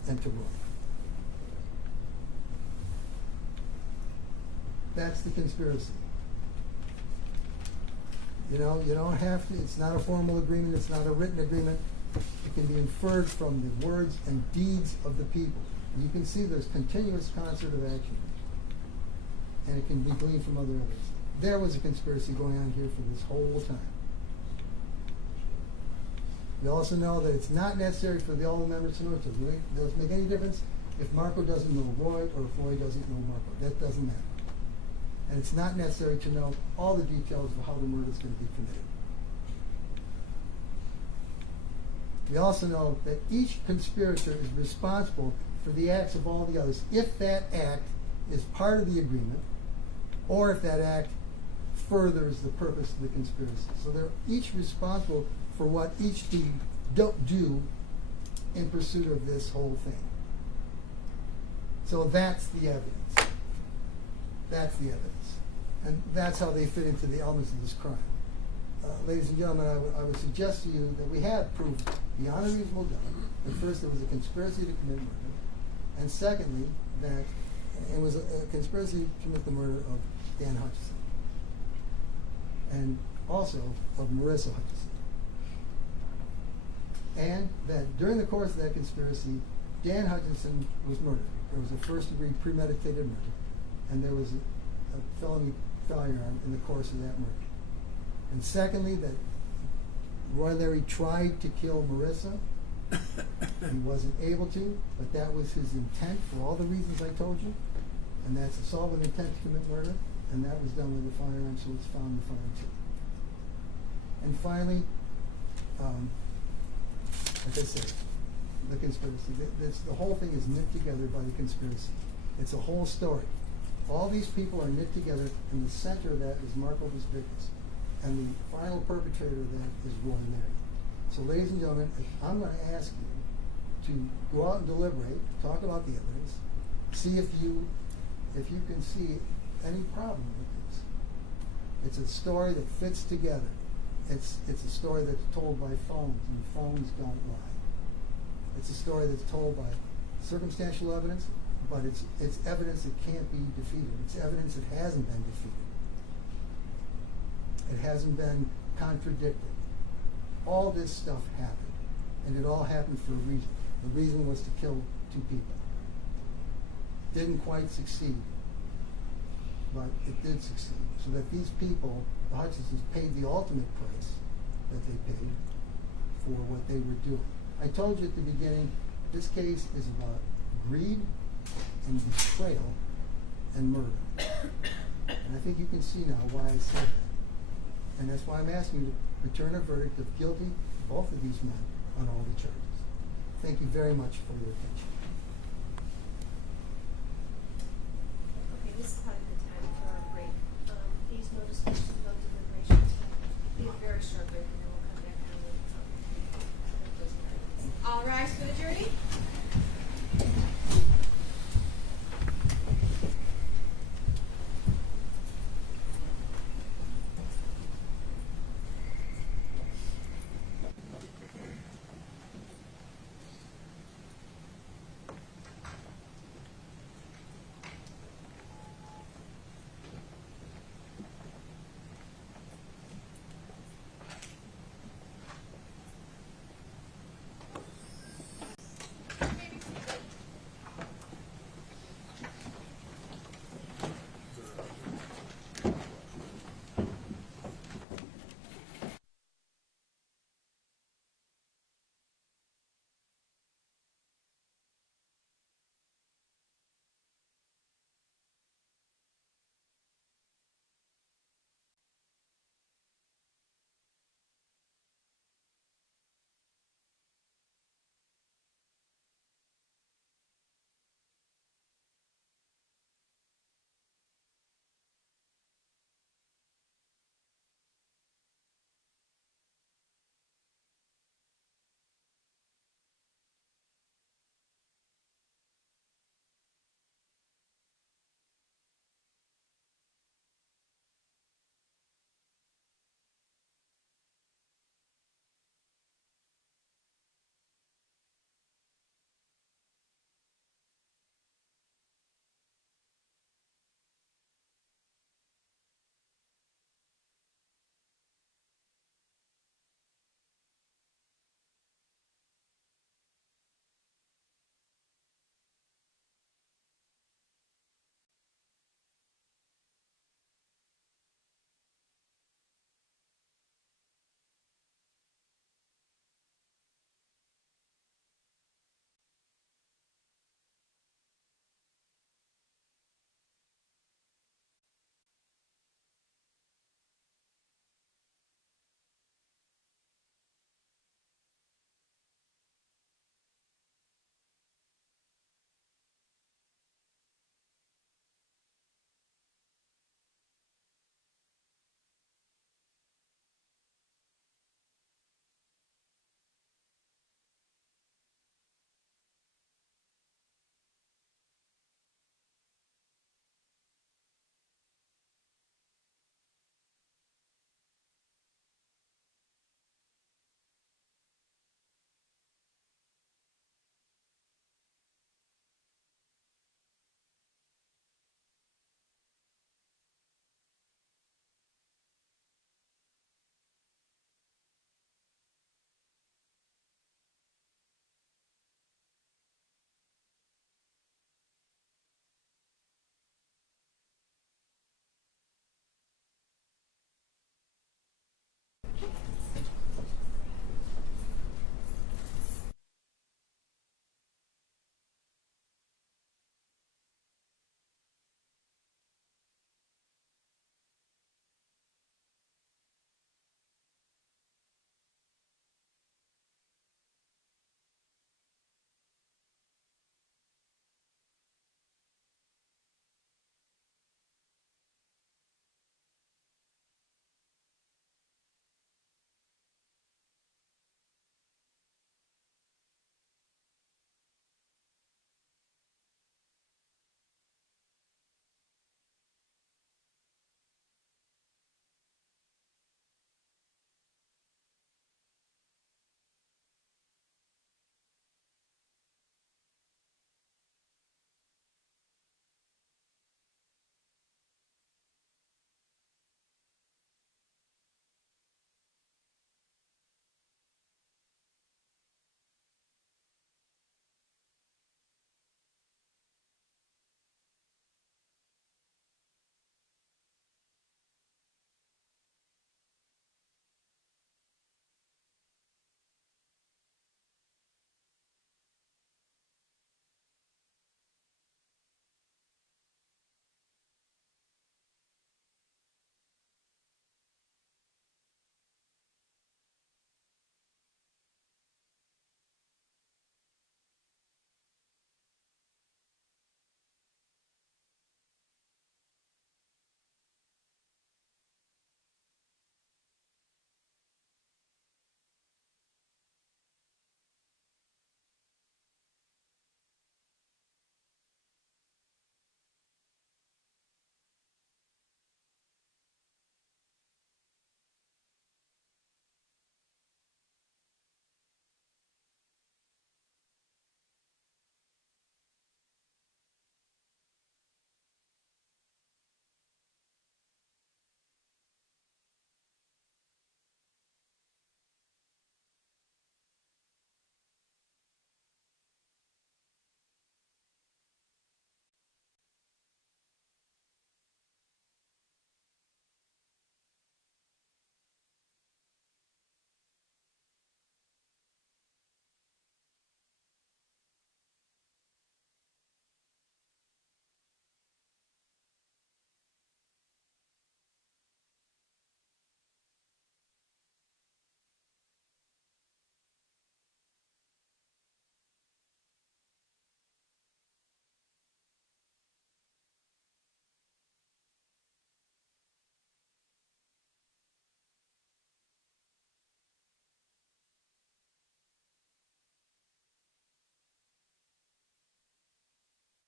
and to Roy. That's the conspiracy. You know, you don't have to, it's not a formal agreement, it's not a written agreement. It can be inferred from the words and deeds of the people. And you can see there's continuous concert of action. And it can be gleaned from other evidence. There was a conspiracy going on here for this whole time. We also know that it's not necessary for all the members to know each other. It doesn't make any difference if Marco doesn't know Roy or if Roy doesn't know Marco. That doesn't matter. And it's not necessary to know all the details of how the murder is going to be committed. We also know that each conspirator is responsible for the acts of all the others if that act is part of the agreement or if that act furthers the purpose of the conspiracy. So they're each responsible for what each don't do in pursuit of this whole thing. So that's the evidence. That's the evidence. And that's how they fit into the elements of this crime. Ladies and gentlemen, I would suggest to you that we have proved beyond a reasonable doubt that first there was a conspiracy to commit murder, and secondly, that it was a conspiracy to commit the murder of Dan Hutchinson, and also of Marissa Hutchinson. And that during the course of that conspiracy, Dan Hutchinson was murdered. There was a first-degree premeditated murder, and there was a felony firearm in the course of that murder. And secondly, that Roy Larry tried to kill Marissa. He wasn't able to, but that was his intent for all the reasons I told you. And that's assault with intent to commit murder, and that was done with a firearm, so it's found in the firearm too. And finally, like I said, the conspiracy. The whole thing is knit together by the conspiracy. It's a whole story. All these people are knit together, and the center of that is Marco Vickers. And the final perpetrator of that is Roy Larry. So ladies and gentlemen, I'm going to ask you to go out and deliberate, talk about the evidence, see if you can see any problem with this. It's a story that fits together. It's a story that's told by phones, and phones don't lie. It's a story that's told by circumstantial evidence, but it's evidence that can't be defeated. It's evidence that hasn't been defeated. It hasn't been contradicted. All this stuff happened, and it all happened for a reason. The reason was to kill two people. Didn't quite succeed, but it did succeed. So that these people, the Hutchinsons, paid the ultimate price that they paid for what they were doing. I told you at the beginning, this case is about greed and betrayal and murder. And I think you can see now why I said that. And that's why I'm asking you to return a verdict of guilty, both of these men, on all the charges. Thank you very much for your attention. Okay, this is probably the time for our break. Please notice no deliberations. Be a very short break, and then we'll come back down with those arguments. All rise for the jury.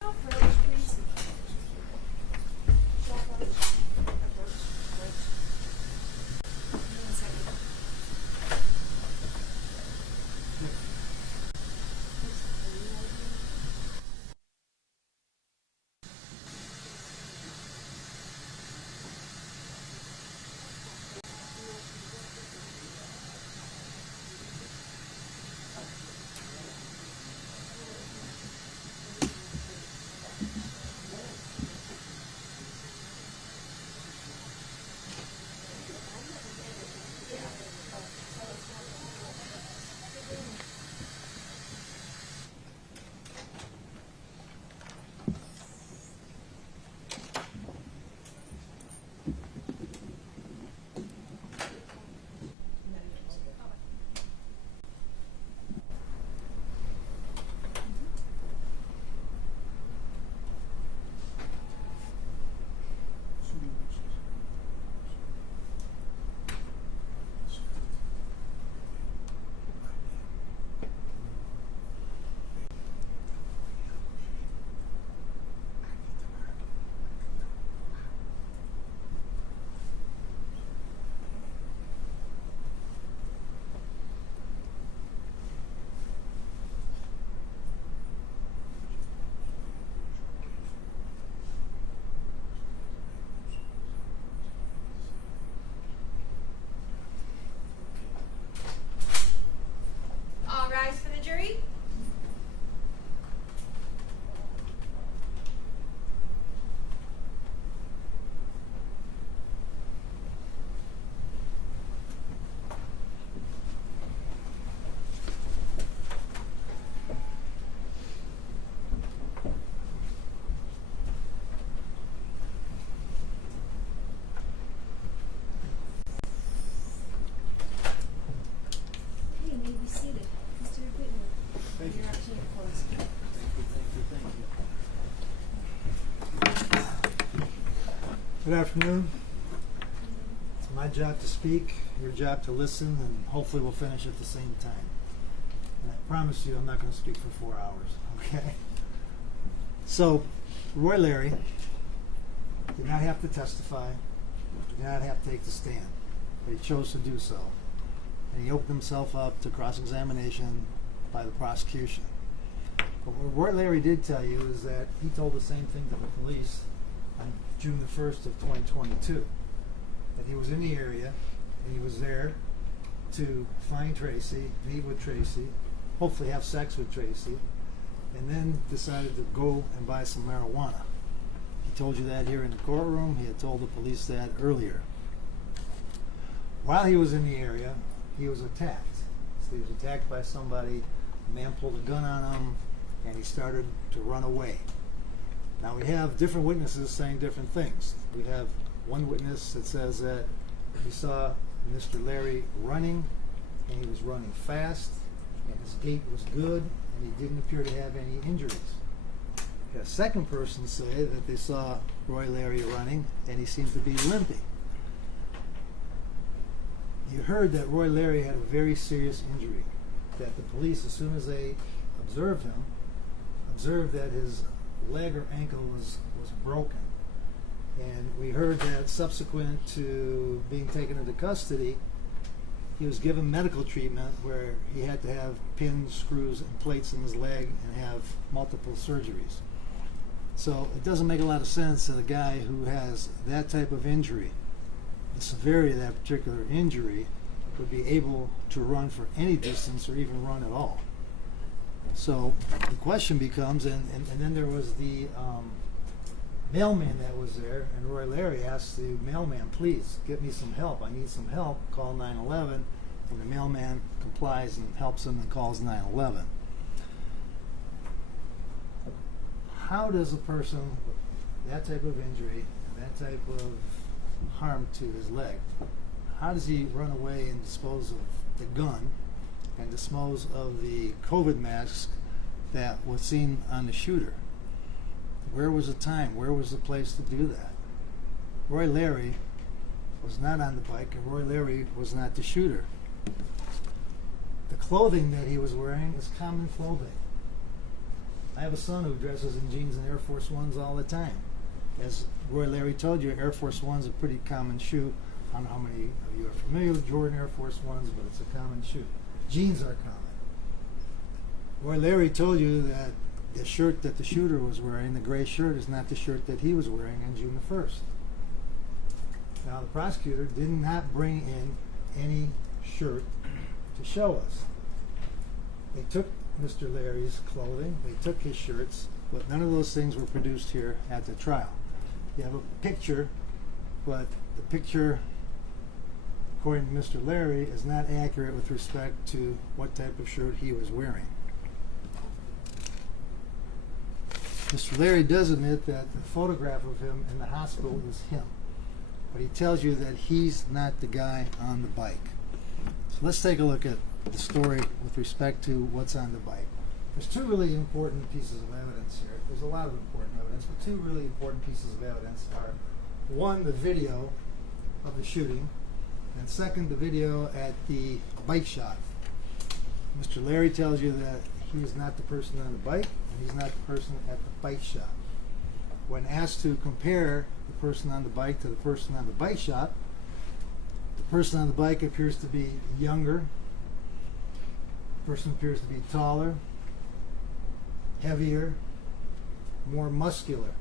Approach, please. Show approach. Approach. Approach. One second. All rise for the jury. Okay, you may be seated. Mr. Whitman. Thank you. You're up to your close. Good afternoon. It's my job to speak, your job to listen, and hopefully we'll finish at the same time. And I promise you I'm not going to speak for 4 hours, okay? So, Roy Larry did not have to testify, did not have to take the stand, but he chose to do so. And he opened himself up to cross-examination by the prosecution. But what Roy Larry did tell you is that he told the same thing to the police on June the 1st of 2022. That he was in the area, and he was there to find Tracy, meet with Tracy, hopefully have sex with Tracy, and then decided to go and buy some marijuana. He told you that here in the courtroom. He had told the police that earlier. While he was in the area, he was attacked. So he was attacked by somebody. A man pulled a gun on him, and he started to run away. Now we have different witnesses saying different things. We have one witness that says that he saw Mr. Larry running, and he was running fast, and his gait was good, and he didn't appear to have any injuries. We had a second person say that they saw Roy Larry running, and he seemed to be limping. You heard that Roy Larry had a very serious injury, that the police, as soon as they observed him, observed that his leg or ankle was broken. And we heard that subsequent to being taken into custody, he was given medical treatment where he had to have pins, screws, and plates in his leg and have multiple surgeries. So it doesn't make a lot of sense that a guy who has that type of injury, the severity of that particular injury, would be able to run for any distance or even run at all. So the question becomes, and then there was the mailman that was there, and Roy Larry asked the mailman, please get me some help. I need some help. Call 911. And the mailman complies and helps him and calls 911. How does a person with that type of injury and that type of harm to his leg, how does he run away and dispose of the gun and dispose of the COVID mask that was seen on the shooter? Where was the time? Where was the place to do that? Roy Larry was not on the bike, and Roy Larry was not the shooter. The clothing that he was wearing is common clothing. I have a son who dresses in jeans and Air Force Ones all the time. As Roy Larry told you, Air Force One's a pretty common shoe. I don't know how many of you are familiar with Jordan Air Force Ones, but it's a common shoe. Jeans are common. Roy Larry told you that the shirt that the shooter was wearing, the gray shirt, is not the shirt that he was wearing on June the 1st. Now, the prosecutor did not bring in any shirt to show us. They took Mr. Larry's clothing, they took his shirts, but none of those things were produced here at the trial. You have a picture, but the picture, according to Mr. Larry, is not accurate with respect to what type of shirt he was wearing. Mr. Larry does admit that the photograph of him in the hospital is him, but he tells you that he's not the guy on the bike. So let's take a look at the story with respect to what's on the bike. There's two really important pieces of evidence here. There's a lot of important evidence, but two really important pieces of evidence are, one, the video of the shooting, and second, the video at the bike shop. Mr. Larry tells you that he is not the person on the bike, and he's not the person at the bike shop. When asked to compare the person on the bike to the person on the bike shop, the person on the bike appears to be younger, the person appears to be taller, heavier, more muscular.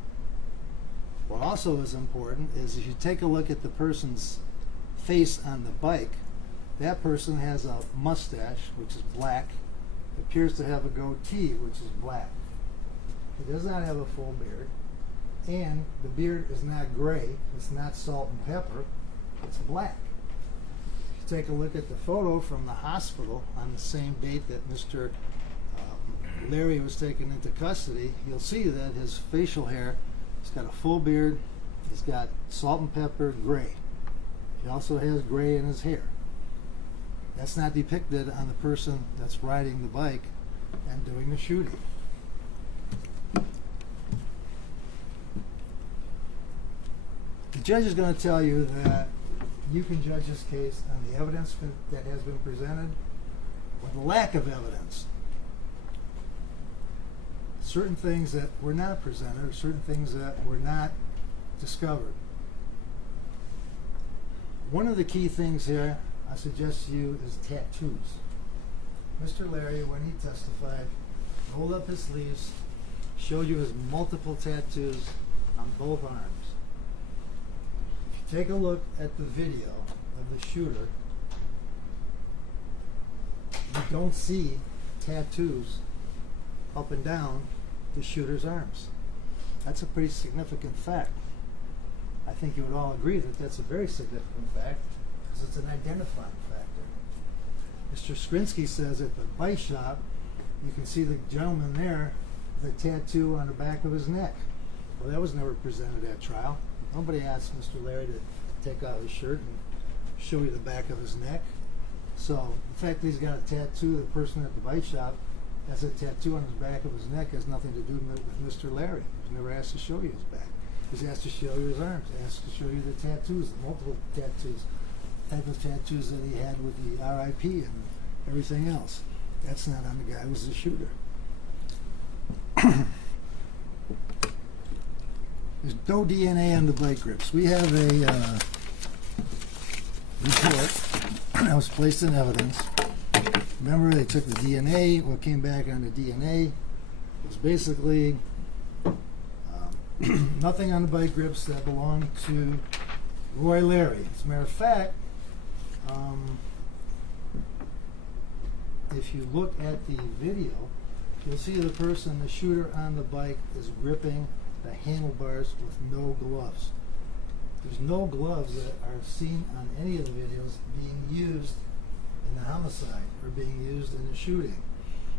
What also is important is if you take a look at the person's face on the bike, that person has a mustache, which is black, appears to have a goatee, which is black. He does not have a full beard, and the beard is not gray, it's not salt and pepper, it's black. If you take a look at the photo from the hospital on the same date that Mr. Larry was taken into custody, you'll see that his facial hair, he's got a full beard, he's got salt and pepper gray. He also has gray in his hair. That's not depicted on the person that's riding the bike and doing the shooting. The judge is going to tell you that you can judge this case on the evidence that has been presented or the lack of evidence. Certain things that were not presented or certain things that were not discovered. One of the key things here I suggest to you is tattoos. Mr. Larry, when he testified, rolled up his sleeves, showed you his multiple tattoos on both arms. If you take a look at the video of the shooter, you don't see tattoos up and down the shooter's arms. That's a pretty significant fact. I think you would all agree that that's a very significant fact because it's an identifying factor. Mr. Skrinsky says at the bike shop, you can see the gentleman there with a tattoo on the back of his neck. Well, that was never presented at trial. Nobody asked Mr. Larry to take out his shirt and show you the back of his neck. So the fact that he's got a tattoo, the person at the bike shop has a tattoo on his back of his neck has nothing to do with Mr. Larry. He was never asked to show you his back. He was asked to show you his arms, asked to show you the tattoos, the multiple tattoos, type of tattoos that he had with the RIP and everything else. That's not on the guy who was the shooter. There's no DNA on the bike grips. We have a report that was placed in evidence. Remember, they took the DNA. What came back on the DNA was basically nothing on the bike grips that belonged to Roy Larry. As a matter of fact, if you look at the video, you'll see the person, the shooter on the bike, is gripping the handlebars with no gloves. There's no gloves that are seen on any of the videos being used in the homicide or being used in the shooting.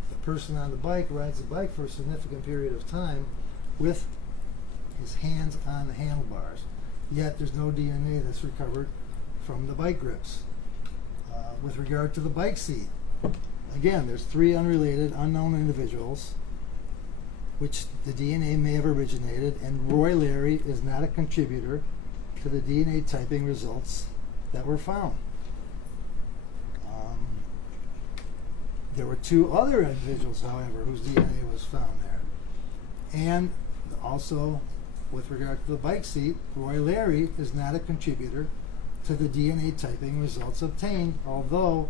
The person on the bike rides the bike for a significant period of time with his hands on the handlebars, yet there's no DNA that's recovered from the bike grips. With regard to the bike seat, again, there's three unrelated, unknown individuals which the DNA may have originated, and Roy Larry is not a contributor to the DNA typing results that were found. There were two other individuals, however, whose DNA was found there. And also, with regard to the bike seat, Roy Larry is not a contributor to the DNA typing results obtained, although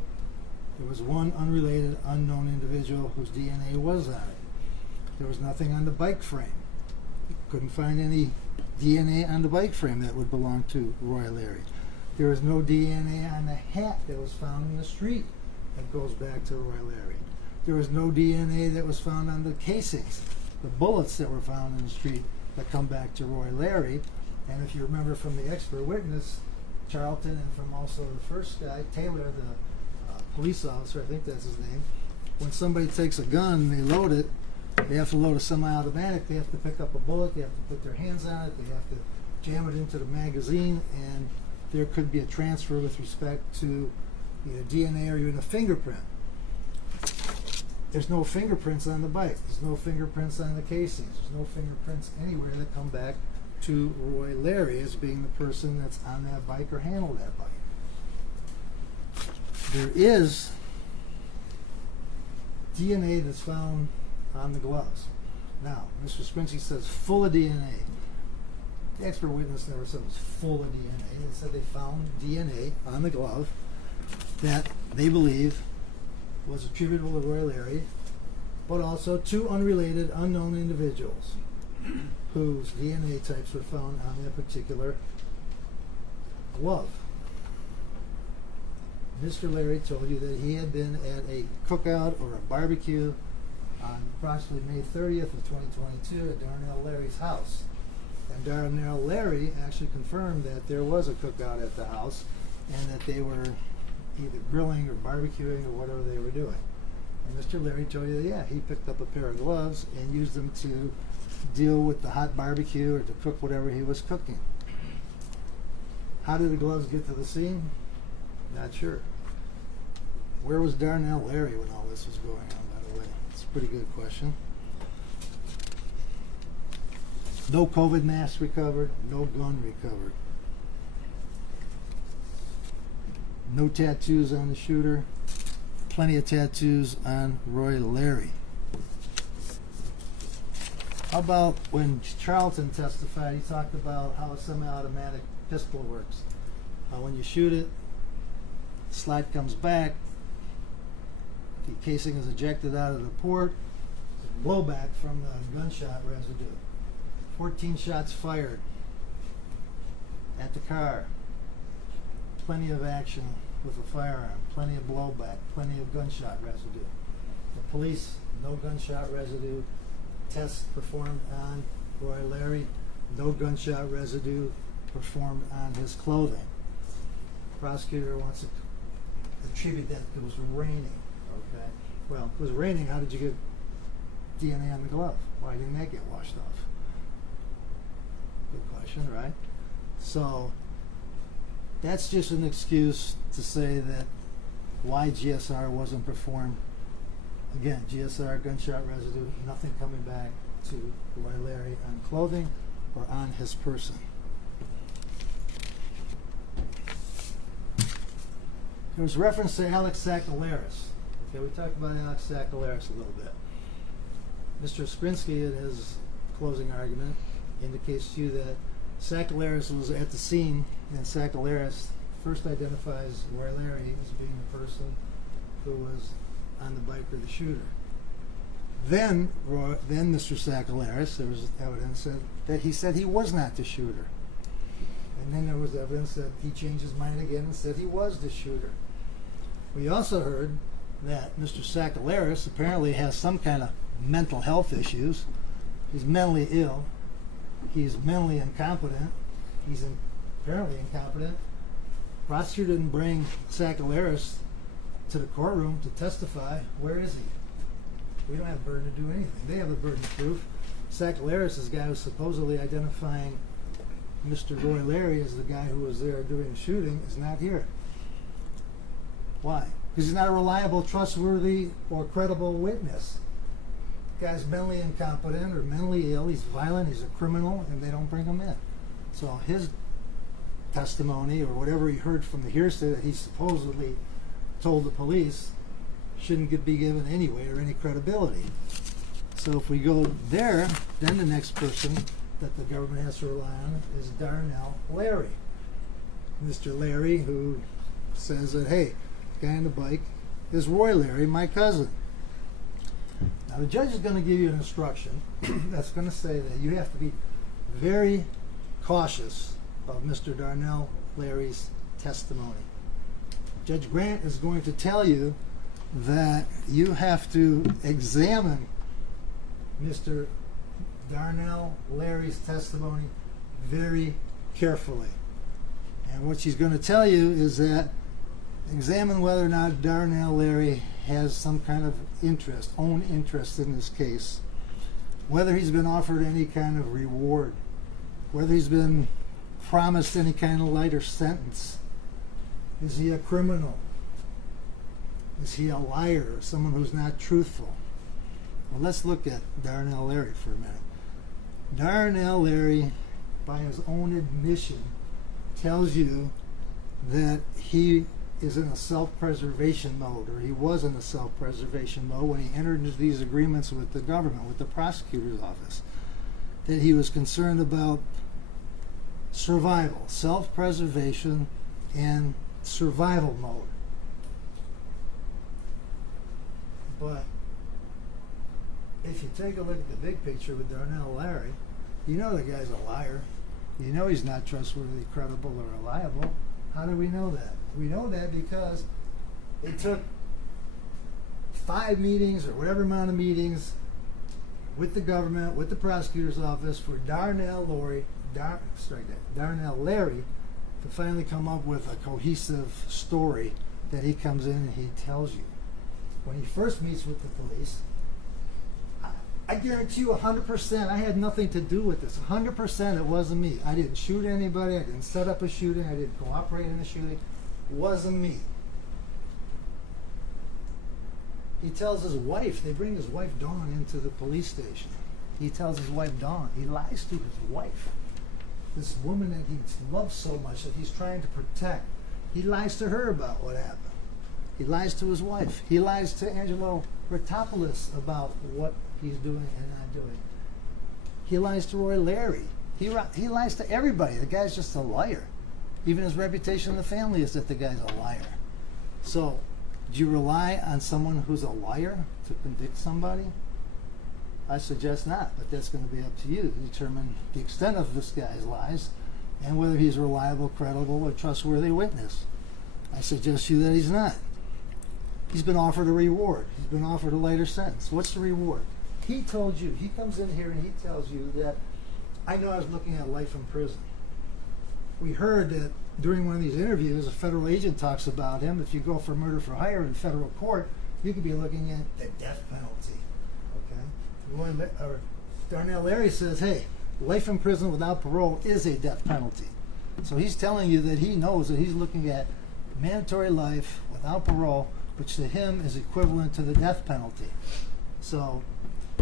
there was one unrelated unknown individual whose DNA was on it. There was nothing on the bike frame. Couldn't find any DNA on the bike frame that would belong to Roy Larry. There was no DNA on the hat that was found in the street that goes back to Roy Larry. There was no DNA that was found on the casings, the bullets that were found in the street that come back to Roy Larry. And if you remember from the expert witness, Charlton, and from also the first guy, Taylor, the police officer, I think that's his name, when somebody takes a gun and they load it, they have to load a semi-automatic, they have to pick up a bullet, they have to put their hands on it, they have to jam it into the magazine, and there could be a transfer with respect to either DNA or even a fingerprint. There's no fingerprints on the bike. There's no fingerprints on the casings. There's no fingerprints anywhere that come back to Roy Larry as being the person that's on that bike or handled that bike. There is DNA that's found on the gloves. Now, Mr. Sprinsky says full of DNA. The expert witness never said it was full of DNA. They said they found DNA on the glove that they believe was attributable to Roy Larry, but also two unrelated, unknown individuals whose DNA types were found on that particular glove. Mr. Larry told you that he had been at a cookout or a barbecue on approximately May 30th of 2022 at Darnell Larry's house. And Darnell Larry actually confirmed that there was a cookout at the house and that they were either grilling or barbecuing or whatever they were doing. And Mr. Larry told you that, yeah, he picked up a pair of gloves and used them to deal with the hot barbecue or to cook whatever he was cooking. How did the gloves get to the scene? Not sure. Where was Darnell Larry when all this was going on, by the way? It's a pretty good question. No COVID mask recovered, no gun recovered. No tattoos on the shooter, plenty of tattoos on Roy Larry. How about when Charlton testified, he talked about how a semi-automatic pistol works. When you shoot it, the slide comes back, the casing is ejected out of the port, blowback from the gunshot residue. 14 shots fired at the car. Plenty of action with a firearm, plenty of blowback, plenty of gunshot residue. The police, no gunshot residue. Tests performed on Roy Larry, no gunshot residue performed on his clothing. The prosecutor wants to attribute that it was raining. Okay. Well, if it was raining, how did you get DNA on the glove? Why didn't that get washed off? Good question, right? So that's just an excuse to say that why GSR wasn't performed. Again, GSR, gunshot residue, nothing coming back to Roy Larry on clothing or on his person. There was reference to Alex Sakalaris. Okay, we talked about Alex Sakalaris a little bit. Mr. Sprinsky, in his closing argument, indicates to you that Sakalaris was at the scene, and Sakalaris first identifies Roy Larry as being the person who was on the bike or the shooter. Then Mr. Sakalaris, there was evidence that he said he was not the shooter. And then there was evidence that he changed his mind again and said he was the shooter. We also heard that Mr. Sakalaris apparently has some kind of mental health issues. He's mentally ill. He's mentally incompetent. He's apparently incompetent. Prosecutor didn't bring Sakalaris to the courtroom to testify. Where is he? We don't have a burden to do anything. They have the burden of proof. Sakalaris is the guy who's supposedly identifying Mr. Roy Larry as the guy who was there doing the shooting is not here. Why? Because he's not a reliable, trustworthy, or credible witness. The guy's mentally incompetent or mentally ill. He's violent. He's a criminal, and they don't bring him in. So his testimony or whatever he heard from the hearsay that he supposedly told the police shouldn't be given any weight or any credibility. So if we go there, then the next person that the government has to rely on is Darnell Larry. Mr. Larry, who says that, hey, the guy on the bike is Roy Larry, my cousin. Now the judge is going to give you an instruction that's going to say that you have to be very cautious of Mr. Darnell Larry's testimony. Judge Grant is going to tell you that you have to examine Mr. Darnell Larry's testimony very carefully. And what she's going to tell you is that examine whether or not Darnell Larry has some kind of own interest in this case, whether he's been offered any kind of reward, whether he's been promised any kind of lighter sentence. Is he a criminal? Is he a liar, someone who's not truthful? Well, let's look at Darnell Larry for a minute. Darnell Larry, by his own admission, tells you that he is in a self-preservation mode, or he was in a self-preservation mode when he entered into these agreements with the government, with the prosecutor's office, that he was concerned about survival, self-preservation, and survival mode. But if you take a look at the big picture with Darnell Larry, you know the guy's a liar. You know he's not trustworthy, credible, or reliable. How do we know that? We know that because it took 5 meetings or whatever amount of meetings with the government, with the prosecutor's office, for Darnell Larry to finally come up with a cohesive story that he comes in and he tells you. When he first meets with the police, I guarantee you 100%, I had nothing to do with this. 100% it wasn't me. I didn't shoot anybody. I didn't set up a shooting. I didn't cooperate in a shooting. It wasn't me. He tells his wife, they bring his wife Dawn into the police station. He tells his wife Dawn, he lies to his wife. This woman that he loves so much, that he's trying to protect. He lies to her about what happened. He lies to his wife. He lies to Angelo Ritopoulos about what he's doing and not doing. He lies to Roy Larry. He lies to everybody. The guy's just a liar. Even his reputation in the family is that the guy's a liar. So, do you rely on someone who's a liar to convict somebody? I suggest not, but that's going to be up to you to determine the extent of this guy's lies and whether he's a reliable, credible, or trustworthy witness. I suggest to you that he's not. He's been offered a reward. He's been offered a lighter sentence. What's the reward? He told you, he comes in here and he tells you that, I know I was looking at life in prison. We heard that during one of these interviews, a federal agent talks about him. If you go for murder for hire in federal court, you could be looking at the death penalty. Okay? Darnell Larry says, hey, life in prison without parole is a death penalty. So he's telling you that he knows that he's looking at mandatory life without parole, which to him is equivalent to the death penalty. So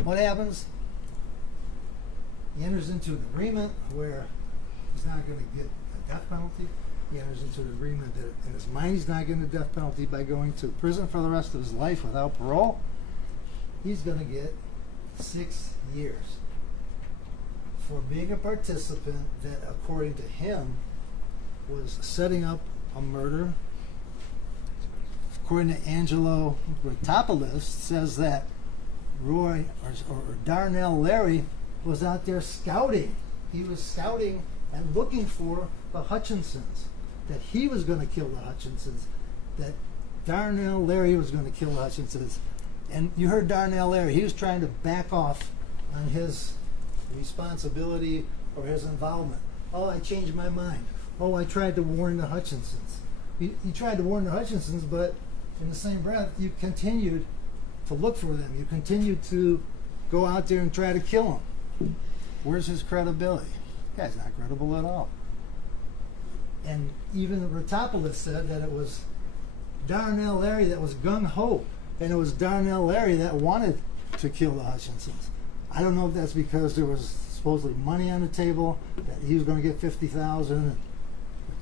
what happens? He enters into an agreement where he's not going to get a death penalty. He enters into an agreement that in his mind he's not getting a death penalty by going to prison for the rest of his life without parole. He's going to get 6 years for being a participant that, according to him, was setting up a murder. According to Angelo Ritopoulos, says that Roy or Darnell Larry was out there scouting. He was scouting and looking for the Hutchinsons, that he was going to kill the Hutchinsons, that Darnell Larry was going to kill the Hutchinsons. And you heard Darnell Larry, he was trying to back off on his responsibility or his involvement. Oh, I changed my mind. Oh, I tried to warn the Hutchinsons. You tried to warn the Hutchinsons, but in the same breath, you continued to look for them. You continued to go out there and try to kill them. Where's his credibility? The guy's not credible at all. And even Ritopoulos said that it was Darnell Larry that was gung-ho, and it was Darnell Larry that wanted to kill the Hutchinsons. I don't know if that's because there was supposedly money on the table, that he was going to get $50,000,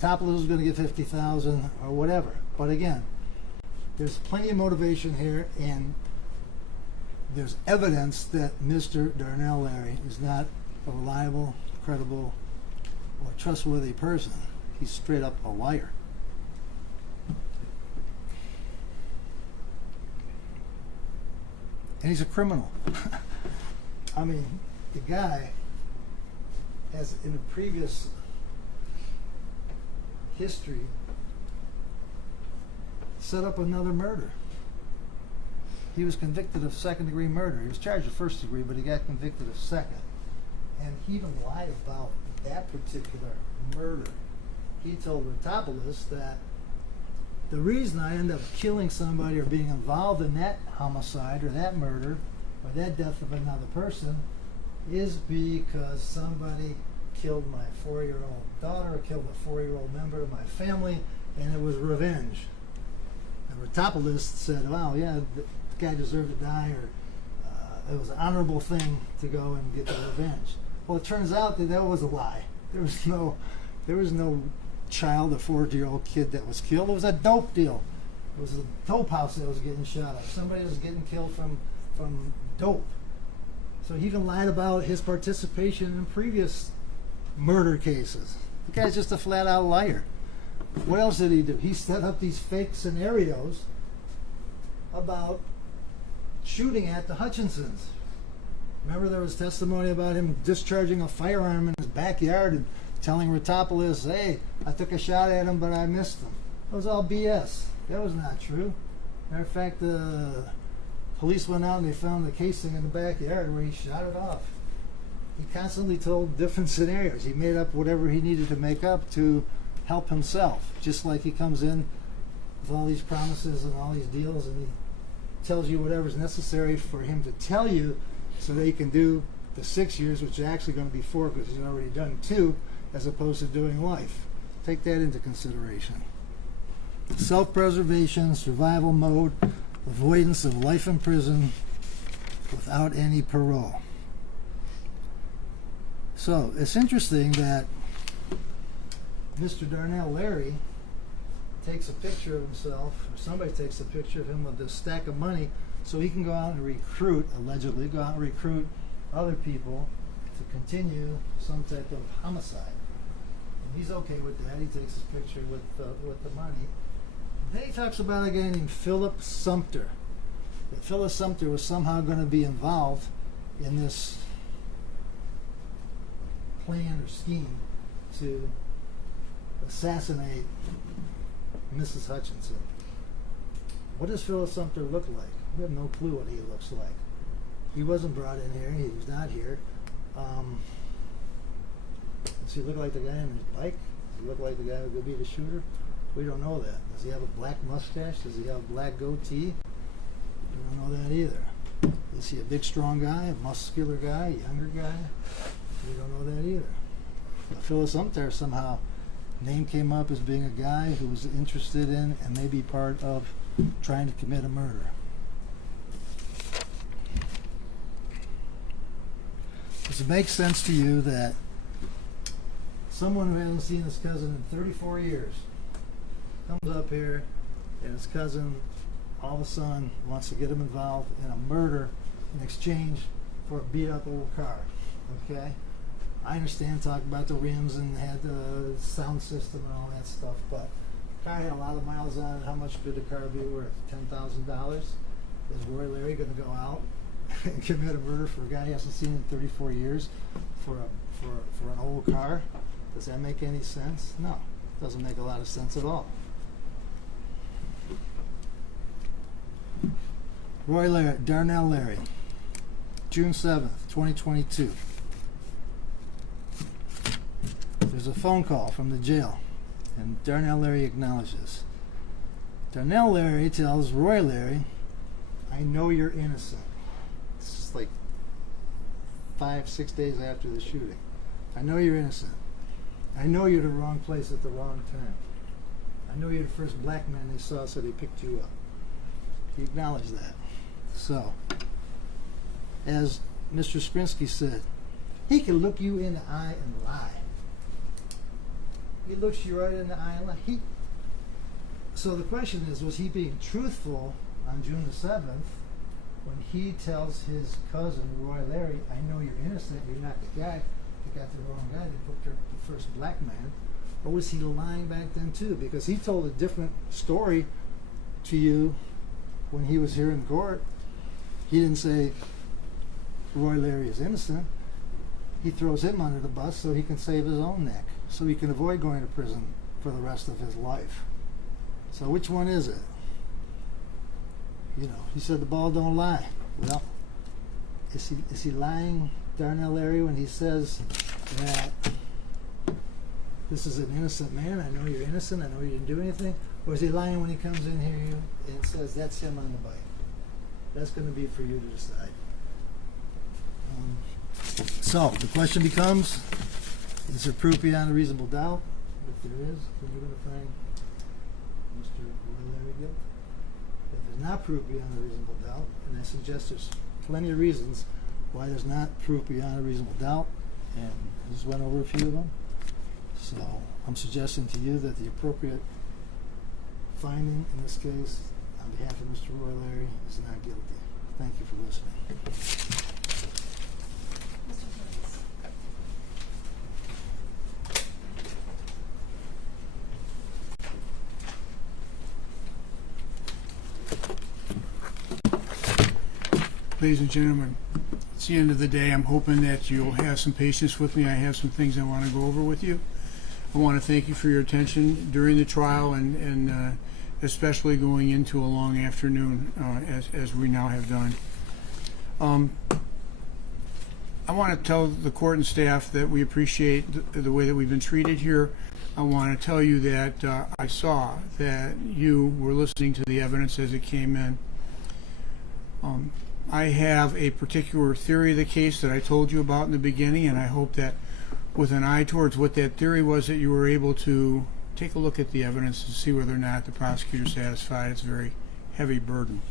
Ritopoulos was going to get $50,000, or whatever. But again, there's plenty of motivation here, and there's evidence that Mr. Darnell Larry is not a reliable, credible, or trustworthy person. He's straight up a liar. And he's a criminal. I mean, the guy has, in a previous history, set up another murder. He was convicted of second-degree murder. He was charged of first degree, but he got convicted of second. And he even lied about that particular murder. He told Ritopoulos that the reason I end up killing somebody or being involved in that homicide or that murder or that death of another person is because somebody killed my 4-year-old daughter or killed a 4-year-old member of my family, and it was revenge. And Ritopoulos said, well, yeah, the guy deserved to die, or it was an honorable thing to go and get the revenge. Well, it turns out that that was a lie. There was no child, a 4-year-old kid that was killed. It was a dope deal. It was a dope house that was getting shot up. Somebody was getting killed from dope. So he even lied about his participation in previous murder cases. The guy's just a flat-out liar. What else did he do? He set up these fake scenarios about shooting at the Hutchinsons. Remember, there was testimony about him discharging a firearm in his backyard and telling Ritopoulos, hey, I took a shot at him, but I missed him. That was all BS. That was not true. Matter of fact, the police went out and they found the casing in the backyard where he shot it off. He constantly told different scenarios. He made up whatever he needed to make up to help himself, just like he comes in with all these promises and all these deals, and he tells you whatever's necessary for him to tell you so that he can do the 6 years, which is actually going to be 4 because he's already done 2, as opposed to doing life. Take that into consideration. Self-preservation, survival mode, avoidance of life in prison without any parole. So it's interesting that Mr. Darnell Larry takes a picture of himself, or somebody takes a picture of him with this stack of money so he can go out and recruit, allegedly go out and recruit other people to continue some type of homicide. And he's okay with that. He takes his picture with the money. Then he talks about a guy named Philip Sumter. That Philip Sumter was somehow going to be involved in this plan or scheme to assassinate Mrs. Hutchinson. What does Philip Sumter look like? We have no clue what he looks like. He wasn't brought in here. He was not here. Does he look like the guy on his bike? Does he look like the guy who could be the shooter? We don't know that. Does he have a black mustache? Does he have a black goatee? We don't know that either. Is he a big, strong guy, a muscular guy, a younger guy? We don't know that either. But Philip Sumter somehow, name came up as being a guy who was interested in and maybe part of trying to commit a murder. Does it make sense to you that someone who hasn't seen his cousin in 34 years comes up here and his cousin all of a sudden wants to get him involved in a murder in exchange for a beat up old car? Okay? I understand talking about the rims and had the sound system and all that stuff, but the car had a lot of miles on it. How much could the car be worth? $10,000? Is Roy Larry going to go out and commit a murder for a guy he hasn't seen in 34 years for an old car? Does that make any sense? No, it doesn't make a lot of sense at all. Roy Larry, Darnell Larry, June 7th, 2022. There's a phone call from the jail, and Darnell Larry acknowledges. Darnell Larry tells Roy Larry, I know you're innocent. It's just like 5-6 days after the shooting. I know you're innocent. I know you're the wrong place at the wrong time. I know you're the first black man they saw, so they picked you up. He acknowledged that. So, as Mr. Skrinsky said, he can look you in the eye and lie. He looks you right in the eye and lie. So the question is, was he being truthful on June the 7th when he tells his cousin, Roy Larry, I know you're innocent, you're not the guy. They got the wrong guy, they put the first black man. Or was he lying back then too? Because he told a different story to you when he was here in court. He didn't say Roy Larry is innocent. He throws him under the bus so he can save his own neck, so he can avoid going to prison for the rest of his life. So which one is it? You know, he said the ball don't lie. Well, is he lying, Darnell Larry, when he says that this is an innocent man? I know you're innocent. I know you didn't do anything. Or is he lying when he comes in here and says that's him on the bike? That's going to be for you to decide. So the question becomes: is there proof beyond a reasonable doubt? If there is, then you're going to find Mr. Roy Larry guilty. If there's not proof beyond a reasonable doubt, and I suggest there's plenty of reasons why there's not proof beyond a reasonable doubt, and I just went over a few of them. So I'm suggesting to you that the appropriate finding in this case, on behalf of Mr. Roy Larry, is not guilty. Thank you for listening. Mr. Hayes. Ladies and gentlemen, it's the end of the day. I'm hoping that you'll have some patience with me. I have some things I want to go over with you. I want to thank you for your attention during the trial and especially going into a long afternoon as we now have done. I want to tell the court and staff that we appreciate the way that we've been treated here. I want to tell you that I saw that you were listening to the evidence as it came in. I have a particular theory of the case that I told you about in the beginning, and I hope that with an eye towards what that theory was, that you were able to take a look at the evidence and see whether or not the prosecutor is satisfied. It's a very heavy burden.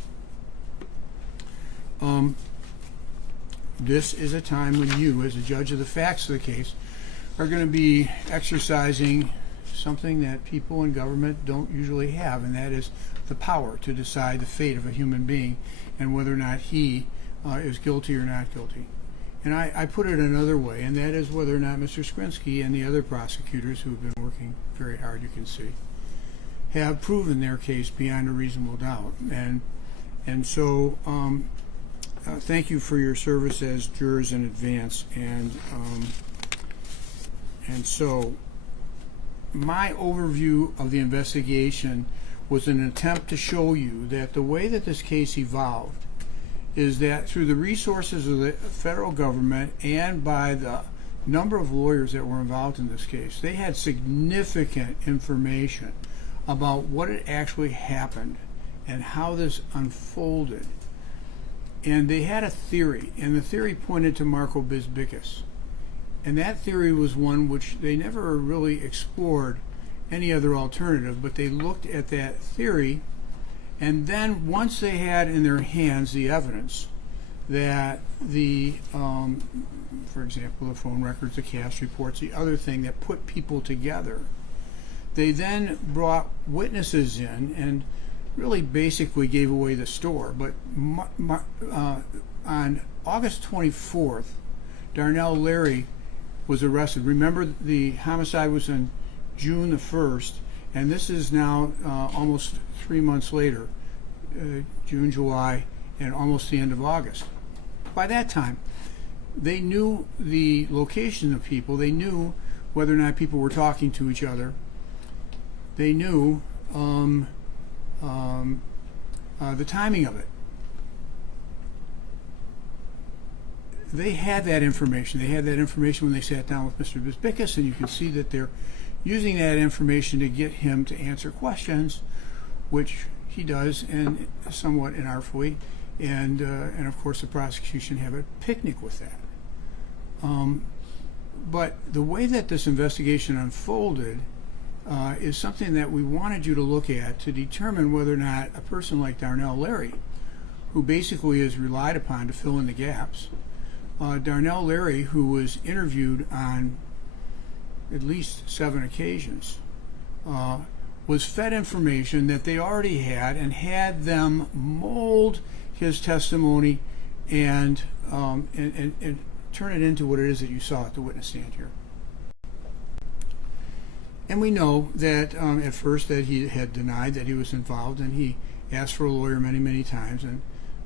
This is a time when you, as a judge of the facts of the case, are going to be exercising something that people in government don't usually have, and that is the power to decide the fate of a human being and whether or not he is guilty or not guilty. And I put it another way, and that is whether or not Mr. Skrinsky and the other prosecutors who have been working very hard, you can see, have proven their case beyond a reasonable doubt. And so thank you for your service as jurors in advance. And so my overview of the investigation was an attempt to show you that the way that this case evolved is that through the resources of the federal government and by the number of lawyers that were involved in this case, they had significant information about what had actually happened and how this unfolded. And they had a theory, and the theory pointed to Marco Bisbicus. And that theory was one which they never really explored any other alternative, but they looked at that theory, and then once they had in their hands the evidence that the, for example, the phone records, the cast reports, the other thing that put people together, they then brought witnesses in and really basically gave away the store. But on August 24th, Darnell Larry was arrested. Remember, the homicide was on June the 1st, and this is now almost 3 months later, June, July, and almost the end of August. By that time, they knew the location of people. They knew whether or not people were talking to each other. They knew the timing of it. They had that information. They had that information when they sat down with Mr. Bisbicus, and you can see that they're using that information to get him to answer questions, which he does, and somewhat inartfully, and of course the prosecution have a picnic with that. But the way that this investigation unfolded is something that we wanted you to look at to determine whether or not a person like Darnell Larry, who basically is relied upon to fill in the gaps, Darnell Larry, who was interviewed on at least 7 occasions, was fed information that they already had and had them mold his testimony and turn it into what it is that you saw at the witness stand here. And we know that at first that he had denied that he was involved, and he asked for a lawyer many, many times. And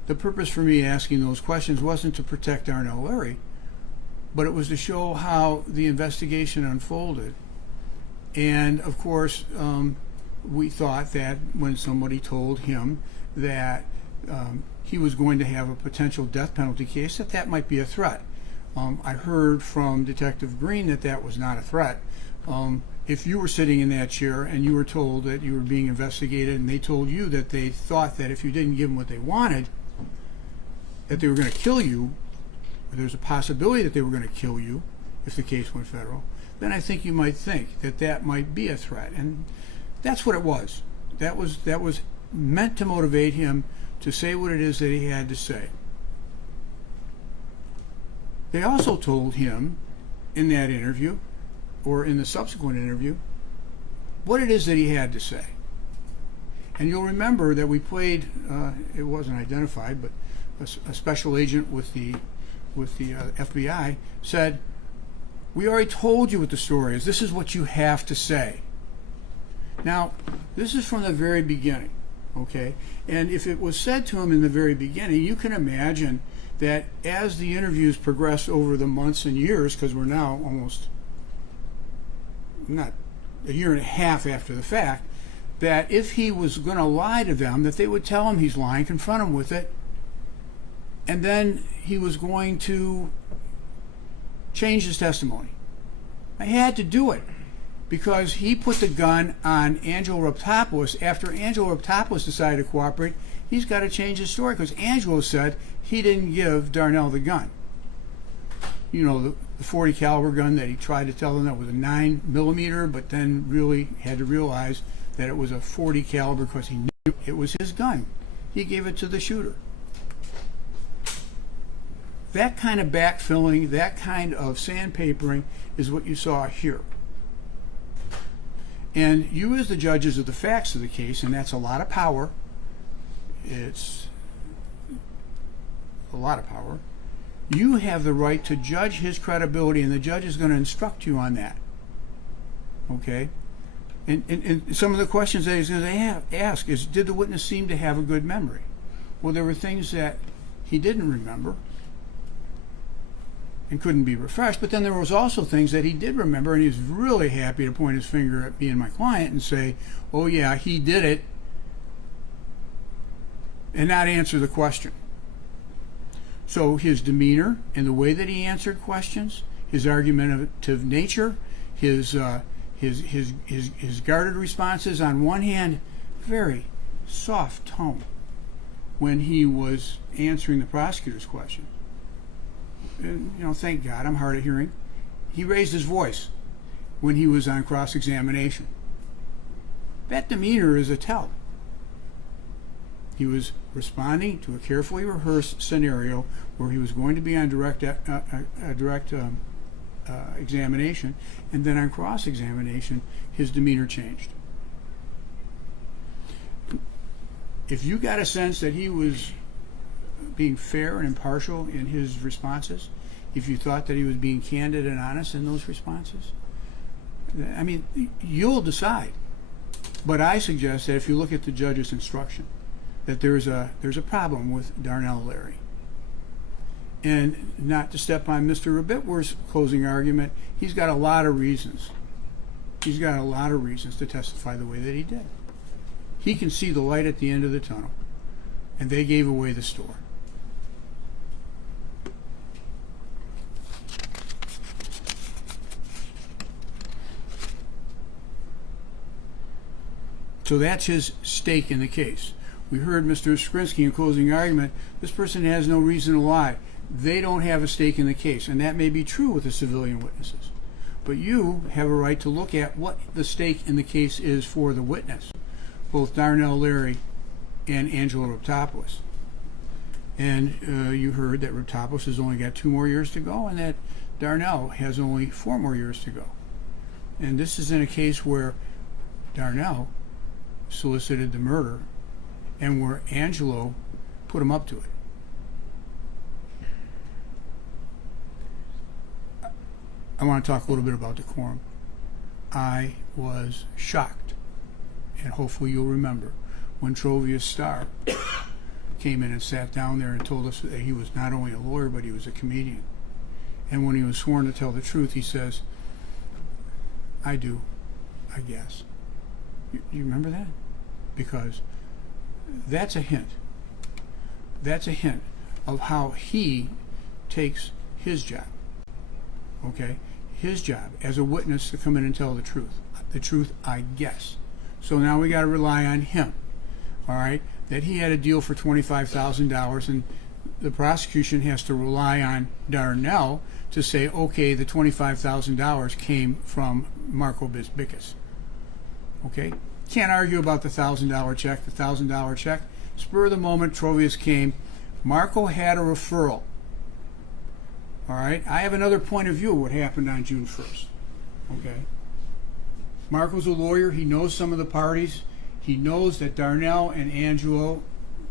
the purpose for me asking those questions wasn't to protect Darnell Larry, but it was to show how the investigation unfolded. And of course, we thought that when somebody told him that he was going to have a potential death penalty case, that might be a threat. I heard from Detective Green that that was not a threat. If you were sitting in that chair and you were told that you were being investigated, and they told you that they thought that if you didn't give them what they wanted, that they were going to kill you, or there's a possibility that they were going to kill you if the case went federal, then I think you might think that that might be a threat. And that's what it was. That was meant to motivate him to say what it is that he had to say. They also told him in that interview, or in the subsequent interview, what it is that he had to say. And you'll remember that we played, it wasn't identified, but a special agent with the FBI said, "We already told you what the story is. This is what you have to say." Now, this is from the very beginning, okay? And if it was said to him in the very beginning, you can imagine that as the interviews progressed over the months and years, because we're now almost not a year and a half after the fact, that if he was going to lie to them, that they would tell him he's lying, confront him with it, and then he was going to change his testimony. I had to do it because he put the gun on Angelo Raptopoulos. After Angelo Raptopoulos decided to cooperate, he's got to change his story because Angelo said he didn't give Darnell the gun. You know, the .40 caliber gun that he tried to tell them that was a 9mm, but then really had to realize that it was a .40 caliber because he knew it was his gun. He gave it to the shooter. That kind of backfilling, that kind of sandpapering is what you saw here. And you as the judges of the facts of the case, and that's a lot of power, it's a lot of power, you have the right to judge his credibility, and the judge is going to instruct you on that. Okay? And some of the questions that he's going to ask is, did the witness seem to have a good memory? Well, there were things that he didn't remember and couldn't be refreshed, but then there was also things that he did remember, and he was really happy to point his finger at me and my client and say, "Oh yeah, he did it," and not answer the question. So his demeanor and the way that he answered questions, his argumentative nature, his guarded responses, on one hand, very soft tone when he was answering the prosecutor's question. And, you know, thank God, I'm hard of hearing. He raised his voice when he was on cross-examination. That demeanor is a tell. He was responding to a carefully rehearsed scenario where he was going to be on direct examination, and then on cross-examination, his demeanor changed. If you got a sense that he was being fair and impartial in his responses, if you thought that he was being candid and honest in those responses, I mean, you'll decide. But I suggest that if you look at the judge's instruction, that there's a problem with Darnell Larry. And not to step on Mr. Rabitwer's closing argument, he's got a lot of reasons. He's got a lot of reasons to testify the way that he did. He can see the light at the end of the tunnel, and they gave away the store. So that's his stake in the case. We heard Mr. Skrinsky in closing argument, this person has no reason to lie. They don't have a stake in the case, and that may be true with the civilian witnesses. But you have a right to look at what the stake in the case is for the witness, both Darnell Larry and Angelo Raptopoulos. And you heard that Raptopoulos has only got 2 more years to go, and that Darnell has only 4 more years to go. And this is in a case where Darnell solicited the murder, and where Angelo put him up to it. I want to talk a little bit about decorum. I was shocked, and hopefully you'll remember, when Trovius Starr came in and sat down there and told us that he was not only a lawyer, but he was a comedian. And when he was sworn to tell the truth, he says, I do, I guess. You remember that? Because that's a hint. That's a hint of how he takes his job. Okay? His job as a witness to come in and tell the truth. The truth, I guess. So now we got to rely on him. All right? That he had a deal for $25,000, and the prosecution has to rely on Darnell to say, okay, the $25,000 came from Marco Bisbicus. Okay? Can't argue about the $1,000 check, the $1,000 check. Spur of the moment, Trovius came. Marco had a referral. All right? I have another point of view of what happened on June 1st. Okay? Marco's a lawyer. He knows some of the parties. He knows that Darnell and Angelo,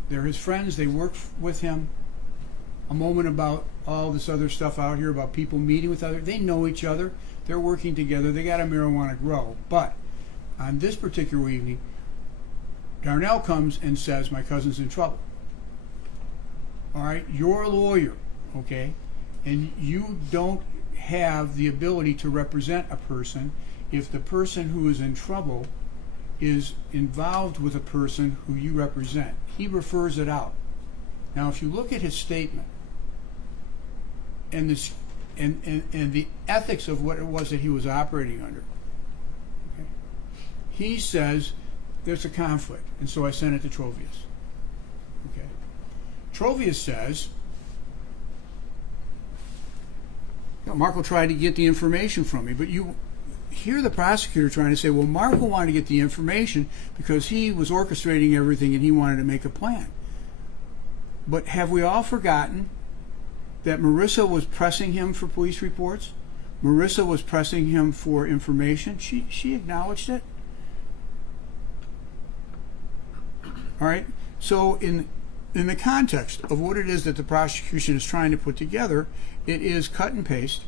they're his friends. They work with him. A moment about all this other stuff out here, about people meeting with others. They know each other. They're working together. They got a marijuana grow. But on this particular evening, Darnell comes and says, my cousin's in trouble. All right? You're a lawyer, okay? And you don't have the ability to represent a person if the person who is in trouble is involved with a person who you represent. He refers it out. Now, if you look at his statement and this and the ethics of what it was that he was operating under, okay, he says there's a conflict, and so I sent it to Trovius. Okay, Trovius says, Marco tried to get the information from me, but you hear the prosecutor trying to say, well, Marco wanted to get the information because he was orchestrating everything and he wanted to make a plan. But have we all forgotten that Marissa was pressing him for police reports? Marissa was pressing him for information. She acknowledged it. All right? So in the context of what it is that the prosecution is trying to put together, it is cut and paste.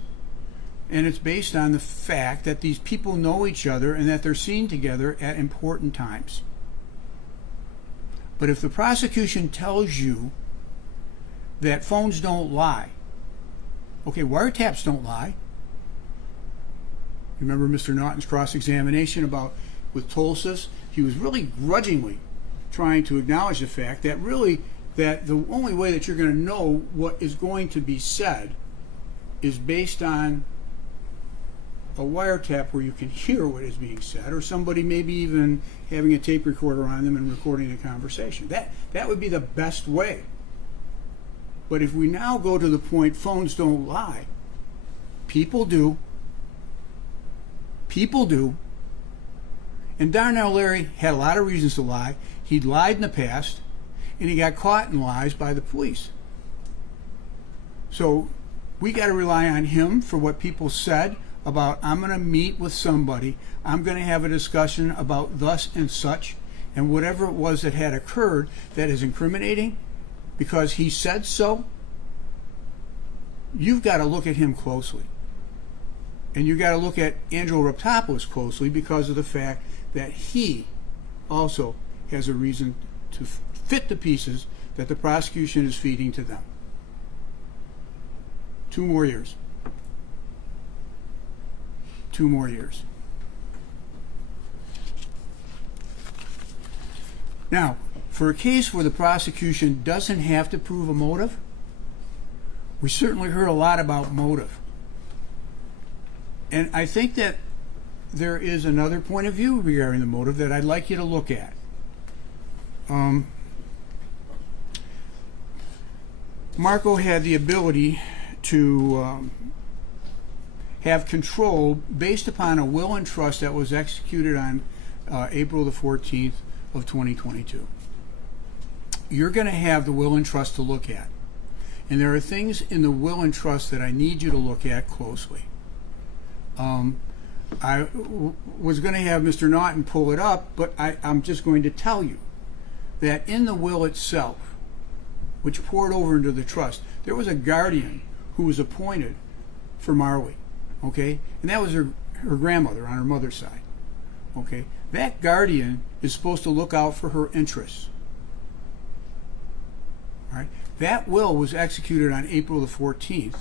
And it's based on the fact that these people know each other and that they're seen together at important times. But if the prosecution tells you that phones don't lie, okay, wiretaps don't lie. Remember Mr. Naughton's cross-examination about with Tolsis? He was really grudgingly trying to acknowledge the fact that really that the only way that you're going to know what is going to be said is based on a wiretap where you can hear what is being said, or somebody maybe even having a tape recorder on them and recording a conversation. That would be the best way. But if we now go to the point phones don't lie, people do. People do. And Darnell Larry had a lot of reasons to lie. He'd lied in the past, and he got caught in lies by the police. So we got to rely on him for what people said about, I'm going to meet with somebody, I'm going to have a discussion about thus and such, and whatever it was that had occurred that is incriminating because he said so, you've got to look at him closely. And you've got to look at Angelo Raptopoulos closely because of the fact that he also has a reason to fit the pieces that the prosecution is feeding to them. 2 more years. 2 more years. Now, for a case where the prosecution doesn't have to prove a motive, we certainly heard a lot about motive. And I think that there is another point of view regarding the motive that I'd like you to look at. Marco had the ability to have control based upon a will and trust that was executed on April the 14th of 2022. You're going to have the will and trust to look at. And there are things in the will and trust that I need you to look at closely. I was going to have Mr. Naughton pull it up, but I'm just going to tell you that in the will itself, which poured over into the trust. There was a guardian who was appointed for Marley, okay? And that was her grandmother on her mother's side, okay? That guardian is supposed to look out for her interests, all right? That will was executed on April the 14th,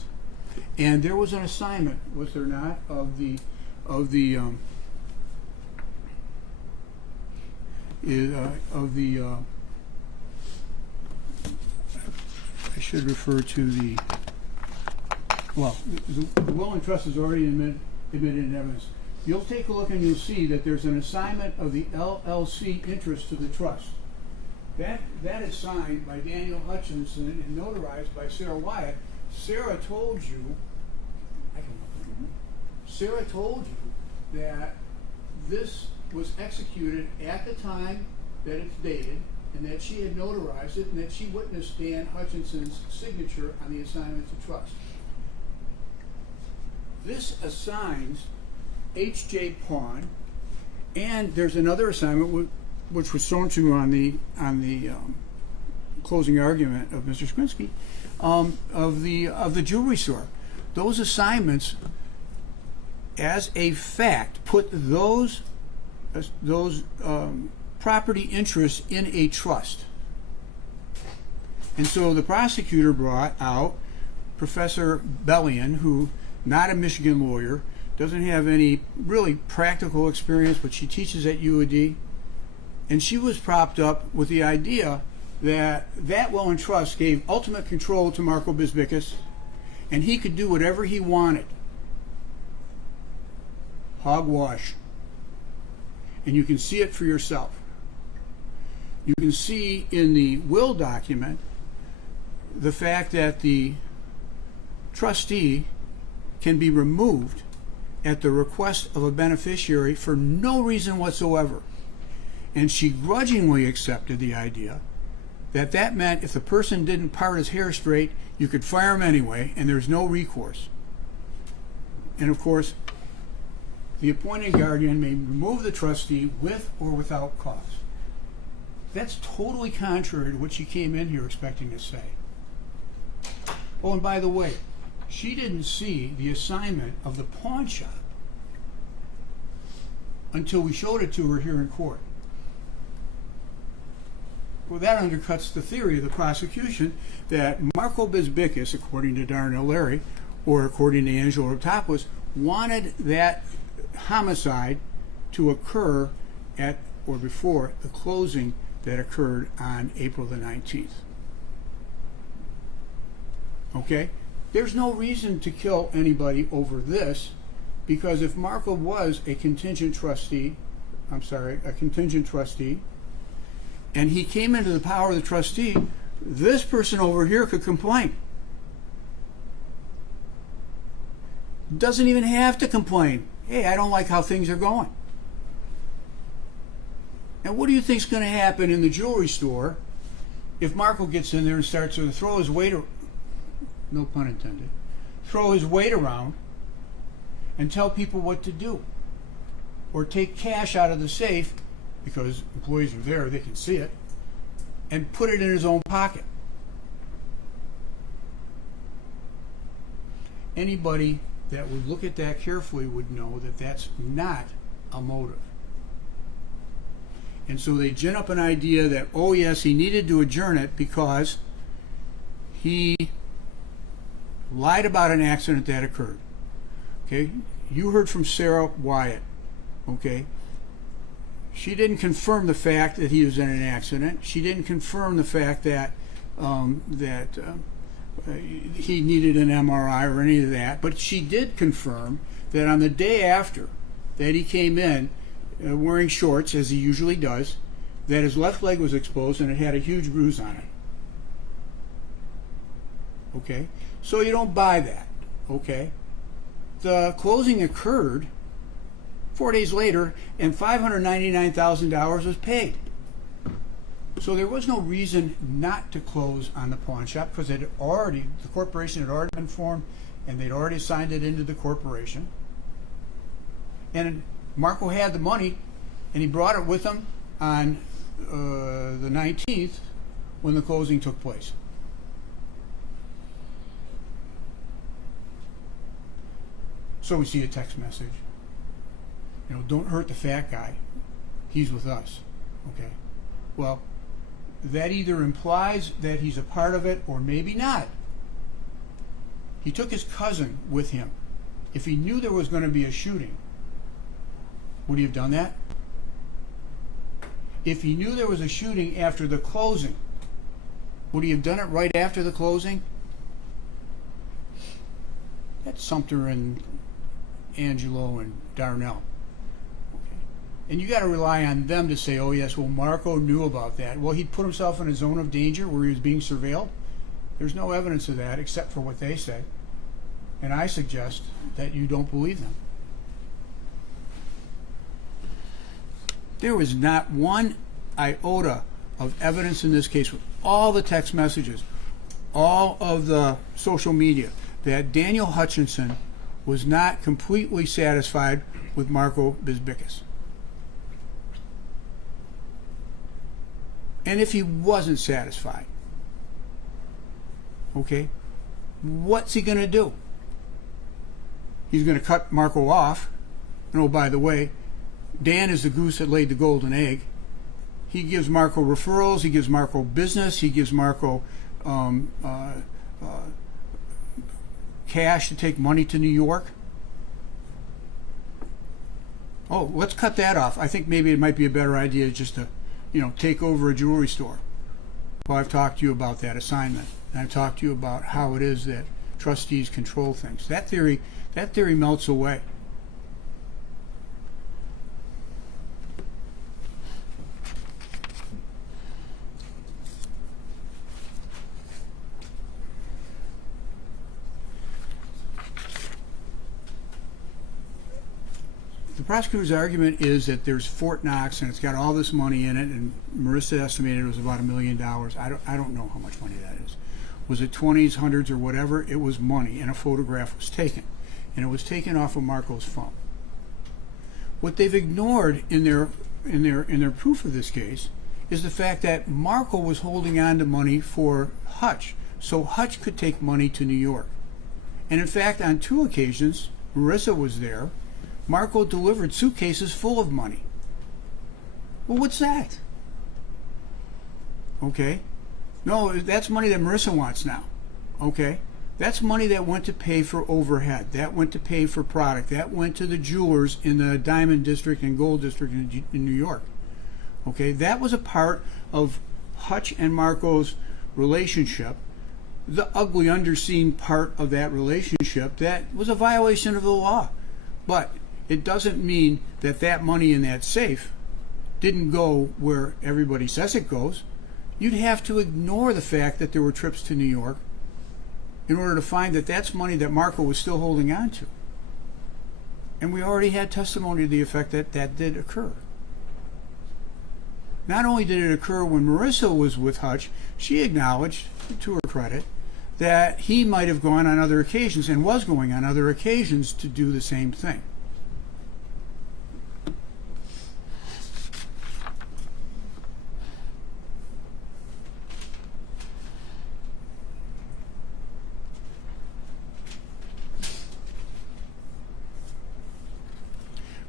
and there was an assignment, was there not, I should refer to the will and trust is already admitted in evidence. You'll take a look and you'll see that there's an assignment of the LLC interest to the trust. That is signed by Daniel Hutchinson and notarized by Sarah Wyatt. Sarah told you that this was executed at the time that it's dated, and that she had notarized it, and that she witnessed Dan Hutchinson's signature on the assignment to trust. This assigns H.J. Pawn, and there's another assignment which was shown to you on the closing argument of Mr. Skrinsky, of the jewelry store. Those assignments, as a fact, put those property interests in a trust. And so the prosecutor brought out Professor Bellion, who, not a Michigan lawyer, doesn't have any really practical experience, but she teaches at UAD, and she was propped up with the idea that will and trust gave ultimate control to Marco Bisbicus, and he could do whatever he wanted. Hogwash. And you can see it for yourself. You can see in the will document the fact that the trustee can be removed at the request of a beneficiary for no reason whatsoever. And she grudgingly accepted the idea that meant if the person didn't part his hair straight, you could fire him anyway, and there's no recourse. And of course, the appointed guardian may remove the trustee with or without cause. That's totally contrary to what she came in here expecting to say. Oh, and by the way, she didn't see the assignment of the pawn shop until we showed it to her here in court. Well, that undercuts the theory of the prosecution that Marco Bisbicus, according to Darnell Larry, or according to Angelo Rotopoulos, wanted that homicide to occur at or before the closing that occurred on April the 19th. Okay? There's no reason to kill anybody over this, because if Marco was a contingent trustee, and he came into the power of the trustee, this person over here could complain. Doesn't even have to complain. Hey, I don't like how things are going. And what do you think is going to happen in the jewelry store if Marco gets in there and starts to throw his weight, no pun intended, throw his weight around and tell people what to do? Or take cash out of the safe, because employees are there, they can see it, and put it in his own pocket? Anybody that would look at that carefully would know that that's not a motive. And so they gin up an idea that, oh yes, he needed to adjourn it because he lied about an accident that occurred. Okay? You heard from Sarah Wyatt. Okay? She didn't confirm the fact that he was in an accident. She didn't confirm the fact that he needed an MRI or any of that. But she did confirm that on the day after that he came in wearing shorts, as he usually does, that his left leg was exposed and it had a huge bruise on it. Okay? So you don't buy that. Okay? The closing occurred 4 days later, and $599,000 was paid. So there was no reason not to close on the pawn shop, because the corporation had already been formed, and they'd already signed it into the corporation. And Marco had the money, and he brought it with him on the 19th when the closing took place. So we see a text message. You know, don't hurt the fat guy. He's with us. Okay. Well, that either implies that he's a part of it or maybe not. He took his cousin with him. If he knew there was going to be a shooting, would he have done that? If he knew there was a shooting after the closing, would he have done it right after the closing? That's Sumter and Angelo and Darnell. Okay. And you got to rely on them to say, oh yes, well Marco knew about that. Well, he put himself in a zone of danger where he was being surveilled. There's no evidence of that except for what they say. And I suggest that you don't believe them. There was not one iota of evidence in this case with all the text messages, all of the social media, that Daniel Hutchinson was not completely satisfied with Marco Bisbicus. And if he wasn't satisfied, okay, what's he going to do? He's going to cut Marco off. And oh, by the way, Dan is the goose that laid the golden egg. He gives Marco referrals. He gives Marco business. He gives Marco cash to take money to New York. Oh, let's cut that off. I think maybe it might be a better idea just to, take over a jewelry store. Well, I've talked to you about that assignment. And I've talked to you about how it is that trustees control things. That theory melts away. The prosecutor's argument is that there's Fort Knox and it's got all this money in it, and Marissa estimated it was about $1 million. I don't know how much money that is. Was it 20s, 100s, or whatever? It was money, and a photograph was taken, and it was taken off of Marco's phone. What they've ignored in their proof of this case is the fact that Marco was holding on to money for Hutch, so Hutch could take money to New York. And in fact, on 2 occasions, Marissa was there. Marco delivered suitcases full of money. Well, what's that? Okay. No, that's money that Marissa wants now. Okay. That's money that went to pay for overhead. That went to pay for product. That went to the jewelers in the Diamond District and Gold District in New York. Okay. That was a part of Hutch and Marco's relationship. The ugly underseen part of that relationship that was a violation of the law. But it doesn't mean that that money in that safe didn't go where everybody says it goes. You'd have to ignore the fact that there were trips to New York in order to find that that's money that Marco was still holding on to. And we already had testimony to the effect that that did occur. Not only did it occur when Marissa was with Hutch, she acknowledged, to her credit, that he might have gone on other occasions and was going on other occasions to do the same thing.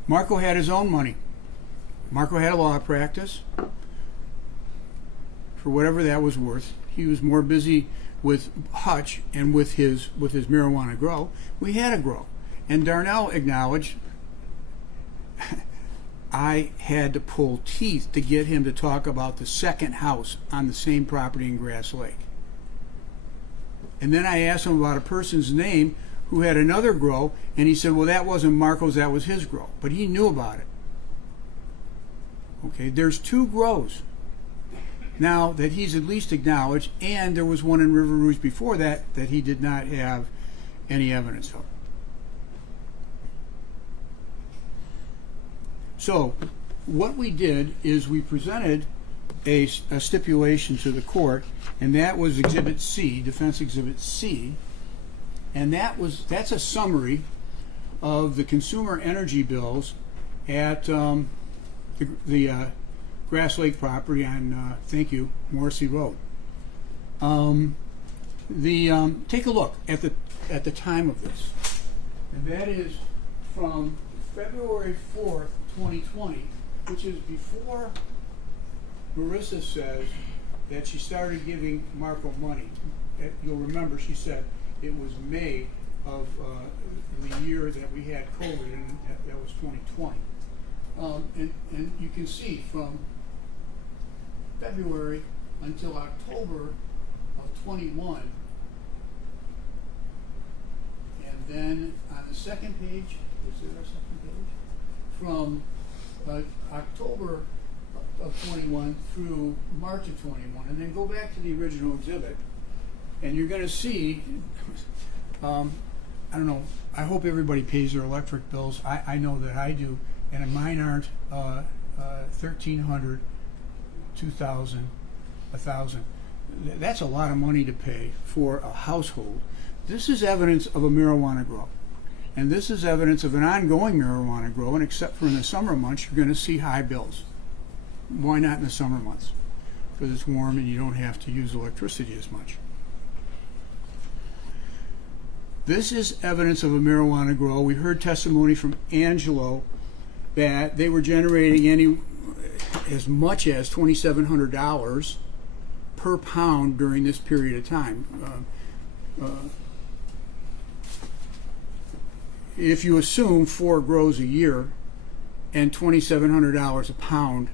Marco had his own money. Marco had a law practice for whatever that was worth. He was more busy with Hutch and with his marijuana grow. We had a grow. And Darnell acknowledged, I had to pull teeth to get him to talk about the second house on the same property in Grass Lake. And then I asked him about a person's name who had another grow, and he said, well, that wasn't Marco's, that was his grow. But he knew about it. Okay, there's 2 grows now that he's at least acknowledged, and there was one in River Rouge before that he did not have any evidence of. So what we did is we presented a stipulation to the court, and that was Exhibit C, Defense Exhibit C, and that's a summary of the consumer energy bills at the Grass Lake property on Morrissey Road. Take a look at the time of this. And that is from February 4th, 2020, which is before Marissa says that she started giving Marco money. You'll remember she said it was May of the year that we had COVID, and that was 2020. And you can see from February until October of 21, and then on the second page, is there a second page? From October of 21 through March of 21, and then go back to the original exhibit, and you're going to see, I don't know, I hope everybody pays their electric bills. I know that I do, and mine aren't $1,300, $2,000, $1,000. That's a lot of money to pay for a household. This is evidence of a marijuana grow. And this is evidence of an ongoing marijuana grow, and except for in the summer months, you're going to see high bills. Why not in the summer months? Because it's warm and you don't have to use electricity as much. This is evidence of a marijuana grow. We heard testimony from Angelo that they were generating as much as $2,700 per pound during this period of time. If you assume 4 grows a year and $2,700 a pound,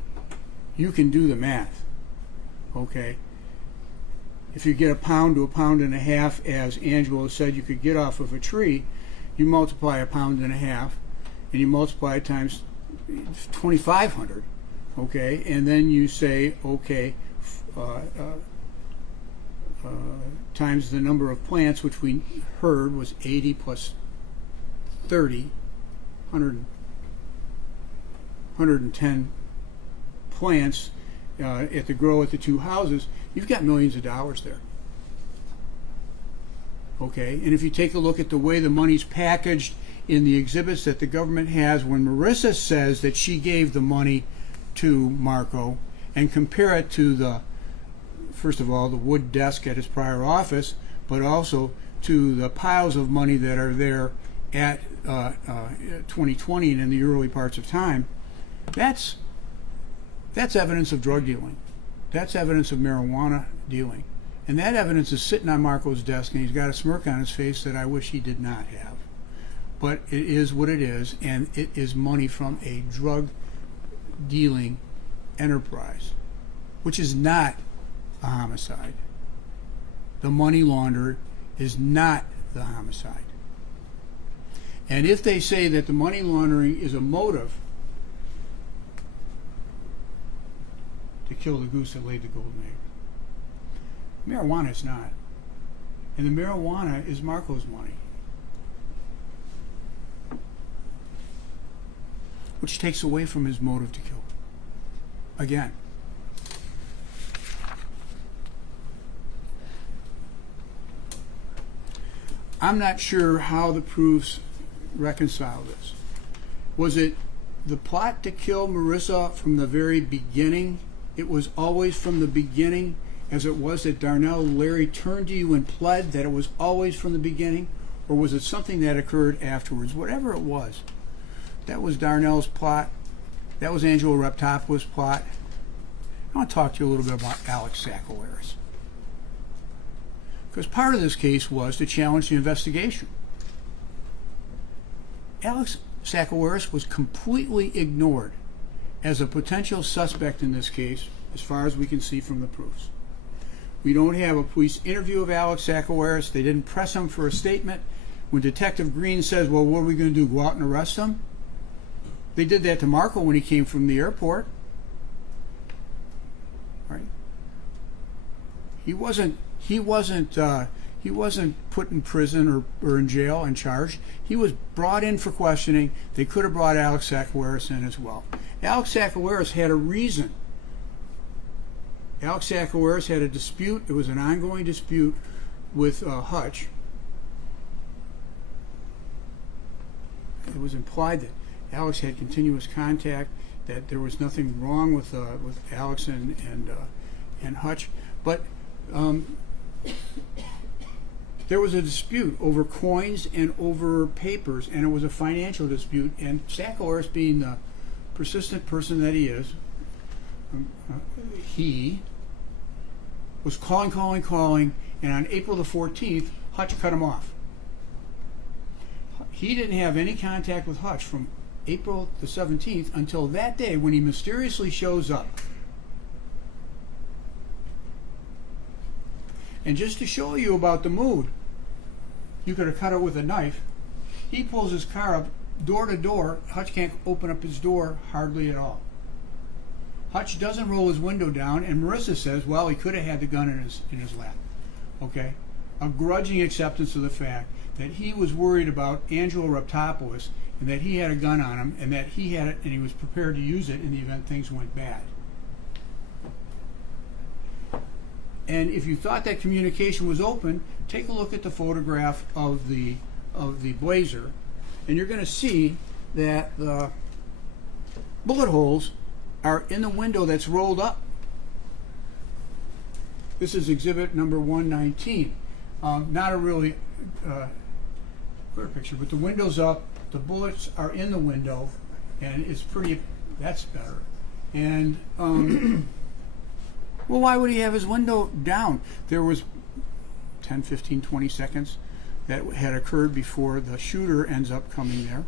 you can do the math, okay? If you get a pound to a pound and a half, as Angelo said you could get off of a tree, you multiply a pound and a half, and you multiply it times 2,500, okay? And then you say, okay, times the number of plants, which we heard was 80 plus 30, 110 plants at the grow at the 2 houses, you've got millions of dollars there. Okay, and if you take a look at the way the money's packaged in the exhibits that the government has, when Marissa says that she gave the money to Marco, and compare it to the, first of all, the wood desk at his prior office, but also to the piles of money that are there at 2020 and in the early parts of time, that's evidence of drug dealing. That's evidence of marijuana dealing. And that evidence is sitting on Marco's desk, and he's got a smirk on his face that I wish he did not have. But it is what it is, and it is money from a drug dealing enterprise, which is not a homicide. The money launderer is not the homicide. And if they say that the money laundering is a motive to kill the goose that laid the golden egg, marijuana is not. And the marijuana is Marco's money, which takes away from his motive to kill. Again. I'm not sure how the proofs reconcile this. Was it the plot to kill Marissa from the very beginning? It was always from the beginning, as it was that Darnell Larry turned to you and pled that it was always from the beginning? Or was it something that occurred afterwards? Whatever it was, that was Darnell's plot. That was Angelo Reptopoulos' plot. I want to talk to you a little bit about Alex Sakalaris, because part of this case was to challenge the investigation. Alex Sakalaris was completely ignored as a potential suspect in this case, as far as we can see from the proofs. We don't have a police interview of Alex Sakalaris. They didn't press him for a statement. When Detective Green says, well, what are we going to do, go out and arrest him? They did that to Marco when he came from the airport. Right? He wasn't put in prison or in jail and charged. He was brought in for questioning. They could have brought Alex Sakalaris in as well. Alex Sakalaris had a reason. Alex Sakalaris had a dispute. It was an ongoing dispute with Hutch. It was implied that Alex had continuous contact, that there was nothing wrong with Alex and Hutch. But There was a dispute over coins and over papers, and it was a financial dispute. And Sacklehurst, being the persistent person that he is, he was calling, and on April the 14th, Hutch cut him off. He didn't have any contact with Hutch from April the 17th until that day when he mysteriously shows up. And just to show you about the mood, you could have cut it with a knife. He pulls his car up door to door. Hutch can't open up his door hardly at all. Hutch doesn't roll his window down, and Marissa says, well, he could have had the gun in his lap. Okay? A grudging acceptance of the fact that he was worried about Angelo Raptopoulos and that he had a gun on him and that he had it and he was prepared to use it in the event things went bad. And if you thought that communication was open, take a look at the photograph of the Blazer, and you're going to see that the bullet holes are in the window that's rolled up. This is exhibit number 119. Not a really clear picture, but the window's up, the bullets are in the window, and it's pretty, that's better. And well, why would he have his window down? There was 10, 15, 20 seconds that had occurred before the shooter ends up coming there.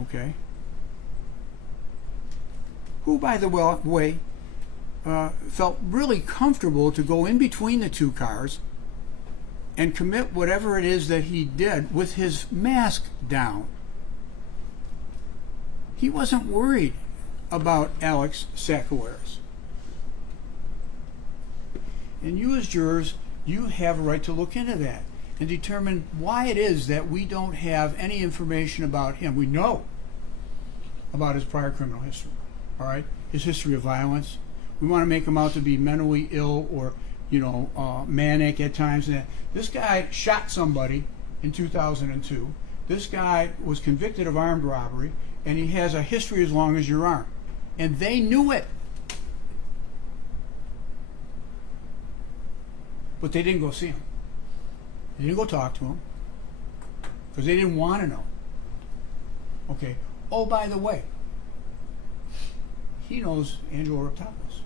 Okay. Who, by the way, felt really comfortable to go in between the two cars and commit whatever it is that he did with his mask down. He wasn't worried about Alex Sacklehurst. And you as jurors, you have a right to look into that and determine why it is that we don't have any information about him. We know about his prior criminal history, all right? His history of violence. We want to make him out to be mentally ill or, manic at times. This guy shot somebody in 2002. This guy was convicted of armed robbery, and he has a history as long as your arm. And they knew it. But they didn't go see him. They didn't go talk to him because they didn't want to know. Okay. Oh, by the way, he knows Angelo Raptopoulos.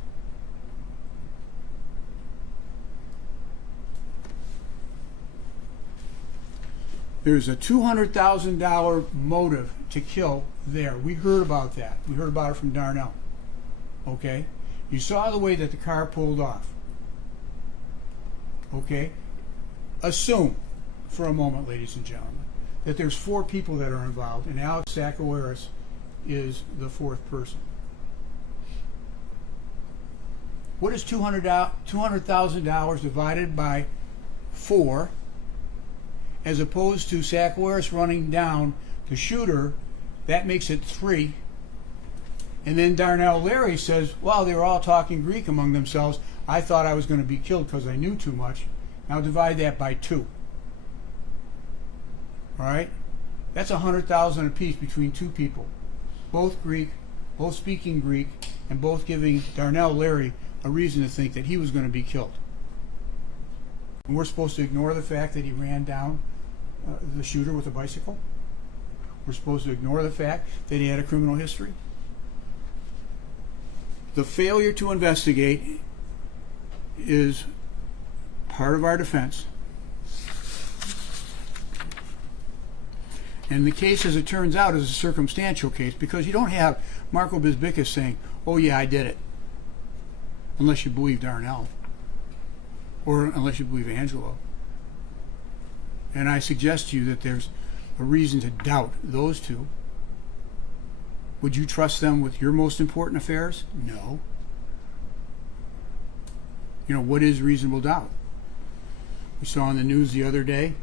There's a $200,000 motive to kill there. We heard about that. We heard about it from Darnell. Okay? You saw the way that the car pulled off. Okay? Assume for a moment, ladies and gentlemen, that there's 4 people that are involved and Alex Sacklehurst is the 4th person. What is $200,000 divided by 4 as opposed to Sacklehurst running down the shooter? That makes it 3. And then Darnell Larry says, well, they were all talking Greek among themselves. I thought I was going to be killed because I knew too much. Now divide that by 2. All right? That's $100,000 apiece between 2 people. Both Greek, both speaking Greek, and both giving Darnell Larry a reason to think that he was going to be killed. And we're supposed to ignore the fact that he ran down the shooter with a bicycle? We're supposed to ignore the fact that he had a criminal history? The failure to investigate is part of our defense. And the case, as it turns out, is a circumstantial case because you don't have Marco Bisbicus saying, oh yeah, I did it. Unless you believe Darnell. Or unless you believe Angelo. And I suggest to you that there's a reason to doubt those 2. Would you trust them with your most important affairs? No. What is reasonable doubt? We saw in the news the other day,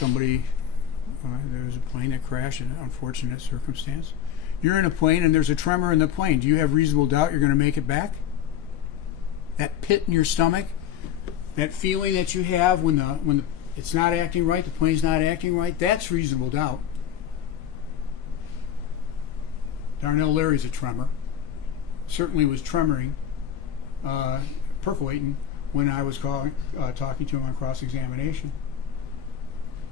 there was a plane that crashed in an unfortunate circumstance. You're in a plane and there's a tremor in the plane. Do you have reasonable doubt you're going to make it back? That pit in your stomach, that feeling that you have when it's not acting right, the plane's not acting right, that's reasonable doubt. Darnell Larry's a tremor. Certainly was tremoring, percolating when I was talking to him on cross-examination.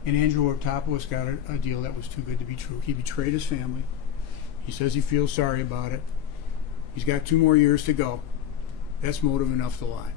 and Andrew Ortopoulos got a deal that was too good to be true. He betrayed his family. He says he feels sorry about it. He's got 2 more years to go. That's motive enough to lie.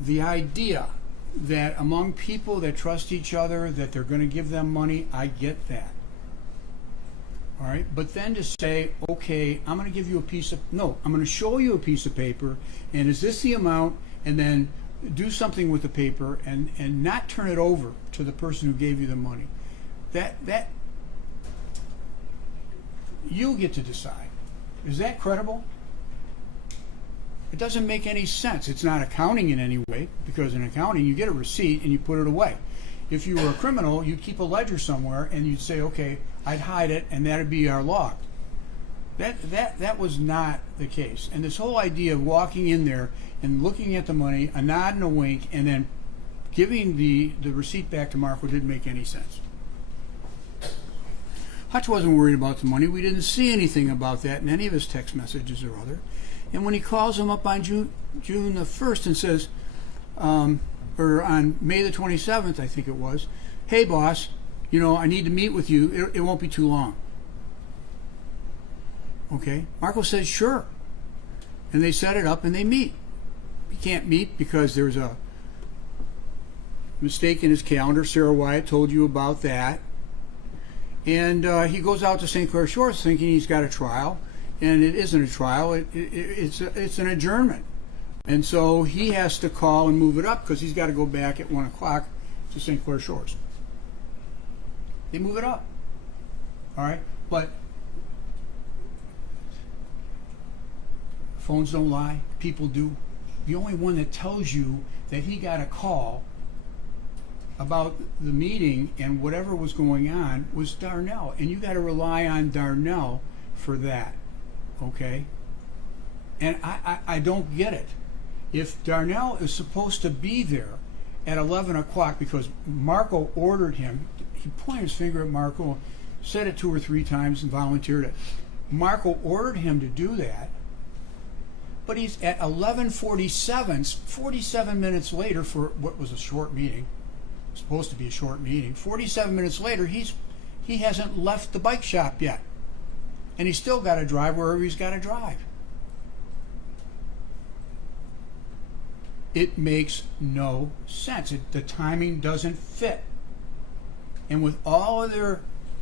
The idea that among people that trust each other that they're going to give them money, I get that. All right, but then to say, okay, I'm going to give you I'm going to show you a piece of paper, and is this the amount, and then do something with the paper and not turn it over to the person who gave you the money. That you get to decide. Is that credible? It doesn't make any sense. It's not accounting in any way, because in accounting you get a receipt and you put it away. If you were a criminal, you'd keep a ledger somewhere and you'd say, okay, I'd hide it and that'd be our log. That was not the case. And this whole idea of walking in there and looking at the money, a nod and a wink, and then giving the receipt back to Marco didn't make any sense. Hutch wasn't worried about the money. We didn't see anything about that in any of his text messages or other. And when he calls him up on June the 1st and says, or on May the 27th, I think it was, hey boss, I need to meet with you. It won't be too long. Okay, Marco says sure. And they set it up and they meet. He can't meet because there's a mistake in his calendar. Sarah Wyatt told you about that. And he goes out to St. Clair Shores thinking he's got a trial. And it isn't a trial, it's an adjournment. And so he has to call and move it up because he's got to go back at 1 o'clock to St. Clair Shores. They move it up. All right? But phones don't lie, people do. The only one that tells you that he got a call about the meeting and whatever was going on was Darnell. And you got to rely on Darnell for that. Okay? And I don't get it. If Darnell is supposed to be there at 11 o'clock because Marco ordered him, he pointed his finger at Marco, said it 2 or 3 times and volunteered it. Marco ordered him to do that, but he's at 11:47, 47 minutes later for what was a short meeting, supposed to be a short meeting, 47 minutes later, he hasn't left the bike shop yet. And he's still got to drive wherever he's got to drive. It makes no sense. The timing doesn't fit. And with all of their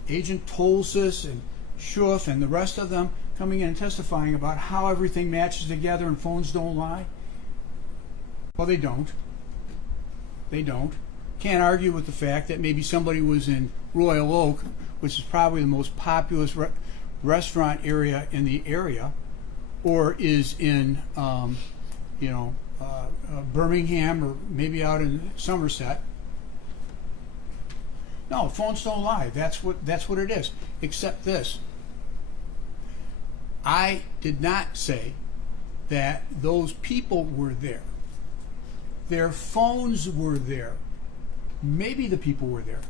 Agent Tolsis and Schuff and the rest of them coming in and testifying about how everything matches together and phones don't lie, well, they don't. They don't. Can't argue with the fact that maybe somebody was in Royal Oak, which is probably the most populous restaurant area in the area, or is in Birmingham or maybe out in Somerset. No, phones don't lie. That's what it is. Except this. I did not say that those people were there. Their phones were there. Maybe the people were there.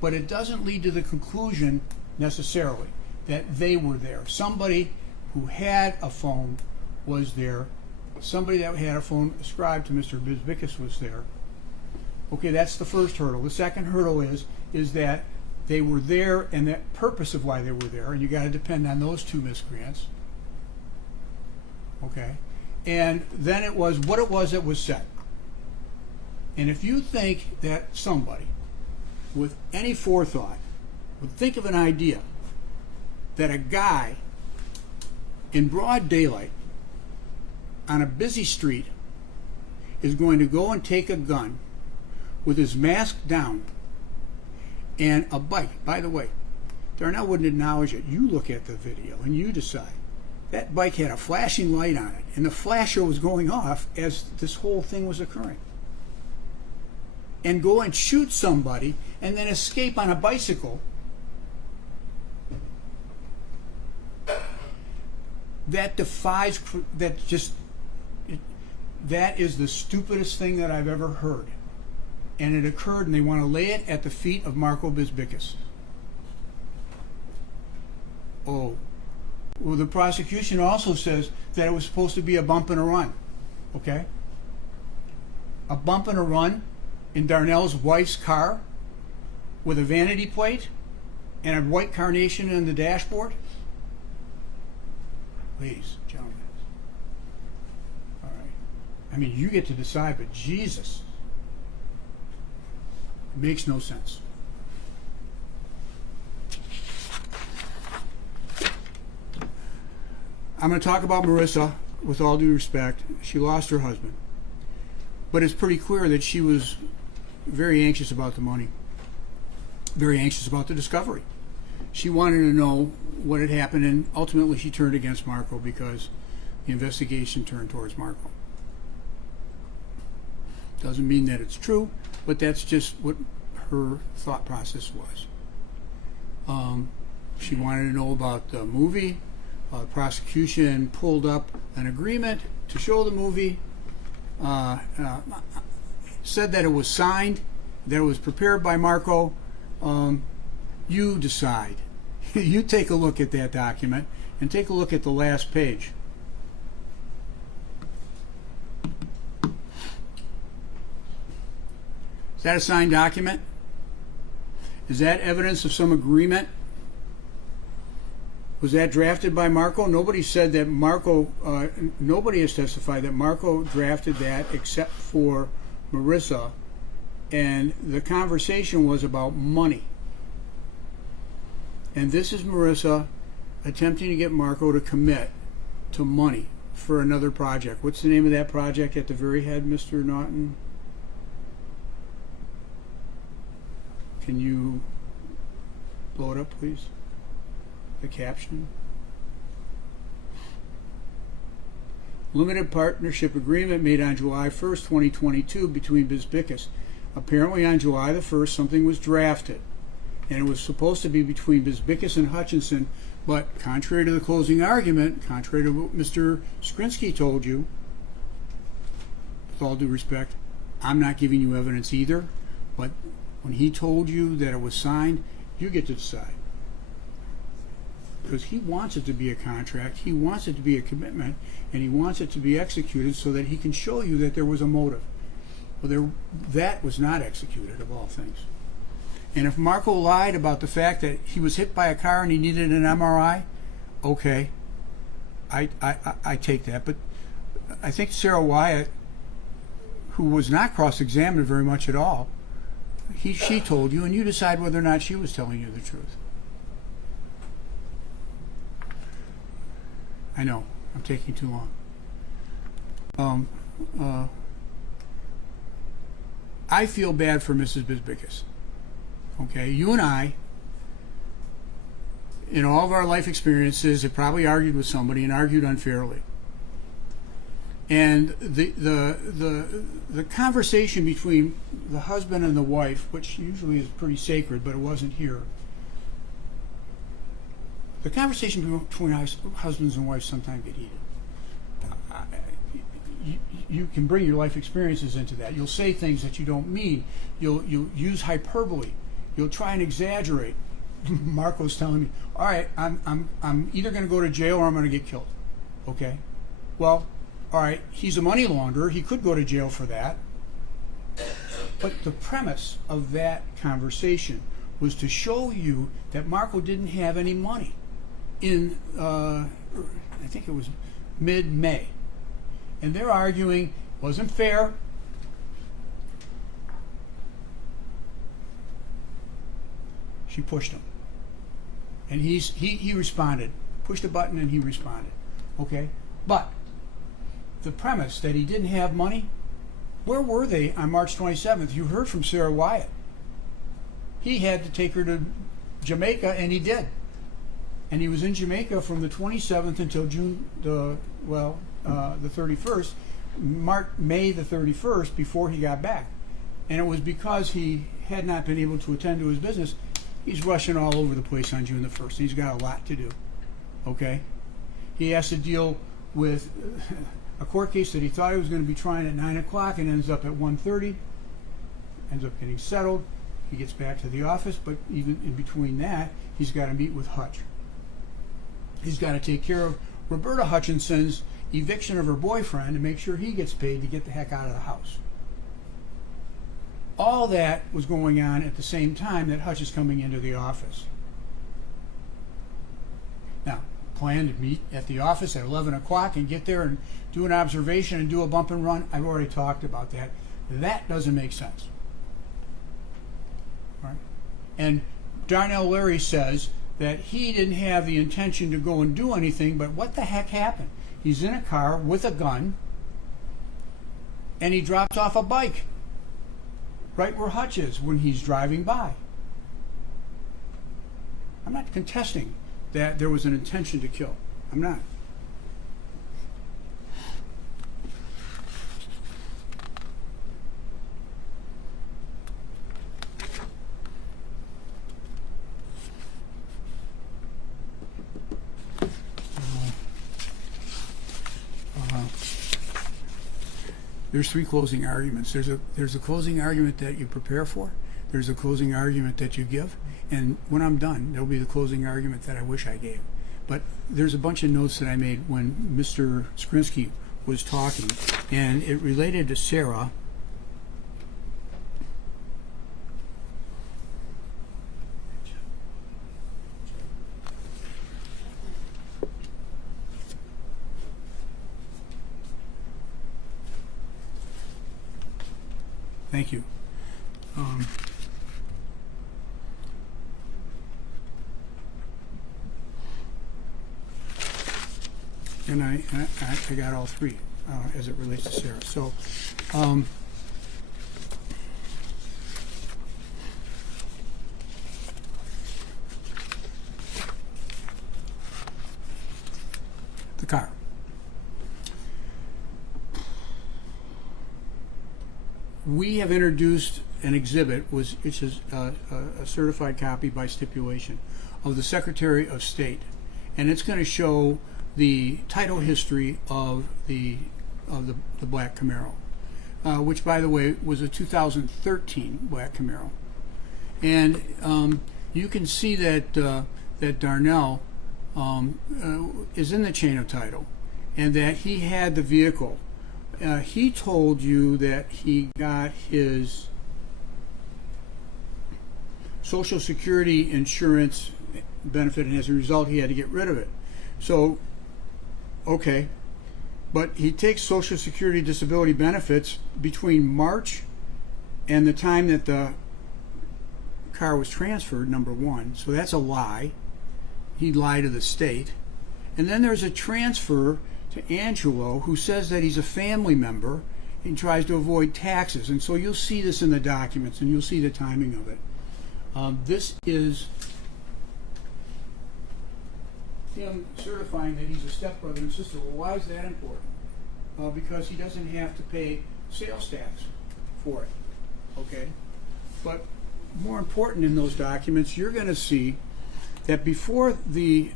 But it doesn't lead to the conclusion necessarily that they were there. Somebody who had a phone was there. Somebody that had a phone ascribed to Mr. Bizbickus was there. Okay, that's the first hurdle. The second hurdle is that they were there and the purpose of why they were there, and you got to depend on those 2 miscreants. Okay? And then it was what it was that was said. And if you think that somebody with any forethought would think of an idea that a guy in broad daylight on a busy street is going to go and take a gun with his mask down and a bike. By the way, Darnell wouldn't acknowledge it. You look at the video and you decide. That bike had a flashing light on it, and the flasher was going off as this whole thing was occurring. And go and shoot somebody and then escape on a bicycle. That defies, that is the stupidest thing that I've ever heard. And it occurred, and they want to lay it at the feet of Marco Bisbikis. Oh. Well, the prosecution also says that it was supposed to be a bump and a run. Okay? A bump and a run in Darnell's wife's car with a vanity plate and a white carnation in the dashboard? Please, gentlemen. All right. I mean, you get to decide, but Jesus. It makes no sense. I'm going to talk about Marissa with all due respect. She lost her husband. But it's pretty clear that she was very anxious about the money, very anxious about the discovery. She wanted to know what had happened, and ultimately she turned against Marco because the investigation turned towards Marco. Doesn't mean that it's true, but that's just what her thought process was. She wanted to know about the movie. The prosecution pulled up an agreement to show the movie, said that it was signed, that it was prepared by Marco. You decide. You take a look at that document and take a look at the last page. Is that a signed document? Is that evidence of some agreement? Was that drafted by Marco? Nobody said that Marco, nobody has testified that Marco drafted that except for Marissa. And the conversation was about money. And this is Marissa attempting to get Marco to commit to money for another project. What's the name of that project at the very head, Mr. Naughton? Can you blow it up, please? The caption. Limited partnership agreement made on July 1st, 2022 between Bisbikis. Apparently on July the 1st something was drafted, and it was supposed to be between Bisbikis and Hutchinson, but contrary to the closing argument, contrary to what Mr. Skrinsky told you, with all due respect, I'm not giving you evidence either, but when he told you that it was signed, you get to decide. Because he wants it to be a contract, he wants it to be a commitment, and he wants it to be executed so that he can show you that there was a motive. Well, that was not executed, of all things. And if Marco lied about the fact that he was hit by a car and he needed an MRI, okay, I take that. But I think Sarah Wyatt, who was not cross-examined very much at all, she told you, and you decide whether or not she was telling you the truth. I know, I'm taking too long. I feel bad for Mrs. Bisbikis. Okay, you and I, in all of our life experiences, have probably argued with somebody and argued unfairly. And the conversation between the husband and the wife, which usually is pretty sacred, but it wasn't here. The conversation between husbands and wives sometimes get heated. You can bring your life experiences into that. You'll say things that you don't mean. You'll use hyperbole. You'll try and exaggerate. Marco's telling me, all right, I'm either going to go to jail or I'm going to get killed. Okay? Well, all right, he's a money launderer. He could go to jail for that. But the premise of that conversation was to show you that Marco didn't have any money in, I think it was mid-May. And they're arguing, wasn't fair. She pushed him. And he responded. Pushed a button and he responded. Okay? But the premise that he didn't have money, where were they on March 27th? You heard from Sarah Wyatt. He had to take her to Jamaica, and he did. And he was in Jamaica from the 27th until the 31st, May the 31st, before he got back. And it was because he had not been able to attend to his business. He's rushing all over the place on June the 1st. He's got a lot to do. Okay? He has to deal with a court case that he thought he was going to be trying at 9 o'clock and ends up at 1:30, ends up getting settled. He gets back to the office, but even in between that, he's got to meet with Hutch. He's got to take care of Roberta Hutchinson's eviction of her boyfriend and make sure he gets paid to get the heck out of the house. All that was going on at the same time that Hutch is coming into the office. Now, plan to meet at the office at 11 o'clock and get there and do an observation and do a bump and run. I've already talked about that. That doesn't make sense. All right? And Darnell Larry says that he didn't have the intention to go and do anything, but what the heck happened? He's in a car with a gun, and he drops off a bike right where Hutch is when he's driving by. I'm not contesting that there was an intention to kill. I'm not. There's three closing arguments. There's a closing argument that you prepare for. There's a closing argument that you give. And when I'm done, there'll be the closing argument that I wish I gave. But there's a bunch of notes that I made when Mr. Skrinsky was talking, and it related to Sarah. Thank you. And I got all three as it relates to Sarah. So, the car. We have introduced an exhibit, which is a certified copy by stipulation of the Secretary of State, and it's going to show the title history of the black Camaro, which, by the way, was a 2013 black Camaro, and you can see that that Darnell is in the chain of title, and that he had the vehicle. He told you that he got his Social Security insurance benefit, and as a result, he had to get rid of it. So, okay, but he takes Social Security disability benefits between March and the time that the car was transferred, number one. So that's a lie. He lied to the state. And then there's a transfer to Angelo, who says that he's a family member and tries to avoid taxes. And so you'll see this in the documents, and you'll see the timing of it. This is him certifying that he's a stepbrother and sister. Well, why is that important? Because he doesn't have to pay sales tax for it. Okay? But more important in those documents, you're going to see that before the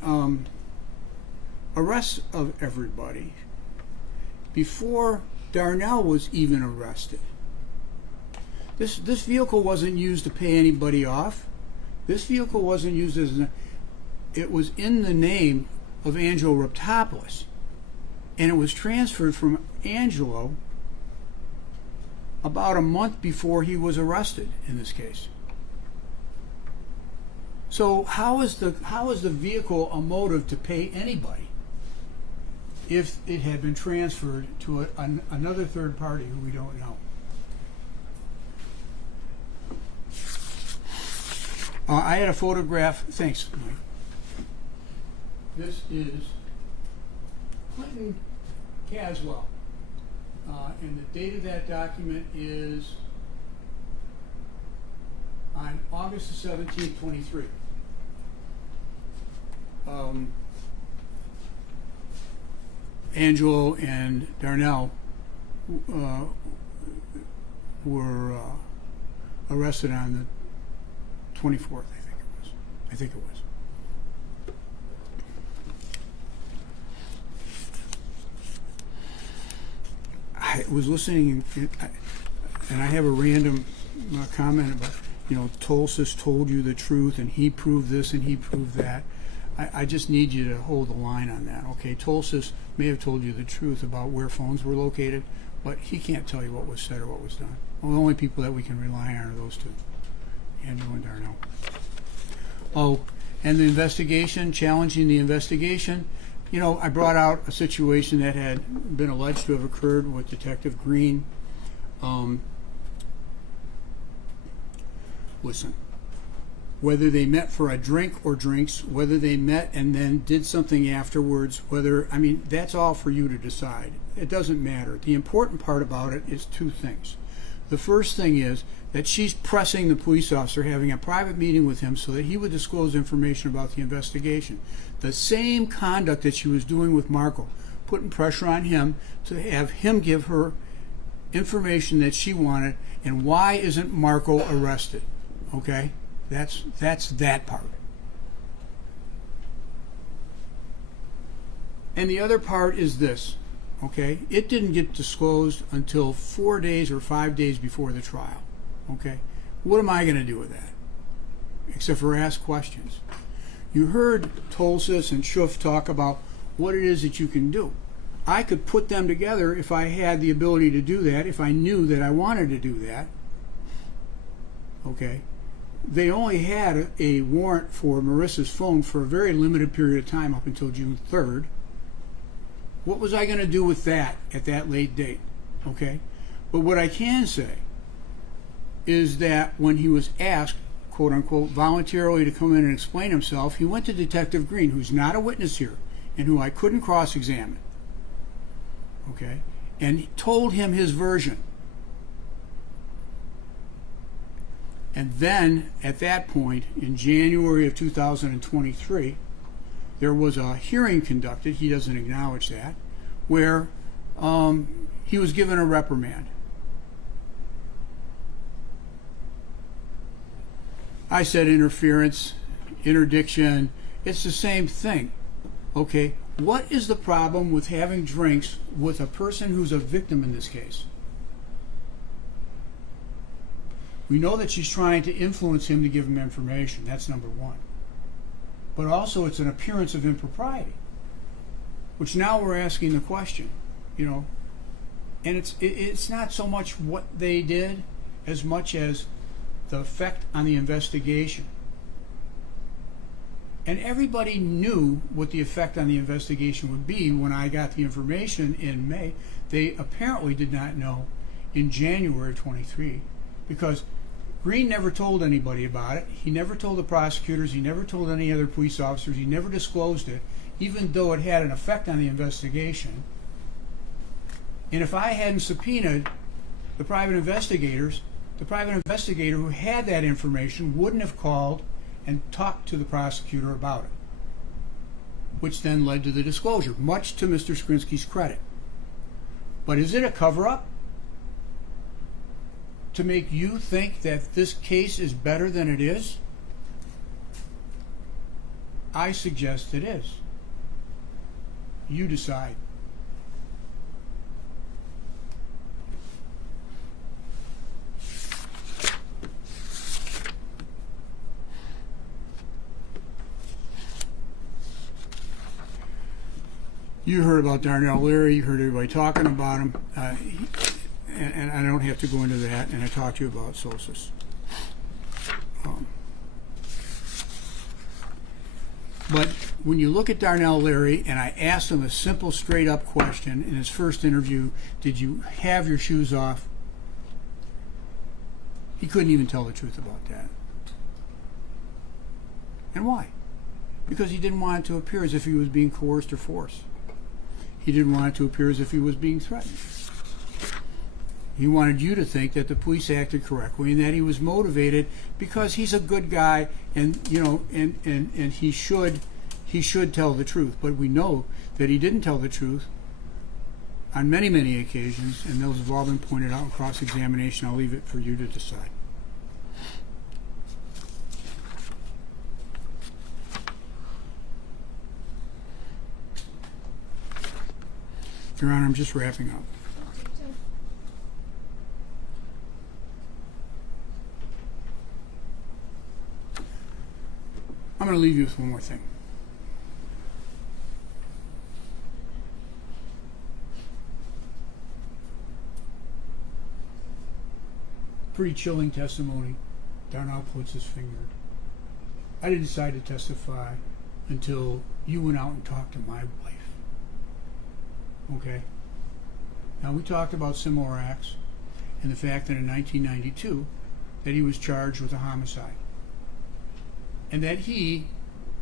arrest of everybody, before Darnell was even arrested, this vehicle wasn't used to pay anybody off. This vehicle wasn't used as it was in the name of Angelo Raptopoulos, and it was transferred from Angelo about a month before he was arrested in this case. So how is the vehicle a motive to pay anybody if it had been transferred to another third party who we don't know? I had a photograph. Thanks, Mike. This is Clinton Caswell, and the date of that document is on August the 17th, 23. Angelo and Darnell were arrested on the 24th, I think it was. I was listening, and I have a random comment about, Tolsis told you the truth, and he proved this and he proved that. I just need you to hold the line on that, okay? Tolsis may have told you the truth about where phones were located, but he can't tell you what was said or what was done. Well, the only people that we can rely on are those two, Andrew and Darnell. Oh, and the investigation, challenging the investigation. I brought out a situation that had been alleged to have occurred with Detective Green. Listen, whether they met for a drink or drinks, whether they met and then did something afterwards, that's all for you to decide. It doesn't matter. The important part about it is two things. The first thing is that she's pressing the police officer, having a private meeting with him so that he would disclose information about the investigation. The same conduct that she was doing with Marco, putting pressure on him to have him give her information that she wanted, and why isn't Marco arrested? Okay? That's that part. And the other part is this, okay? It didn't get disclosed until 4 days or 5 days before the trial, okay? What am I going to do with that? Except for ask questions. You heard Tolsis and Schuff talk about what it is that you can do. I could put them together if I had the ability to do that, if I knew that I wanted to do that, okay? They only had a warrant for Marissa's phone for a very limited period of time up until June 3rd. What was I going to do with that at that late date? Okay? But what I can say is that when he was asked, quote unquote, voluntarily to come in and explain himself, he went to Detective Green, who's not a witness here and who I couldn't cross-examine. Okay? And he told him his version. And then, at that point, in January of 2023, there was a hearing conducted, he doesn't acknowledge that, where he was given a reprimand. I said interference, interdiction, it's the same thing. Okay, what is the problem with having drinks with a person who's a victim in this case? We know that she's trying to influence him to give him information. That's number one. But also it's an appearance of impropriety, which now we're asking the question, and it's not so much what they did as much as the effect on the investigation. And everybody knew what the effect on the investigation would be when I got the information in May. They apparently did not know in January 23 because Green never told anybody about it. He never told the prosecutors. He never told any other police officers. He never disclosed it, even though it had an effect on the investigation. And if I hadn't subpoenaed the private investigators, the private investigator who had that information wouldn't have called and talked to the prosecutor about it, which then led to the disclosure, much to Mr. Skrinsky's credit. But is it a cover-up to make you think that this case is better than it is? I suggest it is. You decide. You heard about Darnell Leary, you heard everybody talking about him. And I don't have to go into that, and I talked to you about Solsis. But when you look at Darnell Leary, and I asked him a simple, straight-up question in his first interview, did you have your shoes off? He couldn't even tell the truth about that. And why? Because he didn't want it to appear as if he was being coerced or forced. He didn't want it to appear as if he was being threatened. He wanted you to think that the police acted correctly and that he was motivated because he's a good guy and and he should tell the truth. But we know that he didn't tell the truth on many, many occasions, and those have all been pointed out in cross-examination. I'll leave it for you to decide. Your Honor, I'm just wrapping up. going to leave you with one more thing. Pretty chilling testimony. Darnell puts his finger. I didn't decide to testify until you went out and talked to my wife. Okay? Now, we talked about similar acts and the fact that in 1992 that he was charged with a homicide. And that he,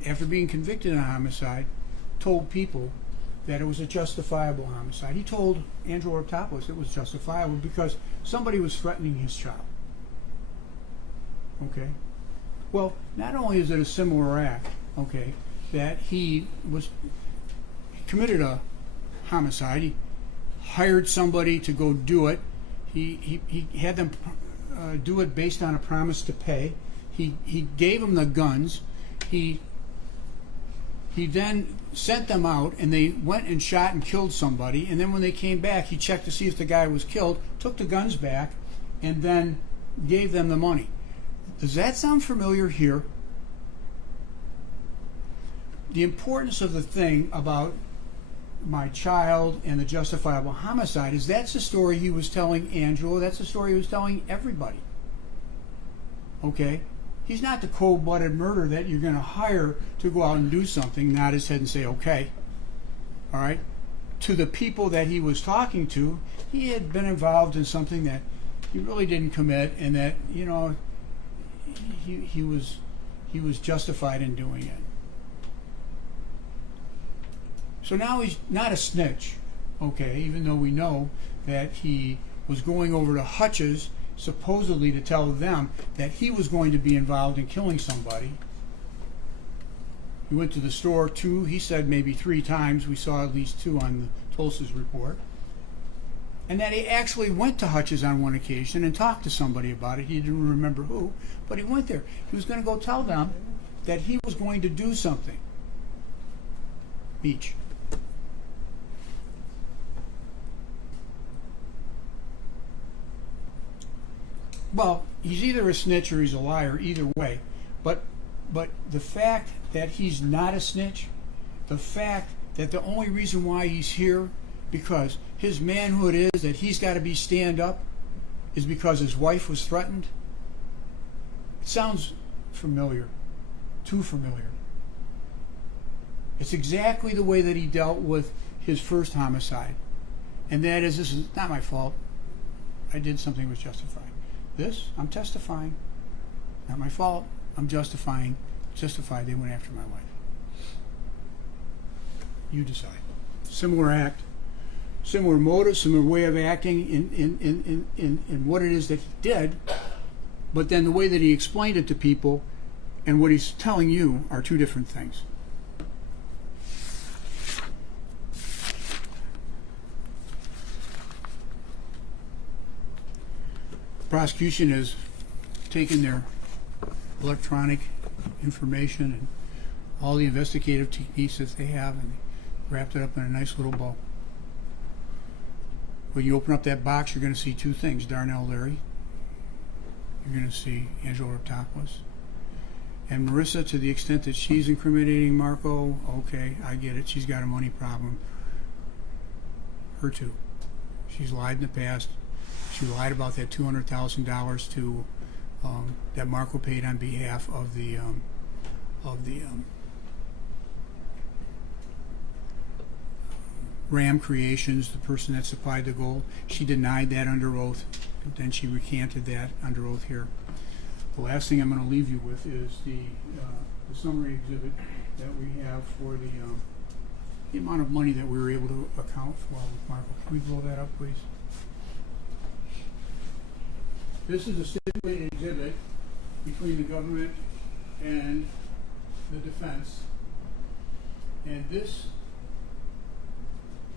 after being convicted of homicide, told people that it was a justifiable homicide. He told Andrew Ortopoulos it was justifiable because somebody was threatening his child. Okay? Well, not only is it a similar act, okay, that he committed a homicide, he hired somebody to go do it, he had them do it based on a promise to pay, he gave them the guns, he then sent them out and they went and shot and killed somebody, and then when they came back he checked to see if the guy was killed, took the guns back, and then gave them the money. Does that sound familiar here? The importance of the thing about my child and the justifiable homicide is that's the story he was telling Angela, that's the story he was telling everybody. Okay? He's not the cold-blooded murderer that you're going to hire to go out and do something, nod his head and say, okay. All right? To the people that he was talking to, he had been involved in something that he really didn't commit, and that, you know, he was justified in doing it. So now he's not a snitch, okay, even though we know that he was going over to Hutch's supposedly to tell them that he was going to be involved in killing somebody. He went to the store he said maybe 3 times. We saw at least 2 on the Tulsa's report. And that he actually went to Hutch's on one occasion and talked to somebody about it. He didn't remember who, but he went there. He was going to go tell them that he was going to do something. Each. Well, he's either a snitch or he's a liar, either way. But the fact that he's not a snitch, the fact that the only reason why he's here, because his manhood is that he's got to be stand up, is because his wife was threatened. It sounds familiar, too familiar. It's exactly the way that he dealt with his first homicide. And that is, this is not my fault. I did something that was justified. This, I'm testifying. Not my fault. I'm justifying. Justified, they went after my wife. You decide. Similar act, similar motive, similar way of acting in what it is that he did, but then the way that he explained it to people and what he's telling you are 2 different things. The prosecution has taken their electronic information and all the investigative techniques that they have and wrapped it up in a nice little bow. When you open up that box, you're going to see 2 things. Darnell Leary. You're going to see Angela Raptopoulos. And Marissa, to the extent that she's incriminating Marco, okay, I get it. She's got a money problem. Her too. She's lied in the past. She lied about that $200,000 to that Marco paid on behalf of the Ram Creations, the person that supplied the gold. She denied that under oath. Then she recanted that under oath here. The last thing I'm going to leave you with is the summary exhibit that we have for the amount of money that we were able to account for with Marco. Can we blow that up, please? This is a stipulated exhibit between the government and the defense, and this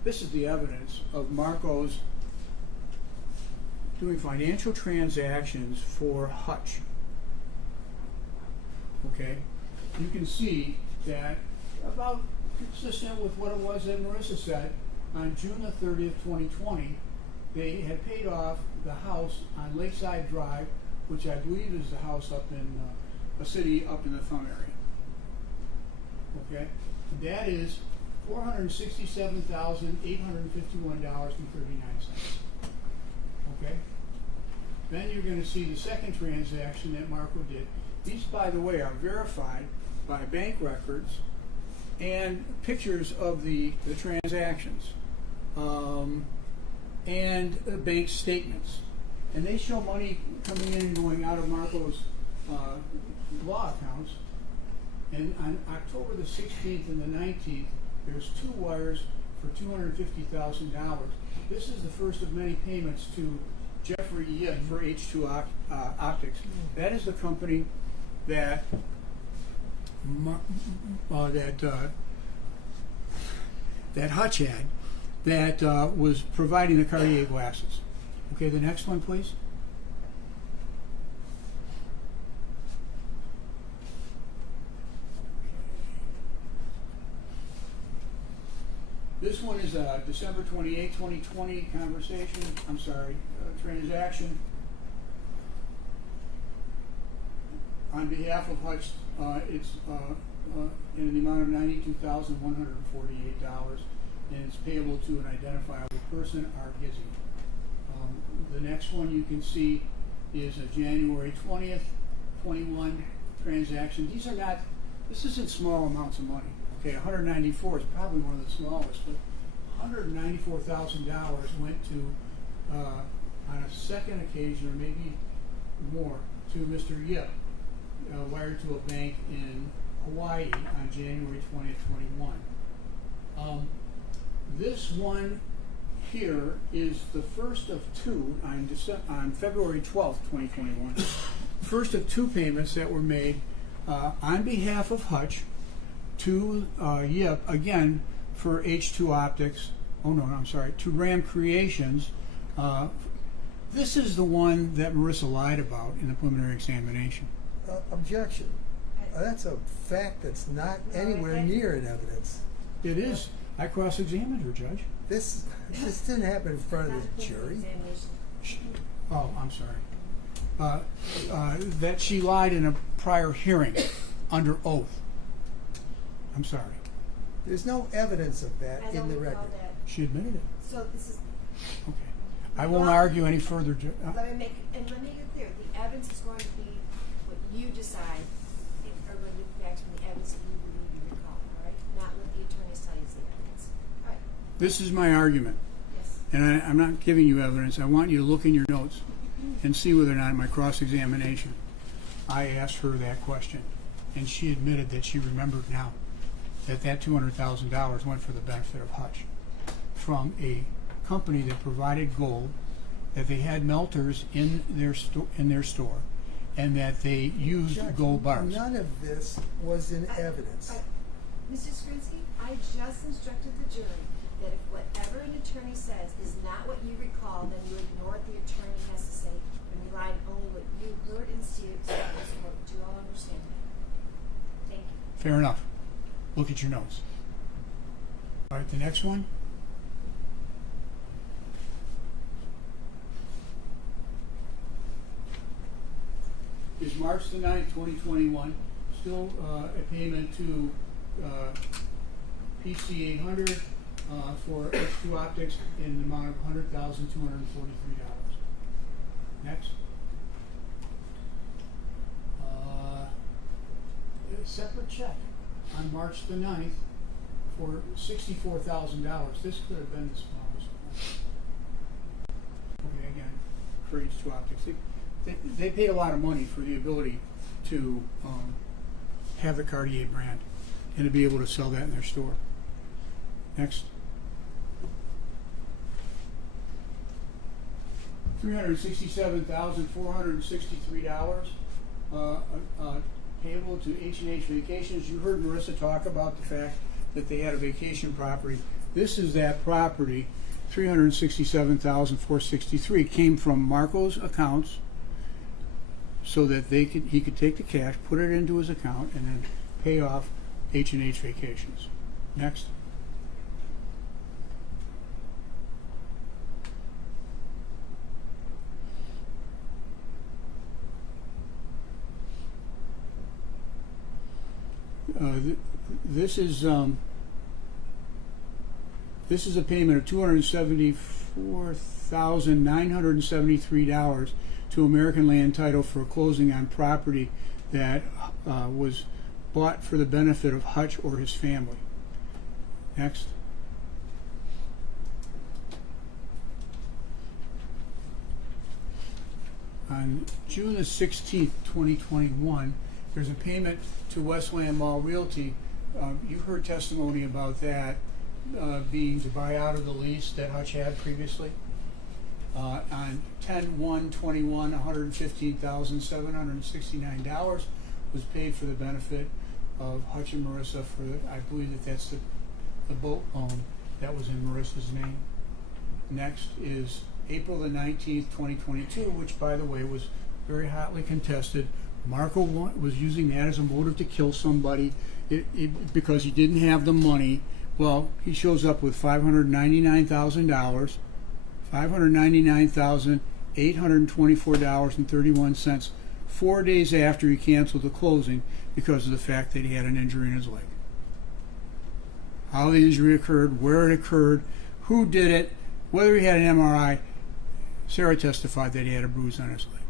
is the evidence of Marco's doing financial transactions for Hutch. Okay, you can see that about consistent with what it was that Marissa said on June the 30th, 2020. They had paid off the house on Lakeside Drive, which I believe is the house up in a city up in the Thumb area. Okay, that is $467,851.39. Okay, then you're going to see the second transaction that Marco did. These, by the way, are verified by bank records and pictures of the transactions and bank statements. And they show money coming in and going out of Marco's law accounts. And on October the 16th and the 19th, there's 2 wires for $250,000. This is the first of many payments to Jeffrey Yip for H2 Optics. That is the company that that Hutch had that was providing the Cartier glasses. Okay, the next one, please. This one is a December 28, 2020 transaction. On behalf of Hutch, it's in the amount of $92,148, and it's payable to an identifiable person, R. Gizzy. The next one you can see is a January 20th, 21 transaction. These are not, this isn't small amounts of money. Okay, 194 is probably one of the smallest, but $194,000 went to, on a second occasion, or maybe more, to Mr. Yip, wired to a bank in Hawaii on January 20th, 21. This one here is the first of 2 on February 12th, 2021. First of 2 payments that were made on behalf of Hutch to Yip, again, for H2 Optics, to RAM Creations. This is the one that Marissa lied about in the preliminary examination. Objection. That's a fact that's not anywhere near in evidence. It is. I cross-examined her, Judge. This didn't happen in front of the jury. Oh, I'm sorry. That she lied in a prior hearing under oath. I'm sorry. There's no evidence of that in the record. She admitted it. So this is. Okay. I won't argue any further. Let me make it clear. The evidence is going to be what you decide, or going to be facts from the evidence that you believe you recall. All right, not what the attorneys tell you is the evidence. All right. This is my argument. Yes. And I'm not giving you evidence. I want you to look in your notes and see whether or not in my cross-examination I asked her that question. And she admitted that she remembered now that $200,000 went for the benefit of Hutch from a company that provided gold, that they had melters in their store, and that they used gold bars. None of this was in evidence. Mr. Skrinsky, I just instructed the jury that if whatever an attorney says is not what you recall, then you ignore what the attorney has to say and rely on only what you heard and see. Do you all understand that? Thank you. Fair enough. Look at your notes. All right, the next one. Is March the 9th, 2021. Still a payment to PC 800 for H2 Optics in the amount of $100,243. Next. A separate check on March the 9th for $64,000. This could have been the smallest one. Okay, again, for H2 Optics. They paid a lot of money for the ability to have the Cartier brand and to be able to sell that in their store. Next. $367,463 payable to H&H Vacations. You heard Marissa talk about the fact that they had a vacation property. This is that property. $367,463 came from Marco's accounts, so that he could take the cash, put it into his account, and then pay off H&H Vacations. Next. This is a payment of $274,973 to American Land Title for closing on property that was bought for the benefit of Hutch or his family. Next. On June the 16th, 2021, there's a payment to Westland Mall Realty. You heard testimony about that being to buy out of the lease that Hutch had previously. On 10/1/21, $115,769 was paid for the benefit of Hutch and Marissa for, I believe that's the boat loan that was in Marissa's name. Next is April the 19th, 2022, which, by the way, was very hotly contested. Marco was using that as a motive to kill somebody because he didn't have the money. Well, he shows up with $599,000, $599,824.31 4 days after he canceled the closing because of the fact that he had an injury in his leg. How the injury occurred, where it occurred, who did it, whether he had an MRI. Sarah testified that he had a bruise on his leg.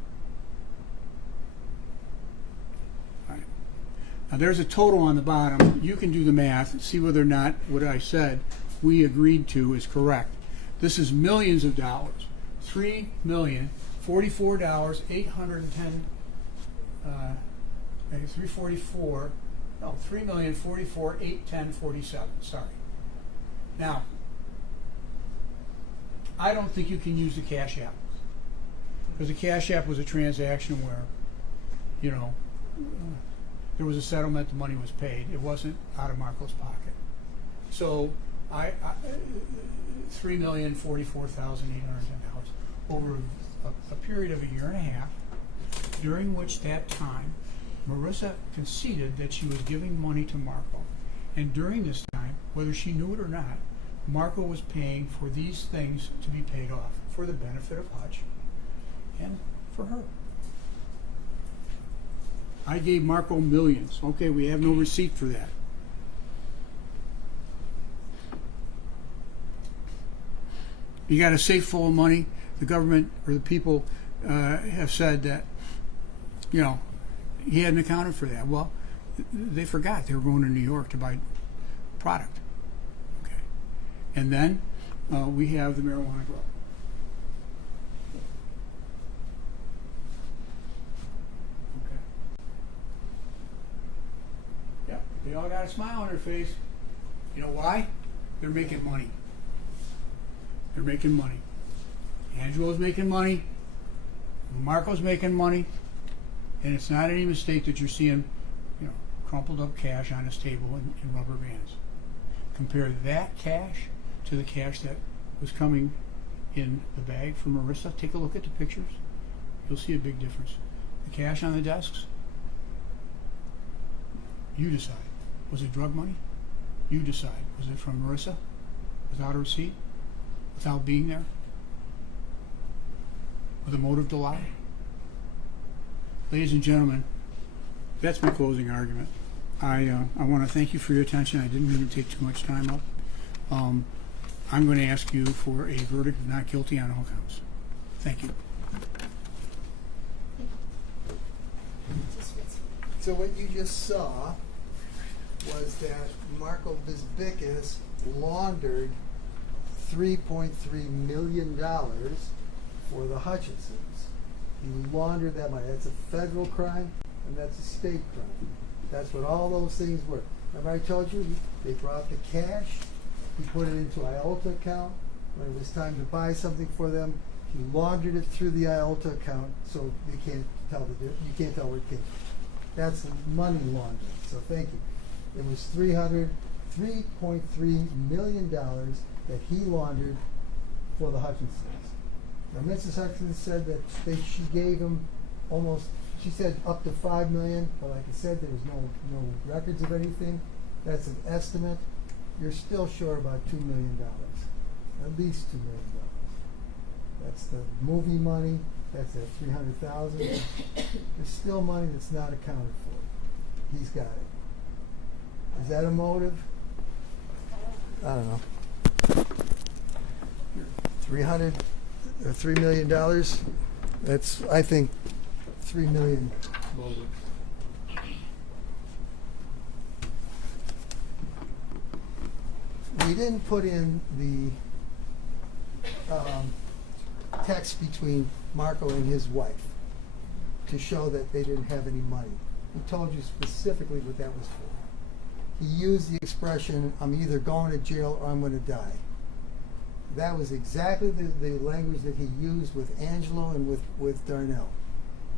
All right. Now there's a total on the bottom. You can do the math and see whether or not what I said we agreed to is correct. This is millions of dollars. $3,044,810. Sorry. Now, I don't think you can use the Cash App because the Cash App was a transaction where, there was a settlement, the money was paid. It wasn't out of Marco's pocket. So, $3,044,810 over a period of a year and a half, during which that time, Marissa conceded that she was giving money to Marco. And during this time, whether she knew it or not, Marco was paying for these things to be paid off for the benefit of Hutch and for her. I gave Marco millions. Okay, we have no receipt for that. You got a safe full of money. The government or the people have said that, he hadn't accounted for that. Well, they forgot they were going to New York to buy product. Okay. And then we have the marijuana grow. Okay. Yeah, they all got a smile on their face. You know why? They're making money. They're making money. Angela's making money. Marco's making money. And it's not any mistake that you're seeing, crumpled up cash on his table in rubber bands. Compare that cash to the cash that was coming in the bag from Marissa. Take a look at the pictures. You'll see a big difference. The cash on the desks, you decide. Was it drug money? You decide. Was it from Marissa? Without a receipt? Without being there? With a motive to lie? Ladies and gentlemen, that's my closing argument. I want to thank you for your attention. I didn't mean to take too much time up. I'm going to ask you for a verdict of not guilty on all counts. Thank you. So what you just saw was that Marco Bisbicus laundered $3.3 million for the Hutchinsons. He laundered that money. That's a federal crime, and that's a state crime. That's what all those things were. Remember I told you, they brought the cash, he put it into IOLTA account. When it was time to buy something for them, he laundered it through the IOLTA account, so you can't tell where it came from. That's money laundering, so thank you. It was $3.3 million that he laundered for the Hutchinsons. Now, Mrs. Hutchinson said that she gave him she said up to $5 million, but like I said, there was no records of anything. That's an estimate. You're still short about $2 million, at least $2 million. That's the movie money. That's at $300,000. There's still money that's not accounted for. He's got it. Is that a motive? I don't know. 300 or $3 million? That's, I think, 3 million motive. We didn't put in the text between Marco and his wife to show that they didn't have any money. We told you specifically what that was for. He used the expression, I'm either going to jail or I'm going to die. That was exactly the language that he used with Angelo and with Darnell.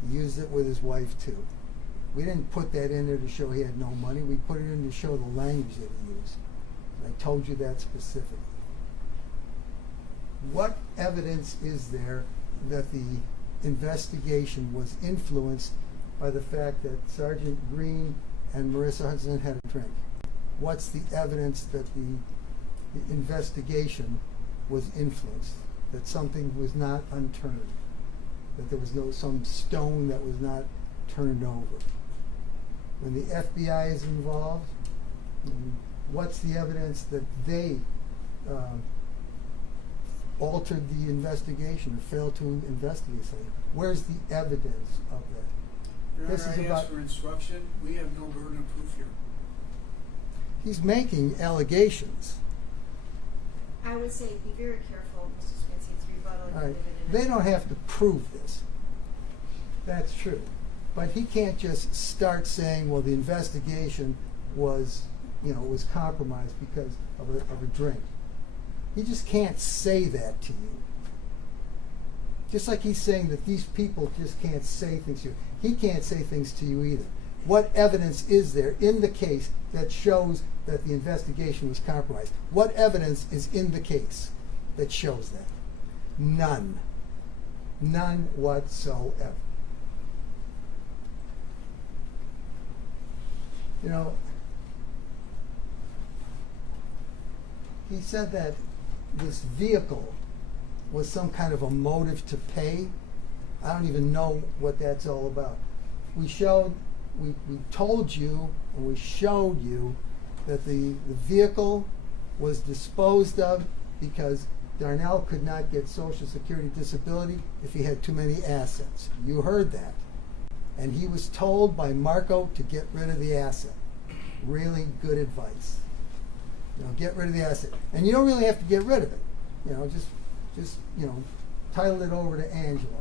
He used it with his wife too. We didn't put that in there to show he had no money. We put it in to show the language that he used. I told you that specifically. What evidence is there that the investigation was influenced by the fact that Sergeant Green and Marissa Hudson had a drink? What's the evidence that the investigation was influenced, that something was not unturned, that there was some stone that was not turned over? When the FBI is involved, what's the evidence that they altered the investigation or failed to investigate something? Where's the evidence of that? Your This Honor, is I about- asked for instruction. We have no burden of proof here. He's making allegations. I would say be very careful, Mr. Spencer, it's rebuttal. All right. They don't have to prove this. That's true. But he can't just start saying, well, the investigation was compromised because of a drink. He just can't say that to you. Just like he's saying that these people just can't say things to you. He can't say things to you either. What evidence is there in the case that shows that the investigation was compromised? What evidence is in the case that shows that? None. None whatsoever. You know, he said that this vehicle was some kind of a motive to pay. I don't even know what that's all about. We told you and we showed you that the vehicle was disposed of because Darnell could not get Social Security disability if he had too many assets. You heard that. And he was told by Marco to get rid of the asset. Really good advice. Get rid of the asset. And you don't really have to get rid of it. Just title it over to Angelo.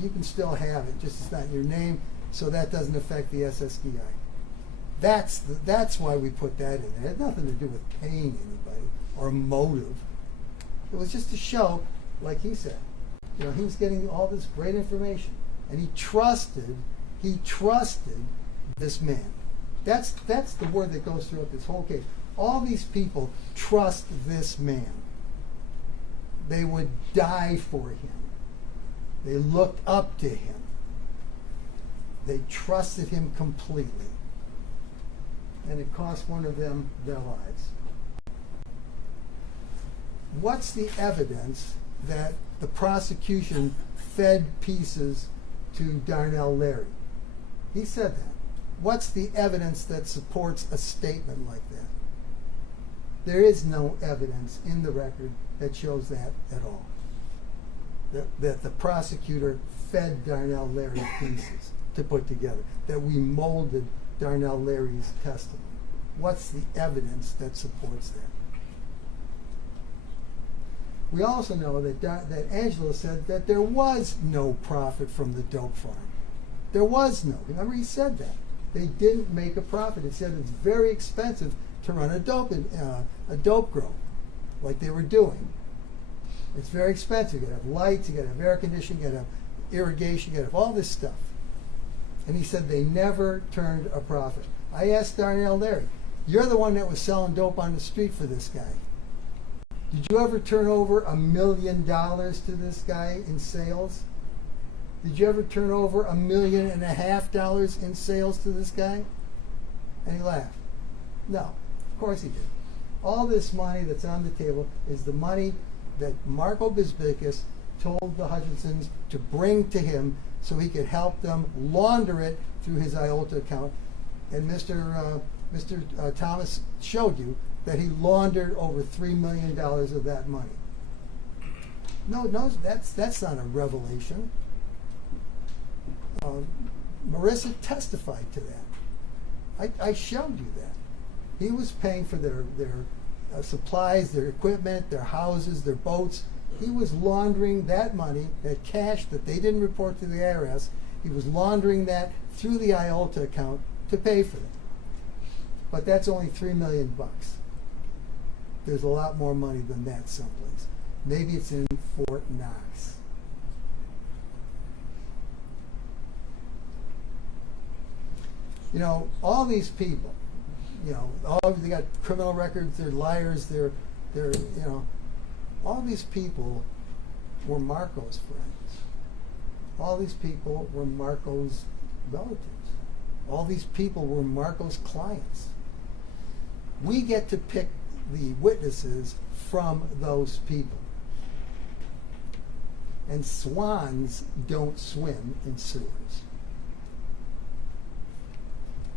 You can still have it, just it's not in your name, so that doesn't affect the SSDI. That's why we put that in. It had nothing to do with paying anybody or motive. It was just to show, like he said, he was getting all this great information, and he trusted this man. That's the word that goes throughout this whole case. All these people trust this man. They would die for him. They looked up to him. They trusted him completely. And it cost one of them their lives. What's the evidence that the prosecution fed pieces to Darnell Larry? He said that. What's the evidence that supports a statement like that? There is no evidence in the record that shows that at all. That the prosecutor fed Darnell Larry pieces to put together, that we molded Darnell Larry's testimony. What's the evidence that supports that? We also know that Angelo said that there was no profit from the dope farm. There was no. Remember, he said that. They didn't make a profit. He said it's very expensive to run a dope grow, like they were doing. It's very expensive. You gotta have lights, you gotta have air conditioning, you gotta have irrigation, you gotta have all this stuff. And he said they never turned a profit. I asked Darnell Larry, you're the one that was selling dope on the street for this guy. Did you ever turn over $1 million to this guy in sales? Did you ever turn over $1.5 million in sales to this guy? And he laughed. No, of course he did. All this money that's on the table is the money that Marco Bisbikis told the Hutchinsons to bring to him so he could help them launder it through his IOLTA account. And Mr. Mr. Thomas showed you that he laundered over $3 million of that money. No, that's not a revelation. Marissa testified to that. I showed you that. He was paying for their supplies, their equipment, their houses, their boats. He was laundering that money, that cash that they didn't report to the IRS. He was laundering that through the IOLTA account to pay for it. But that's only $3 million. There's a lot more money than that someplace. Maybe it's in Fort Knox. You know, all these people, you know, they got criminal records, they're liars, they're you know, all these people were Marco's friends. All these people were Marco's relatives. All these people were Marco's clients. We get to pick the witnesses from those people. And swans don't swim in sewers.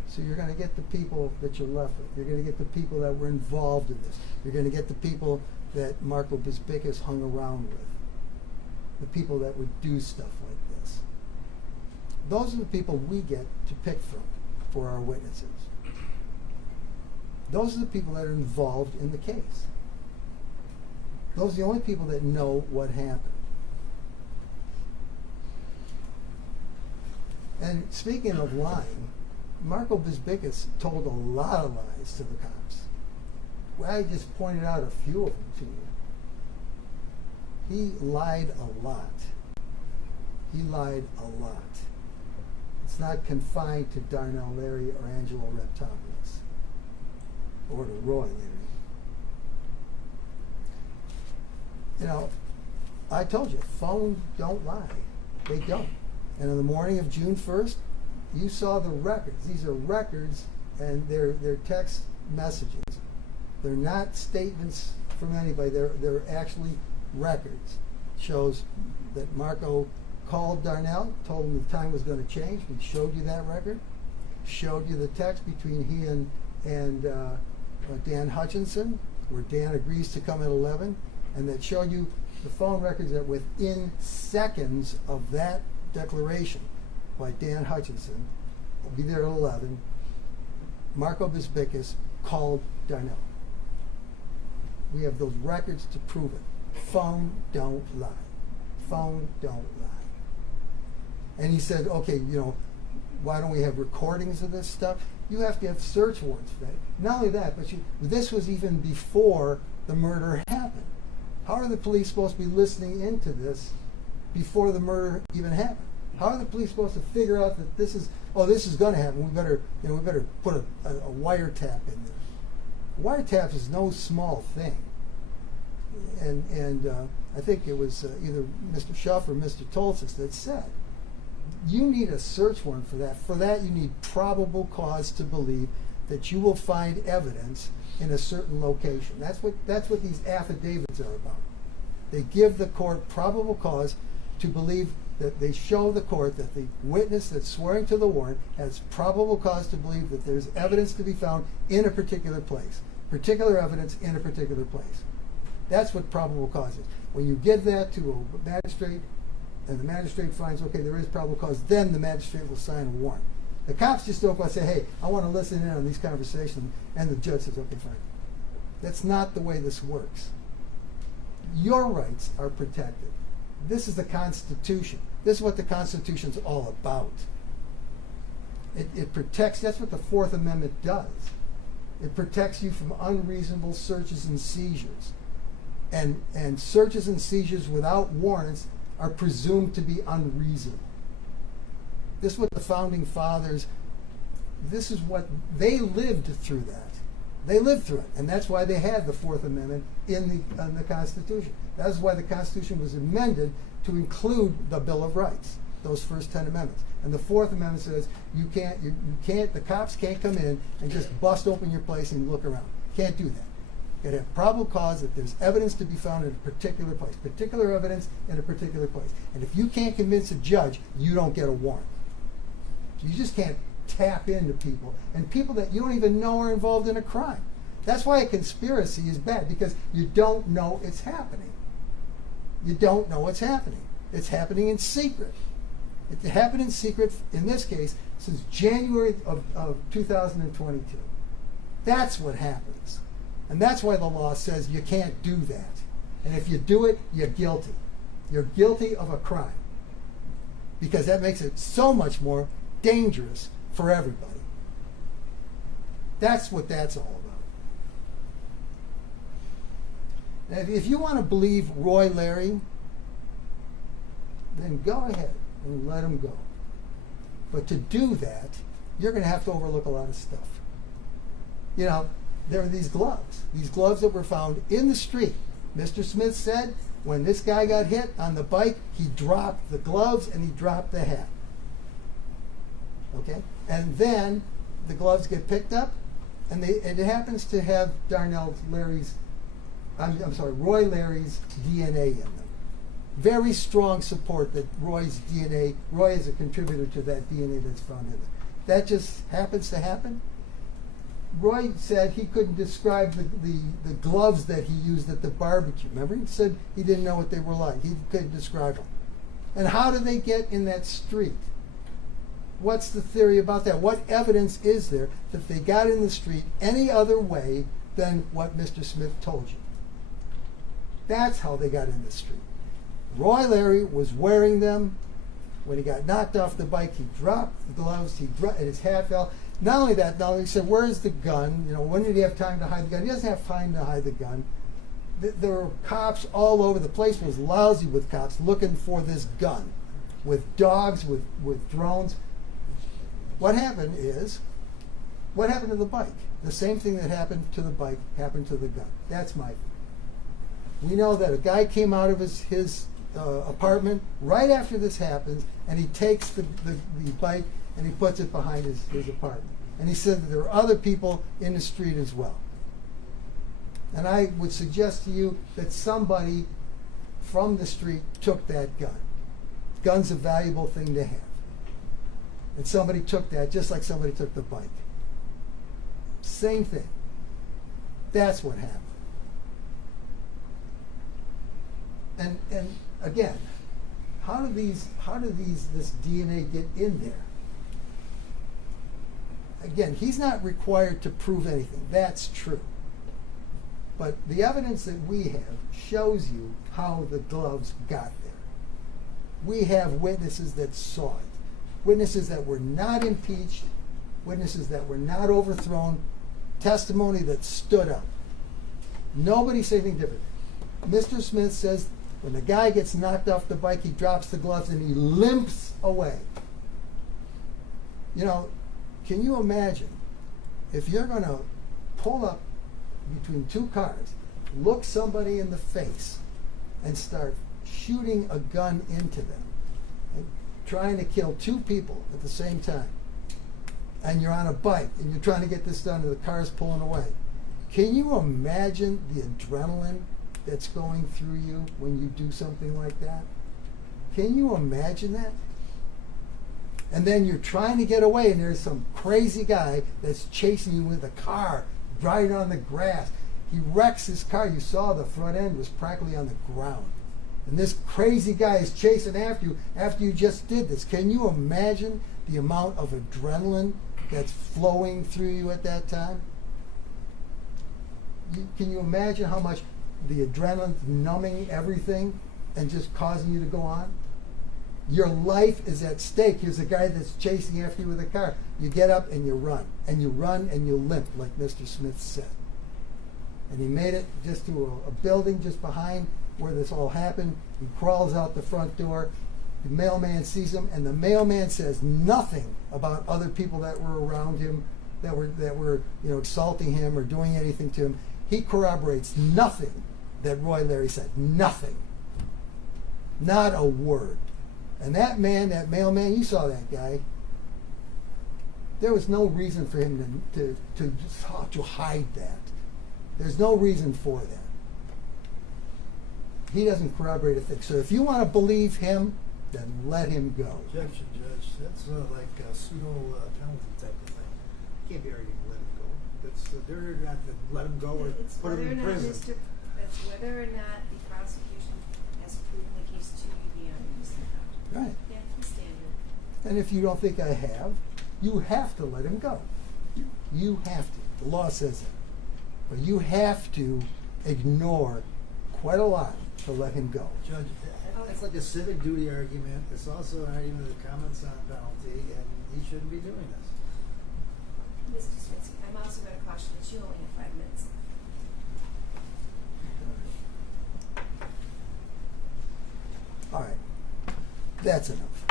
So you're going to get the people that you're left with. You're going to get the people that were involved in this. You're going to get the people that Marco Bisbicus hung around with. The people that would do stuff like this. Those are the people we get to pick from for our witnesses. Those are the people that are involved in the case. Those are the only people that know what happened. And speaking of lying, Marco Bisbicus told a lot of lies to the cops. Well, I just pointed out a few of them to you. He lied a lot. He lied a lot. It's not confined to Darnell Larry or Angelo Reptopoulos or to Roy Larry. You know, I told you, phones don't lie. They don't. And on the morning of June 1st, you saw the records. These are records, and they're text messages. They're not statements from anybody. They're actually records. Shows that Marco called Darnell, told him the time was going to change. We showed you that record. Showed you the text between he and Dan Hutchinson, where Dan agrees to come at 11, and that showed you the phone records that within seconds of that declaration by Dan Hutchinson, will be there at 11, Marco Bisbicus called Darnell. We have those records to prove it. Phone don't lie. Phone don't lie. And he said, okay, you know, why don't we have recordings of this stuff? You have to have search warrants for that. Not only that, but this was even before the murder happened. How are the police supposed to be listening into this before the murder even happened? How are the police supposed to figure out that this is going to happen? We better put a wiretap in there. Wiretap is no small thing. And I think it was either Mr. Schuff or Mr. Tolsis that said, you need a search warrant for that. For that, you need probable cause to believe that you will find evidence in a certain location. That's what these affidavits are about. They give the court probable cause to believe that they show the court that the witness that's swearing to the warrant has probable cause to believe that there's evidence to be found in a particular place. Particular evidence in a particular place. That's what probable cause is. When you give that to a magistrate, and the magistrate finds, okay, there is probable cause, then the magistrate will sign a warrant. The cops just don't go and say, hey, I want to listen in on these conversations, and the judge says, okay, fine. That's not the way this works. Your rights are protected. This is the Constitution. This is what the Constitution's all about. It protects, that's what the Fourth Amendment does. It protects you from unreasonable searches and seizures. And searches and seizures without warrants are presumed to be unreasonable. This is what the Founding Fathers, this is what, they lived through that. They lived through it, and that's why they had the Fourth Amendment in the Constitution. That's why the Constitution was amended to include the Bill of Rights, those first 10 amendments. And the Fourth Amendment says you can't, the cops can't come in and just bust open your place and look around. Can't do that. You gotta have probable cause that there's evidence to be found in a particular place, particular evidence in a particular place. And if you can't convince a judge, you don't get a warrant. You just can't tap into people, and people that you don't even know are involved in a crime. That's why a conspiracy is bad, because you don't know it's happening. You don't know what's happening. It's happening in secret. It happened in secret, in this case, since January of 2022. That's what happens. And that's why the law says you can't do that. And if you do it, you're guilty. You're guilty of a crime. Because that makes it so much more dangerous for everybody. That's what that's all about. Now, if you want to believe Roy Larry, then go ahead and let him go. But to do that, you're going to have to overlook a lot of stuff. You know, there are these gloves that were found in the street. Mr. Smith said when this guy got hit on the bike, he dropped the gloves and he dropped the hat. Okay? And then the gloves get picked up, and it happens to have Roy Larry's DNA in them. Very strong support that Roy is a contributor to that DNA that's found in it. That just happens to happen. Roy said he couldn't describe the gloves that he used at the barbecue. Remember, he said he didn't know what they were like. He couldn't describe them. And how did they get in that street? What's the theory about that? What evidence is there that they got in the street any other way than what Mr. Smith told you? That's how they got in the street. Roy Larry was wearing them. When he got knocked off the bike, he dropped the gloves, and his hat fell. Not only that, he said, "Where's the gun? You know, when did he have time to hide the gun?" He doesn't have time to hide the gun. There were cops all over. The place was lousy with cops looking for this gun, with dogs, with drones. What happened to the bike? The same thing that happened to the bike happened to the gun. That's my thing. We know that a guy came out of his apartment right after this happens, and he takes the bike and he puts it behind his apartment. And he said that there were other people in the street as well. And I would suggest to you that somebody from the street took that gun. Gun's a valuable thing to have. And somebody took that just like somebody took the bike. Same thing. That's what happened. And again, how do this DNA get in there? Again, he's not required to prove anything. That's true. But the evidence that we have shows you how the gloves got there. We have witnesses that saw it. Witnesses that were not impeached. Witnesses that were not overthrown. Testimony that stood up. Nobody said anything different. Mr. Smith says when the guy gets knocked off the bike, he drops the gloves and he limps away. You know, can you imagine if you're going to pull up between two cars, look somebody in the face, and start shooting a gun into them, and trying to kill two people at the same time, and you're on a bike and you're trying to get this done and the car's pulling away? Can you imagine the adrenaline that's going through you when you do something like that? Can you imagine that? And then you're trying to get away, and there's some crazy guy that's chasing you with a car, driving on the grass. He wrecks his car. You saw the front end was practically on the ground. And this crazy guy is chasing after you just did this. Can you imagine the amount of adrenaline that's flowing through you at that time? Can you imagine how much the adrenaline's numbing everything and just causing you to go on? Your life is at stake. Here's a guy that's chasing after you with a car. You get up and you run. And you run and you limp, like Mr. Smith said. And he made it just to a building just behind where this all happened. He crawls out the front door. The mailman sees him, and the mailman says nothing about other people that were around him that were assaulting him or doing anything to him. He corroborates nothing that Roy Larry said. Nothing. Not a word. And that man, that mailman, you saw that guy. There was no reason for him to hide that. There's no reason for that. He doesn't corroborate a thing. So if you want to believe him, then let him go. Objection, Judge. That's like a pseudo penalty type of thing. You can't be arguing let him go. That's they're not to let him go or It's put whether him in or not prison. That's whether or not the prosecution has proven the case to you beyond a reasonable doubt. Right. That's the standard. And if you don't think I have, you have to let him go. You have to. The law says that. But you have to ignore quite a lot to let him go. Judge, it's like a civic duty argument. It's also an argument of comments on penalty, and he shouldn't be doing this. Mr. Swinsky, I'm also going to caution that you only have 5 minutes. All right. That's enough.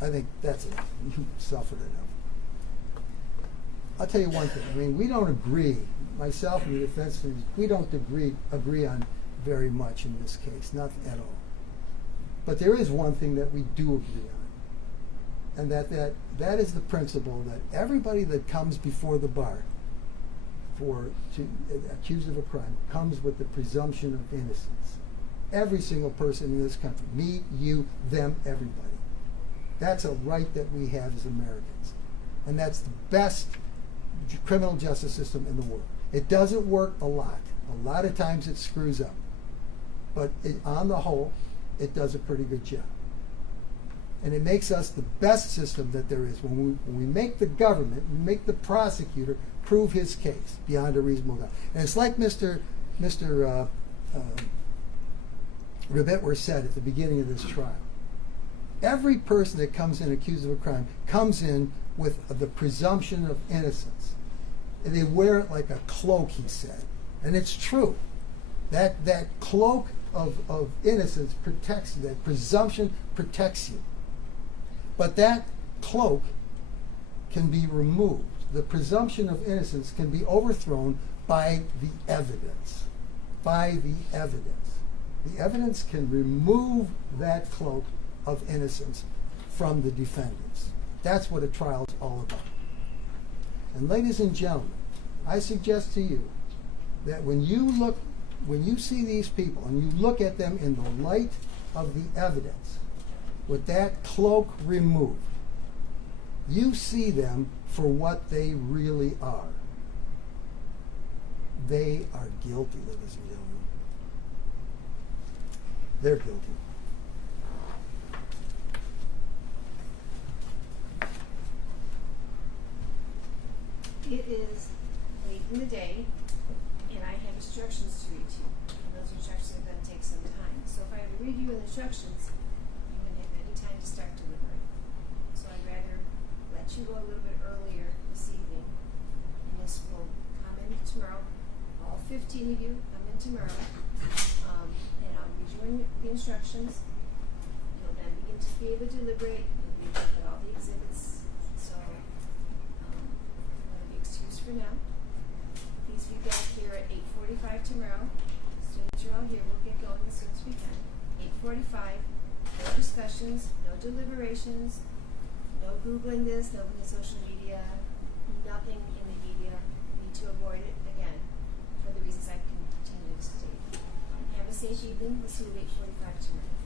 I think that's enough. You suffered enough. I'll tell you one thing. I mean, we don't agree, myself and the defense attorneys, we don't agree on very much in this case, not at all. But there is one thing that we do agree on, and that is the principle that everybody that comes before the bar accused of a crime comes with the presumption of innocence. Every single person in this country, me, you, them, everybody. That's a right that we have as Americans. And that's the best criminal justice system in the world. It doesn't work a lot. A lot of times it screws up. But on the whole, it does a pretty good job. And it makes us the best system that there is. When we make the government, we make the prosecutor prove his case beyond a reasonable doubt. And it's like Mr. Ribetwer said at the beginning of this trial. Every person that comes in accused of a crime comes in with the presumption of innocence. And they wear it like a cloak, he said. And it's true. That cloak of innocence protects you. That presumption protects you. But that cloak can be removed. The presumption of innocence can be overthrown by the evidence. By the evidence. The evidence can remove that cloak of innocence from the defendants. That's what a trial is all about. And ladies and gentlemen, I suggest to you that when you see these people and you look at them in the light of the evidence, with that cloak removed, you see them for what they really are. They are guilty, ladies and gentlemen. They're guilty. It is late in the day, and I have instructions to read to you. And those instructions are going to take some time. So if I have to read you the instructions, you wouldn't have any time to start delivering. So I'd rather let you go a little bit earlier this evening. And this will come in tomorrow. All 15 of you come in tomorrow. And I'll read you the instructions. You'll then begin to be able to deliberate. You'll be able to look at all the exhibits. So for now. Please be back here at 8:45 tomorrow. As soon as you're all here, we'll get going as soon as we can. 8:45. No discussions, no deliberations, no Googling this, no looking at social media, nothing in the media. We need to avoid it again for the reasons I continue to state. Have a safe evening. We'll see you at 8:45 tomorrow.